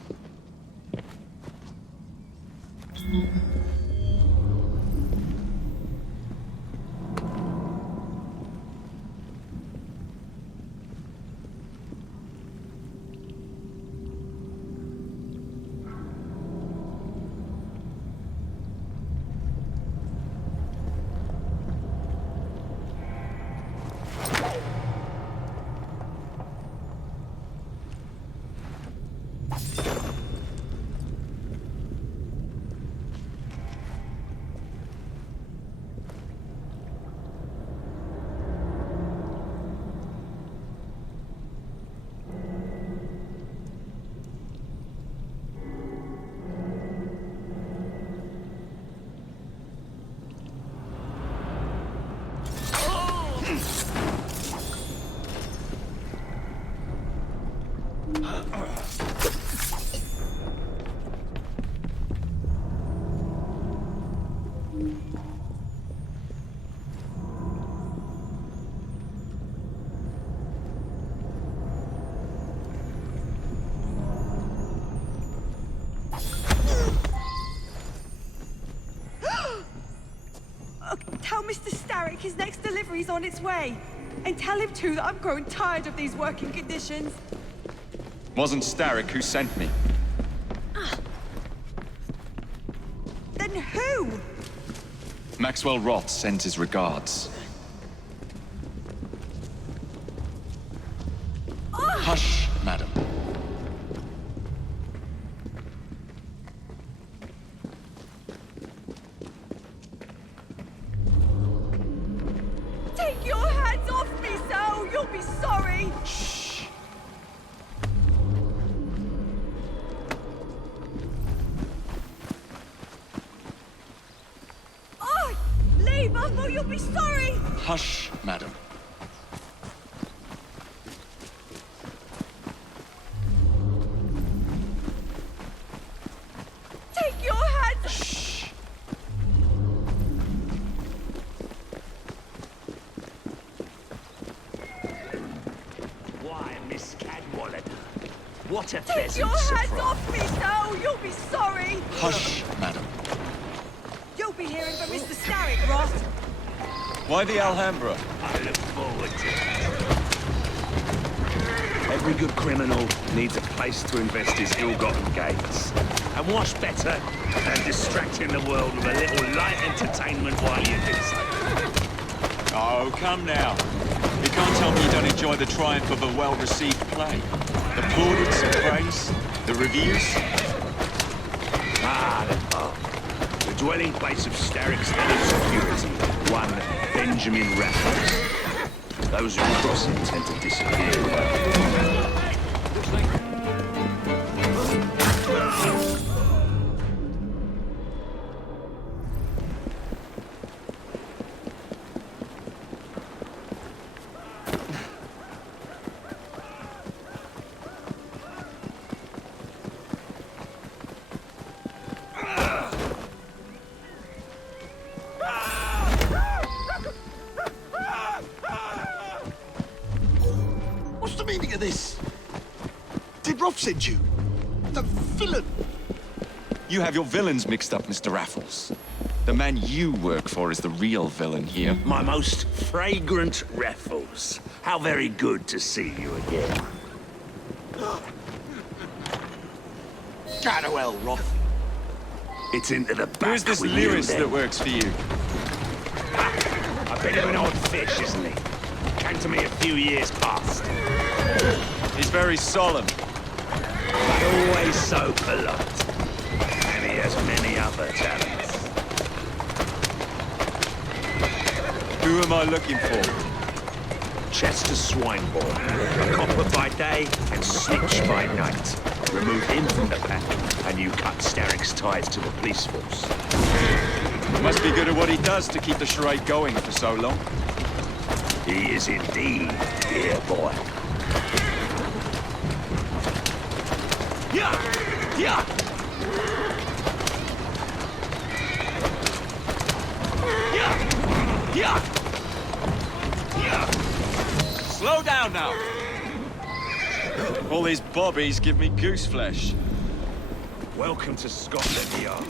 Tell Mr. Starrick his next delivery's on its way. And tell him, too, that I'm growing tired of these working conditions. Wasn't Starrick who sent me. Then who? Maxwell Roth sends his regards. Hush, madam. Take your hands off me, Sal! You'll be sorry! Shh. Hush, madam. Take your hands. Shh. Why, Miss Cadwallader? What a Take pleasant your hands surprise. off me, Sal. You'll be sorry. Hush, madam. You'll be hearing from Mr. Starrick, Roth. Why the Alhambra? I look forward to it. Every good criminal needs a place to invest his ill-gotten gains. And what's better than distracting the world with a little light entertainment while you do so? Oh, come now. You can't tell me you don't enjoy the triumph of a well-received play. The plaudits and praise, the reviews. Ah, the dwelling place of Starrick's head of security, one Benjamin Raffles. Those who cross him tend to disappear. What's the meaning of this? Did Roth send you? The villain? You have your villains mixed up, Mr. Raffles. The man you work for is the real villain here. My most fragrant Raffles. How very good to see you again. Farewell, Roth. It's into the back. Who's this with you, Lewis then. that works for you? A bit of an odd fish, isn't he? Came to me a few years past. He's very solemn. But always so polite. And he has many other talents. Who am I looking for? Chester Swineboard. A copper by day and snitch by night. Remove him from the pack, and you cut Starrick's ties to the police force. Must be good at what he does to keep the charade going for so long. He is indeed, dear boy. Yeah! Yeah! Yeah! Yeah! Yeah! Slow down now! All these bobbies give me goose flesh. Welcome to Scotland Yard.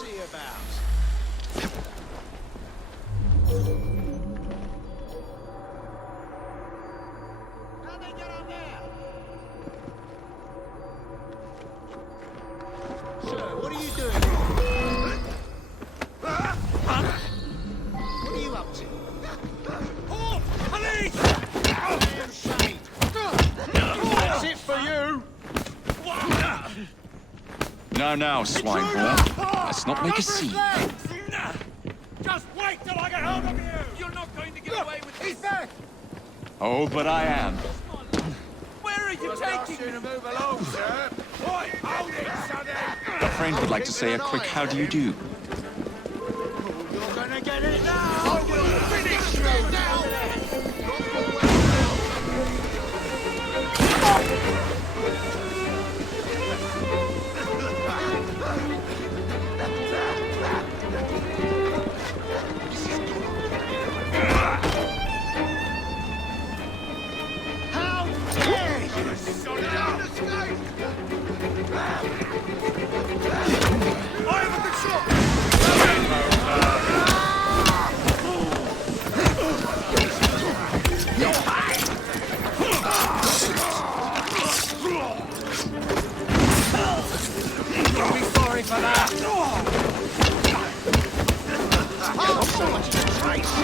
See you about. How'd they get on there? Sir, what are you doing? What are you up to? Oh, police! Damn shade. That's it for you. Now, Swineboard. Let's not make a scene. Just wait till I get hold of you! You're not going to get away with this! He's back! Oh, but I am. Where are you taking me? Move along, sir! Oi, hold it, sonny! A friend would like to say a quick how do you do. You're gonna get it now! I will finish you now! How dare you! I have a good shot! You'll be sorry for that! Oh, so much trace!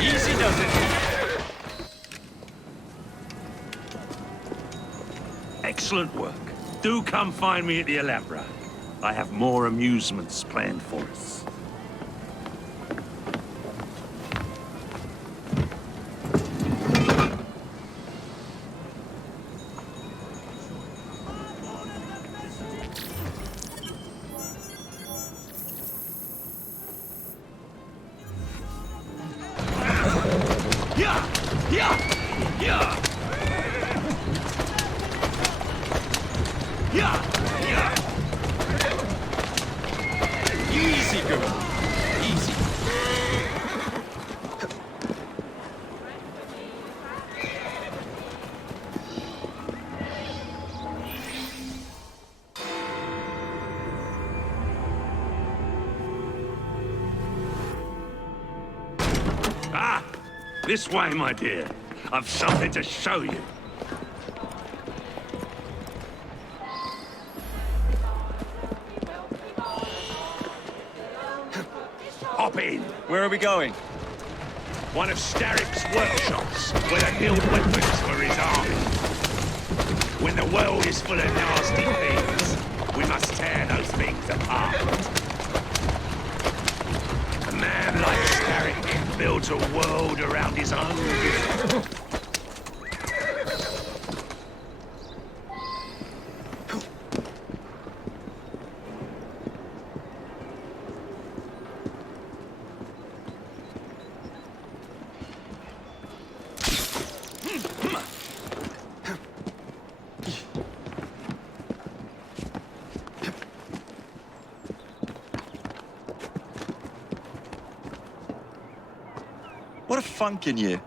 Easy does it. Excellent work. Do come find me at the Alhambra. I have more amusements planned for us. Easy, girl. Easy. Ah! This way, my dear. I've something to show you. Hop in. Where are we going? One of Starrick's workshops, where they build weapons for his army. When the world is full of nasty things, we must tear those things apart. A man like Starrick builds a world around his own. What a funk in you.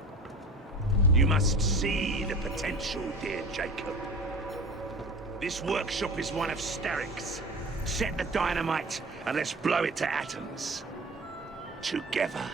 You must see the potential, dear Jacob. This workshop is one of Starrick's. Set the dynamite and let's blow it to atoms. Together.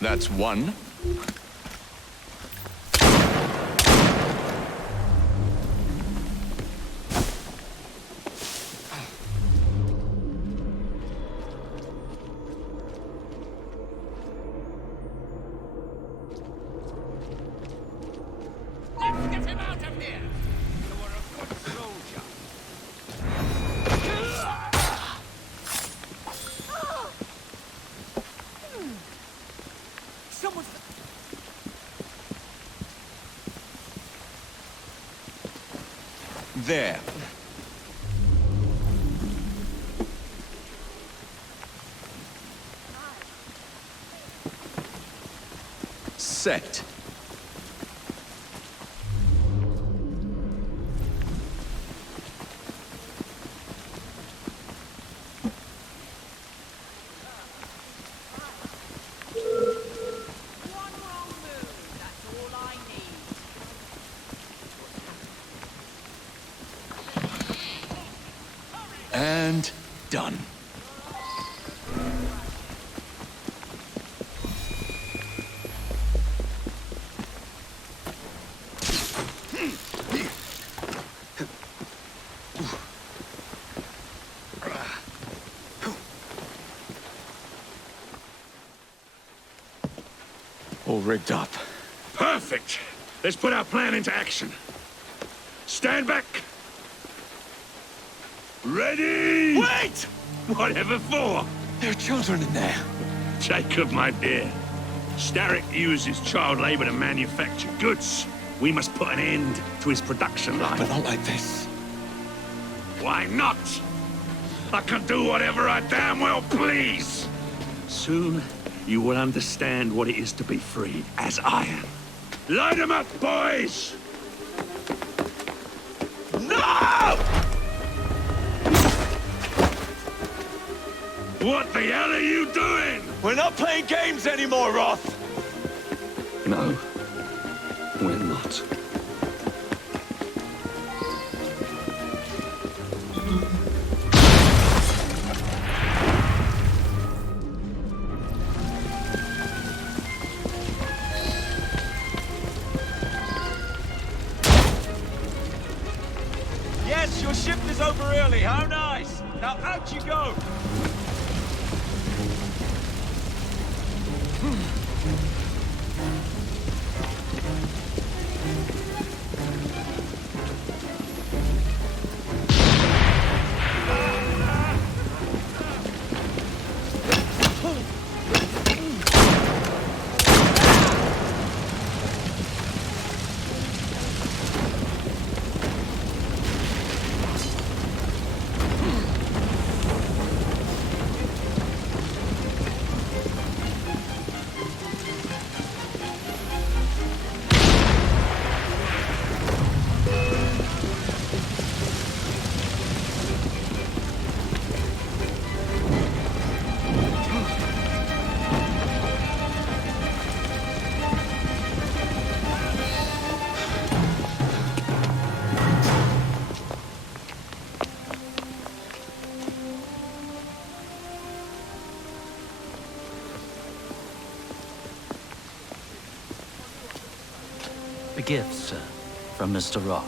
That's one. Let's get him out of here! You're a good soldier. Someone's... There. Set. And done. All rigged up. Perfect. Let's put our plan into action. Stand back. Ready? Wait! Whatever for? There are children in there. Jacob, my dear. Starrick uses child labor to manufacture goods. We must put an end to his production line. But not like this. Why not? I can do whatever I damn well please. Soon, you will understand what it is to be free, as I am. Light 'em up, boys! No! What the hell are you doing? We're not playing games anymore, Roth! No, we're not. Yes, your shift is over early. How nice. Now out you go. A gift, sir, from Mr. Roth.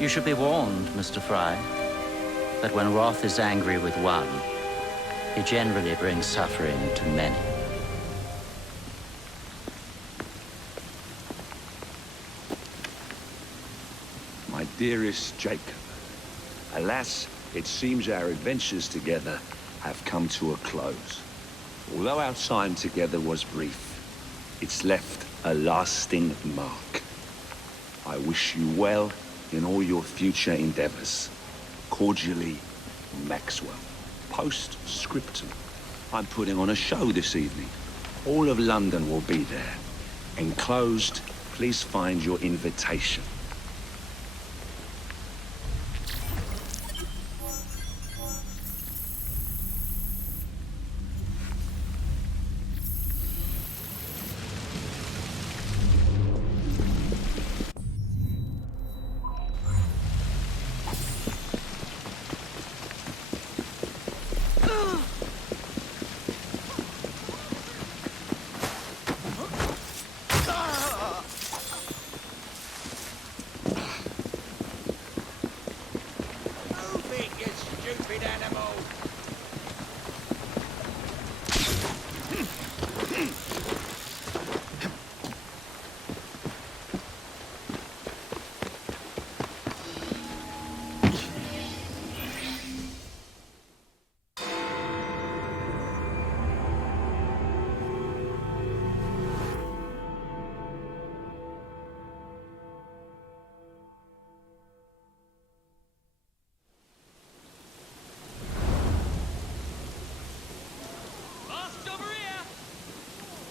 You should be warned, Mr. Fry, that when Roth is angry with one, he generally brings suffering to many. My dearest Jacob, alas, it seems our adventures together have come to a close. Although our time together was brief, it's left a lasting mark. I wish you well in all your future endeavors. Cordially, Maxwell. Postscriptum. I'm putting on a show this evening. All of London will be there. Enclosed, please find your invitation.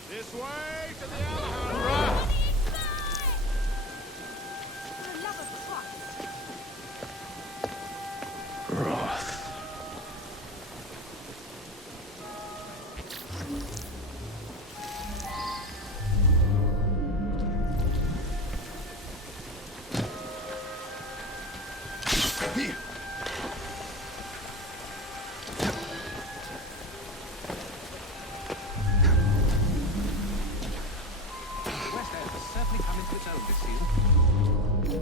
This way to the Alhambra! For the love of Christ. Roth.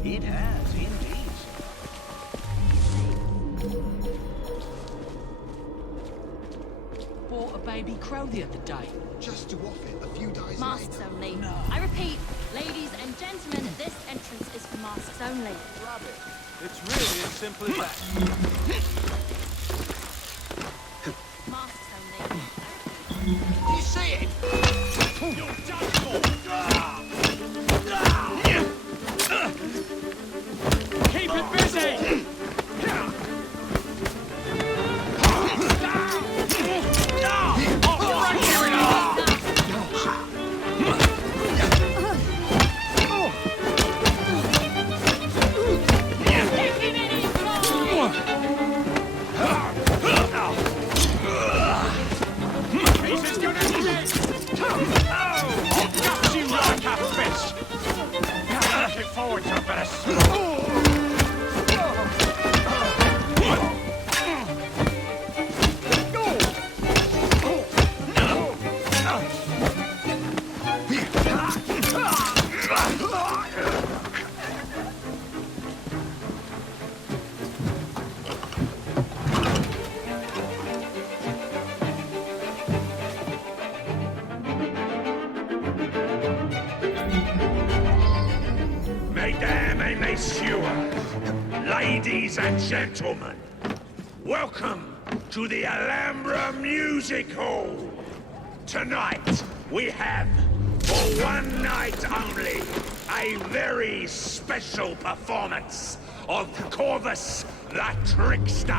It has, indeed. Bought a baby crow the other day. Just to off it a few days Masks later. only. I repeat, ladies and gentlemen, this entrance is for masks only. Rabbit. It's really as simple as that. Masks only. Do you see it? You're done for! Keep it busy! He's as good as dead! I'll gut you like a fish! Looking forward to a bit of smoke! Mesdames et messieurs, ladies and gentlemen, welcome to the Alhambra Music Hall. Tonight, we have, for one night only, a very special performance of Corvus the Trickster.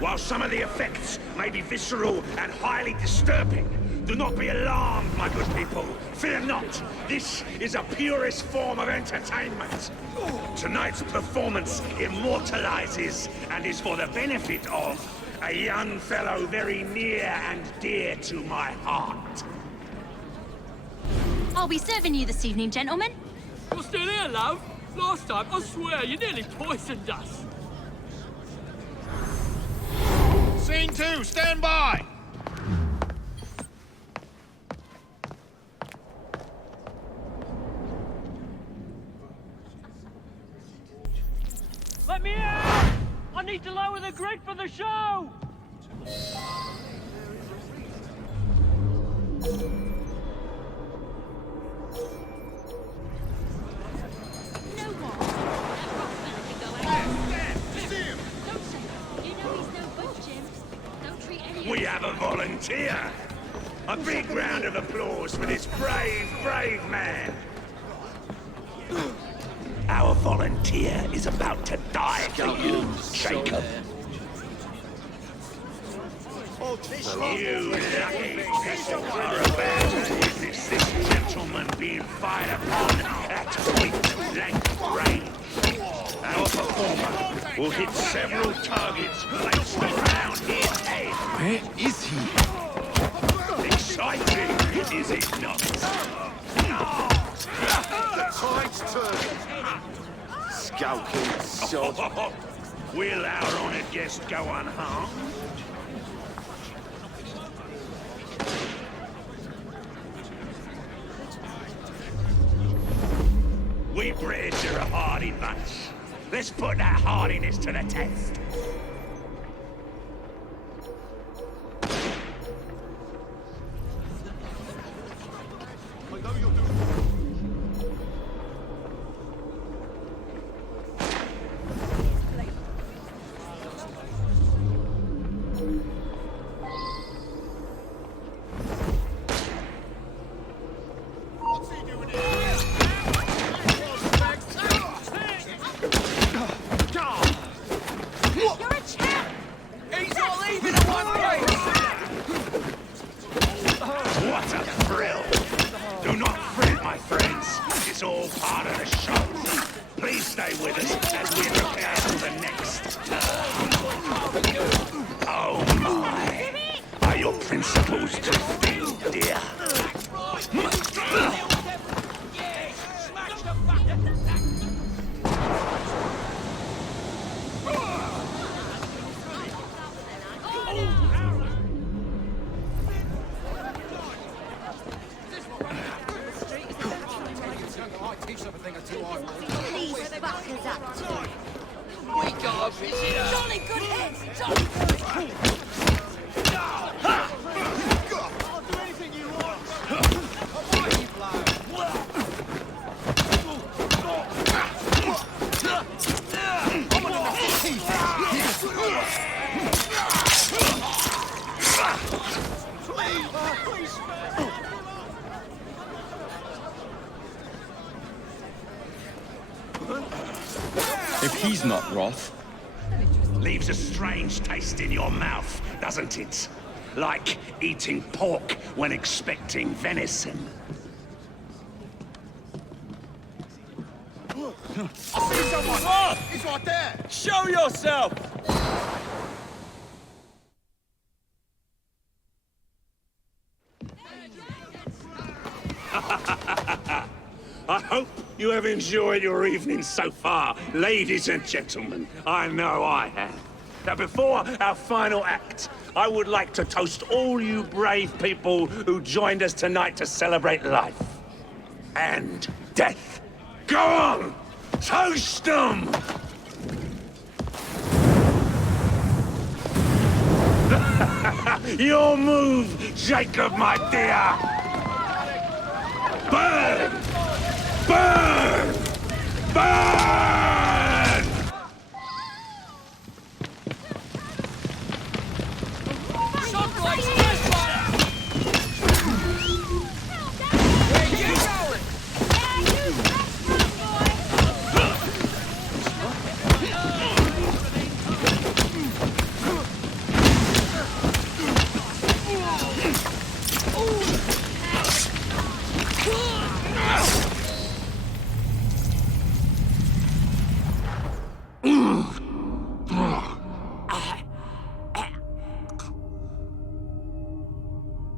While some of the effects may be visceral and highly disturbing, do not be alarmed, my good people. Fear not. This is a purest form of entertainment. Tonight's performance immortalizes and is for the benefit of a young fellow very near and dear to my heart. I'll be serving you this evening, gentlemen. You're still here, love? Last time, I swear, you nearly poisoned us. Scene 2, stand by! Let me out! I need to lower the grid for the show! We have a volunteer. A big round of applause for this brave, brave man. Our volunteer is about to die for you, Jacob. You lucky vessel are about to witness this gentleman being fired upon at point-blank range. Our performer will hit several targets placed around his head. Where is he? Exciting, is it not? The tide's turned. Skulking sod. Will our honored guest go unharmed? We Brits are a hardy bunch. Let's put that hardiness to the test. If he's not Roth... Leaves a strange taste in your mouth, doesn't it? Like eating pork when expecting venison. I see someone! Roth! He's right there! Show yourself! I hope you have enjoyed your evening so far, ladies and gentlemen. I know I have. Now, before our final act, I would like to toast all you brave people who joined us tonight to celebrate life and death. Go on! Toast them! Your move, Jacob, my dear! Burn! Burn! Burn! Someplace different! Where you going?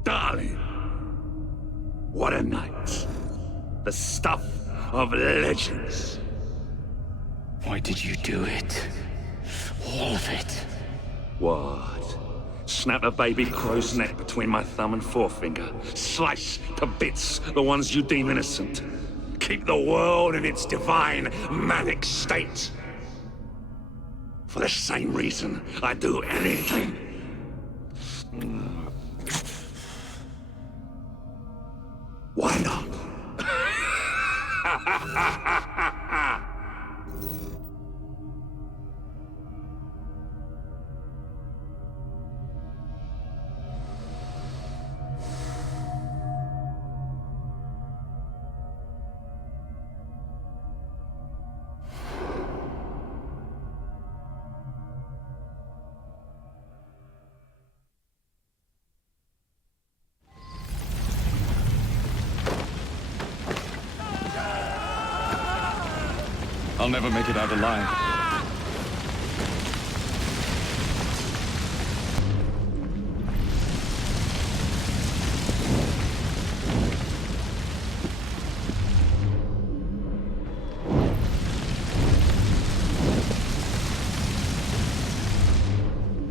Darling, what a night. The stuff of legends. Why did you do it? All of it. What? Snap a baby crow's neck between my thumb and forefinger. Slice to bits the ones you deem innocent. Keep the world in its divine, manic state. For the same reason I'd do anything. Why not? I'll never make it out alive.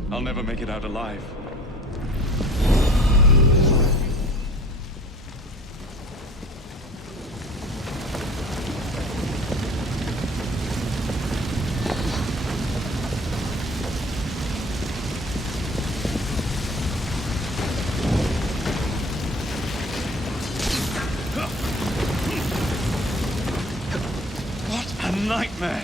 I'll never make it out alive. Nightmare.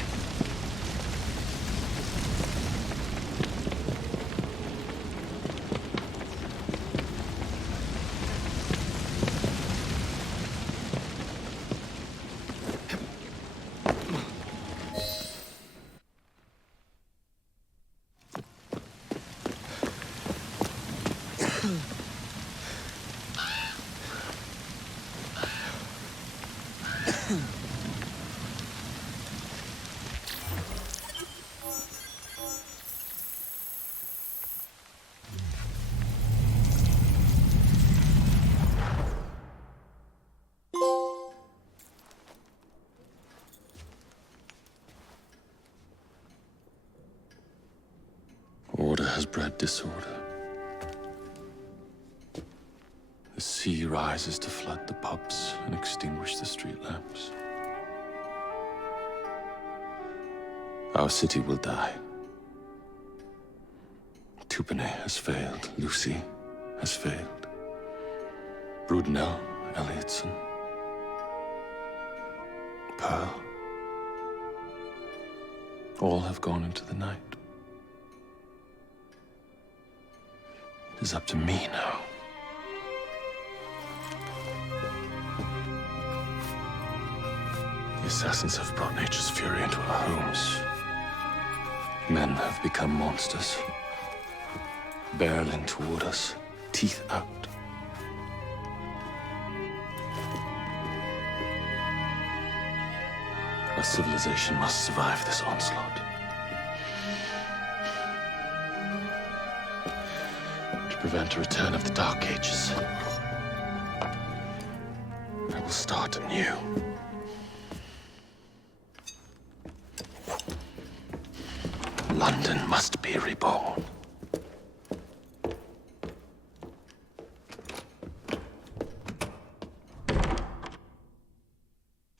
Order has bred disorder. The sea rises to flood the pubs and extinguish the street lamps. Our city will die. Tupene has failed. Lucy has failed. Brudenell, Elliotson, Pearl. All have gone into the night. It is up to me now. The assassins have brought nature's fury into our homes. Men have become monsters, barreling toward us, teeth out. Our civilization must survive this onslaught. To prevent a return of the Dark Ages, I will start anew. London must be reborn.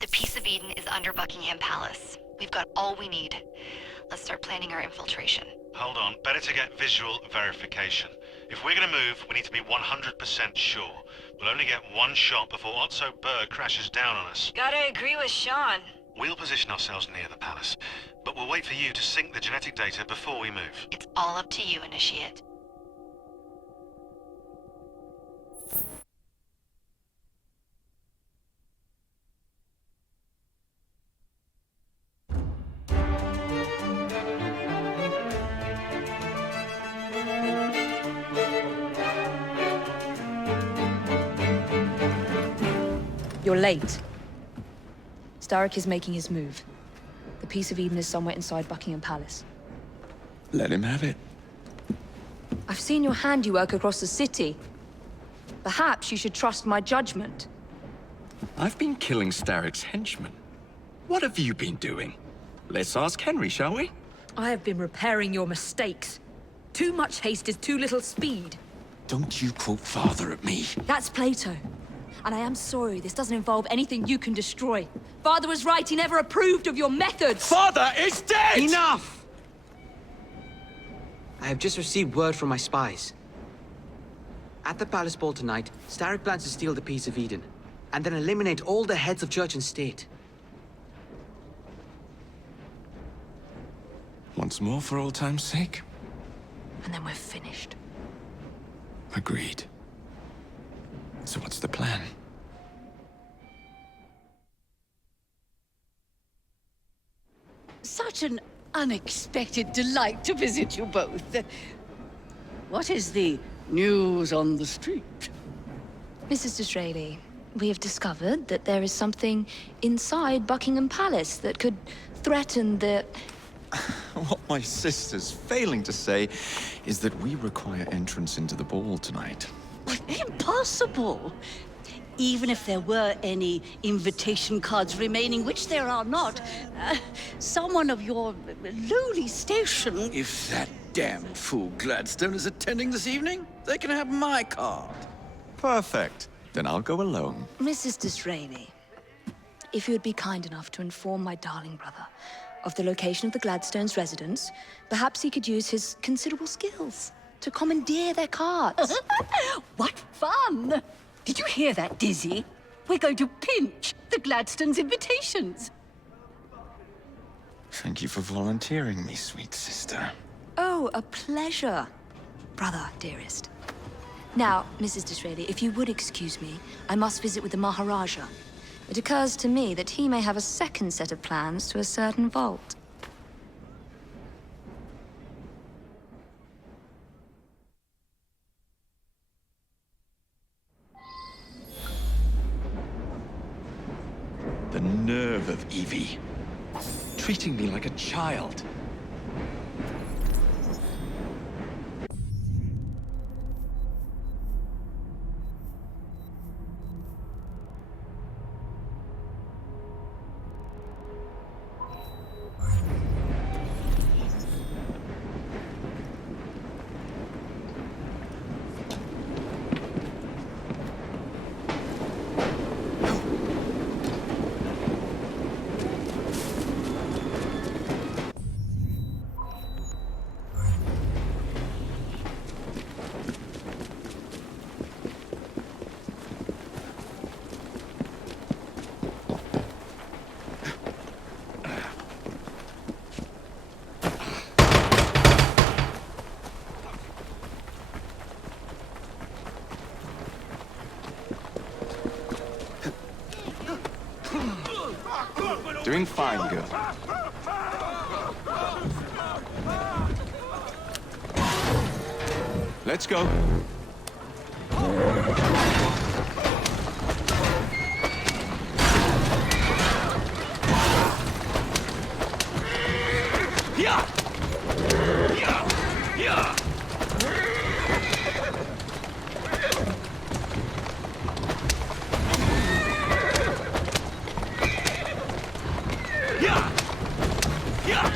The Peace of Eden is under Buckingham Palace. We've got all we need. Let's start planning our infiltration. Hold on, better to get visual verification. If we're gonna move, we need to be 100% sure. We'll only get one shot before Otso Berg crashes down on us. Gotta agree with Sean. We'll position ourselves near the palace, but we'll wait for you to sync the genetic data before we move. It's all up to you, Initiate. You're late. Starrick is making his move. The Peace of Eden is somewhere inside Buckingham Palace. Let him have it. I've seen your handiwork across the city. Perhaps you should trust my judgment. I've been killing Starrick's henchmen. What have you been doing? Let's ask Henry, shall we? I have been repairing your mistakes. Too much haste is too little speed. Don't you quote Father at me. That's Plato. And I am sorry, this doesn't involve anything you can destroy. Father was right, he never approved of your methods! Father is dead! Enough! I have just received word from my spies. At the palace ball tonight, Starrick plans to steal the Piece of Eden, and then eliminate all the heads of church and state. Once more for old time's sake? And then we're finished. Agreed. So what's the plan? Such an unexpected delight to visit you both. What is the news on the street? Mrs. Disraeli, we have discovered that there is something inside Buckingham Palace that could threaten the... What my sister's failing to say is that we require entrance into the ball tonight. Impossible! Even if there were any invitation cards remaining, which there are not, someone of your lowly station... If that damned fool Gladstone is attending this evening, they can have my card. Perfect. Then I'll go alone. Mrs. Disraeli, if you would be kind enough to inform my darling brother of the location of the Gladstones' residence, perhaps he could use his considerable skills to commandeer their cards. What fun! Did you hear that, Dizzy? We're going to pinch the Gladstones' invitations. Thank you for volunteering me, sweet sister. Oh, a pleasure, brother, dearest. Now, Mrs. Disraeli, if you would excuse me, I must visit with the Maharaja. It occurs to me that he may have a second set of plans to a certain vault. The nerve of Evie. Treating me like a child. Doing fine, girl. Let's go. Yeah. Yeah. Yeah.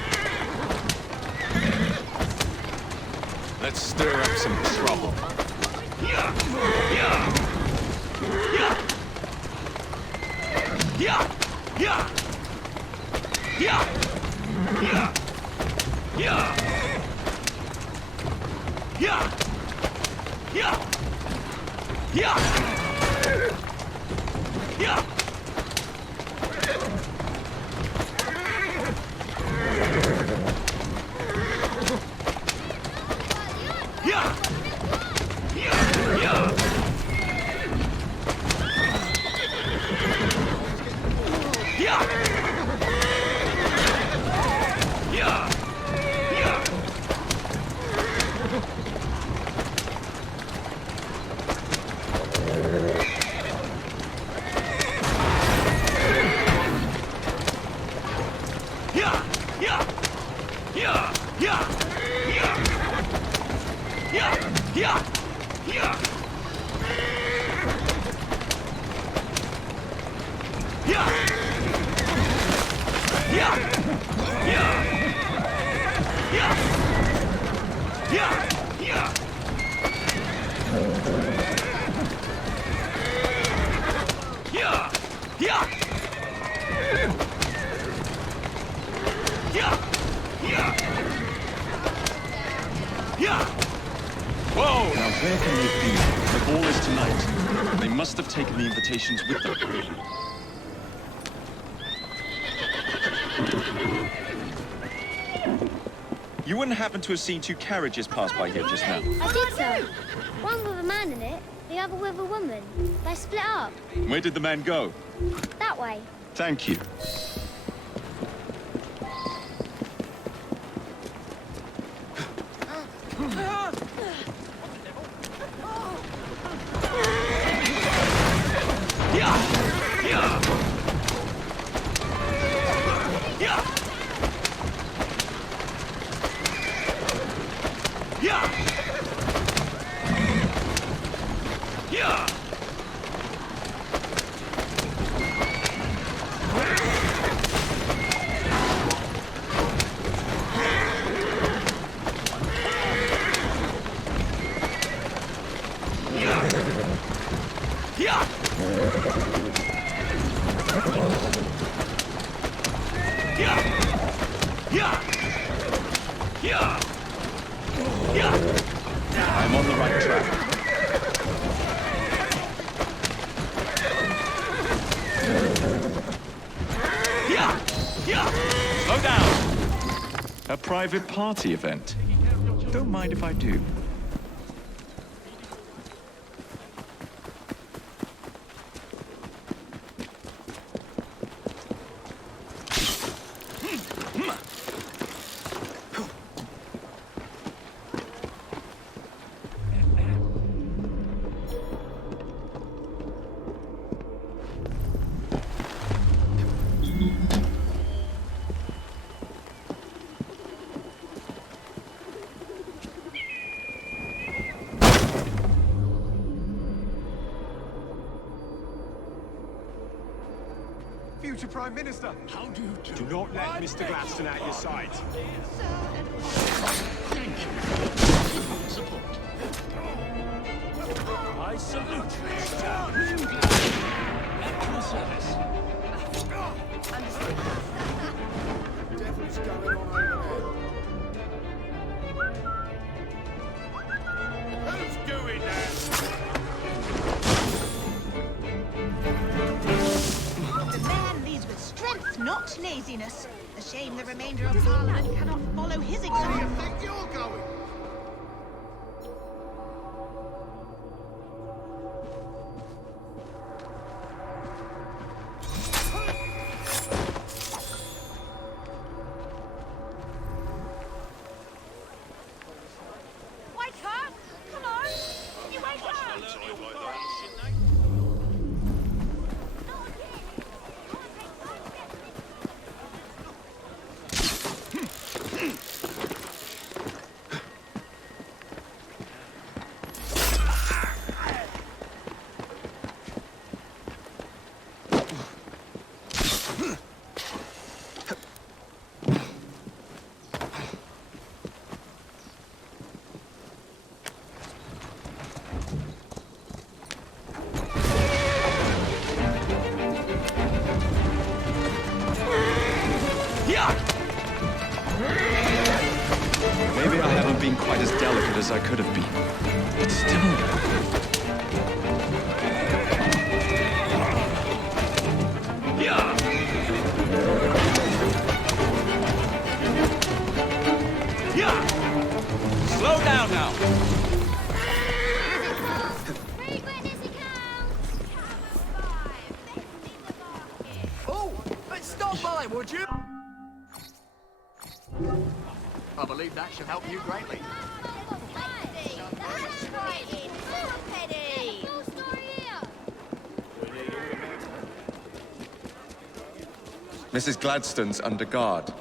Let's stir up some trouble. Yeah. Yeah. Yeah. Yeah. Yeah. Yeah. Yeah. Yeah. Yeah. Yeah. Yeah. Yeah. Yeah! Where can they be? The ball is tonight. They must have taken the invitations with them. You wouldn't happen to have seen two carriages pass by here just now? I did so. One with a man in it, the other with a woman. They split up. Where did the man go? That way. Thank you. I'm on the right track. Slow down! A private party event. Don't mind if I do. Future Prime Minister! How do you do? Do not let Mr. Gladstone out your sight. Thank you. Support. I salute you. At your service. Devil's going on over there. Who's doing that? The man leads with strength, not laziness. A shame the remainder of Parliament cannot follow his example. Where do you think you're going? Wake up! Come on! Can you wake up? Maybe I haven't been quite as delicate as I could have been. But still... Slow down now! Oh, let's stop by, would you? I believe that should help you greatly. Mrs. Gladstone's under guard.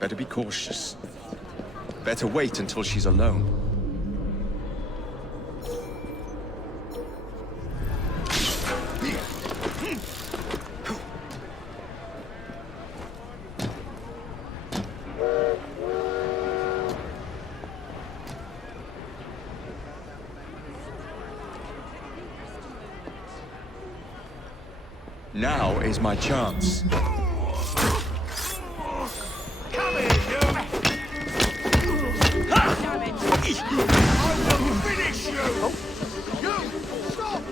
Better be cautious. Better wait until she's alone. Now is my chance. Come here, you! I will finish finish you! Oh. You! Stop!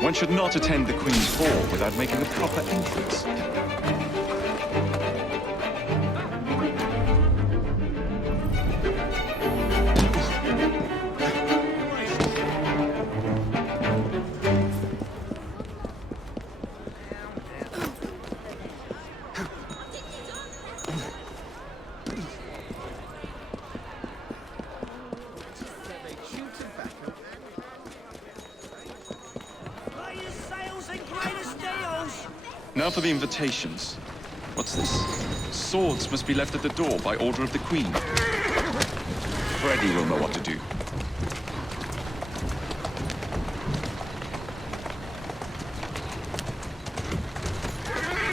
One should not attend the Queen's ball without making a proper entrance. Now for the invitations. What's this? Swords must be left at the door by order of the Queen. Freddy will know what to do.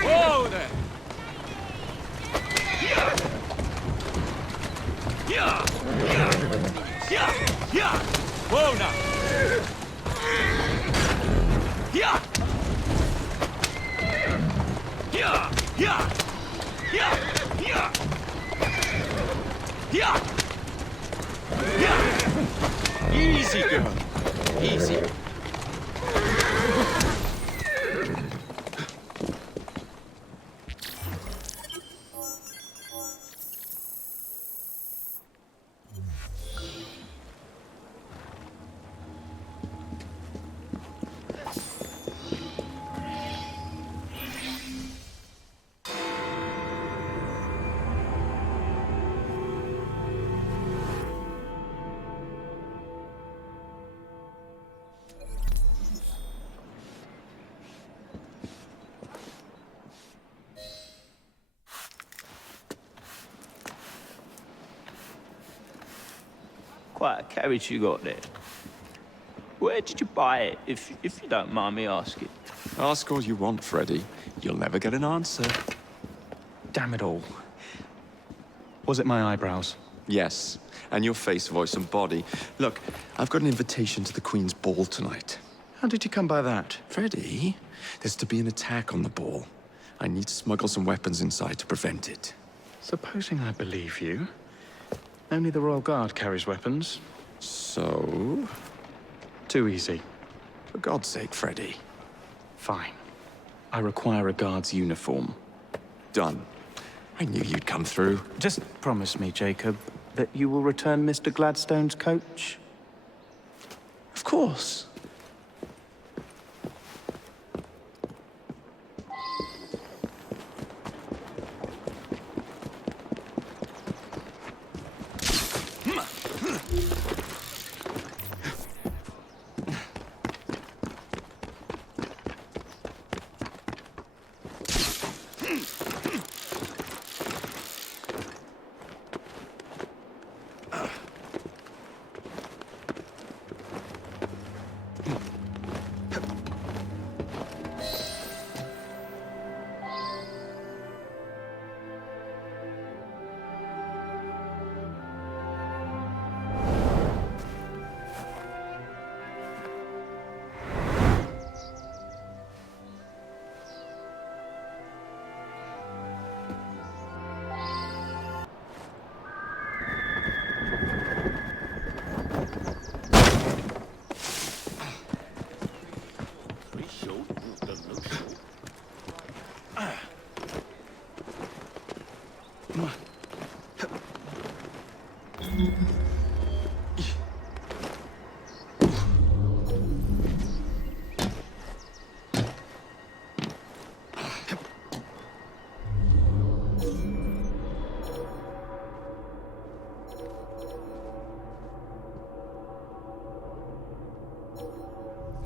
Whoa there! Whoa now! Easy, girl. Easy. Quite a carriage you got there. Where did you buy it, if you don't mind me asking? Ask all you want, Freddy. You'll never get an answer. Damn it all. Was it my eyebrows? Yes, and your face, voice, and body. Look, I've got an invitation to the Queen's ball tonight. How did you come by that? Freddy, there's to be an attack on the ball. I need to smuggle some weapons inside to prevent it. Supposing I believe you. Only the Royal Guard carries weapons. So? Too easy. For God's sake, Freddy. Fine. I require a guard's uniform. Done. I knew you'd come through. Just promise me, Jacob, that you will return Mr. Gladstone's coach? Of course.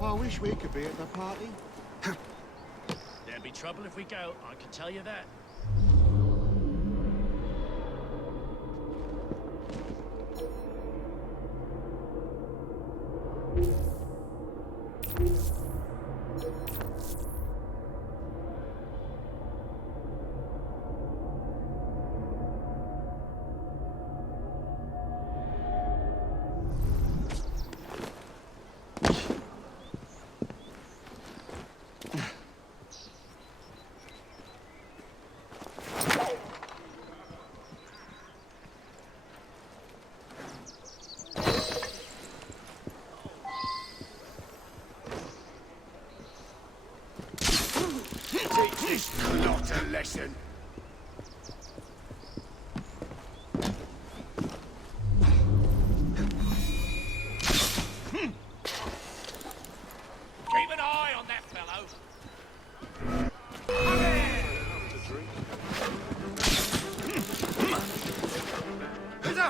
I wish we could be at the party. There'd be trouble if we go, I can tell you that.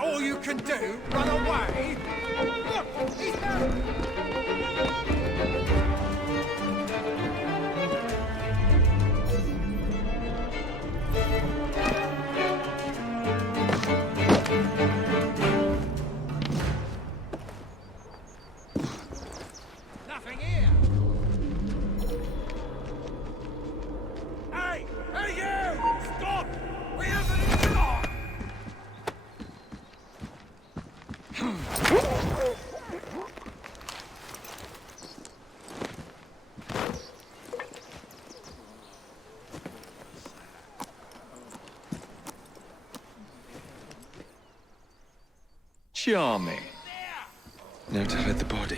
all you can do? Run away? Look, he's nothing here. Hey! Hey, you! Stop! We haven't... Charming. Now to hide the body.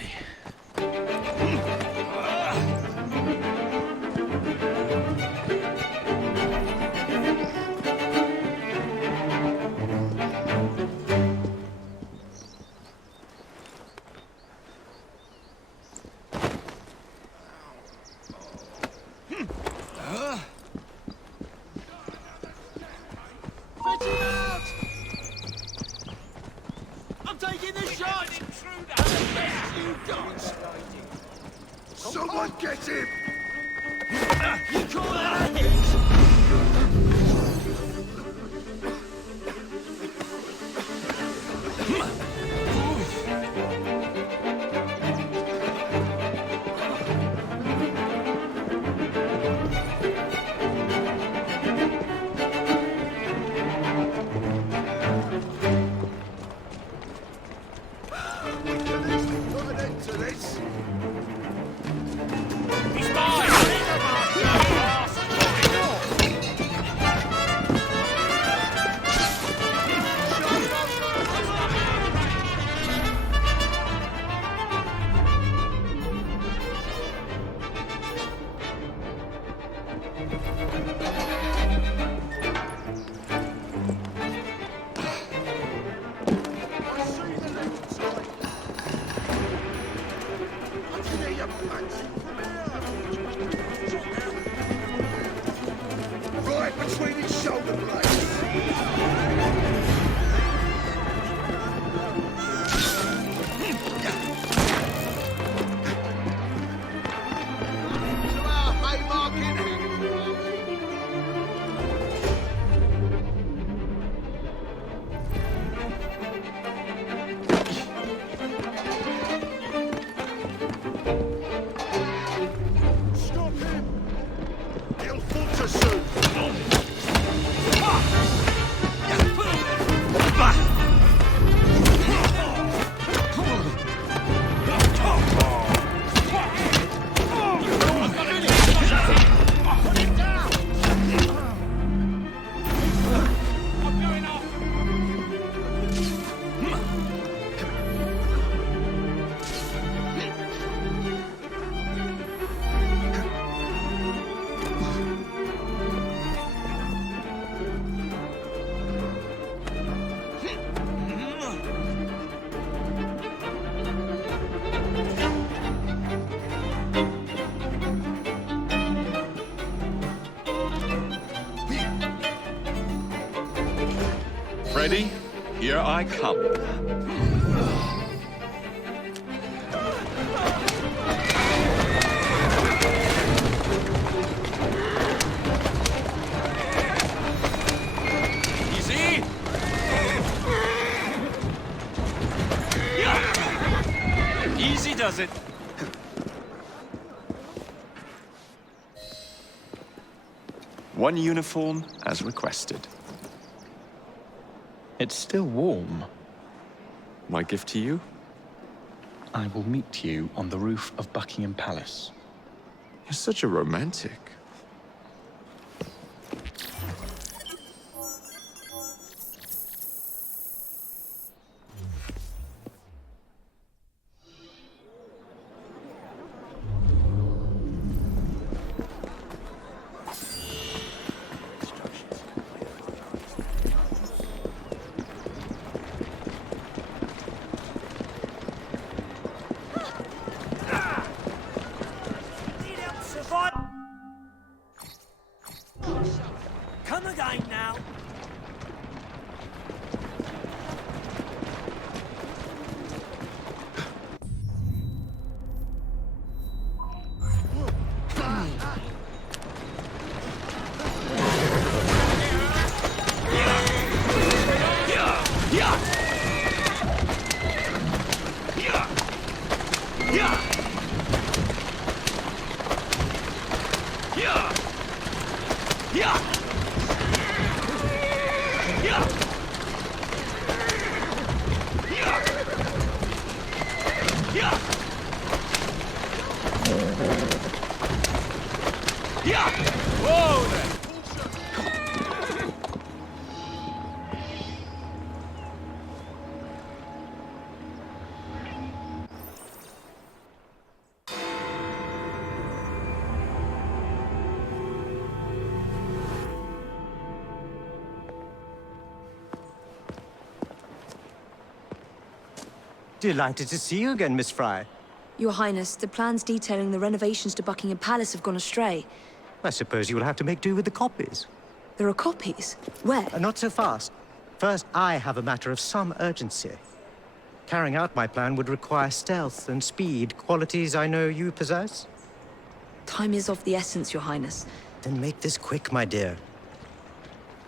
Fetch him out! I'm taking the shot! Intruder! The best you got! Someone get him! You call that a hit? We can easily put an end to this. He's mine! Right between his shoulder blades. Stop him! He'll falter soon. Ready? Here I come. Easy! Easy does it. One uniform as requested. It's still warm. My gift to you? I will meet you on the roof of Buckingham Palace. You're such a romantic. Come again now. Delighted to see you again, Miss Fry. Your Highness, the plans detailing the renovations to Buckingham Palace have gone astray. I suppose you will have to make do with the copies. There are copies? Where? Not so fast. First, I have a matter of some urgency. Carrying out my plan would require stealth and speed, qualities I know you possess. Time is of the essence, Your Highness. Then make this quick, my dear.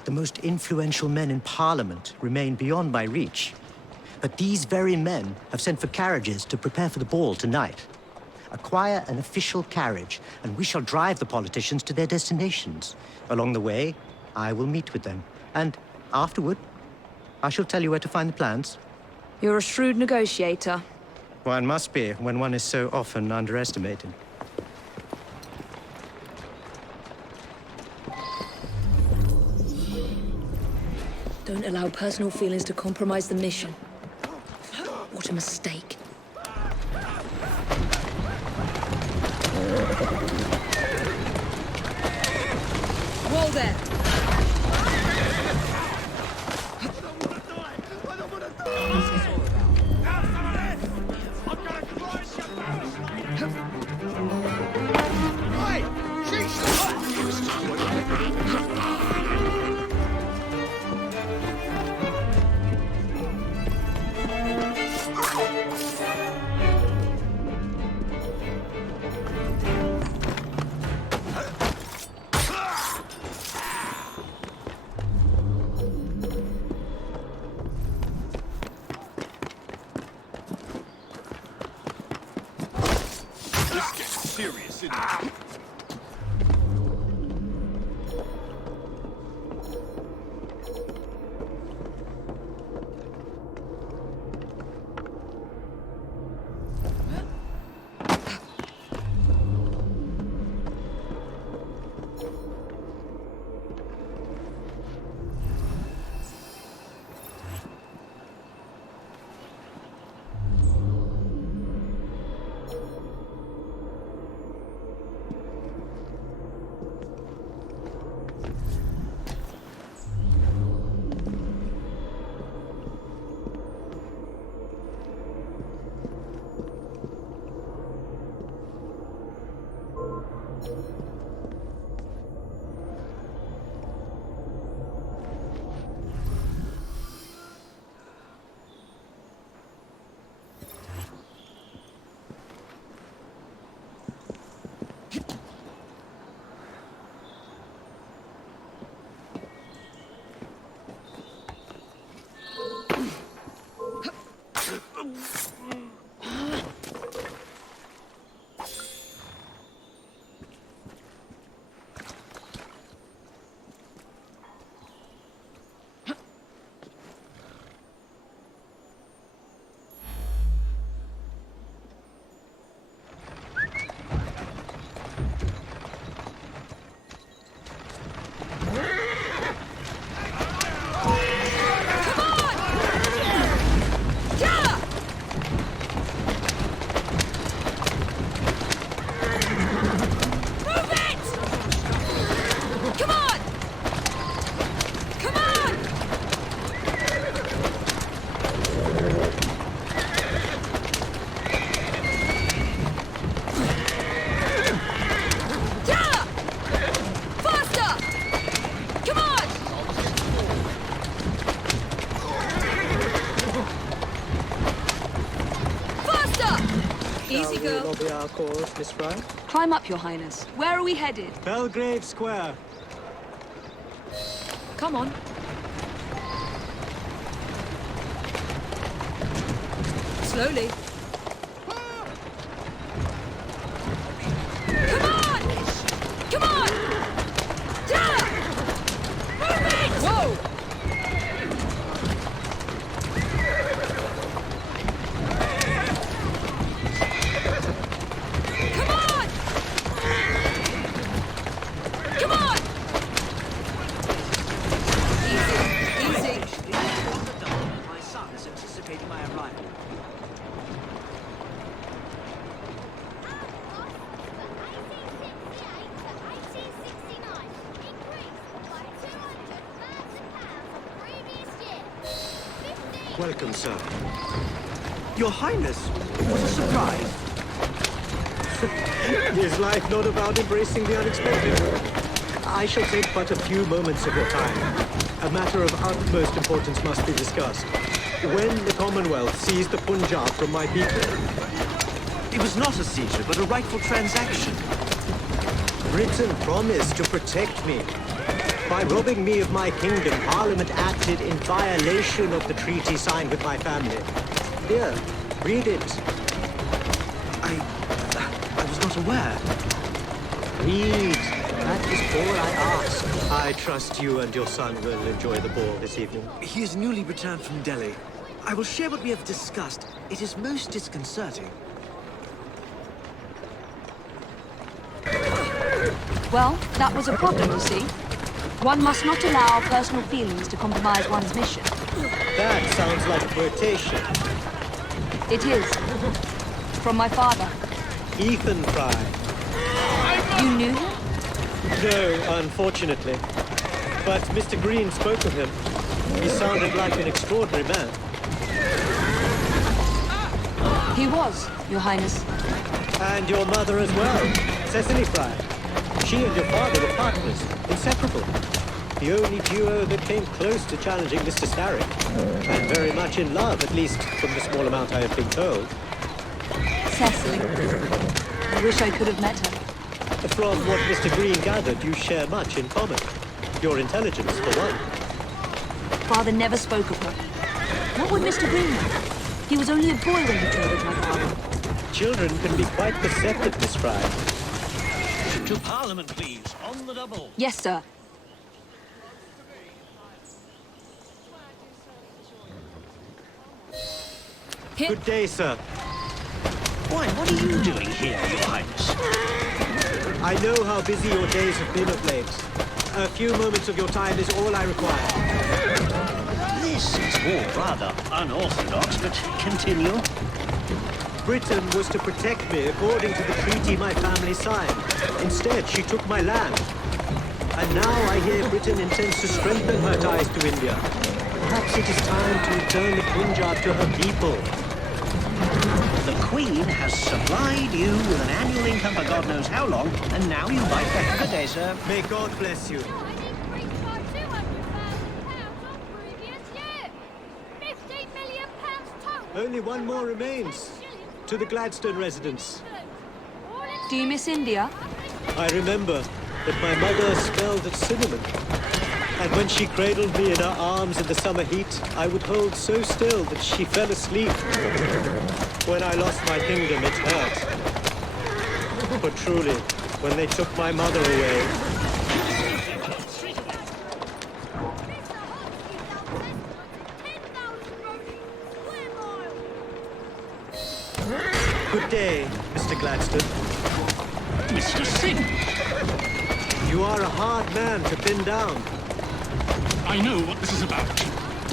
The most influential men in Parliament remain beyond my reach. But these very men have sent for carriages to prepare for the ball tonight. Acquire an official carriage, and we shall drive the politicians to their destinations. Along the way, I will meet with them. And afterward, I shall tell you where to find the plans. You're a shrewd negotiator. One must be when one is so often underestimated. Don't allow personal feelings to compromise the mission. What a mistake. Whoa there! Serious, isn't it? Easy, girl. Lobby our course, Miss Fry. Climb up, Your Highness. Where are we headed? Belgrave Square. Come on. Slowly. Come on! Come on! Yeah! Move it! Whoa! Welcome, sir. Your Highness, what a surprise. Is life not about embracing the unexpected? I shall take but a few moments of your time. A matter of utmost importance must be discussed. When the Commonwealth seized the Punjab from my people... It was not a seizure, but a rightful transaction. Britain promised to protect me. By robbing me of my kingdom, Parliament acted in violation of the treaty signed with my family. Here, read it. I was not aware. Read. That is all I ask. I trust you and your son will enjoy the ball this evening. He is newly returned from Delhi. I will share what we have discussed. It is most disconcerting. Well, that was a problem, you see. One must not allow personal feelings to compromise one's mission. That sounds like flirtation. It is. From my father. Ethan Fry. You knew him? No, unfortunately. But Mr. Green spoke of him. He sounded like an extraordinary man. He was, Your Highness. And your mother as well, Cecily Fry. She and your father were partners, inseparable. The only duo that came close to challenging Mr. Starrick. And very much in love, at least from the small amount I have been told. Cecily. I wish I could have met her. From what Mr. Green gathered, you share much in common. Your intelligence, for one. Father never spoke of her. What would Mr. Green know? He was only a boy when he traded my father. Children can be quite perceptive, Miss Fry. To Parliament, please. On the double. Yes, sir. Good day, sir. Why, what are you doing here, Your Highness? I know how busy your days have been of late. A few moments of your time is all I require. This is all rather unorthodox, but continue. Britain was to protect me according to the treaty my family signed. Instead, she took my land. And now I hear Britain intends to strengthen her ties to India. Perhaps it is time to return the Punjab to her people. The Queen has supplied you with an annual income for God knows how long, and now you bite back. Good day, sir. May God bless you. Only one more remains. To the Gladstone residence. Do you miss India? I remember that my mother smelled of cinnamon. And when she cradled me in her arms in the summer heat, I would hold so still that she fell asleep. When I lost my kingdom, it hurt. But truly, when they took my mother away... Good day, Mr. Gladstone. Mr. Singh! You are a hard man to pin down. I know what this is about.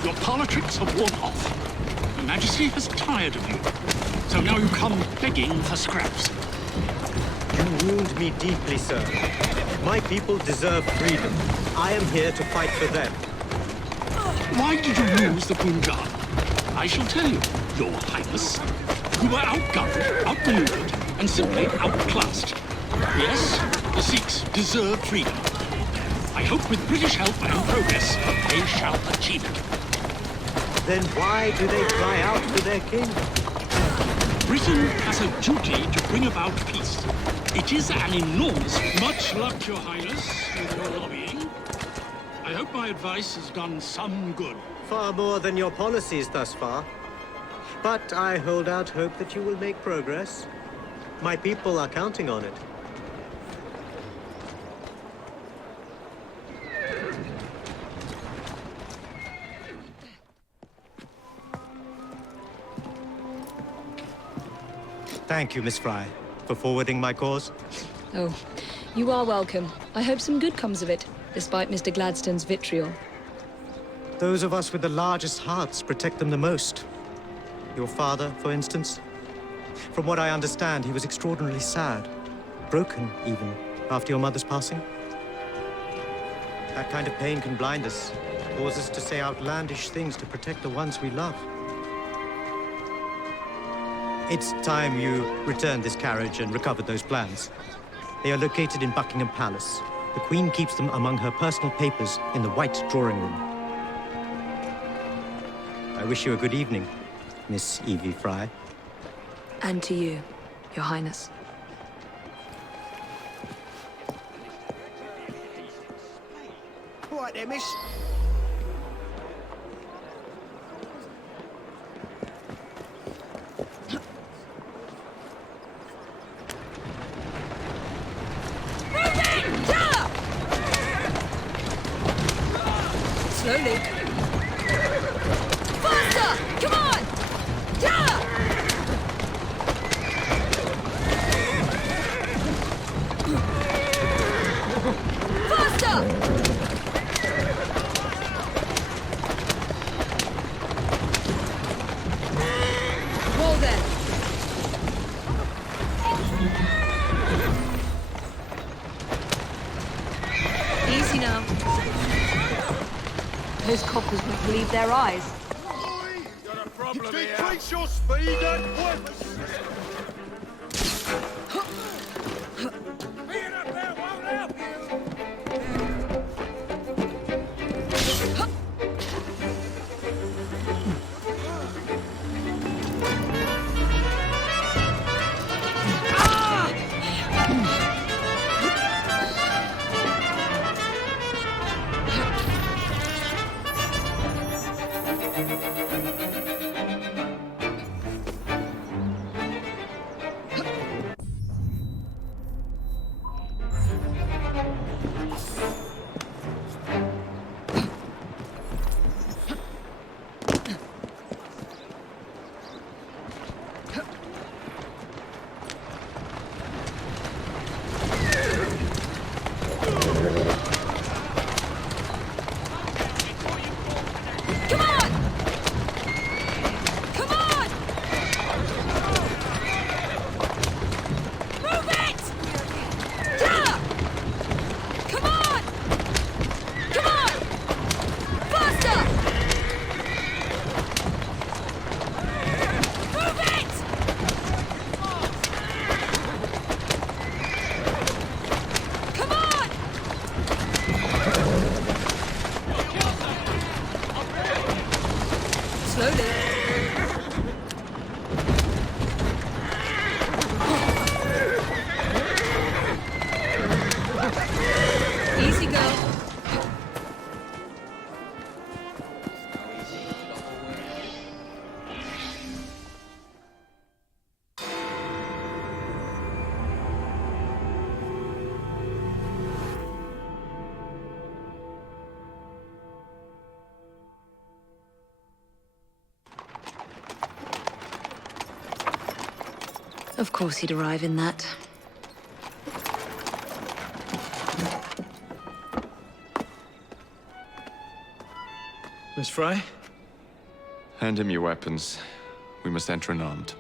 Your politics have worn off. Her Majesty has tired of you. So now you come begging for scraps. You wound me deeply, sir. My people deserve freedom. I am here to fight for them. Why did you lose the Punjab? I shall tell you, Your Highness. You were outgunned, outmaneuvered, and simply outclassed. Yes, the Sikhs deserve freedom. I hope with British help and progress, they shall achieve it. Then why do they cry out for their king? Britain has a duty to bring about peace. It is an enormous... Much luck, Your Highness, with your lobbying. I hope my advice has done some good. Far more than your policies thus far. But I hold out hope that you will make progress. My people are counting on it. Thank you, Miss Fry, for forwarding my cause. Oh, you are welcome. I hope some good comes of it, despite Mr. Gladstone's vitriol. Those of us with the largest hearts protect them the most. Your father, for instance. From what I understand, he was extraordinarily sad. Broken, even, after your mother's passing. That kind of pain can blind us, cause us to say outlandish things to protect the ones we love. It's time you returned this carriage and recovered those plans. They are located in Buckingham Palace. The Queen keeps them among her personal papers in the White Drawing Room. I wish you a good evening, Miss Evie Fry. And to you, Your Highness. All right there, miss. Slowly. Faster! Come on! Yeah! Faster! Roll there. Easy now. Those coppers won't believe their eyes. Got a problem here. Decrease your speed at once. Being up there won't help you. Of course he'd arrive in that. Miss Fry? Hand him your weapons. We must enter unarmed.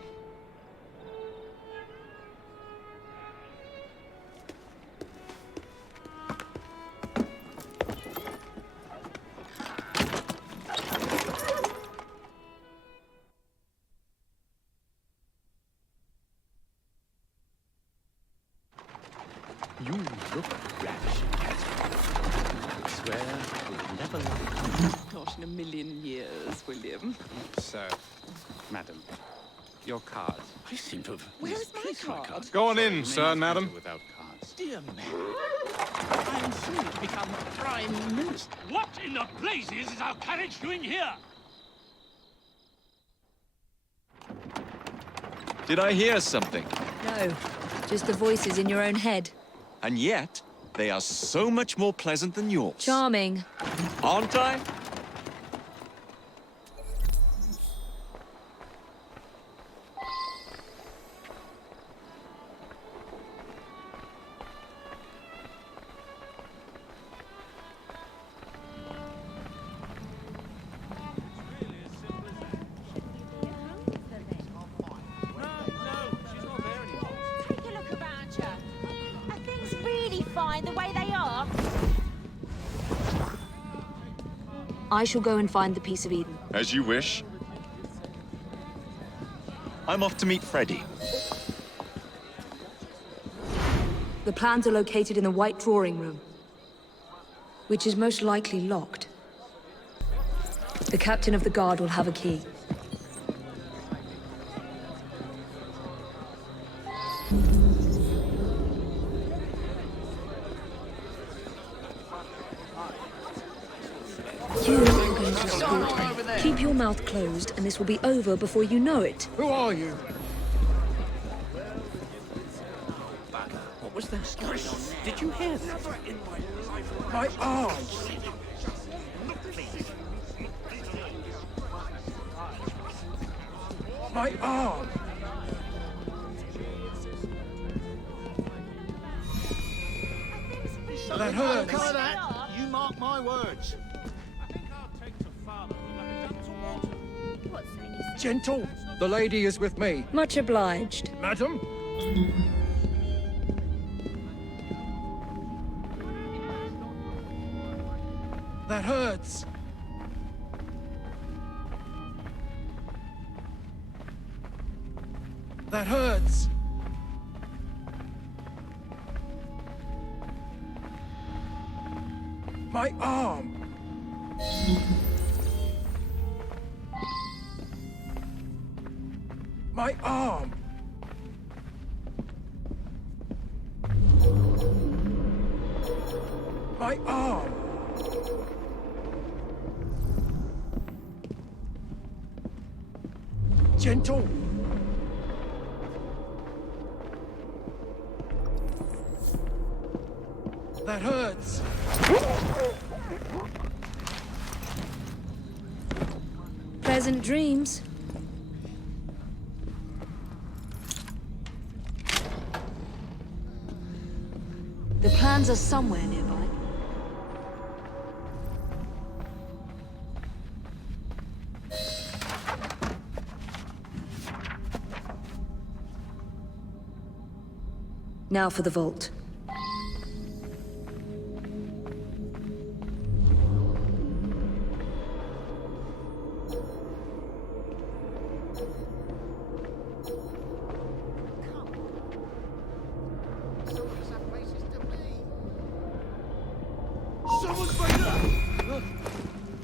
You look ravishing, I swear we'll never lie. Not in a million years, William. Sir, madam, your cards. I seem to have Where's my card? Go on in, sir and madam. Without cards. Dear man, I'm soon to become Prime Minister. What in the blazes is our carriage doing here? Did I hear something? No, just the voices in your own head. And yet, they are so much more pleasant than yours. Charming. Aren't I? The way they are. I shall go and find the piece of Eden. As you wish. I'm off to meet Freddy. The plans are located in the white drawing room, which is most likely locked. The captain of the guard will have a key. You are going to escort me. Keep your mouth closed, and this will be over before you know it. Who are you? What was that? Did you hear that? My arms! My arm! That hurts! Cover that! You mark my words! Gentle, the lady is with me. Much obliged. Madam? That hurts! That hurts! My arm! My arm! My arm! Gentle! That hurts! Pleasant dreams. The plans are somewhere nearby. Now for the vault.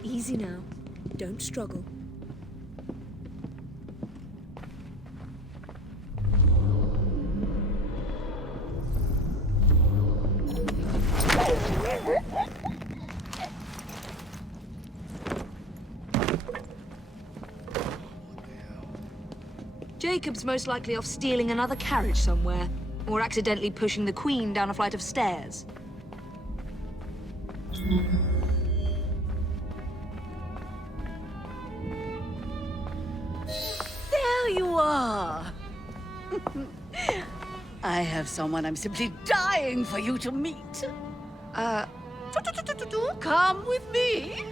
Easy now. Don't struggle. Jacob's most likely off stealing another carriage somewhere, or accidentally pushing the Queen down a flight of stairs. There you are! I have someone I'm simply dying for you to meet. Come with me.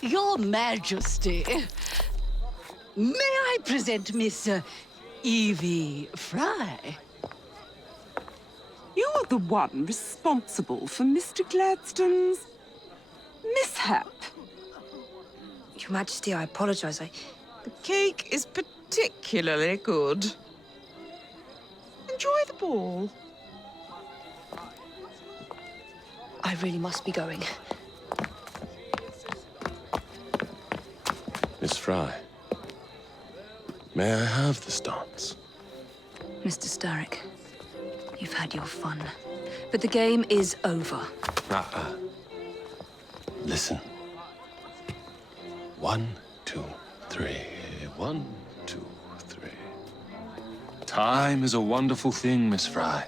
Your Majesty, may I present Miss Evie Fry? You are the one responsible for Mr. Gladstone's mishap. Your Majesty, I apologize. The cake is particularly good. Enjoy the ball. I really must be going. Miss Fry, may I have this dance? Mr. Starrick, you've had your fun, but the game is over. Listen. 1, 2, 3. 1, 2, 3. Time is a wonderful thing, Miss Fry.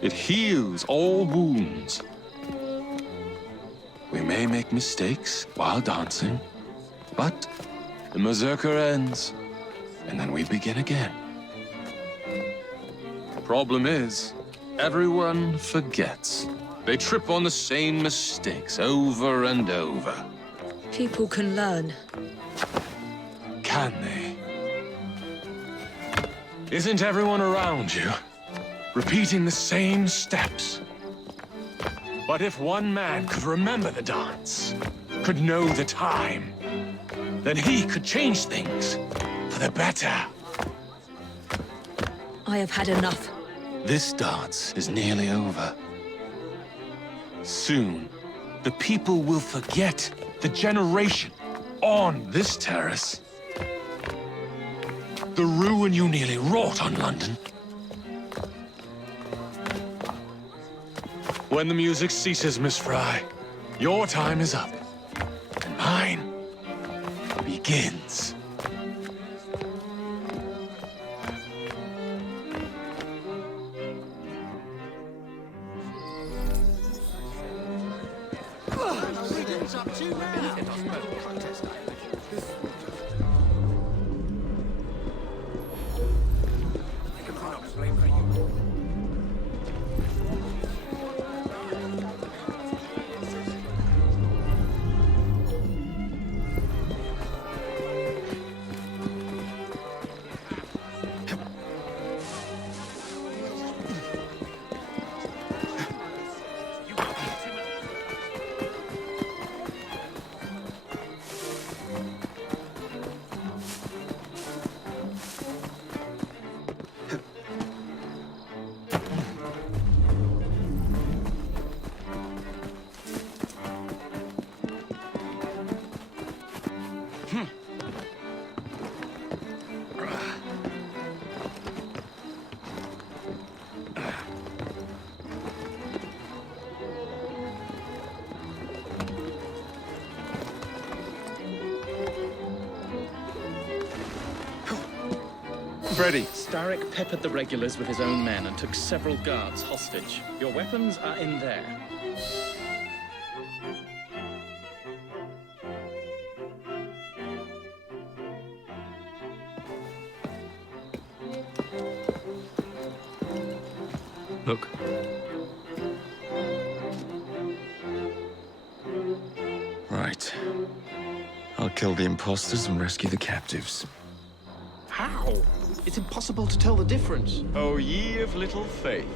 It heals all wounds. We may make mistakes while dancing, but the mazurka ends, and then we begin again. Problem is, everyone forgets. They trip on the same mistakes over and over. People can learn. Can they? Isn't everyone around you repeating the same steps? But if one man could remember the dance, could know the time, then he could change things for the better. I have had enough. This dance is nearly over. Soon, the people will forget the generation on this terrace. The ruin you nearly wrought on London. When the music ceases, Miss Fry, your time is up. And mine begins. Ready. Starrick peppered the regulars with his own men and took several guards hostage. Your weapons are in there. Look. Right. I'll kill the imposters and rescue the captives. How? It's impossible to tell the difference. Oh, ye of little faith.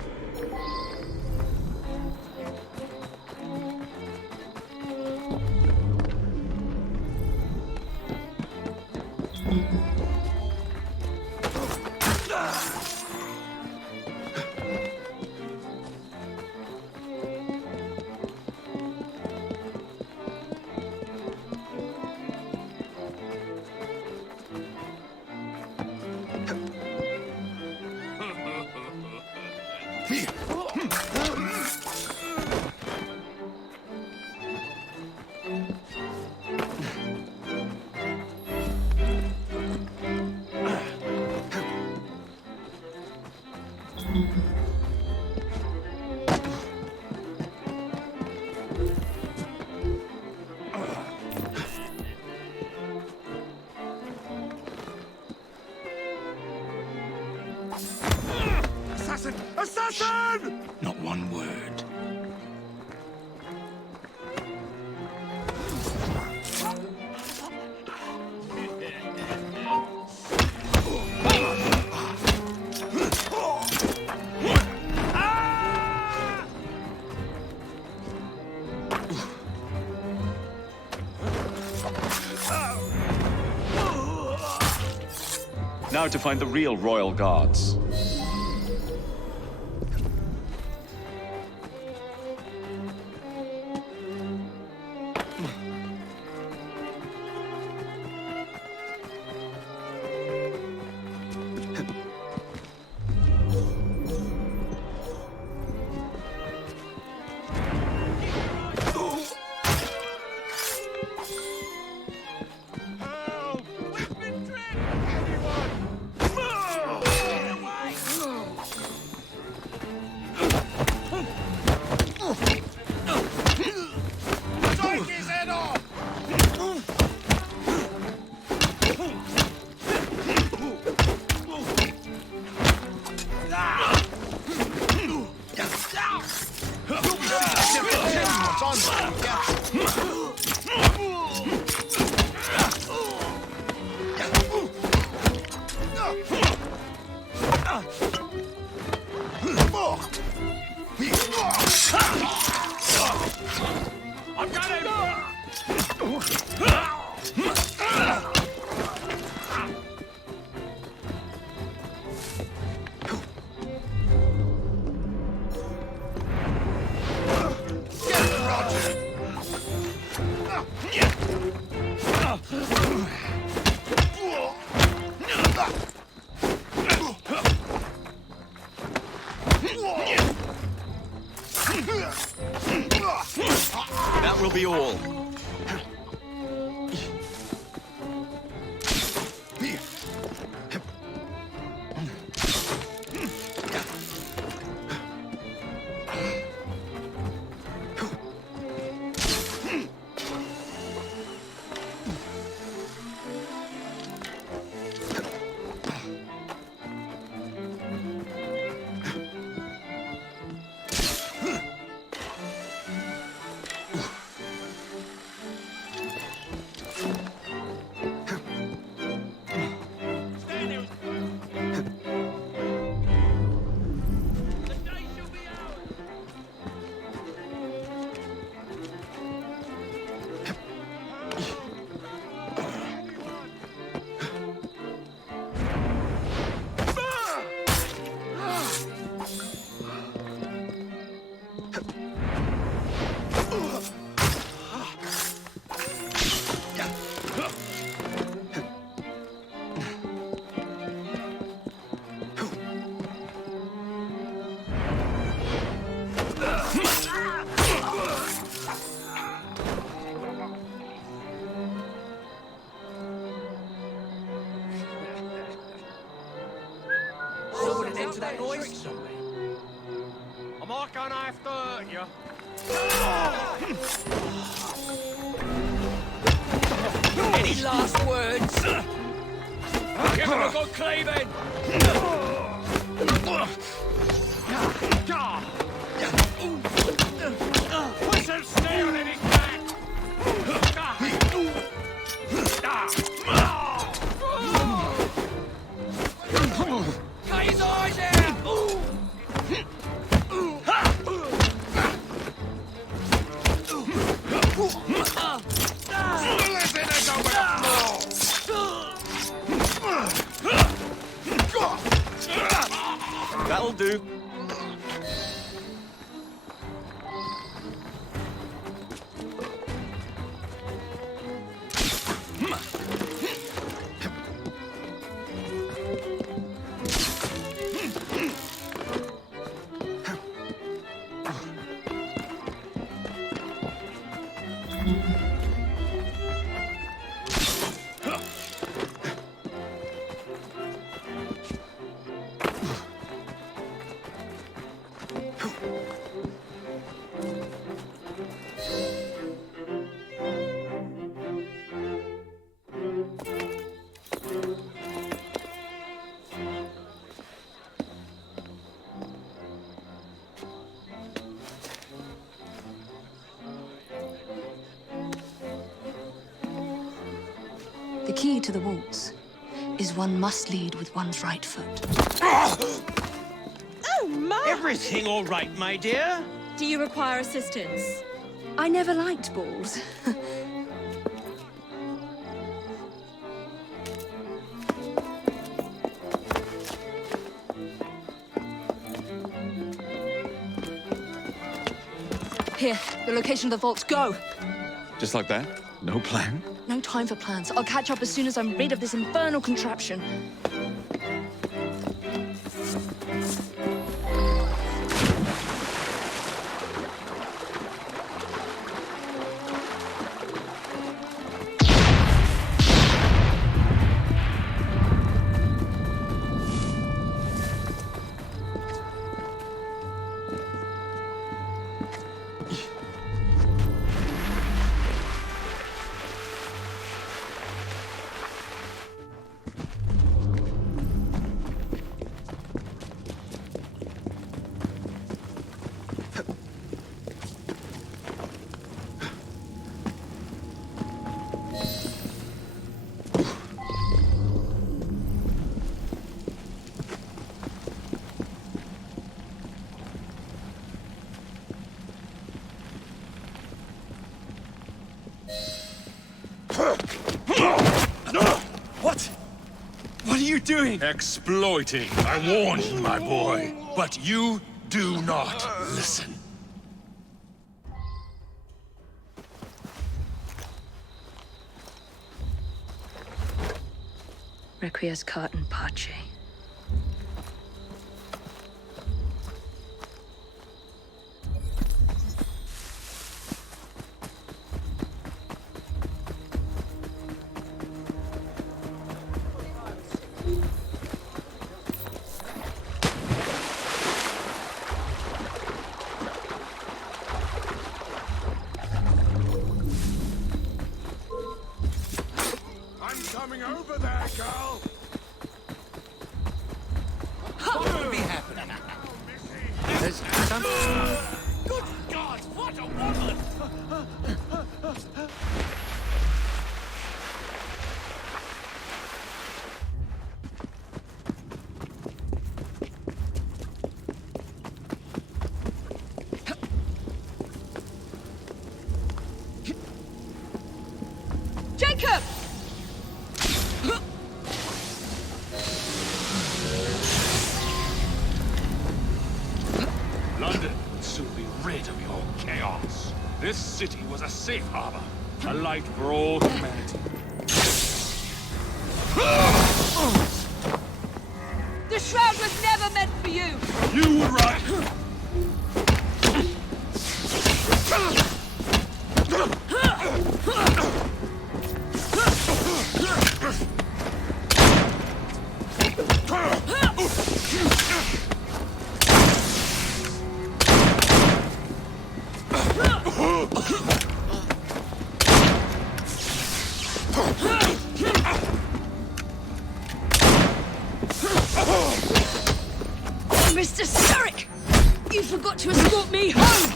Assassin! Assassin! Not one word. Now to find the real royal guards. That will be all. I'm not gonna have to hurt you. Any last words? Give him a good cleaving! Put some steel in his back! Cut his eyes out! That'll do. The key to the walls is one must lead with one's right foot. Oh, my! Everything all right, my dear? Do you require assistance? I never liked balls. Here, the location of the vaults. Go! Just like that? No plan? No time for plans. I'll catch up as soon as I'm rid of this infernal contraption. What? What are you doing? Exploiting. I warned you, my boy. But you do not listen. Requiescat in pace. I'm coming over there, girl! What would be happening? There's some... Good God, what a woman! Jacob! London will soon be rid of your chaos. This city was a safe harbor, a light for all humanity. The shroud was never meant for you! You were right! Mr. Starrick! You forgot to escort me home!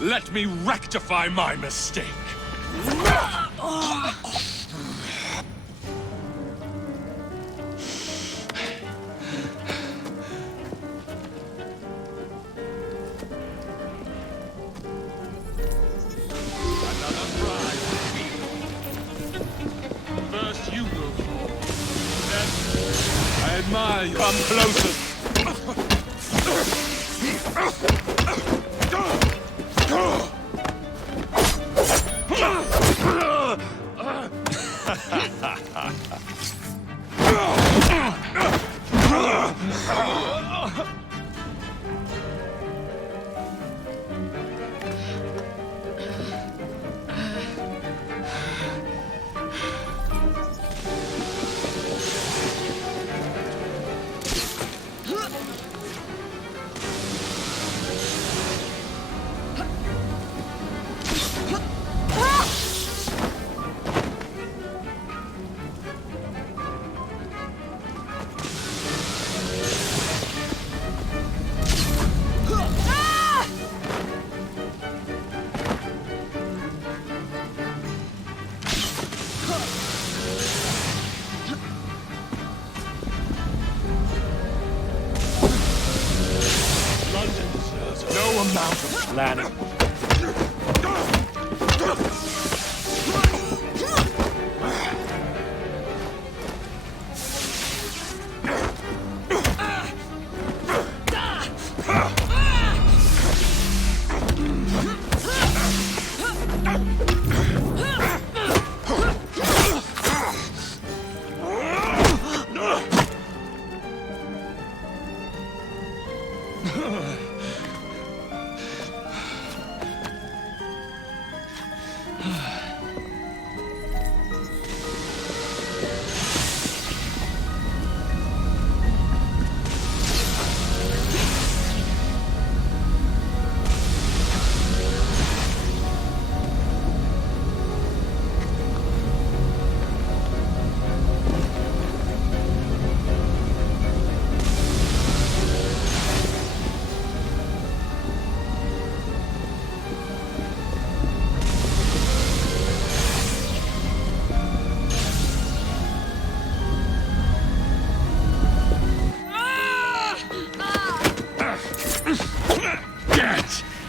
Let me rectify my mistake. First you will fall. Then I admire you. Come closer. No amount of planning.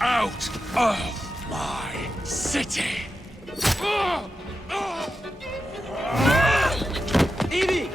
Out of my city! Evie!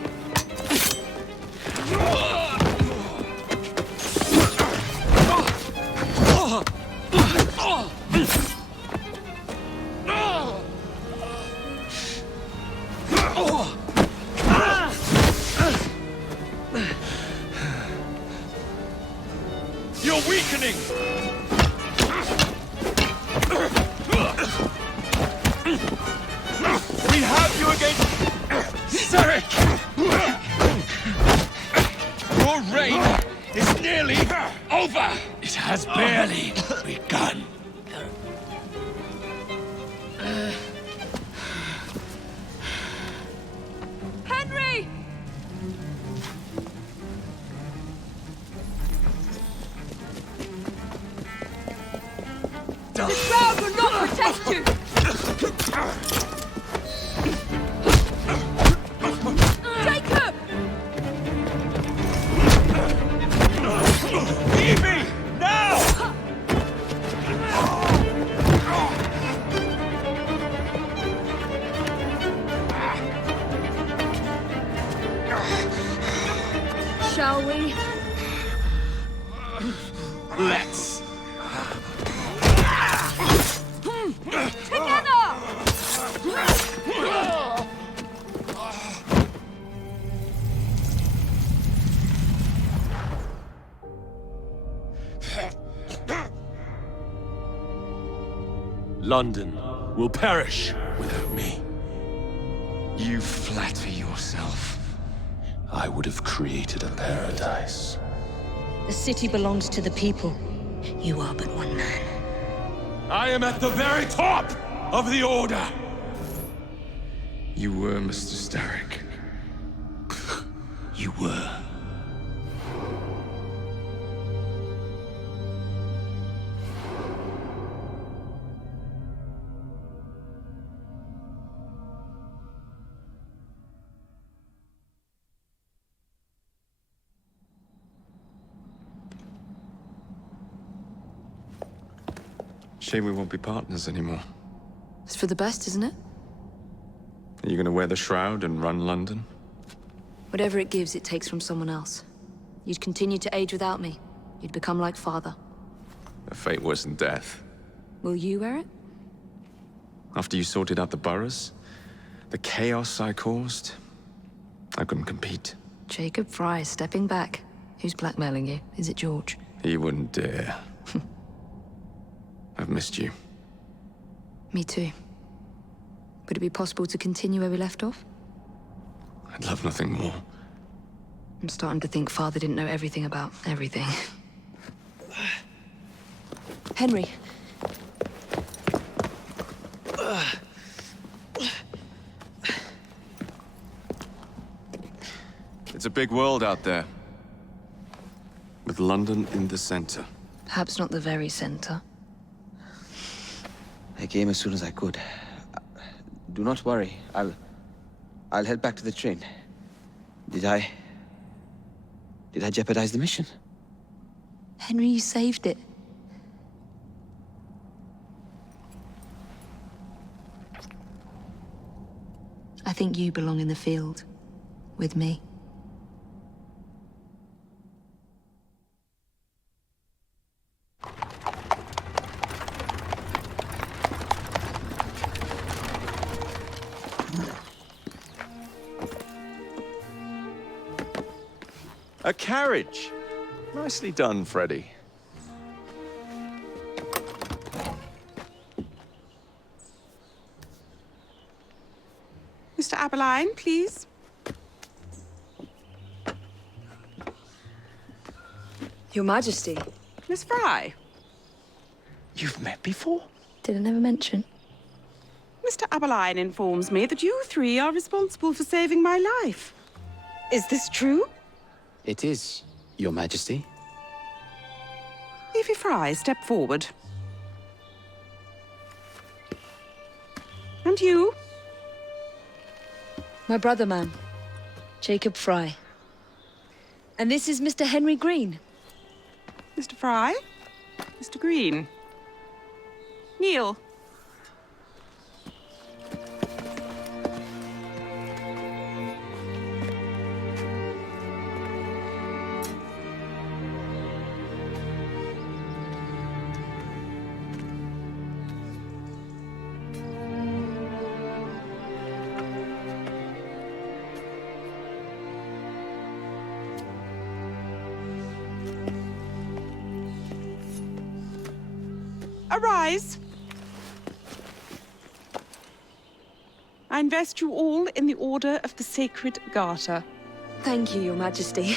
has barely begun. Henry! The crowd will not protect you! Jacob! Evie! Now! Shall we? Let's. Together! London will perish without me. You flatter yourself. I would have created a paradise. The city belongs to the people. You are but one man. I am at the very top of the Order! You were Mr. Starrick. You were. Shame we won't be partners anymore. It's for the best, isn't it? Are you gonna wear the shroud and run London? Whatever it gives, it takes from someone else. You'd continue to age without me. You'd become like father. A fate worse than death. Will you wear it? After you sorted out the boroughs, the chaos I caused, I couldn't compete. Jacob Fry is stepping back. Who's blackmailing you? Is it George? He wouldn't dare. I've missed you. Me too. Would it be possible to continue where we left off? I'd love nothing more. I'm starting to think Father didn't know everything about everything. Henry. It's a big world out there. With London in the center. Perhaps not the very center. I came as soon as I could. Do not worry. I'll head back to the train. Did I jeopardize the mission? Henry, you saved it. I think you belong in the field. With me. A carriage! Nicely done, Freddy. Mr. Aberline, please. Your Majesty. Miss Fry. You've met before? Did I never mention? Mr. Aberline informs me that you three are responsible for saving my life. Is this true? It is, Your Majesty. Evie Fry, step forward. And you? My brother, ma'am. Jacob Fry. And this is Mr. Henry Green. Mr. Fry? Mr. Green? Kneel. Arise. I invest you all in the Order of the Sacred Garter. Thank you, Your Majesty.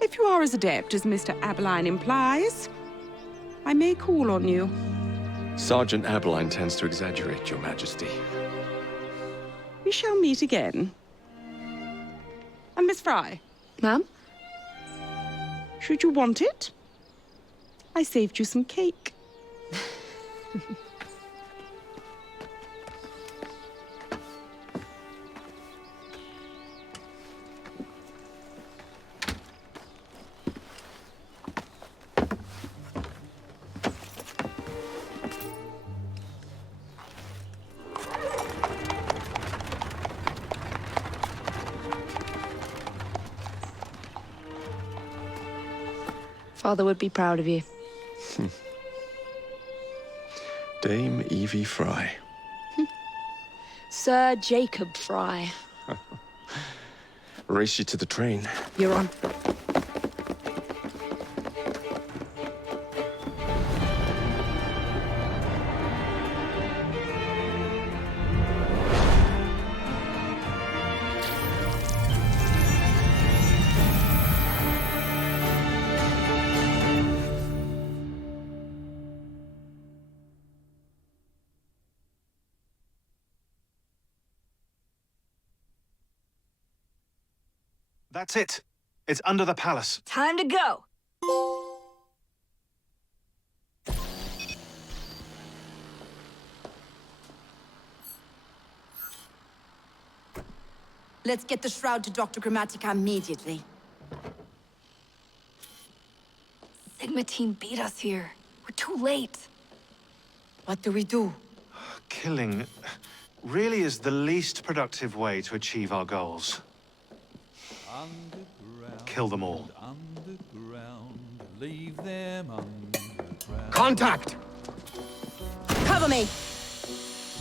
If you are as adept as Mr. Aberline implies, I may call on you. Sergeant Abeline tends to exaggerate, Your Majesty. We shall meet again. And Miss Fry? Ma'am? Should you want it? I saved you some cake. Father would be proud of you. Dame Evie Fry. Sir Jacob Fry. Race you to the train. You're on. That's it. It's under the palace. Time to go. Let's get the shroud to Dr. Grammatica immediately. Sigma team beat us here. We're too late. What do we do? Killing really is the least productive way to achieve our goals. Kill them all. Leave them underground. Contact! Cover me!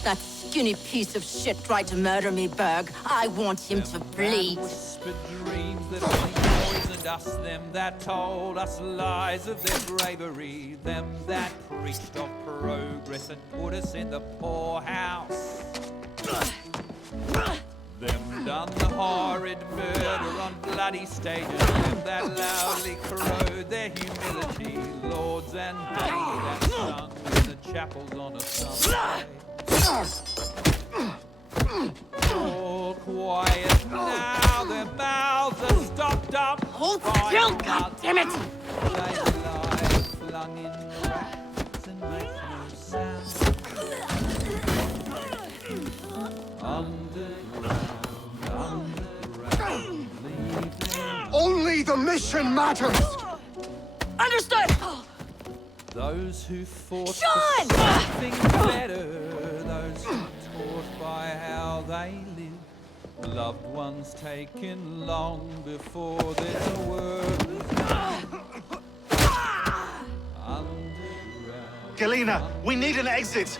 That skinny piece of shit tried to murder me, Berg. I want him to bleed. Whispered dreams that only poisoned us. Them that told us lies of their bravery. Them that preached of progress and put us in the poorhouse. Them done the horrid murder on bloody stages. Them that loudly corrode their humility. Lords and dames that sung in the chapels on a Sunday. All quiet now, their mouths are stopped up. Hold still, goddammit! They lie flung in racks and make no sound. Only the mission matters! Understood! Those who fought Sean! for something better, those who taught by how they live, loved ones taken long before their word was done. Galena, we need an exit!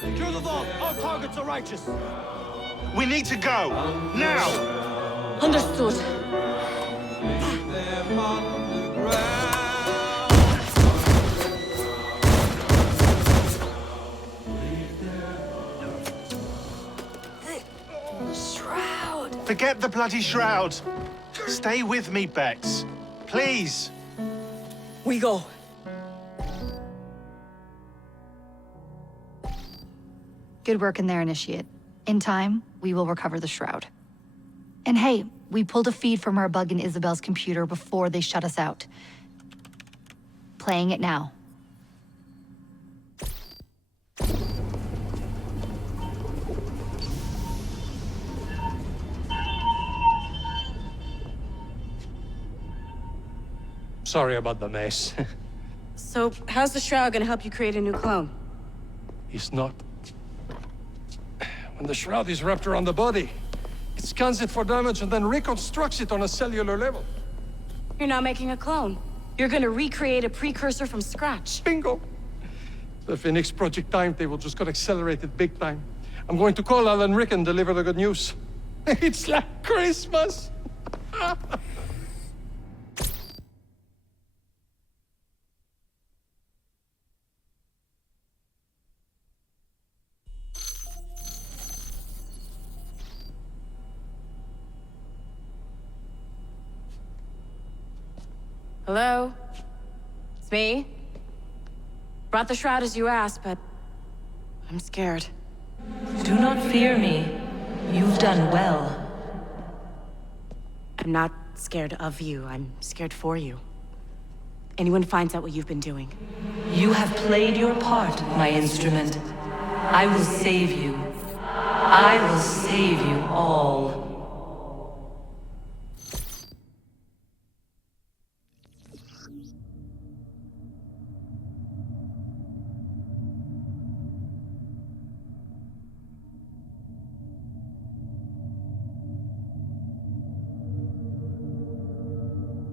Secure the vault! All targets are righteous! We need to go! Now! Understood. Shroud! Forget the bloody shroud! Stay with me, Bex. Please! We go. Good work in there, Initiate. In time, we will recover the shroud. And hey, we pulled a feed from our bug in Isabel's computer before they shut us out. Playing it now. Sorry about the mess. So, how's the shroud gonna help you create a new clone? It's not. When the shroud is wrapped around the body, it scans it for damage and then reconstructs it on a cellular level. You're not making a clone. You're gonna recreate a precursor from scratch. Bingo! The Phoenix Project timetable just got accelerated big time. I'm going to call Alan Rick and deliver the good news. It's like Christmas! Hello? It's me? Brought the shroud as you asked, but I'm scared. Do not fear me. You've done well. I'm not scared of you. I'm scared for you. Anyone finds out what you've been doing. You have played your part, my instrument. I will save you. I will save you all.